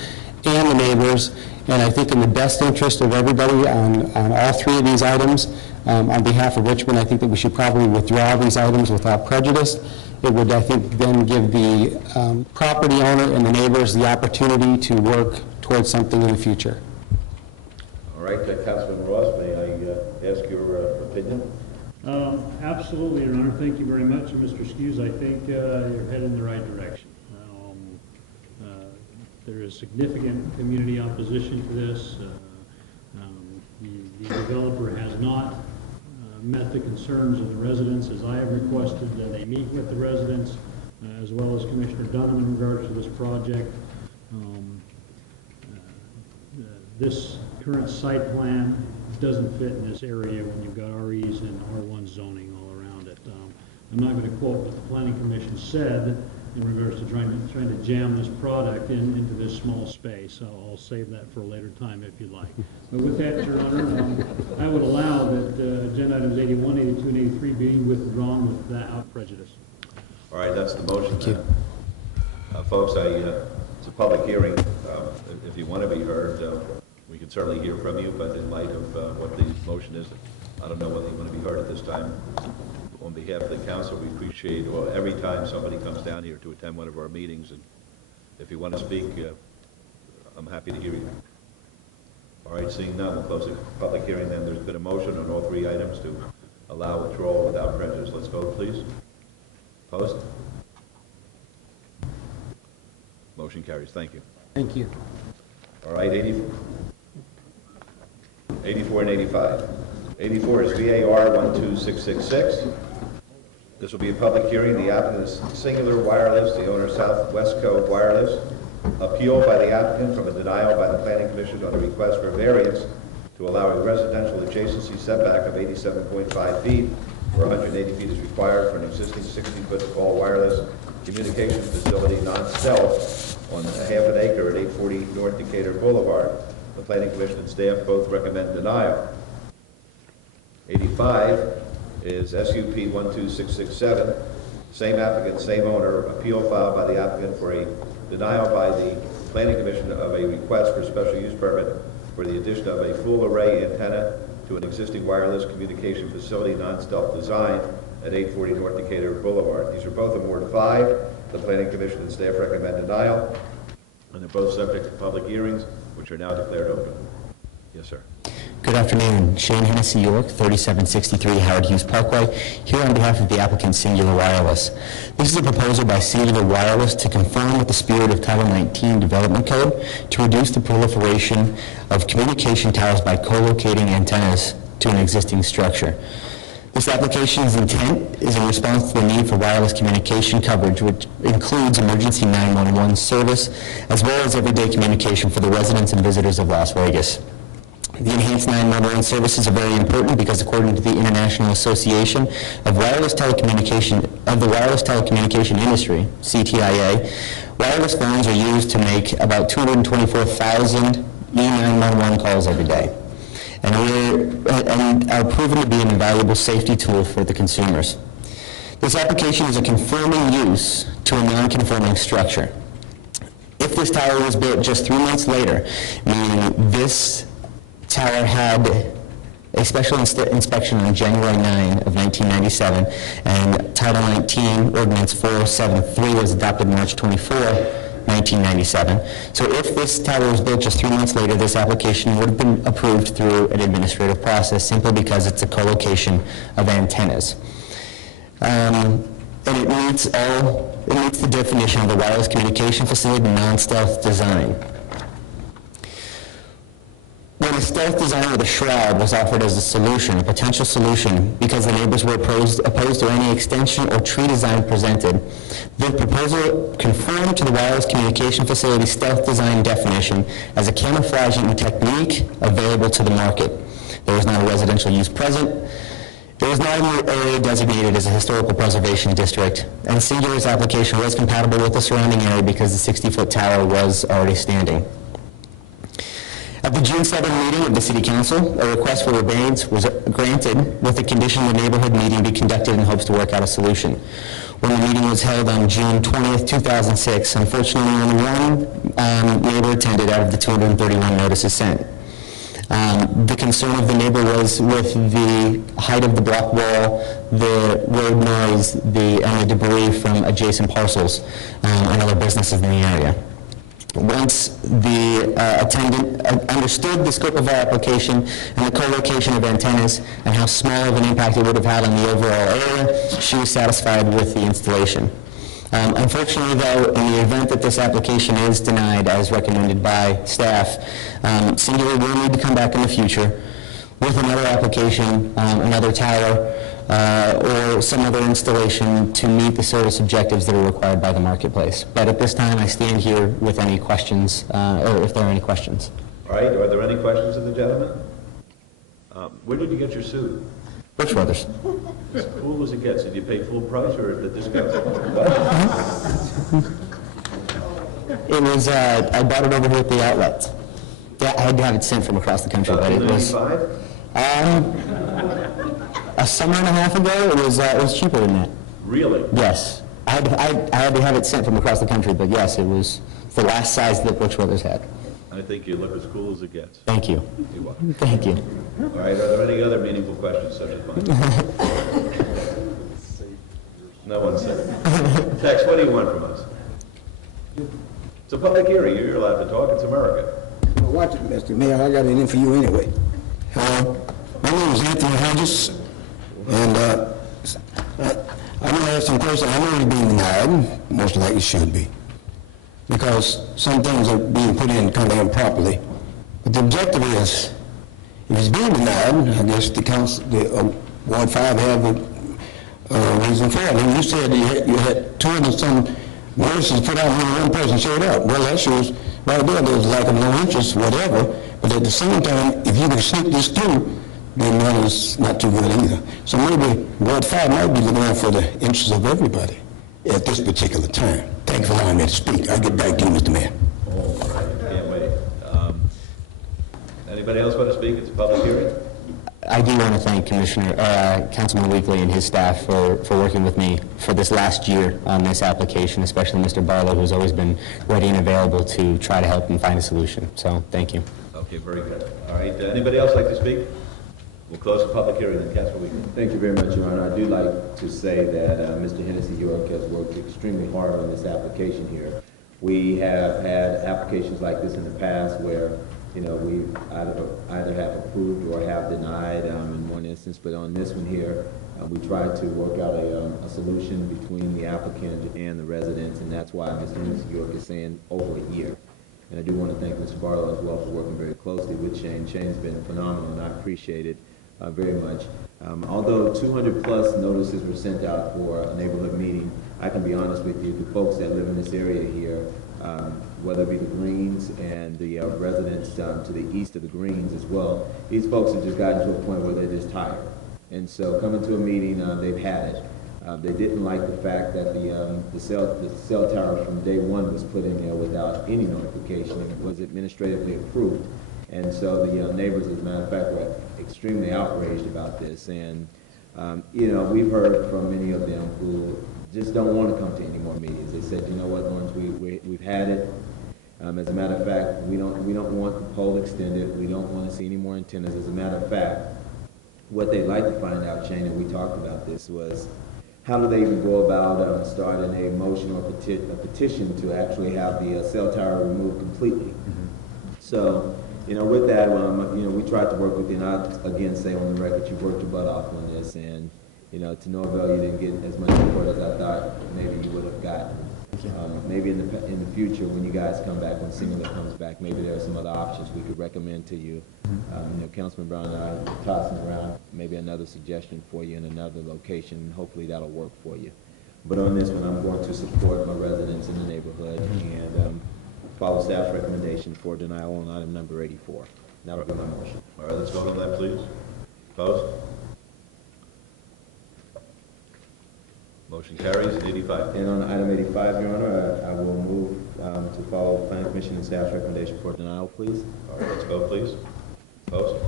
and the neighbors, and I think in the best interest of everybody on all 3 of these items, on behalf of Richmond, I think that we should probably withdraw these items without prejudice. It would, I think, then give the property owner and the neighbors the opportunity to work towards something in the future. All right, Councilman Ross, may I ask your opinion? Absolutely, Your Honor. Thank you very much. And Mr. Skews, I think you're headed in the right direction. There is significant community opposition to this. The developer has not met the concerns of the residents, as I have requested that they meet with the residents, as well as Commissioner Dunham in regards to this project. This current site plan doesn't fit in this area when you've got REs and R1 zoning all around it. I'm not going to quote what the Planning Commission said in regards to trying to jam this product into this small space. I'll save that for a later time if you'd like. But with that, Your Honor, I would allow that agenda items 81, 82, and 83 being withdrawn without prejudice. All right, that's the motion. Thank you. Folks, it's a public hearing. If you want to be heard, we can certainly hear from you, but in light of what the motion is, I don't know whether you want to be heard at this time. On behalf of the council, we appreciate, well, every time somebody comes down here to attend one of our meetings, and if you want to speak, I'm happy to hear you. All right, seeing none, we'll close the public hearing then. There's been a motion on all 3 items to allow withdrawal without prejudice. Let's vote, please. Opposed? Motion carries. Thank you. Thank you. All right, 84 and 85. 84 is VAR 12666. This will be a public hearing. The applicant is Singular Wireless, the owner of Southwestco Wireless. Appeal by the applicant from a denial by the Planning Commission on a request for variance to allow a residential adjacency setback of 87.5 feet, where 180 feet is required for an existing 60-foot tall wireless communications facility, non-stealth, on a half an acre at 840 North Decatur Boulevard. The Planning Commission and staff both recommend denial. 85 is SUP 12667. Same applicant, same owner. Appeal filed by the applicant for a denial by the Planning Commission of a request for special use permit for the addition of a full array antenna to an existing wireless communication facility, non-stealth design, at 840 North Decatur Boulevard. These are both in Ward 5. The Planning Commission and staff recommend denial, and they're both subject to public hearings, which are now declared open. Yes, sir. Good afternoon. Shane Hennessy York, 3763 Howard Hughes Parkway, here on behalf of the applicant Singular Wireless. This is a proposal by Singular Wireless to conform with the spirit of Title 19 Development Code to reduce the proliferation of communication towers by co-locating antennas to an existing structure. This application's intent is in response to the need for wireless communication coverage, which includes emergency 911 service, as well as everyday communication for the residents and visitors of Las Vegas. The enhanced 911 services are very important because, according to the International Association of the Wireless Telecommunication Industry, CTIA, wireless phones are used to make about 224,000 E911 calls every day, and are proven to be an invaluable safety tool for the consumers. This application is a conforming use to a non-conforming structure. If this tower was built just 3 months later, meaning this tower had a special inspection on January 9 of 1997, and Title 19 Ordinance 4073 was adopted March 24, 1997. So if this tower was built just 3 months later, this application would have been approved through an administrative process simply because it's a co-location of antennas. And it meets the definition of a wireless communication facility non-stealth design. When a stealth design with a shroud was offered as a solution, a potential solution, because the neighbors were opposed to any extension or tree design presented, the proposal conformed to the wireless communication facility stealth design definition as a camouflaging technique available to the market. There was not a residential use present. There was not an area designated as a historical preservation district, and Singular's application was compatible with the surrounding area because the 60-foot tower was already standing. At the June 7 meeting of the City Council, a request for variance was granted with the condition the neighborhood meeting be conducted in hopes to work out a solution. When the meeting was held on June 20th, 2006, unfortunately only one neighbor attended out of the 231 notices sent. The concern of the neighbor was with the height of the block wall, the road noise, and the debris from adjacent parcels and other businesses in the area. Once the attendant understood the scope of our application and the co-location of antennas and how small of an impact it would have had on the overall area, she was satisfied with the installation. Unfortunately, though, in the event that this application is denied as recommended by staff, Singular will need to come back in the future with another application, another tower, or some other installation to meet the service objectives that are required by the marketplace. But at this time, I stand here with any questions, or if there are any questions. All right, are there any questions of the gentleman? Where did you get your suit? Brooks Brothers. As cool as it gets. Did you pay full price or the discount? It was, I bought it over here at the outlet. Yeah, I had to have it sent from across the country, but it was... a summer and a half ago, it was cheaper than that. Really? Yes. I had to have it sent from across the country, but yes, it was the last size that Brooks Brothers had. I think you look as cool as it gets. Thank you. You're welcome. Thank you. All right, are there any other meaningful questions such as mine? No one said. Tex, what do you want from us? It's a public hearing. You're allowed to talk. It's America. Well, watch it, Mr. Mayor. I got it in for you anyway. Hello. My name is Anthony Hodges, and I'm going to ask some questions. I'm already being denied, most likely should be. because some things are being put in kind of improperly. But the objective is, if it's being denied, I guess the council, Ward 5 have a reason for it. And you said you had 200 and some notices put out when one person showed up. Well, that shows right there's lack of no interest, whatever. But at the same time, if you can sneak this through, then that is not too good either. So maybe Ward 5 might be looking out for the interests of everybody at this particular time. Thank you for allowing me to speak. I'll get back to you, Mr. Mayor. All right, can't wait. Anybody else want to speak? It's a public hearing. I do want to thank Councilman Weekly and his staff for working with me for this last year on this application, especially Mr. Barlow, who's always been ready and available to try to help and find a solution. So, thank you. Okay, very good. All right, anybody else like to speak? We'll close the public hearing then. Councilman Weekly. Thank you very much, Your Honor. I do like to say that Mr. Hennessy York has worked extremely hard on this application here. We have had applications like this in the past where, you know, we either have approved or have denied in one instance, but on this one here, we tried to work out a solution between the applicant and the residents, and that's why Mr. Hennessy York is saying over a year. And I do want to thank Mr. Barlow as well for working very closely with Shane. Shane's been phenomenal, and I appreciate it very much. Although 200 plus notices were sent out for a neighborhood meeting, I can be honest with you, the folks that live in this area here, whether it be the Greens and the residents to the east of the Greens as well, these folks have just gotten to a point where they're just tired. And so coming to a meeting, they've had it. They didn't like the fact that the cell tower from day one was put in there without any notification. It was administratively approved. And so the neighbors, as a matter of fact, were extremely outraged about this. And, you know, we've heard from many of them who just don't want to come to any more meetings. They said, you know what, Lawrence, we've had it. As a matter of fact, we don't want the pole extended. We don't want to see any more antennas. As a matter of fact, what they'd like to find out, Shane, and we talked about this, was how do they even go about starting a motion or a petition to actually have the cell tower removed completely? So, you know, with that, you know, we tried to work with you, and I again say on the record, you've worked your butt off on this, and, you know, to no avail, you didn't get as much support as I thought maybe you would have gotten. Maybe in the future, when you guys come back, when Singular comes back, maybe there are some other options we could recommend to you. You know, Councilman Brown and I are tossing around maybe another suggestion for you in another location, and hopefully that'll work for you. But on this one, I'm going to support my residents in the neighborhood and follow staff's recommendation for denial on item number 84. That'll be my motion. All right, let's vote on that, please. Opposed? Motion carries. 85. And on item 85, Your Honor, I will move to follow Planning Commission and staff's recommendation for denial, please. All right, let's vote, please. Opposed?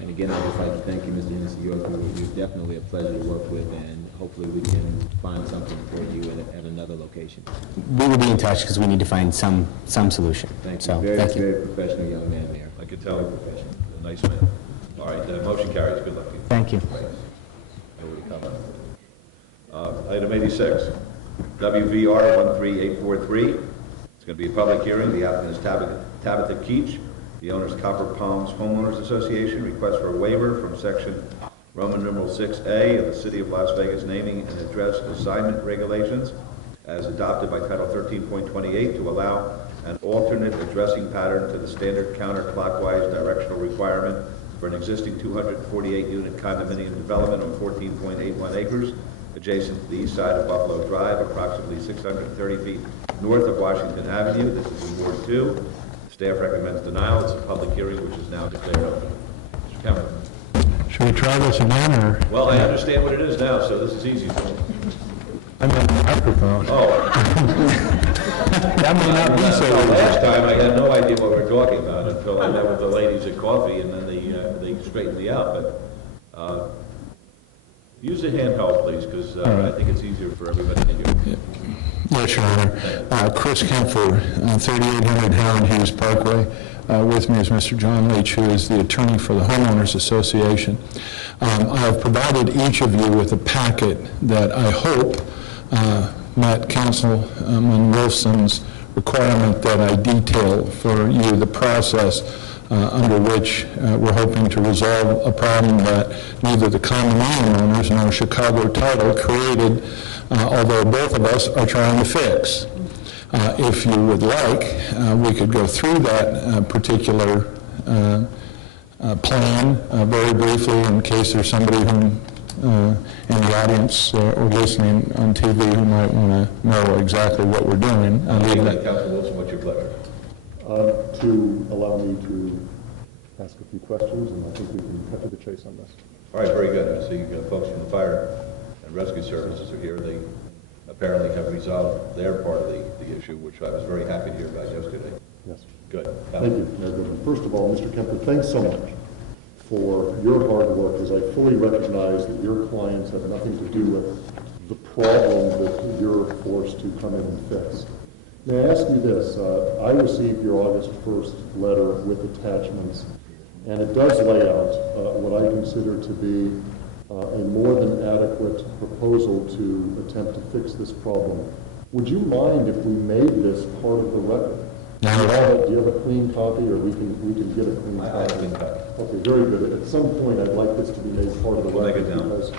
And again, I'd just like to thank you, Mr. Hennessy York. You're definitely a pleasure to work with, and hopefully we can find something for you at another location. We will be in touch because we need to find some solution. Thank you. So, Very, thank you. very professional young man there. I could tell. Professional. A nice man. All right, motion carries. Good luck to you. Thank you. Item 86, WVR 13843. It's going to be a public hearing. The applicant is Tabitha Keach. The owner's Copper Palms Homeowners Association. Request for a waiver from section Roman numeral 6A of the City of Las Vegas naming and address assignment regulations as adopted by Title 13.28 to allow an alternate addressing pattern to the standard counterclockwise directional requirement for an existing 248-unit condominium development on 14.81 acres adjacent to the east side of Buffalo Drive, approximately 630 feet north of Washington Avenue. This is in Ward 2. Staff recommends denial. It's a public hearing which is now declared open. Mr. Cameron. Should we try this again, or? Well, I understand what it is now, so this is easy for me. I'm on the microphone. Oh. That may not be so easy. Last time, I had no idea what we were talking about until I met with the ladies at coffee, and then they straightened me out. But use the handheld, please, because I think it's easier for everybody to hear. Yes, Your Honor. Chris Kempfer, 3800 Howard Hughes Parkway. With me is Mr. John Leach, who is the attorney for the Homeowners Association. I have provided each of you with a packet that I hope met Councilman Wolfson's requirement that I detail for you the process under which we're hoping to resolve a problem that neither the condominium owners nor Chicago Title created, although both of us are trying to fix. If you would like, we could go through that particular plan very briefly in case there's somebody who in the audience or listening on TV who might want to know exactly what we're doing. Councilor Wilson, what's your pleasure? To allow me to ask a few questions, and I think we can cut to the chase on this. All right, very good. I see folks from the fire and rescue services are here. They apparently have resolved their part of the issue, which I was very happy to hear about yesterday. Yes. Good. Thank you, Mayor Goodman. First of all, Mr. Kemper, thanks so much for your hard work, as I fully recognize that your clients have nothing to do with the problem that you're forced to come in and fix. May I ask you this? I received your August 1st letter with attachments, and it does lay out what I consider to be a more than adequate proposal to attempt to fix this problem. Would you mind if we made this part of the record? Do you have a clean copy, or we can get a clean copy? I have a clean copy. Okay, very good. At some point, I'd like this to be made part of the record, because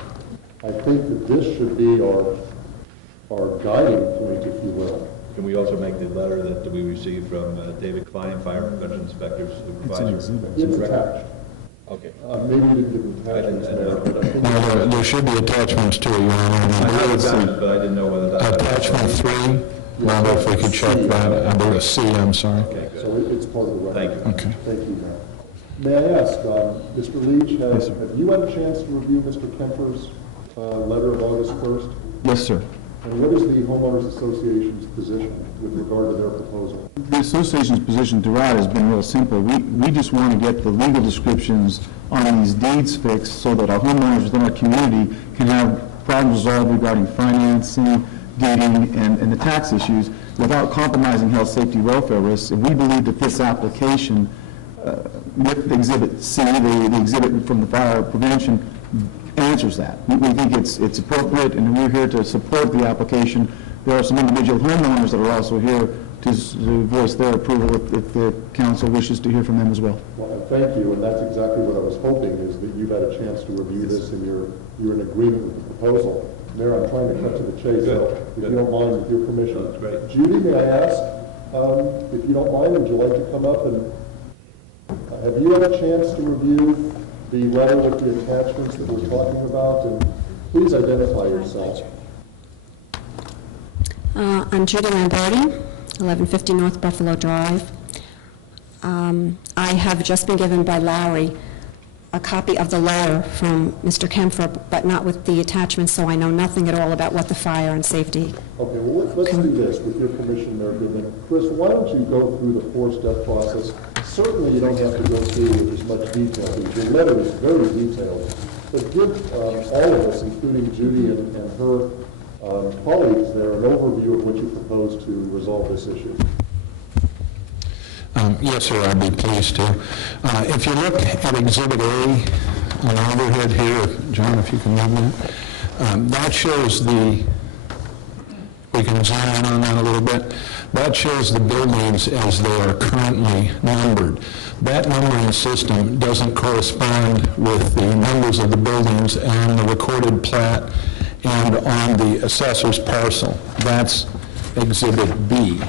I think that this should be our guiding point, if you will. Can we also make the letter that we received from David Klein, Fire Prevention Inspector Supervisor? It's attached. Okay. Maybe you didn't get attachments there, but I think... Well, there should be attachments to it, Your Honor. I have attachments, but I didn't know whether that... Attachment 3, wonder if we could check that. I believe C, I'm sorry. Okay, good. So it's part of the record. Thank you. Okay. Thank you, Mayor. May I ask, Mr. Leach, have you had a chance to review Mr. Kemper's letter of August 1st? Yes, sir. And what is the Homeowners Association's position with regard to their proposal? The association's position throughout has been real simple. We just want to get the legal descriptions on these deeds fixed so that our homeowners within our community can have problems resolved regarding financing, deeding, and the tax issues without compromising health, safety, welfare risks. And we believe that this application, with the Exhibit C, the exhibit from the fire prevention, answers that. We think it's appropriate, and we're here to support the application. There are some individual homeowners that are also here to voice their approval if the council wishes to hear from them as well. Well, thank you, and that's exactly what I was hoping, is that you've had a chance to review this and you're in agreement with the proposal. Mayor, I'm trying to cut to the chase, so if you don't mind, with your permission. That's great. Judy, may I ask, if you don't mind, would you like to come up and have you had a chance to review the letter with the attachments that we're talking about? And please identify yourself. I'm Judy Lamberti, 1150 North Buffalo Drive. I have just been given by Larry a copy of the letter from Mr. Kemfer, but not with the attachments, so I know nothing at all about what the fire and safety. Okay, well, let's do this, with your permission, Mayor Goodman. Chris, why don't you go through the four-step process? Certainly, you don't have to go through with as much detail, because your letter is very detailed. But give all of us, including Judy and her colleagues there, an overview of what you propose to resolve this issue. Yes, sir, I'd be pleased to. If you look at Exhibit A on the overhead here, John, if you can move that, that shows we can zoom in on that a little bit. That shows the buildings as they are currently numbered. That numbering system doesn't correspond with the numbers of the buildings on the recorded plat and on the assessor's parcel. That's Exhibit B.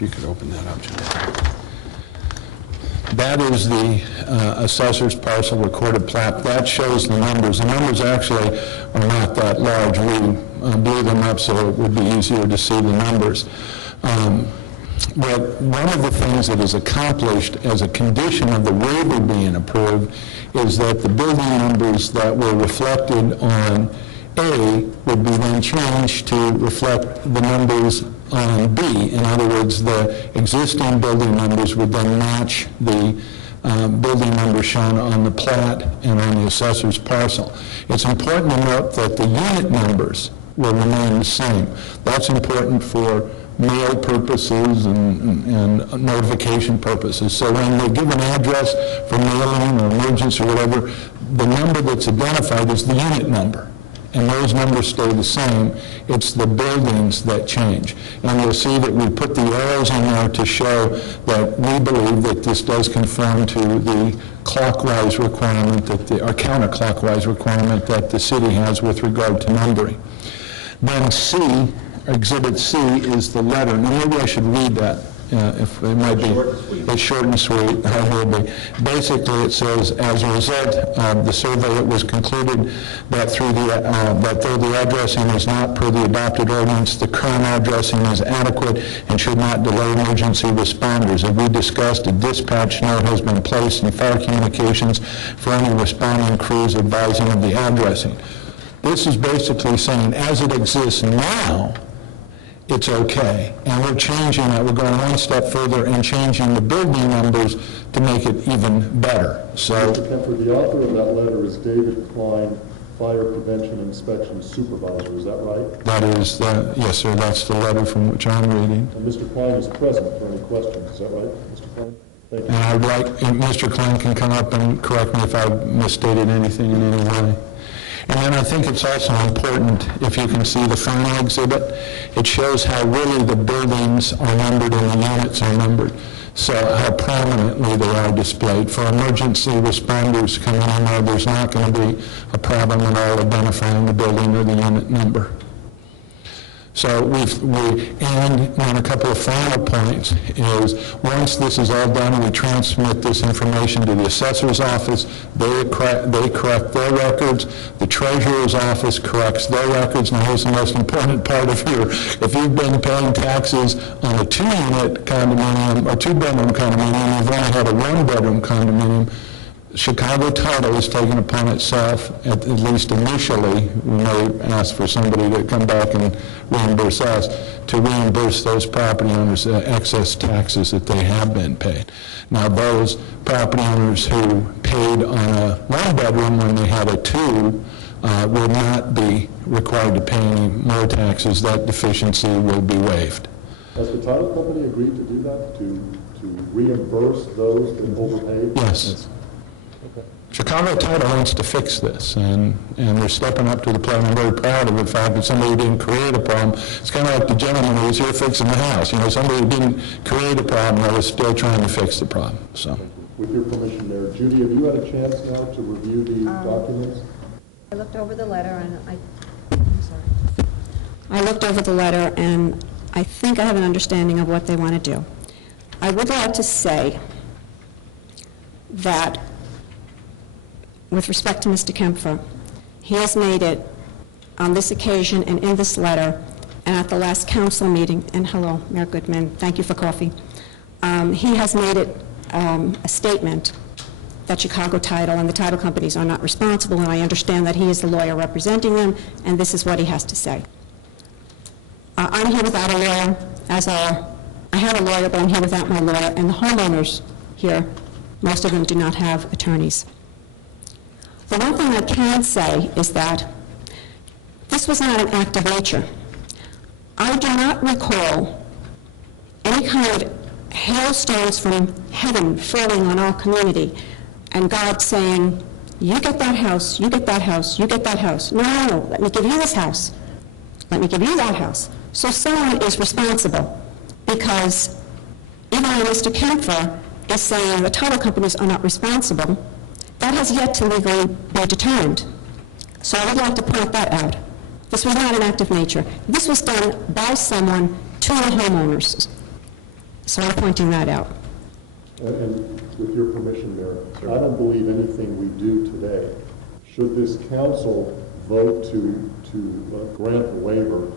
You could open that up, John. That is the assessor's parcel recorded plat. That shows the numbers. The numbers actually are not that large. We blew them up so it would be easier to see the numbers. But one of the things that is accomplished as a condition of the waiver being approved is that the building numbers that were reflected on A would be then changed to reflect the numbers on B. In other words, the existing building numbers would then match the building number shown on the plat and on the assessor's parcel. It's important to note that the unit numbers will remain the same. That's important for mail purposes and notification purposes. So when they give an address for mailing or emergency or whatever, the number that's identified is the unit number. And those numbers stay the same. It's the buildings that change. And you'll see that we put the arrows in there to show that we believe that this does conform to the clockwise requirement, or counterclockwise requirement that the city has with regard to numbering. Then C Exhibit C is the letter. Now, maybe I should read that, if it might be. It's short and sweet. How will be. Basically, it says, as a result of the survey, it was concluded that that though the addressing is not per the adopted ordinance, the current addressing is adequate and should not delay emergency responders. As we discussed, a dispatch note has been placed in fire communications for any responding crews advising of the addressing. This is basically saying, as it exists now, it's okay. And we're changing that. We're going one step further and changing the building numbers to make it even better. So, Mr. Kemfer, the author of that letter is David Klein, Fire Prevention Inspection Supervisor. Is that right? that is yes, sir, that's the letter from which I'm reading. And Mr. Klein is present for any questions. Is that right, Mr. Klein? Thank you. And I'd like, Mr. Klein can come up and correct me if I've misstated anything in any way. And then I think it's also important, if you can see the final exhibit, it shows how really the buildings are numbered and the units are numbered. So how prominently they are displayed. For emergency responders coming in there, there's not going to be a problem at all identifying the building or the unit number. So and on a couple of final points is, once this is all done, we transmit this information to the assessor's office. They correct their records. The treasurer's office corrects their records. Now, here's the most important part of here. If you've been paying taxes on a 2-unit condominium or 2-bedroom condominium, you've only had a 1-bedroom condominium, Chicago Title has taken upon itself, at least initially, we may ask for somebody to come back and reimburse us, to reimburse those property owners excess taxes that they have been paid. Now, those property owners who paid on a 1-bedroom when they had a 2 will not be required to pay any more taxes. That deficiency will be waived. Has the title company agreed to do that, to reimburse those that overpaid? Yes. Chicago Title wants to fix this, and they're stepping up to the plate. I'm very proud of the fact that somebody didn't create a problem. It's kind of like the gentleman who was here fixing the house. You know, somebody didn't create a problem, they was still trying to fix the problem. So, with your permission there, Judy, have you had a chance now to review the documents? I looked over the letter, and I'm sorry. I looked over the letter, and I think I have an understanding of what they want to do. I would like to say that with respect to Mr. Kempfer, he has made it on this occasion and in this letter and at the last council meeting, and hello, Mayor Goodman, thank you for coffee. He has made it a statement that Chicago Title and the title companies are not responsible, and I understand that he is the lawyer representing them, and this is what he has to say. I'm here without a lawyer, I have a lawyer, but I'm here without my lawyer, and the homeowners here, most of them do not have attorneys. The one thing I can say is that this was not an act of nature. I do not recall any kind of hailstones from heaven falling on our community and God saying, you get that house, you get that house, you get that house. No, let me give you this house. Let me give you that house. So someone is responsible, because even though Mr. Kempfer is saying the title companies are not responsible, that has yet to legally be determined. So I would like to point that out. This was not an act of nature. This was done by someone to the homeowners. So I'm pointing that out. And with your permission, Mayor, I don't believe anything we do today, should this council vote to grant the waiver,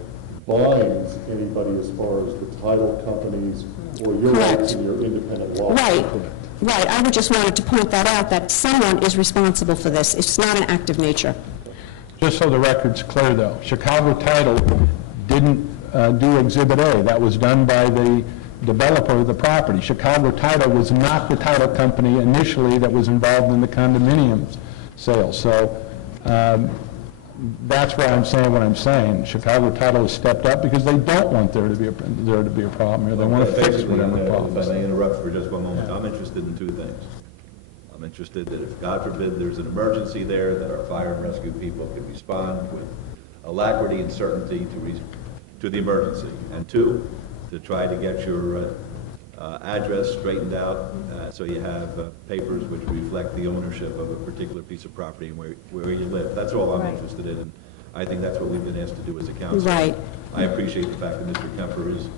binds anybody as far as the title companies or your rights and your independent law. Right. I would just wanted to point that out, that someone is responsible for this. It's not an act of nature. just so the record's clear, though, Chicago Title didn't do Exhibit A. That was done by the developer of the property. Chicago Title was not the title company initially that was involved in the condominiums sale. So that's why I'm saying what I'm saying. Chicago Title has stepped up because they don't want there to be a problem, or they want to fix whatever problem. If I may interrupt for just one moment, I'm interested in two things. I'm interested that if, God forbid, there's an emergency there, that our fire and rescue people can respond with alacrity and certainty to the emergency. And two, to try to get your address straightened out so you have papers which reflect the ownership of a particular piece of property and where you live. That's all I'm interested in. And I think that's what we've been asked to do as a council. Right. I appreciate the fact that Mr. Kemper is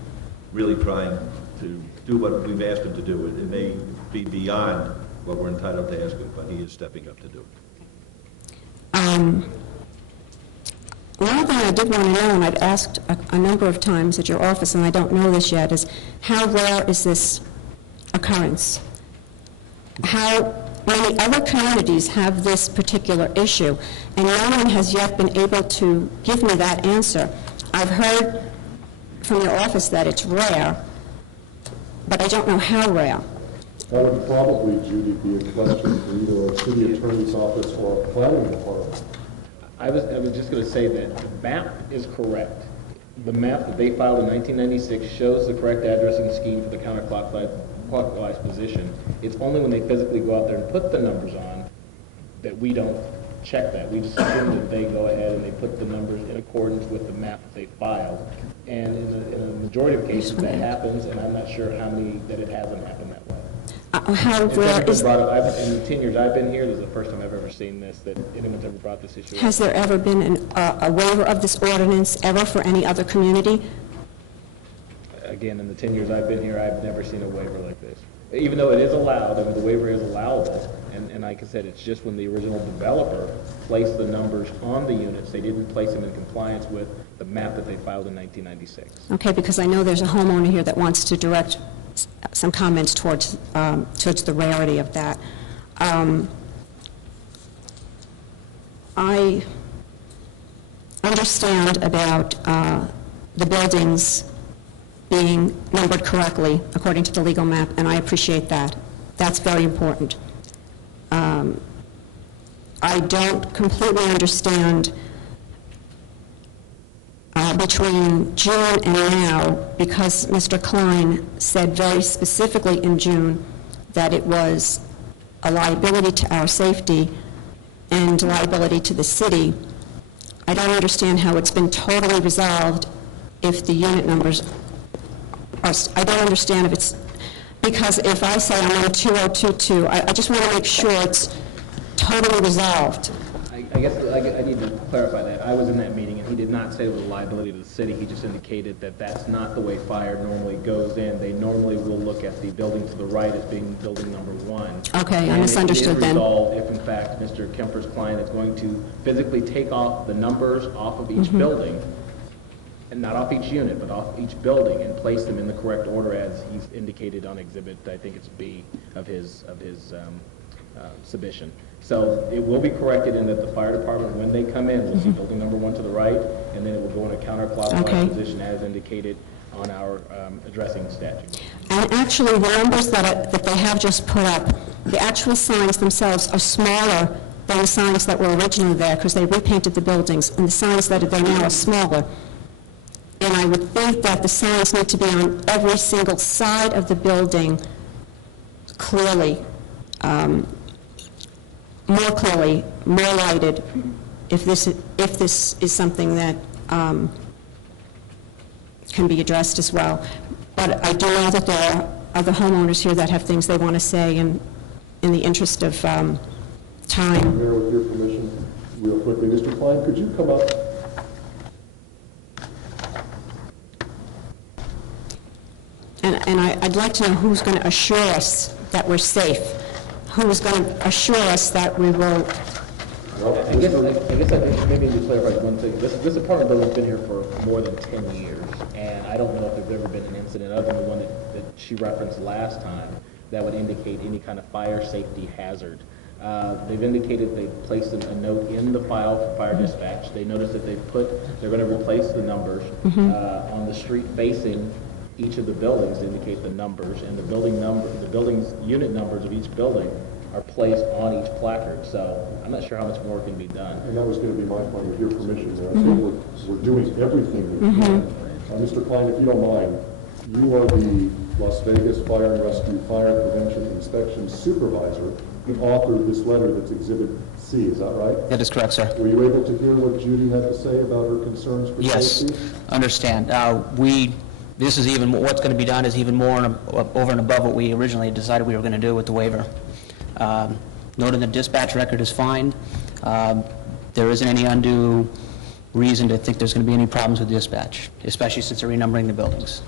really trying to do what we've asked him to do. It may be beyond what we're entitled to ask him, but he is stepping up to do it. One thing I did want to know, and I've asked a number of times at your office, and I don't know this yet, is how rare is this occurrence? How many other communities have this particular issue? And no one has yet been able to give me that answer. I've heard from your office that it's rare, but I don't know how rare. That would probably, Judy, be a question for either a city attorney's office or a planning department. I was just going to say that the map is correct. The map that they filed in 1996 shows the correct addressing scheme for the counterclockwise position. It's only when they physically go out there and put the numbers on that we don't check that. We just assume that they go ahead and they put the numbers in accordance with the map that they filed. And in a majority of cases that happens, and I'm not sure how many that it hasn't happened that way. How rare is... In the 10 years I've been here, this is the first time I've ever seen this, that anyone's ever brought this issue up. Has there ever been a waiver of this ordinance ever for any other community? Again, in the 10 years I've been here, I've never seen a waiver like this. Even though it is allowed, I mean, the waiver is allowable, and like I said, it's just when the original developer placed the numbers on the units, they didn't place them in compliance with the map that they filed in 1996. Okay, because I know there's a homeowner here that wants to direct some comments towards the rarity of that. I understand about the buildings being numbered correctly according to the legal map, and I appreciate that. That's very important. I don't completely understand between June and now, because Mr. Klein said very specifically in June that it was a liability to our safety and liability to the city. I don't understand how it's been totally resolved if the unit numbers are, I don't understand if it's, because if I say I'm on 2022, I just want to make sure it's totally resolved. I guess I need to clarify that. I was in that meeting, and he did not say it was a liability to the city. He just indicated that that's not the way fire normally goes in. They normally will look at the building to the right as being building number 1. Okay, I misunderstood then. And it is resolved if, in fact, Mr. Kemper's client is going to physically take off the numbers off of each building, and not off each unit, but off each building, and place them in the correct order as he's indicated on exhibit, I think it's B of his submission. So it will be corrected in that the fire department, when they come in, will see building number 1 to the right, and then it will go in a counterclockwise position as indicated on our addressing statute. And actually, the numbers that they have just put up, the actual signs themselves are smaller than the signs that were originally there, because they repainted the buildings, and the signs that are there now are smaller. And I would think that the signs need to be on every single side of the building clearly, more clearly, more lighted, if this is something that can be addressed as well. But I do know that there are other homeowners here that have things they want to say, and in the interest of time. Mayor, with your permission, real quickly, Mr. Klein, could you come up? And I'd like to know who's going to assure us that we're safe. Who's going to assure us that we will... I guess I maybe need to clarify one thing. This apartment building's been here for more than 10 years, and I don't know if there's ever been an incident other than the one that she referenced last time that would indicate any kind of fire safety hazard. They've indicated they placed a note in the file for fire dispatch. They noticed that they're going to replace the numbers on the street facing each of the buildings to indicate the numbers, and the building's unit numbers of each building are placed on each placard. So I'm not sure how much more can be done. And that was going to be my point, with your permission there. I think we're doing everything we can. Mr. Klein, if you don't mind, you are the Las Vegas Fire and Rescue Fire Prevention Inspection Supervisor who authored this letter that's Exhibit C, is that right? That is correct, sir. Were you able to hear what Judy had to say about her concerns for safety? Yes, understand. This is even, what's going to be done is even more over and above what we originally decided we were going to do with the waiver. Noting the dispatch record is fine. There isn't any undue reason to think there's going to be any problems with dispatch, especially since they're renumbering the buildings.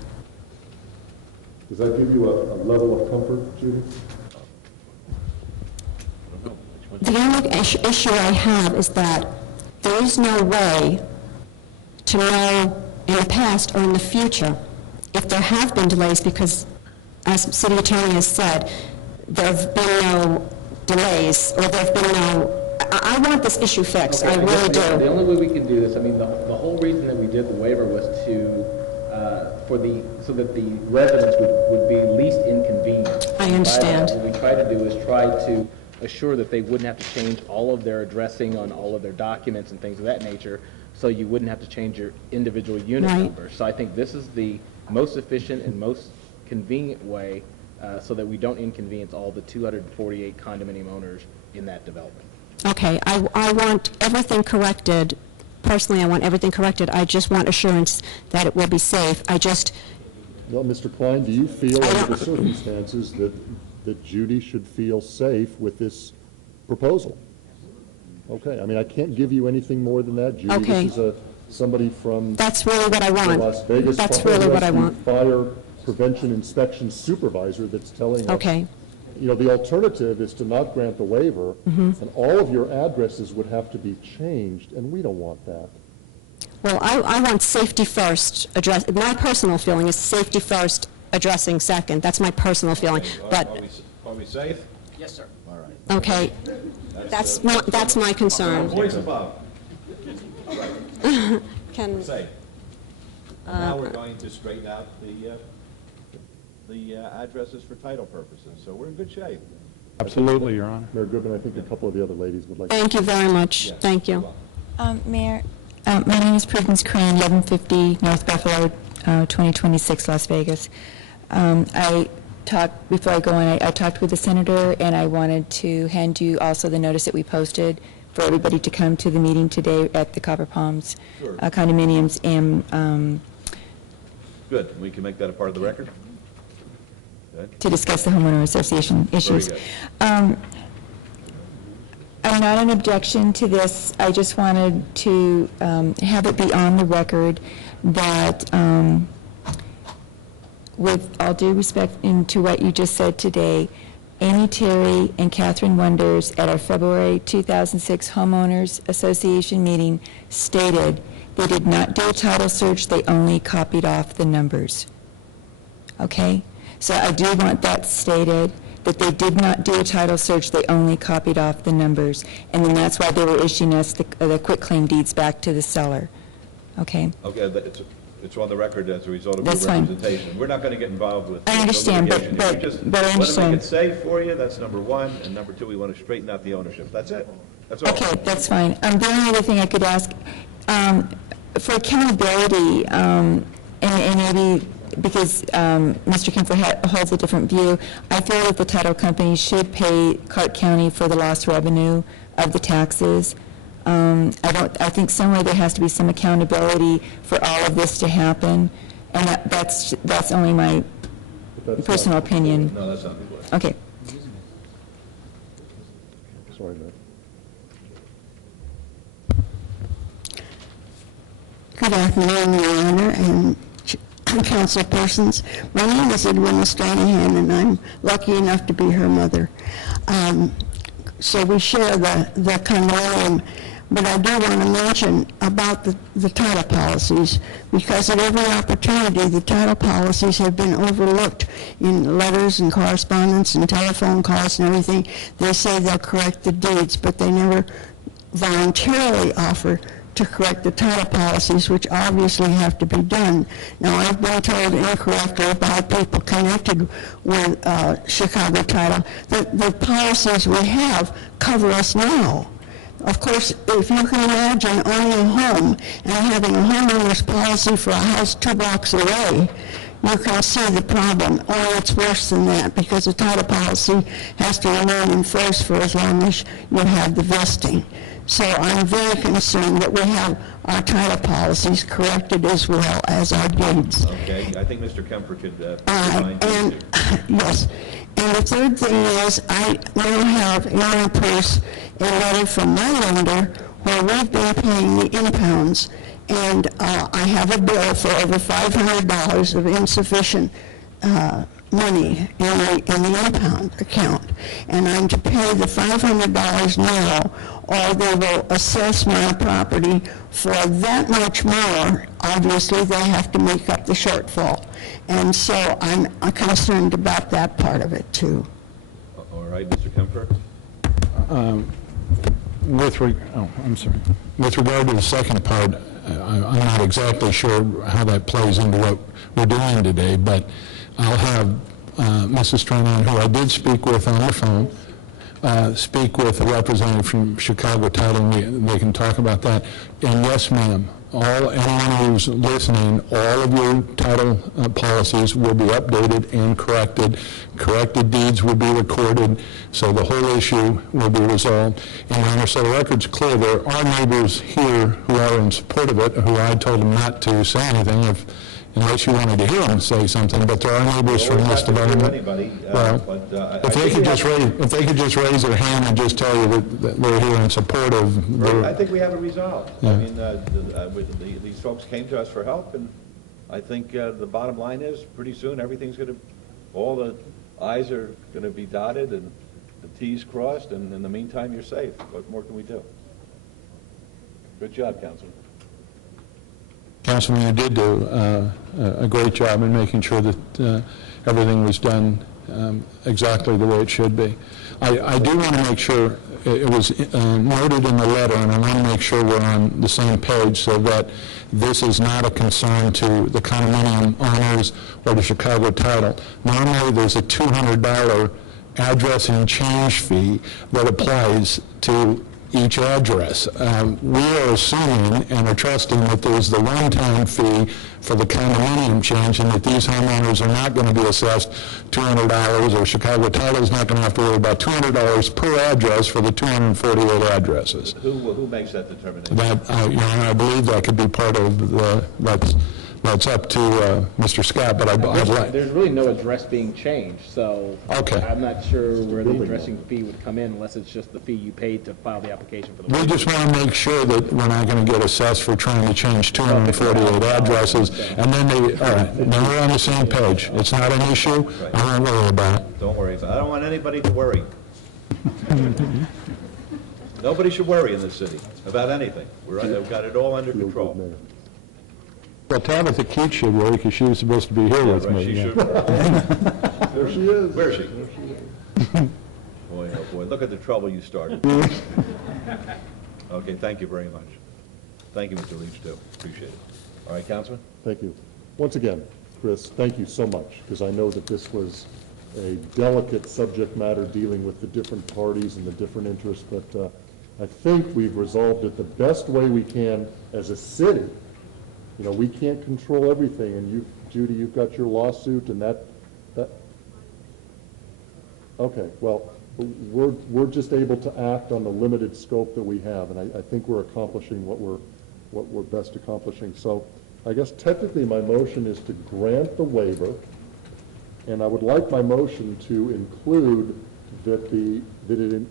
Does that give you a level of comfort, Judy? The only issue I have is that there is no way to know in the past or in the future if there have been delays, because, as City Attorney has said, there have been no delays, or there have been no... I want this issue fixed, I really do. The only way we can do this, I mean, the whole reason that we did the waiver was to, so that the residents would be least inconvenienced. I understand. What we try to do is try to assure that they wouldn't have to change all of their addressing on all of their documents and things of that nature, so you wouldn't have to change your individual unit Right. number. So I think this is the most efficient and most convenient way so that we don't inconvenience all the 248 condominium owners in that development. Okay, I want everything corrected. Personally, I want everything corrected. I just want assurance that it will be safe. Well, Mr. Klein, do you feel under the circumstances that Judy should feel safe with this proposal? Okay, I mean, I can't give you anything more than that, Judy. Okay. This is somebody from... That's really what I want. the Las Vegas That's really what I want. Fire Prevention Inspection Supervisor that's telling us... Okay. You know, the alternative is to not grant the waiver, and all of your addresses would have to be changed, and we don't want that. Well, I want safety first address. My personal feeling is safety first, addressing second. That's my personal feeling. But Are we safe? Yes, sir. All right. okay, that's my concern. Voice above. All right. Can Safe. And now we're going to straighten out the addresses for title purposes, so we're in good shape. Absolutely, Your Honor. Mayor Goodman, I think a couple of the other ladies would like to... Thank you very much. Thank you. Mayor, my name is Prudence Crane, 1150 North Buffalo, 2026 Las Vegas. Before I go on, I talked with the senator, and I wanted to hand you also the notice that we posted for everybody to come to the meeting today at the Copper Palms condominiums. And Good, we can make that a part of the record? to discuss the homeowner association issues. Very I'm not an objection to this. I just wanted to have it be on the record that, with all due respect into what you just said today, Amy Terry and Catherine Wonders at our February 2006 Homeowners Association meeting stated they did not do a title search, they only copied off the numbers. Okay? So I do want that stated, that they did not do a title search, they only copied off the numbers. And then that's why they were issuing us the quitclaim deeds back to the seller. Okay? Okay, but it's on the record as a result of That's your fine. representation. We're not going to get involved with I understand, the but- litigation. but- We just but I want to understand. make it safe for you, that's number one, and number two, we want to straighten out the ownership. That's it. That's all. Okay, that's fine. The only other thing I could ask, for accountability, and maybe because Mr. Kemper holds a different view, I feel that the title company should pay Clark County for the lost revenue of the taxes. I think somewhere there has to be some accountability for all of this to happen, and that's only my personal opinion. No, that's not the way. Okay. Sorry, Mayor. Good afternoon, Your Honor, and council persons. My name is Edwina Stranahan, and I'm lucky enough to be her mother. So we share the condominium, but I do want to mention about the title policies, because at every opportunity, the title policies have been overlooked in letters and correspondence and telephone calls and everything. They say they'll correct the deeds, but they never voluntarily offer to correct the title policies, which obviously have to be done. Now, I've been told incorrectly by people connected with Chicago Title that the policies we have cover us now. Of course, if you can imagine owning a home and having a homeowner's policy for a house 2 blocks away, you can see the problem. Oh, it's worse than that, because the title policy has to remain in force for as long as you have the vesting. So I'm very concerned that we have our title policies corrected as well as our deeds. Okay, I think Mr. Kemper could remind you. Yes. And the third thing is, I now have in my purse a letter from my lender where we've been paying the impounds, and I have a bill for over $500 of insufficient money in the impound account, and I'm to pay the $500 now, or they will assess my property for that much more. Obviously, they have to make up the shortfall, and so I'm concerned about that part of it too. All right, Mr. Kemper? With regard to the second part, I'm not exactly sure how that plays into what we're doing today, but I'll have Mrs. Stranahan, who I did speak with on the phone, speak with a representative from Chicago Title, and they can talk about that. And yes, ma'am, anyone who's listening, all of your title policies will be updated and corrected. Corrected deeds will be recorded, so the whole issue will be resolved. And Your Honor, so the record's clear, there are neighbors here who are in support of it, who I told them not to say anything unless you wanted to hear them say something, but there are neighbors from this development. If they could just raise their hand and just tell you that they're here in support of their... I think we have it resolved. Yeah. I mean, these folks came to us for help, and I think the bottom line is, pretty soon, everything's going to, all the I's are going to be dotted and the T's crossed, and in the meantime, you're safe. What more can we do? Good job, Councilman. Councilman, you did do a great job in making sure that everything was done exactly the way it should be. I do want to make sure it was noted in the letter, and I want to make sure we're on the same page so that this is not a concern to the condominium owners or the Chicago Title. Normally, there's a $200 address and change fee that applies to each address. We are assuming and are trusting that there's the one-time fee for the condominium change, and that these homeowners are not going to be assessed $200, or Chicago Title is not going to have to worry about $200 per address for the 248 addresses. Who makes that determination? That, Your Honor, I believe that could be part of the, that's up to Mr. Scott, but I'd like... There's really no address being changed, so okay. I'm not sure where the addressing fee would come in unless it's just the fee you paid to file the application for the... We just want to make sure that we're not going to get assessed for trying to change 248 addresses, and then all right, then we're on the same page. It's not an issue. I won't worry about it. Don't worry about it. I don't want anybody to worry. Nobody should worry in this city about anything. We've got it all under control. Well, Tabitha Keats should worry because she was supposed to be here with me. She should. There she is. Where is she? Boy, oh boy, look at the trouble you started. Okay, thank you very much. Thank you, Mr. Leach, too. Appreciate it. All right, Councilman? Thank you. Once again, Chris, thank you so much, because I know that this was a delicate subject matter dealing with the different parties and the different interests, but I think we've resolved it the best way we can as a city. You know, we can't control everything, and Judy, you've got your lawsuit, and that. Okay, well, we're just able to act on the limited scope that we have, and I think we're accomplishing what we're best accomplishing. So, I guess technically my motion is to grant the waiver, and I would like my motion to include that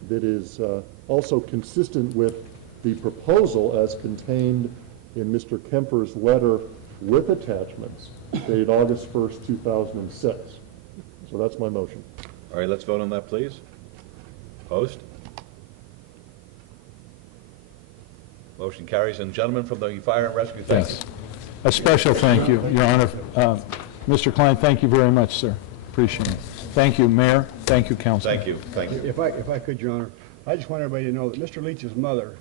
it is also consistent with the proposal as contained in Mr. Kemper's letter with attachments dated August 1st, 2006. So that's my motion. All right, let's vote on that, please. Opposed? Motion carries. And gentlemen from the Fire and Rescue, thanks. A special thank you, Your Honor. Mr. Klein, thank you very much, sir. Appreciate it. Thank you, Mayor. Thank you, Council. Thank you. Thank you. If I could, Your Honor, I just want everybody to know that Mr. Leach's mother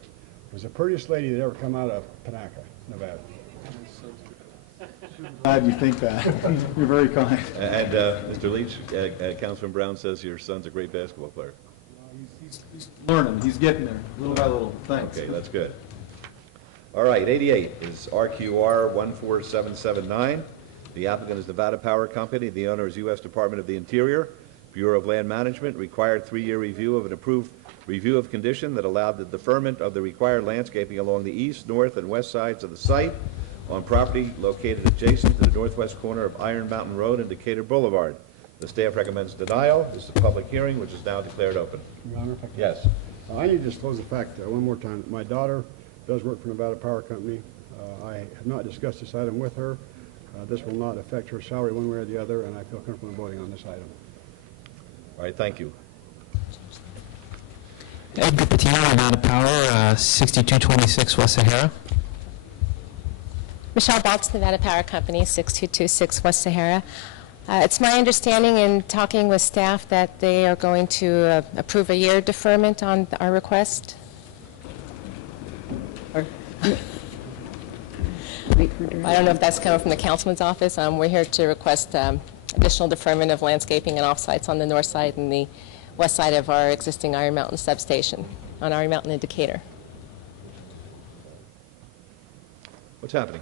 was the prettiest lady that ever come out of Panaca, Nevada. Glad you think that. You're very kind. And Mr. Leach, Councilman Brown says your son's a great basketball player. He's learning. He's getting there, little by little. Thanks. Okay, that's good. All right, 88 is RQR 14779. The applicant is Nevada Power Company. The owner is U.S. Department of the Interior, Bureau of Land Management. Required 3-year review of an approved review of condition that allowed the deferment of the required landscaping along the east, north, and west sides of the site on property located adjacent to the northwest corner of Iron Mountain Road and Decatur Boulevard. The staff recommends denial. This is a public hearing, which is now declared open. Your Honor, if I could. Yes. I need to disclose the fact, one more time, that my daughter does work for Nevada Power Company. I have not discussed this item with her. This will not affect her salary one way or the other, and I feel comfortable voting on this item. All right, thank you. Edgar Patino, Nevada Power, 6226 West Sahara. Michelle Baltz, Nevada Power Company, 6226 West Sahara. It's my understanding in talking with staff that they are going to approve a year deferment on our request. I don't know if that's coming from the councilman's office. We're here to request additional deferment of landscaping and off-sites on the north side and the west side of our existing Iron Mountain substation on Iron Mountain and Decatur. What's happening?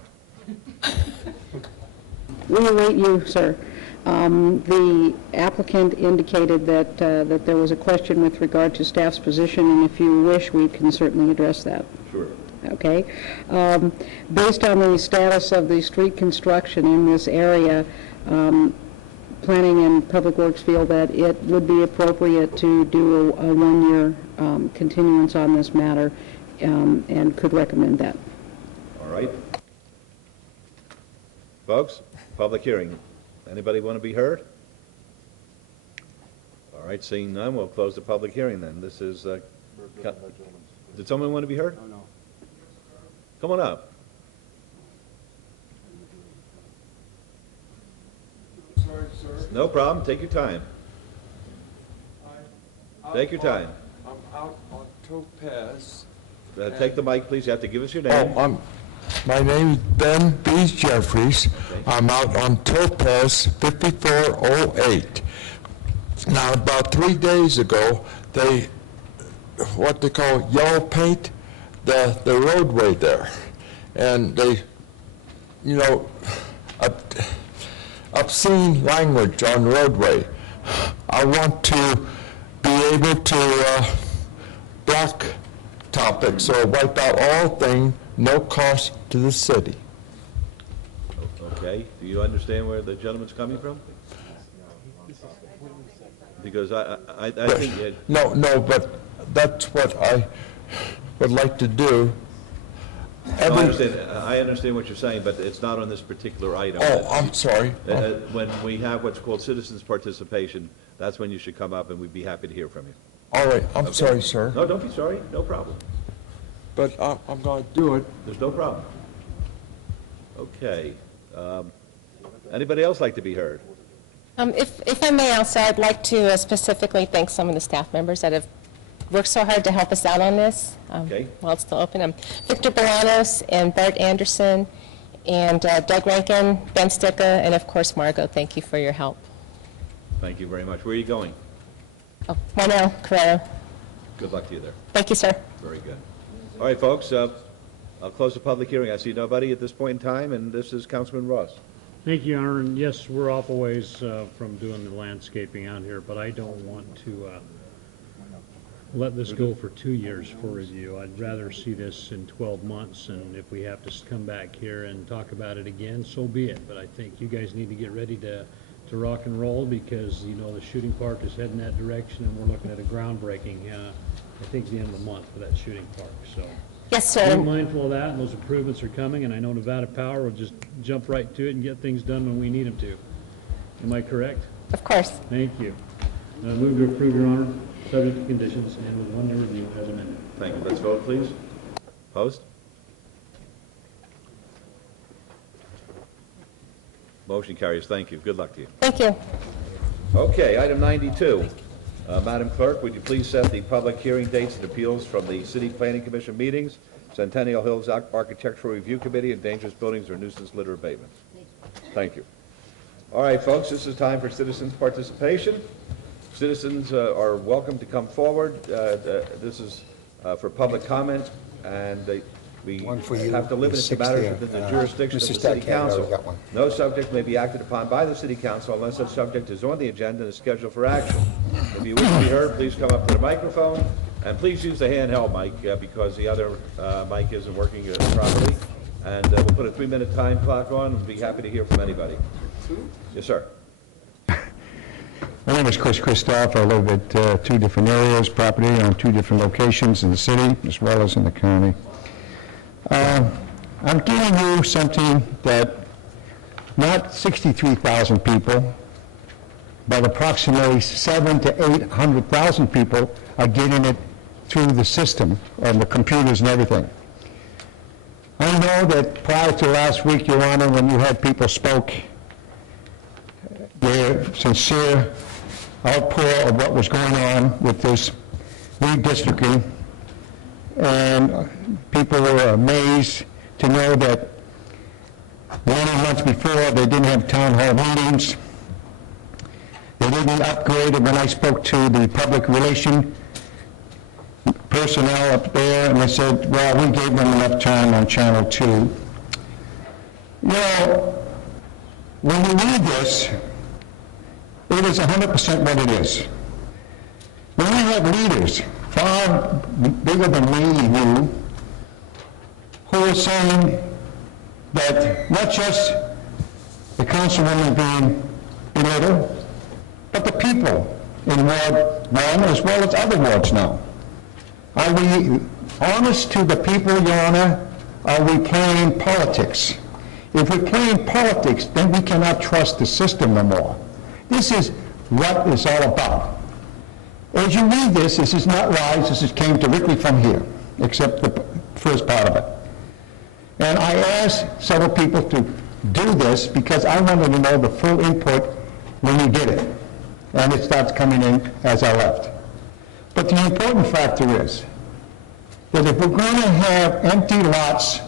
We await you, sir. The applicant indicated that there was a question with regard to staff's position, and if you wish, we can certainly address that. Sure. Okay. Based on the status of the street construction in this area, Planning and Public Works feel that it would be appropriate to do a one-year continuance on this matter, and could recommend that. All right. Folks, public hearing. Anybody want to be heard? All right, seeing none, we'll close the public hearing then. This is, did someone want to be heard? No. Come on up. Sorry, sir. No problem, take your time. Take your time. I'm out on Topaz. Take the mic, please. You have to give us your name. My name is Ben B. Jeffries. I'm out on Topaz 5408. Now, about 3 days ago, they, what they call yellow paint, the roadway there. And they, you know, obscene language on the roadway. I want to be able to block topics or wipe out all things, no cost to the city. Okay, do you understand where the gentleman's coming from? Because I think that... No, but that's what I would like to do. I understand what you're saying, but it's not on this particular item. Oh, I'm sorry. When we have what's called citizens' participation, that's when you should come up, and we'd be happy to hear from you. All right, I'm sorry, sir. No, don't be sorry, no problem. But I'm going to do it. There's no problem. Okay. Anybody else like to be heard? If I may also, I'd like to specifically thank some of the staff members that have worked so hard to help us out on this while it's still open. Victor Bolanos and Bart Anderson and Doug Rankin, Ben Sticka, and of course Margot, thank you for your help. Thank you very much. Where are you going? Juanel Carrero. Good luck to you there. Thank you, sir. Very good. All right, folks, I'll close the public hearing. I see nobody at this point in time, and this is Councilman Ross. Thank you, Your Honor. And yes, we're off a ways from doing the landscaping out here, but I don't want to let this go for 2 years for review. I'd rather see this in 12 months, and if we have to come back here and talk about it again, so be it. But I think you guys need to get ready to rock and roll, because, you know, the shooting park is heading that direction, and we're looking at a groundbreaking, I think, the end of the month for that shooting park. So yes, sir. Be mindful of that, and those improvements are coming, and I know Nevada Power will just jump right to it and get things done when we need them to. Am I correct? Of course. Thank you. Move to approve, Your Honor, subject to conditions and with 1 year review as amended. Thank you. Let's vote, please. Opposed? Motion carries. Thank you. Good luck to you. Thank you. Okay, item 92. Madam Clerk, would you please set the public hearing dates and appeals from the City Planning Commission meetings, Centennial Hills Architectural Review Committee, and Dangerous Buildings or Nuisance Litter Abatement? Thank you. All right, folks, this is time for citizens' participation. Citizens are welcome to come forward. This is for public comment, and we have to limit it to matters within the jurisdiction of the City Council. No subject may be acted upon by the City Council unless such subject is on the agenda and is scheduled for action. If you wish to be heard, please come up to the microphone, and please use the handheld mic because the other mic isn't working properly. And we'll put a 3-minute time clock on, and we'll be happy to hear from anybody. Yes, sir. My name is Chris Christoph. I live at 2 different areas, property on 2 different locations in the city as well as in the county. I'm giving you something that not 63,000 people, but approximately 700,000 to 800,000 people are getting it through the system and the computers and everything. I know that prior to last week, Your Honor, when you had people spoke, their sincere outpour of what was going on with this redistricting, and people were amazed to know that 1 month before they didn't have town hall meetings. They didn't upgrade it. When I spoke to the public relation personnel up there, and they said, well, we gave them enough time on Channel 2. You know, when you read this, it is 100% what it is. When we have leaders far bigger than me and you, who are saying that not just the councilwoman being belittled, but the people in Ward 1 as well as other wards now. Are we honest to the people, Your Honor? Are we playing politics? If we're playing politics, then we cannot trust the system no more. This is what it's all about. As you read this is not lies, this came directly from here, except the first part of it. And I asked several people to do this because I wanted to know the full input when you did it. And it starts coming in as I left. But the important factor is that if we're going to have empty lots,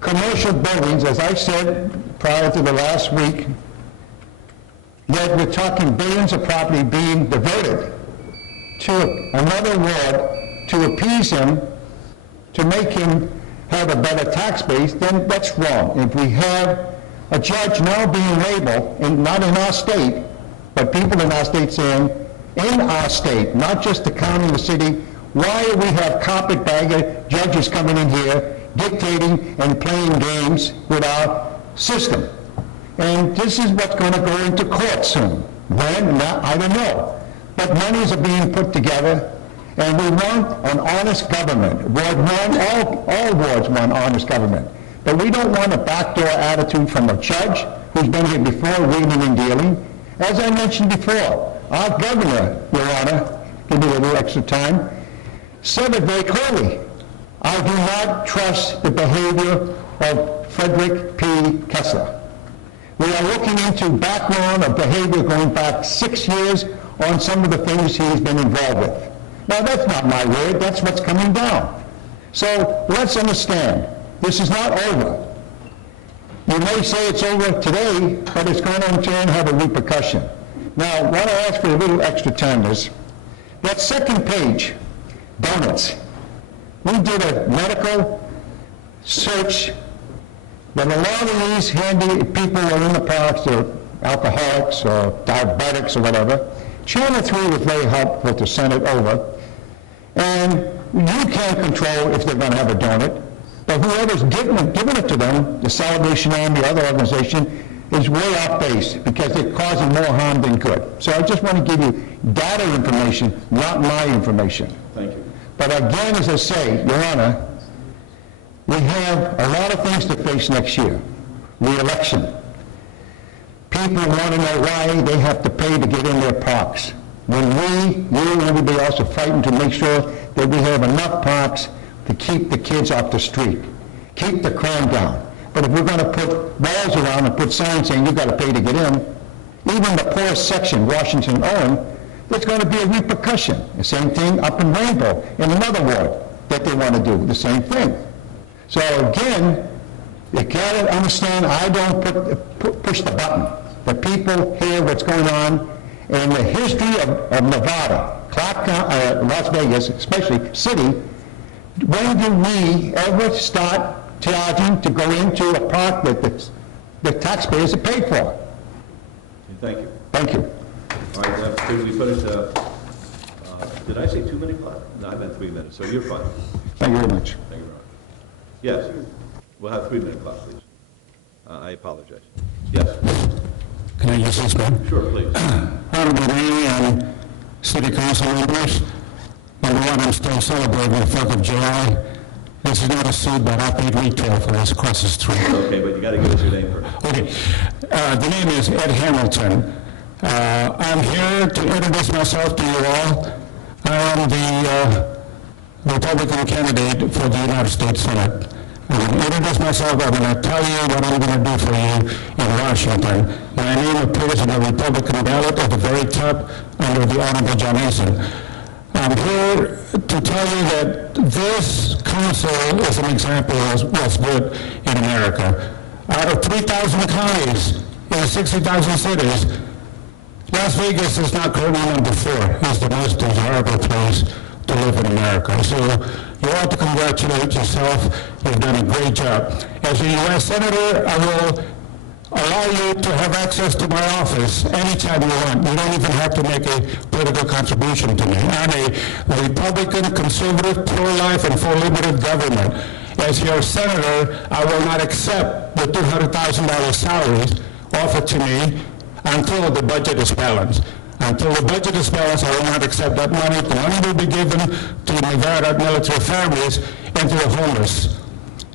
commercial buildings, as I said prior to the last week, that we're talking billions of property being diverted to another ward to appease him, to make him have a better tax base, then that's wrong. If we have a judge now being labeled, and not in our state, but people in our state saying, in our state, not just the county and the city, why do we have carpetbagger judges coming in here dictating and playing games with our system? And this is what's going to go into court soon. When? Now, I don't know. But monies are being put together, and we want an honest government. Ward 1, all wards want honest government. But we don't want a backdoor attitude from a judge who's been here before, wheeling and dealing. As I mentioned before, our governor, Your Honor, give me a little extra time, said it very clearly. I do not trust the behavior of Frederick P. Kessler. We are looking into background of behavior going back 6 years on some of the things he's been involved with. Now, that's not my word, that's what's coming down. So let's understand, this is not over. You may say it's over today, but it's going to in turn have a repercussion. Now, what I ask for a little extra time is, that second page, donuts. We did a medical search that a lot of these handy people are in the parks, they're alcoholics or diabetics or whatever. Channel 3 was very helpful to send it over. And you can't control if they're going to have a donut, but whoever's giving it to them, the Salvation Army, other organization, is way off base because they're causing more harm than good. So I just want to give you data information, not my information. Thank you. But again, as I say, Your Honor, we have a lot of things to face next year. Re-election. People want to know why they have to pay to get in their parks. When we, you, and everybody else are fighting to make sure that we have enough parks to keep the kids off the street, keep the crime down. But if we're going to put walls around and put signs saying you've got to pay to get in, even the poorest section, Washington, Owen, there's going to be a repercussion. The same thing up in Rainbow, in another ward, that they want to do the same thing. So again, you got to understand, I don't push the button. The people hear what's going on in the history of Nevada, Las Vegas, especially city. When do we ever start charging to go into a park that the taxpayers are paid for? Thank you. Thank you. All right, could we finish, did I say 2 minute clock? No, I meant 3 minutes, so you're fine. Thank you very much. Thank you very much. Yes, we'll have 3 minute clock, please. I apologize. Yes. Can I use this one? Sure, please. Honorable Mayor and City Council members, number one, I'm still celebrating the 4th of July. This is not a suit, but I paid retail for this across the street. Okay, but you got to give us your name first. Okay. The name is Ed Hamilton. I'm here to introduce myself to you all. I am the Republican candidate for the United States Senate. I'm going to introduce myself. I'm going to tell you what I'm going to do for you in Washington. My name appears on the Republican ballot at the very top under the Honorable John Mason. I'm here to tell you that this council is an example of what's good in America. Out of 3,000 counties in 60,000 cities, Las Vegas is not currently number 4. It's the most desirable place to live in America. So you ought to congratulate yourself. You've done a great job. As a U.S. Senator, I will allow you to have access to my office anytime you want. You don't even have to make a political contribution to me. I'm a Republican, conservative, pro-life, and for limited government. As your senator, I will not accept the $200,000 salaries offered to me until the budget is balanced. Until the budget is balanced, I will not accept that money. The money will be given to Nevada military families and to the homeless.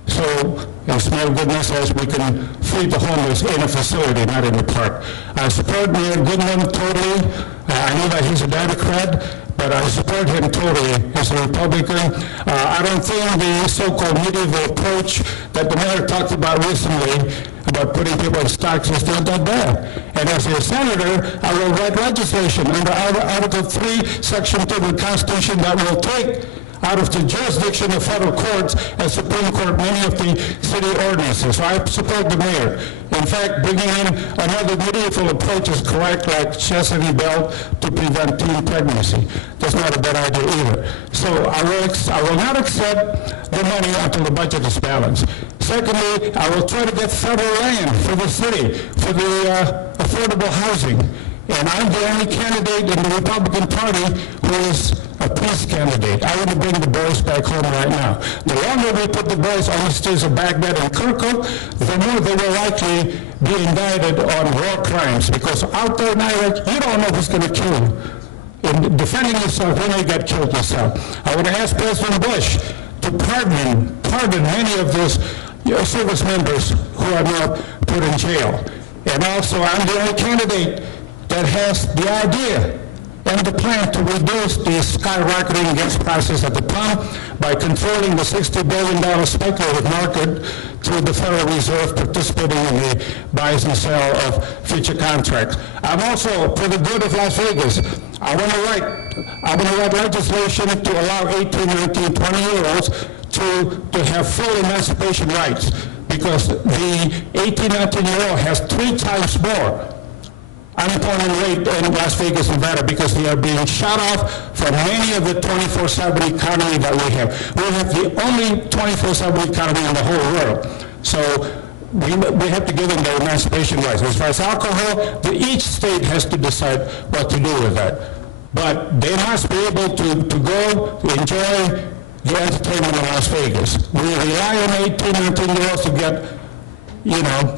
So, in small goodness, as we can feed the homeless in a facility, not in the park. I support Mayor Goodman totally. I know that he's a Democrat, but I support him totally as a Republican. I don't think the so-called medieval approach that the mayor talked about recently about putting people in stocks is not that bad. And as a senator, I will write legislation under Article 3, Section 2 of the Constitution that will take out of the jurisdiction of federal courts and Supreme Court many of the city ordinances. So I support the mayor. In fact, bringing in another medieval approach is correct, like chastity belt to prevent teen pregnancy. That's not a bad idea either. So I will not accept the money until the budget is balanced. Secondly, I will try to get federal land for the city, for the affordable housing. And I'm the only candidate in the Republican Party who is a peace candidate. I want to bring the boys back home right now. The longer we put the boys on the streets of Baghdad and Kirkuk, the more they will likely be indicted on war crimes. Because out there in Iraq, you don't know who's going to kill you. In defending yourself, you may get killed yourself. I want to ask President Bush to pardon many of those service members who are now put in jail. And also, I'm the only candidate that has the idea and the plan to reduce the skyrocketing gas prices at the pump by controlling the $60 billion speculative market through the Federal Reserve participating in the buys and sell of future contracts. I'm also, for the good of Las Vegas, I want to write legislation to allow 18, 19, 20-year-olds to have full emancipation rights, because the 18, 19-year-old has 3 times more unemployment rate in Las Vegas, Nevada, because they are being shut off from many of the 24/7 economy that we have. We have the only 24/7 economy in the whole world. So we have to give them their emancipation rights. As far as alcohol, each state has to decide what to do with that. But they must be able to go to enjoy the entertainment in Las Vegas. We rely on 18, 19-year-olds to get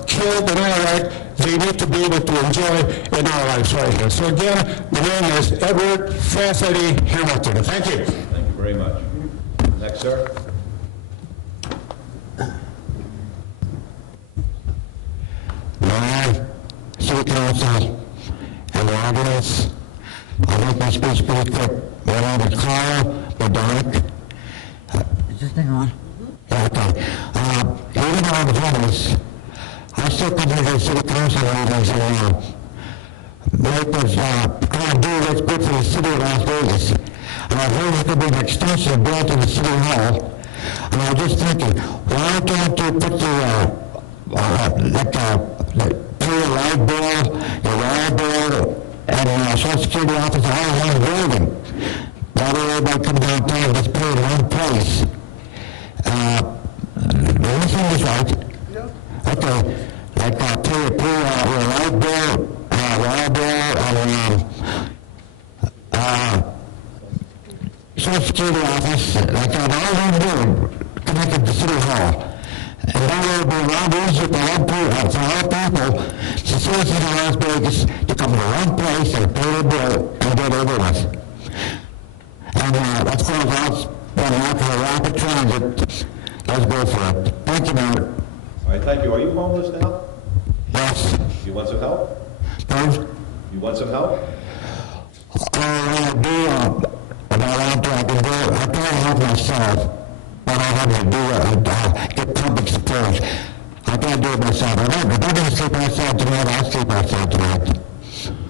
killed in Iraq. They need to be able to enjoy in our lives right here. So again, the name is Edward Fassady Hamilton. Thank you. Thank you very much. Next, sir. My city council and the audience, I'll make my speech pretty quick. My name is Carl Bodonic. Is this thing on? Yeah, okay. Even though I'm homeless, I still consider the city council meetings and make this kind of do what's good for the city of Las Vegas. And I've heard it could be an extension built to the city hall. And I was just thinking, why don't you put pay a light bill, your water bill, and the Social Security office all in one building? That way everybody comes downtown and gets paid in one place. Everything is right. Okay, like pay your light bill, water bill, and Social Security office, like that, all one building connected to City Hall. And that way it'll be a lot easier for all people, the citizens of Las Vegas, to come to one place and pay their bill and get over with. And that's going to been after the rapid transit Let's go for it. Thank you, Mayor. All right, thank you. Are you homeless now? Yes. You want some help? First, You want some help? I do, but I can do it. I can't help myself, but I have to do it, get public support. I can't do it myself. If I'm going to sleep outside tonight, I'll sleep outside tonight.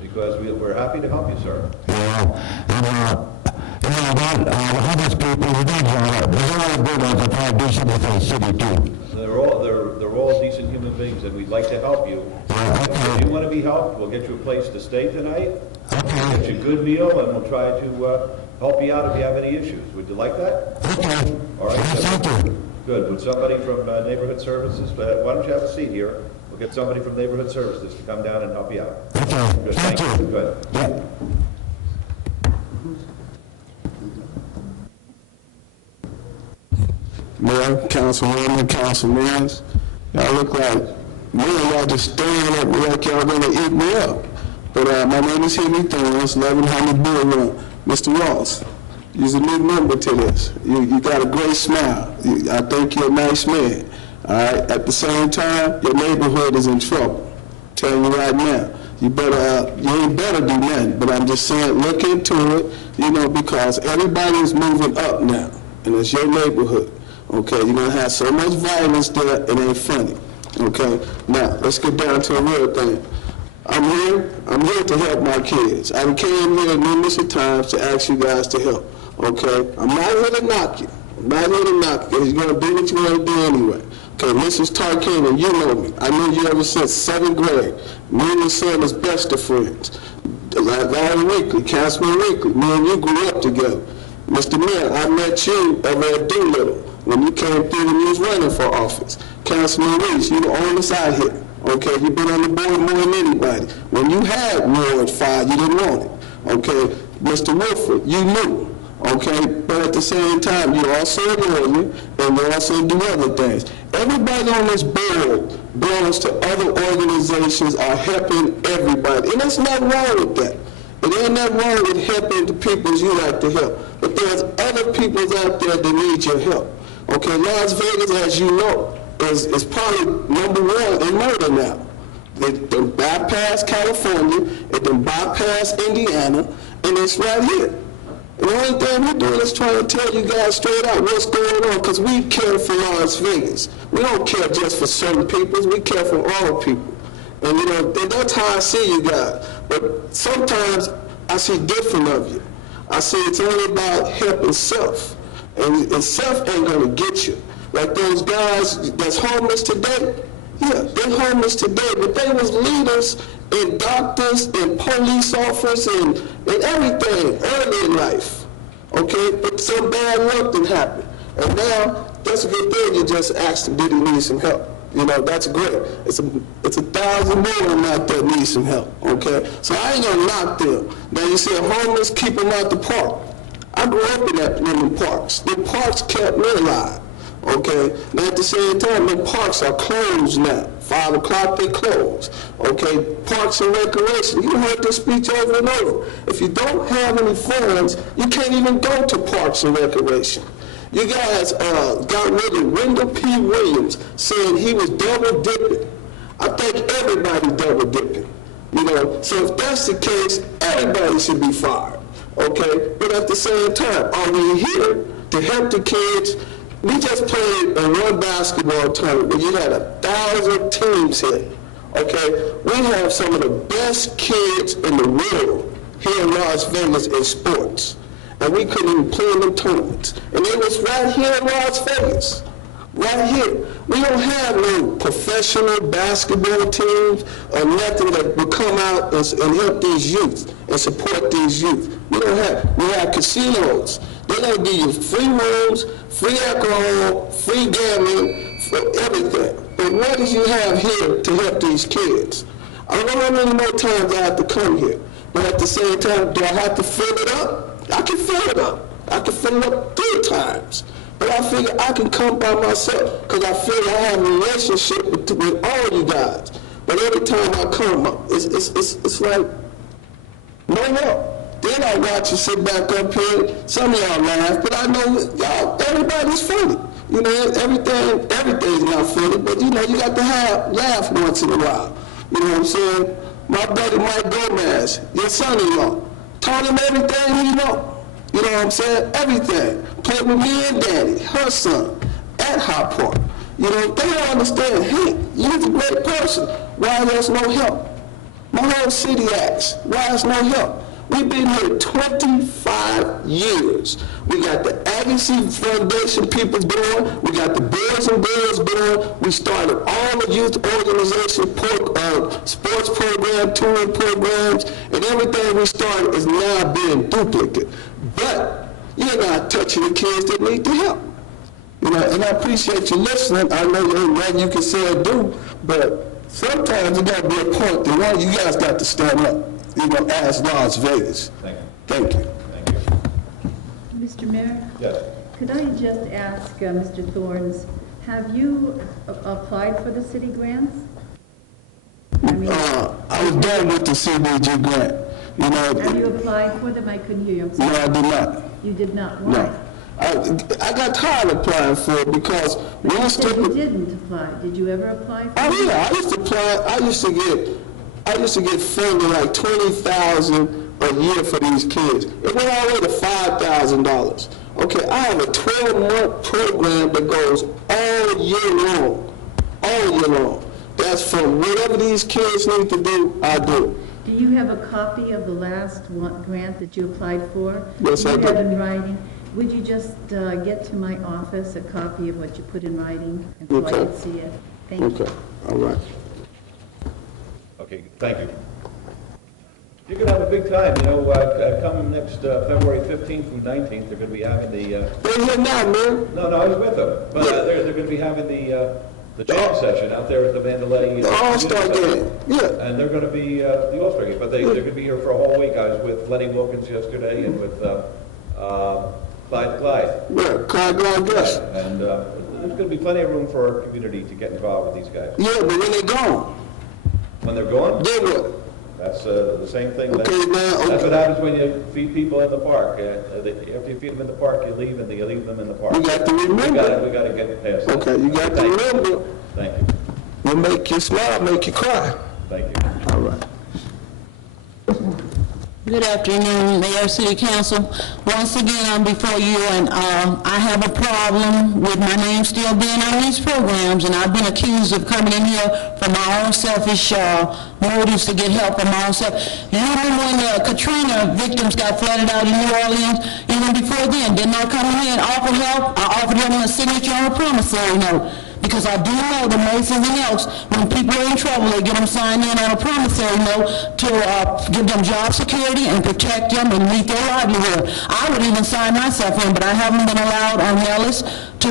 Because we're happy to help you, sir. Yeah, and, homeless people, there's a lot of good ones that try to do something for the city too. They're all decent human beings, and we'd like to help you. If you want to be helped, we'll get you a place to stay tonight. We'll get you a good meal, and we'll try to help you out if you have any issues. Would you like that? Okay. All right. Good. Would somebody from Neighborhood Services, why don't you have a seat here? We'll get somebody from Neighborhood Services to come down and help you out. Okay. Good. Thank you. Good. Yeah. Mayor, councilwoman, councilmen, y'all look like me and y'all just staring at me like y'all gonna eat me up. But my name is Henry Thorns, 1100 Bill Run. Mr. Ross, you're a new member to this. You got a great smile. I think you're a nice man. All right. At the same time, your neighborhood is in trouble. I'm telling you right now. You ain't better do nothing. But I'm just saying, look into it. Because everybody is moving up now, and it's your neighborhood. Okay, you're going to have so much violence there, it ain't funny. Okay, now, let's get down to a real thing. I'm here to help my kids. I came here numerous times to ask you guys to help. Okay, I'm not here to knock you. I'm not here to knock you, because you're going to do what you want to do anyway. Okay, Mrs. Tarkanian, you know me. I knew you ever since 7th grade. Me and your son is best of friends. Larry Weekly, Councilman Weekly, me and you grew up together. Mr. Mayor, I met you over at Doolittle when you came through and you was running for office. Councilman Reese, you the oldest out here. Okay, you've been on the board more than anybody. When you had Ward 5, you didn't want it. Okay, Mr. Wilford, you knew. Okay, but at the same time, you also a lawyer and you also do other things. Everybody on this board belongs to other organizations, are helping everybody. And there's nothing wrong with that. It ain't nothing wrong with helping the people you like to help. But there's other people out there that need your help. Okay, Las Vegas, as you know, is probably #1 in murder now. It done bypassed California, it done bypassed Indiana, and it's right here. And the only thing we're doing is trying to tell you guys straight out what's going on, because we care for Las Vegas. We don't care just for certain people, we care for all people. And and that's how I see you guys. But sometimes I see different of you. I see it's only about helping self. And self ain't gonna get you. Like those guys that's homeless today, yeah, they're homeless today, but they was leaders and doctors and police officers and everything early in life. Okay, but some bad luck didn't happen. And now, that's a good thing you just asked him, did he need some help? That's great. It's 1,000 more than out there need some help, okay? So I ain't gonna knock them. Now you say homeless, keep them out the park. I grew up in them parks. The parks kept me alive, okay? Now at the same time, the parks are closed now. 5 o'clock, they close, okay? Parks and recreation, you heard this speech over and over. If you don't have any funds, you can't even go to parks and recreation. You guys got rid of Wendell P. Williams saying he was double dipping. I think everybody double dipping. So if that's the case, everybody should be fired. Okay? But at the same time, are we here to help the kids? We just played in one basketball tournament where you had 1,000 teams here. Okay? We have some of the best kids in the world here in Las Vegas in sports. And we couldn't even play in them tournaments. And it was right here in Las Vegas. Right here. We don't have no professional basketball teams or nothing that will come out and help these youth and support these youth. We have casinos. They're going to give you free rooms, free alcohol, free gambling, for everything. But what do you have here to help these kids? I don't know how many more times I have to come here. But at the same time, do I have to fill it up? I can fill it up. I can fill it up 3 times. But I figure I can come by myself because I feel I have a relationship with all you guys. But every time I come up, it's like, no help. Then I watch you sit back up here. Some of y'all laugh, but I know y'all, everybody's funny. You know, everything's not funny, but you know, you got to laugh once in a while. You know what I'm saying? My buddy Mike Gomez, your son-in-law, taught him everything he know. You know what I'm saying? Everything. Played with me and Danny, her son, at High Park. You know, they don't understand, hey, you're a great person. Why there's no help? My whole city asks, why there's no help? We've been here 25 years. We got the Agassiz Foundation people doing. We got the Boys and Girls doing. We started all the youth organization, sports program, touring programs, and everything we started is now being duplicated. But you're not touching the kids that need the help. You know, and I appreciate you listening. I know there ain't nothing you can say or do, but sometimes there got to be a point that one of you guys got to stand up. You know, as Las Vegas. Thank you. Mr. Mayor? Yes. Could I just ask Mr. Thorns, have you applied for the city grants? I was done with the CDBG grant. You know, have you applied for them? I couldn't hear you. I'm sorry. No, I did not. You did not? Why? No. I got tired of applying for it because once you didn't apply. Did you ever apply for it? Oh yeah, I used to apply. I used to get funded like $20,000 a year for these kids. It went all the way to $5,000. Okay, I have a 12-month program that goes all year long. All year long. That's from whatever these kids need to do, I do. Do you have a copy of the last grant that you applied for? Yes, I do. You have in writing. Would you just get to my office a copy of what you put in writing and so I can see it? Thank you. Okay, all right. Okay, thank you. You're going to have a big time, you know, come next February 15th through 19th, they're going to be having the... They're here now, man. No, I was with them, but they're going to be having the jam session out there at the Mandalay. The All-Star game, yeah. And they're going to be the All-Star game, but they're going to be here for a whole week. I was with Lenny Wilkins yesterday and with Clyde. Yeah, Clyde Gus. And there's going to be plenty of room for our community to get involved with these guys. Yeah, but when they're gone. When they're gone? They will. That's the same thing. Okay, That's what happens when you feed people in the park. After you feed them in the park, you leave them in the park. You got to remember. We got to get past that. Okay, you got to remember. Thank you. We'll make you smile, make you cry. Thank you. All right. Good afternoon, Mayor, City Council. Once again, I'm before you, and I have a problem with my name still being on these programs, and I've been accused of coming in here for my own selfish motives to get help for my own self. You remember when the Katrina victims got flooded out in New Orleans? Even before then, didn't I come in here and offer help? I offered them a signature on a promissory note. Because I do know the Masons and Elks, when people are in trouble, they get them signed in on a promissory note to give them job security and protect them and meet their livelihood. I would even sign myself in, but I haven't been allowed on Nellis to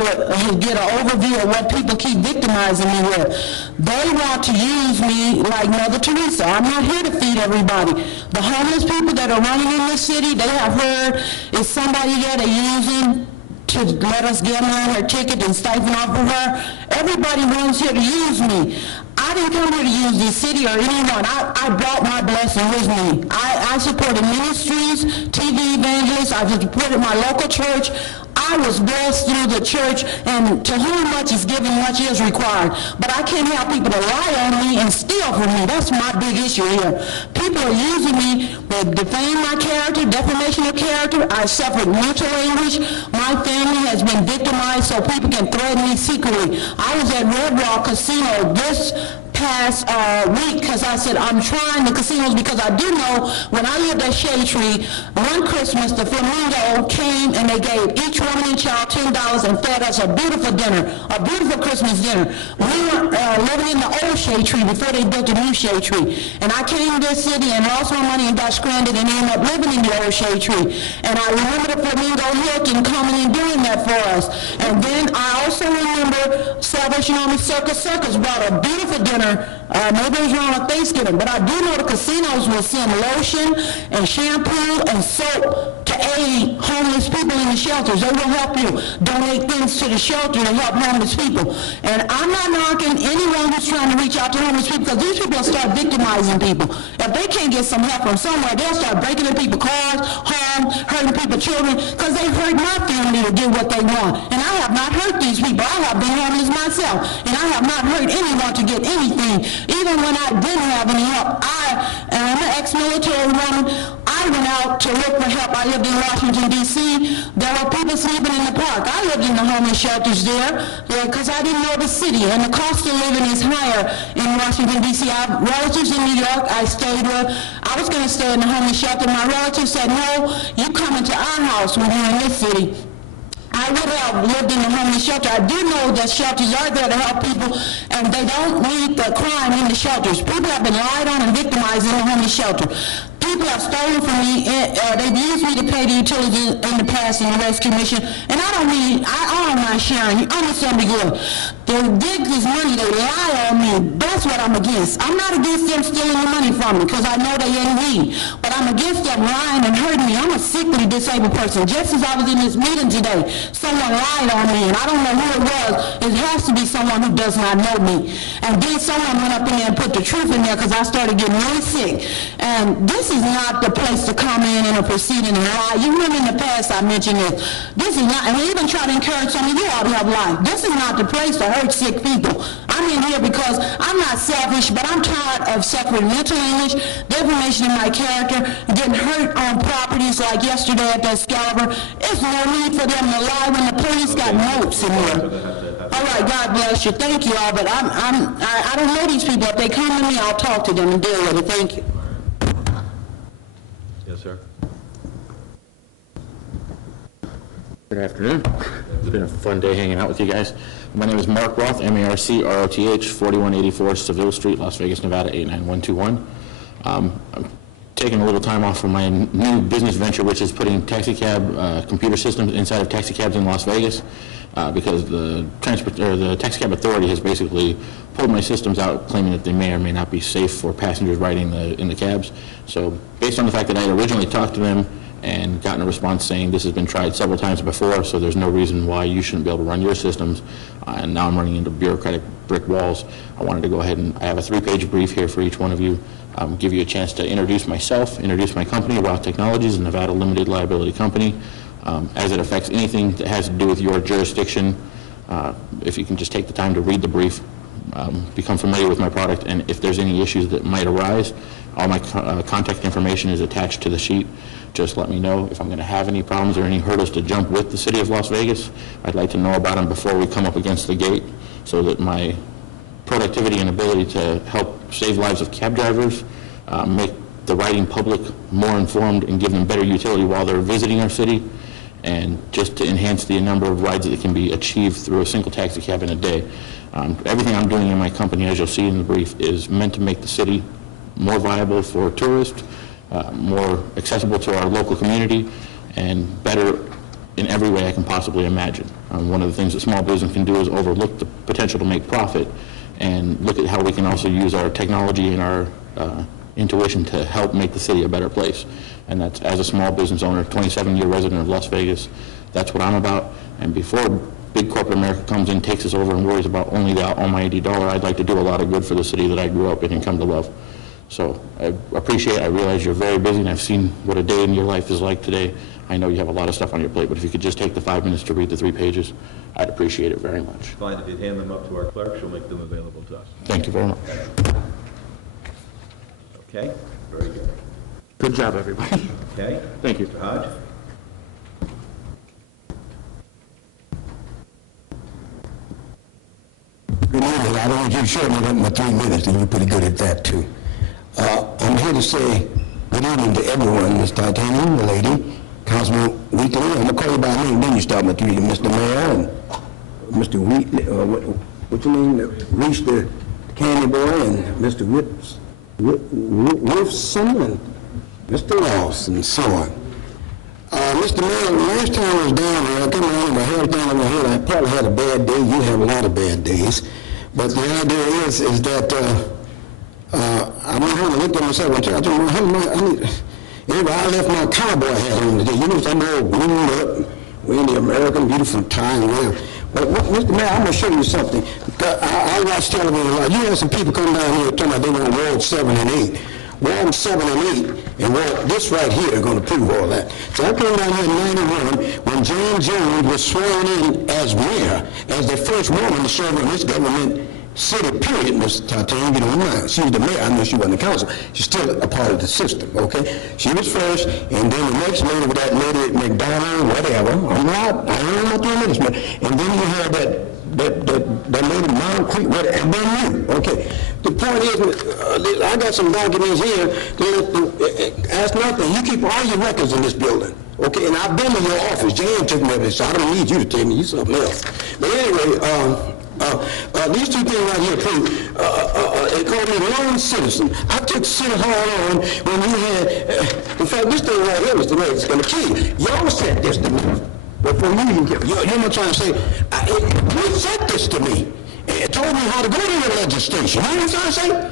get an overview of what people keep victimizing me with. They want to use me like Mother Teresa. I'm not here to feed everybody. The homeless people that are running in this city, they have heard, is somebody there they're using to let us get on her ticket and stipend off of her. Everybody runs here to use me. I didn't come here to use the city or anyone. I brought my blessing with me. I supported ministries, TV evangelists. I supported my local church. I was blessed through the church, and to whom much is given, much is required. But I can't have people to lie on me and steal from me. That's my big issue here. People are using me to defame my character, defamation of character. I suffered mental anguish. My family has been victimized so people can threaten me secretly. I was at Red Rock Casino this past week because I said I'm trying the casinos because I do know when I lived at Shade Tree, one Christmas the Flamingo came and they gave each woman and child $10 and fed us a beautiful dinner, a beautiful Christmas dinner. We were living in the old Shade Tree before they built a new Shade Tree. And I came to this city and lost my money and got stranded and ended up living in the old Shade Tree. And I remember the Flamingo Hilton coming and doing that for us. And then I also remember Salvation Army Circus brought a beautiful dinner. Maybe it was around Thanksgiving, but I do know the casinos will send lotion and shampoo and soap to aid homeless people in the shelters. They will help you donate things to the shelter to help homeless people. And I'm not knocking anyone who's trying to reach out to homeless people because these people will start victimizing people. If they can't get some help from somewhere, they'll start breaking in people's cars, homes, hurting people's children because they hurt my family to do what they want. And I have not hurt these these people. I have been homeless myself, and I have not hurt anyone to get anything. Even when I didn't have any help, I'm an ex-military woman. I went out to look for help. I lived in Washington, D.C. There were people sleeping in the park. I lived in the homeless shelters there because I didn't know the city, and the cost of living is higher in Washington, D.C. I have relatives in New York I stayed with. I was going to stay in the homeless shelter. My relative said, no, you come into our house when you're in this city. I would have lived in the homeless shelter. I do know that shelters are there to help people, and they don't need the crime in the shelters. People have been lied on and victimized in the homeless shelter. People have stolen from me. They've used me to pay the utilities in the past in the rescue mission, and I don't mind sharing. You understand me good. They dig this money, they lie on me. That's what I'm against. I'm not against them stealing the money from me, because I know they ain't me. But I'm against them lying and hurting me. I'm a sickly disabled person. Just as I was in this meeting today, someone lied on me, and I don't know who it was. It has to be someone who does not know me. And then someone went up in there and put the truth in there, because I started getting really sick. And this is not the place to come in a proceeding and lie. You remember in the past I mentioned this. This is not, and we even try to encourage some of you all to have life. This is not the place to hurt sick people. I'm in here because I'm not selfish, but I'm tired of suffering mental illness, defamation of my character, getting hurt on properties like yesterday at the Excalibur. There's no need for them to lie when the police got notes in there. All right, God bless you. Thank you all, but I don't know these people. If they come to me, I'll talk to them and deal with it. Thank you. Yes, sir. Good afternoon. It's been a fun day hanging out with you guys. My name is Mark Roth, M-A-R-C-R-O-T-H, 4184 Seville Street, Las Vegas, Nevada, 89121. I'm taking a little time off from my new business venture, which is putting taxicab computer systems inside of taxicabs in Las Vegas, because the taxicab authority has basically pulled my systems out, claiming that they may or may not be safe for passengers riding in the cabs. So based on the fact that I had originally talked to them and gotten a response saying this has been tried several times before, so there's no reason why you shouldn't be able to run your systems, and now I'm running into bureaucratic brick walls, I wanted to go ahead and I have a 3-page brief here for each one of you, give you a chance to introduce myself, introduce my company, Roth Technologies, a Nevada limited liability company, as it affects anything that has to do with your jurisdiction. If you can just take the time to read the brief, become familiar with my product, and if there's any issues that might arise, all my contact information is attached to the sheet. Just let me know if I'm going to have any problems or any hurdles to jump with the city of Las Vegas. I'd like to know about them before we come up against the gate, so that my productivity and ability to help save lives of cab drivers, make the riding public more informed and give them better utility while they're visiting our city, and just to enhance the number of rides that can be achieved through a single taxi cab in a day. Everything I'm doing in my company, as you'll see in the brief, is meant to make the city more viable for tourists, more accessible to our local community, and better in every way I can possibly imagine. One of the things that small business can do is overlook the potential to make profit and look at how we can also use our technology and our intuition to help make the city a better place. And that's, as a small business owner, 27-year resident of Las Vegas, that's what I'm about. And before big corporate America comes in, takes us over, and worries about only the almighty dollar, I'd like to do a lot of good for the city that I grew up in and come to love. So I appreciate it. I realize you're very busy, and I've seen what a day in your life is like today. I know you have a lot of stuff on your plate, but if you could just take the 5 minutes to read the 3 pages, I'd appreciate it very much. Fine, if you'd hand them up to our clerk, she'll make them available to us. Thank you very much. Okay, very good. Good job, everybody. Okay. Thank you. Mr. Hodge? Good evening. I don't want you to share my 3 minutes, and you're pretty good at that, too. I'm here to say good evening to everyone, Ms. Titanium, the lady, Councilman Wheatley. I'm going to call you by name, then you start my 3, Mr. Mayor, and Mr. Wheatley, what's your name? Reese the Candy Boy, and Mr. Wolfson, and Mr. Ross, and so on. Mr. Mayor, last time I was down here, I come around with my hair down on my head. I probably had a bad day. You have a lot of bad days. But the idea is that I went home and looked at myself and I left my cowboy hat on today. You know, I'm all glued up, wearing the American beautiful tie and wear. But Mr. Mayor, I'm going to show you something. I watch television a lot. You had some people come down here talking about they want Ward 7 and 8. Ward 7 and 8, and this right here is going to prove all that. So I came down here in 91 when John Jones was sworn in as mayor, as the first woman to serve in this government city, period, Mr. Tartan, get on mine. She was the mayor. I know she wasn't the council. She's still a part of the system, okay? She was first, and then the next lady with that lady at McDonald, whatever. I'm not doing this, man. And then you had that lady, Mount Creek, whatever, and then you, okay? The point is, I got some documents here. Ask nothing. You keep all your records in this building. Okay, and I've been in your office. Jan took me over this, so I don't need you to tell me you something else. But anyway, these two things right here prove, they call me lone citizen. I took City Hall on when you had, in fact, this thing right here, Mr. Mayor, is going to kill you. Y'all said this to me. Before you get, you're not trying to say, you said this to me. It told me how to go to the legislation. You know what I'm trying to say?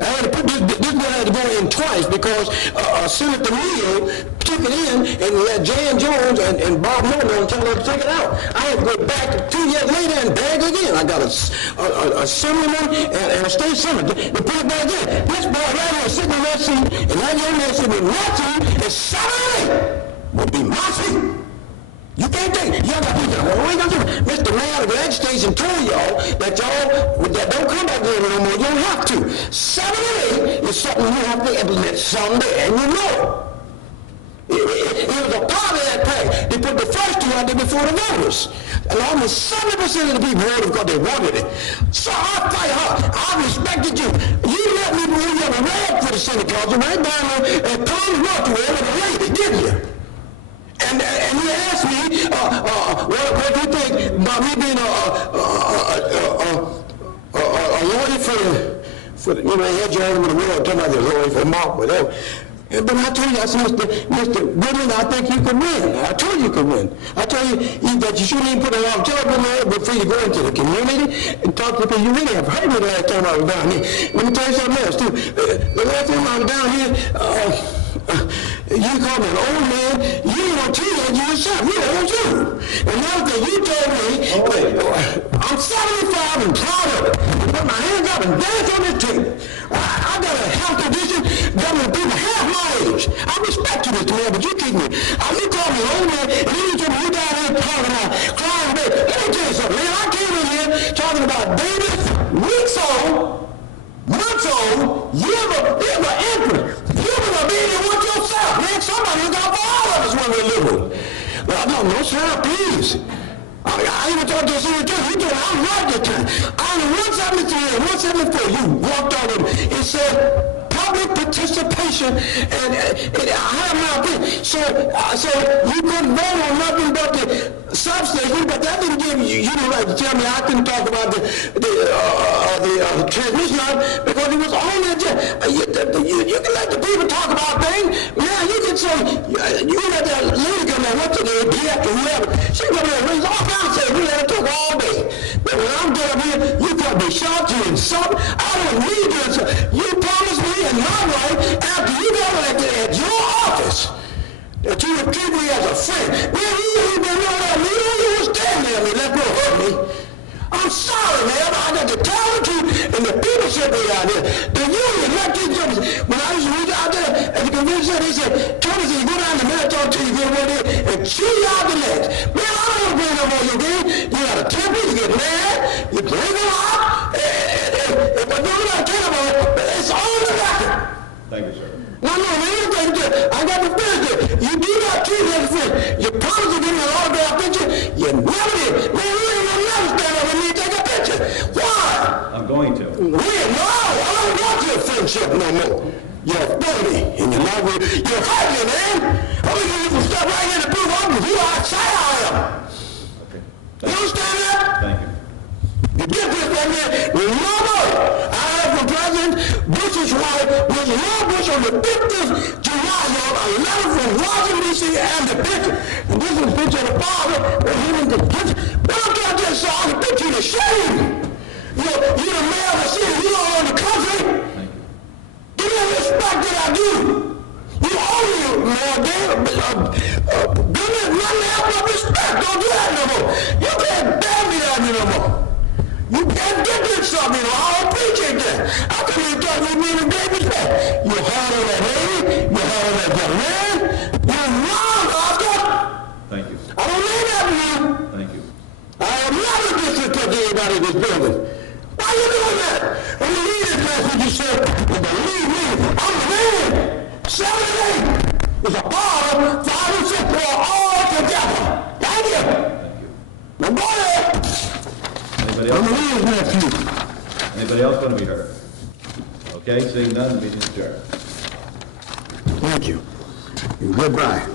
I had to put this bill had to go in twice because Senator Leo took it in and let Jan Jones and Bob Norman tell her to take it out. I had to go back 2 years later and bag again. I got a assemblyman and a state senator to put it back in. This boy right here sitting in that seat and that young man sitting in that seat and Saturday will be my seat. You can't take it. Y'all got to do that. What are we going to do? Mr. Mayor of the legislation told y'all that that don't come back there no more. You don't have to. 7 and 8 is something you have to implement someday, and you know it was a part of that pack. They put the first two out there before the voters. And almost 70% of the people voted because they wanted it. So I fight hard. I respected you. You let me believe you ever ran for the city council right down there and Tom's Mortuary with a lady, didn't you? And you asked me what do you think about me being a lawyer for the, you know, I had you all over the world talking about the lawyer for Mark, whatever. But I told you, I said, Mr. Goodman, I think you could win. I told you could win. I told you that you shouldn't even put a lot of telephone there before you go into the community and talk to people. You really have heard me the last time I was down here. Let me tell you something else, too. The last time I was down here, you called me an old man. You ain't no teenager yourself. You're old too. And another thing, you told me, I'm 75 and proud of it. Put my hands up and dance on the table. I got a health condition that will be half my age. I respect you, Mr. Mayor, but you keep me. You called me an old man, and then you told me you down here talking about crying baby. Let me tell you something, man. I came in here talking about babies, weeks old, months old, years of infant. You were a baby with yourself, man. Somebody look out for all of us when we're little. No, sir, please. I even talked to a senior too. He told me I'm right this time. On 173 and 174, you walked on it. It said public participation, and I have my opinion. So you couldn't vote on nothing but the substation, but that didn't give you the right to tell me I couldn't talk about the transmission line because it was on the agenda. You can let the people talk about things. Man, you can say, you let that lady come in, what's her name, DF or whoever. She come in and raise all kinds of things. We let her talk all day. But when I'm done here, you got to be shot, you insult. I don't need you. You promised me and my wife after you got elected at your office that you would treat me as a friend. Man, you ain't been know that. You was standing there and you let go hurt me. I'm sorry, man. I got to tell the truth, and the people said me out there. The union, not these judges. When I used to read out there at the convention, they said, Tony said, you go down to the military until you get over there and chew out the legs. Man, I don't want to bring no more your game. You got a temper, you get mad, you drink a lot, and but you don't care about it, but it's on the record. Thank you, sir. No, I got the picture. You do not treat me as a friend. You promised to give me an autograph picture. You never did. Man, you ain't gonna never stand up with me and take a picture. Why? I'm going to. No, I don't want your friendship no more. You're phony, and you're not real. You're hiding, man. I'm gonna give you some stuff right here to prove I'm who I say I am. Okay. You understand that? Thank you. You get this right here. Remember, I heard from President Bush's wife, was Laura Bush on the 15th July, a letter from Washington, D.C. and the picture. And this is a picture of the father when he went to the picture. But I'm trying to say, I can picture you to shame. You're the mayor of the city, you all in the country. Give me the respect that I do. You owe me, Mayor Goodman, let me have my respect. Don't do that no more. You can't dare me that no more. You can't get this stuff, you know. I appreciate that. I couldn't even talk to me in the baby's head. You hard on that lady. You hard on that young man. You're wrong, Oscar. Thank you. I don't need that from you. Thank you. I am not everybody in this building. Why are you doing that? When you read this message, you say, well, believe me, I'm the man. 7 and 8 is a father, 5 and 6 are all together. Thank you. Now go ahead. Anybody I'm else? the leader's nephew. Anybody else want to be heard? Okay, seeing none, the meeting is adjourned. Thank you. And goodbye.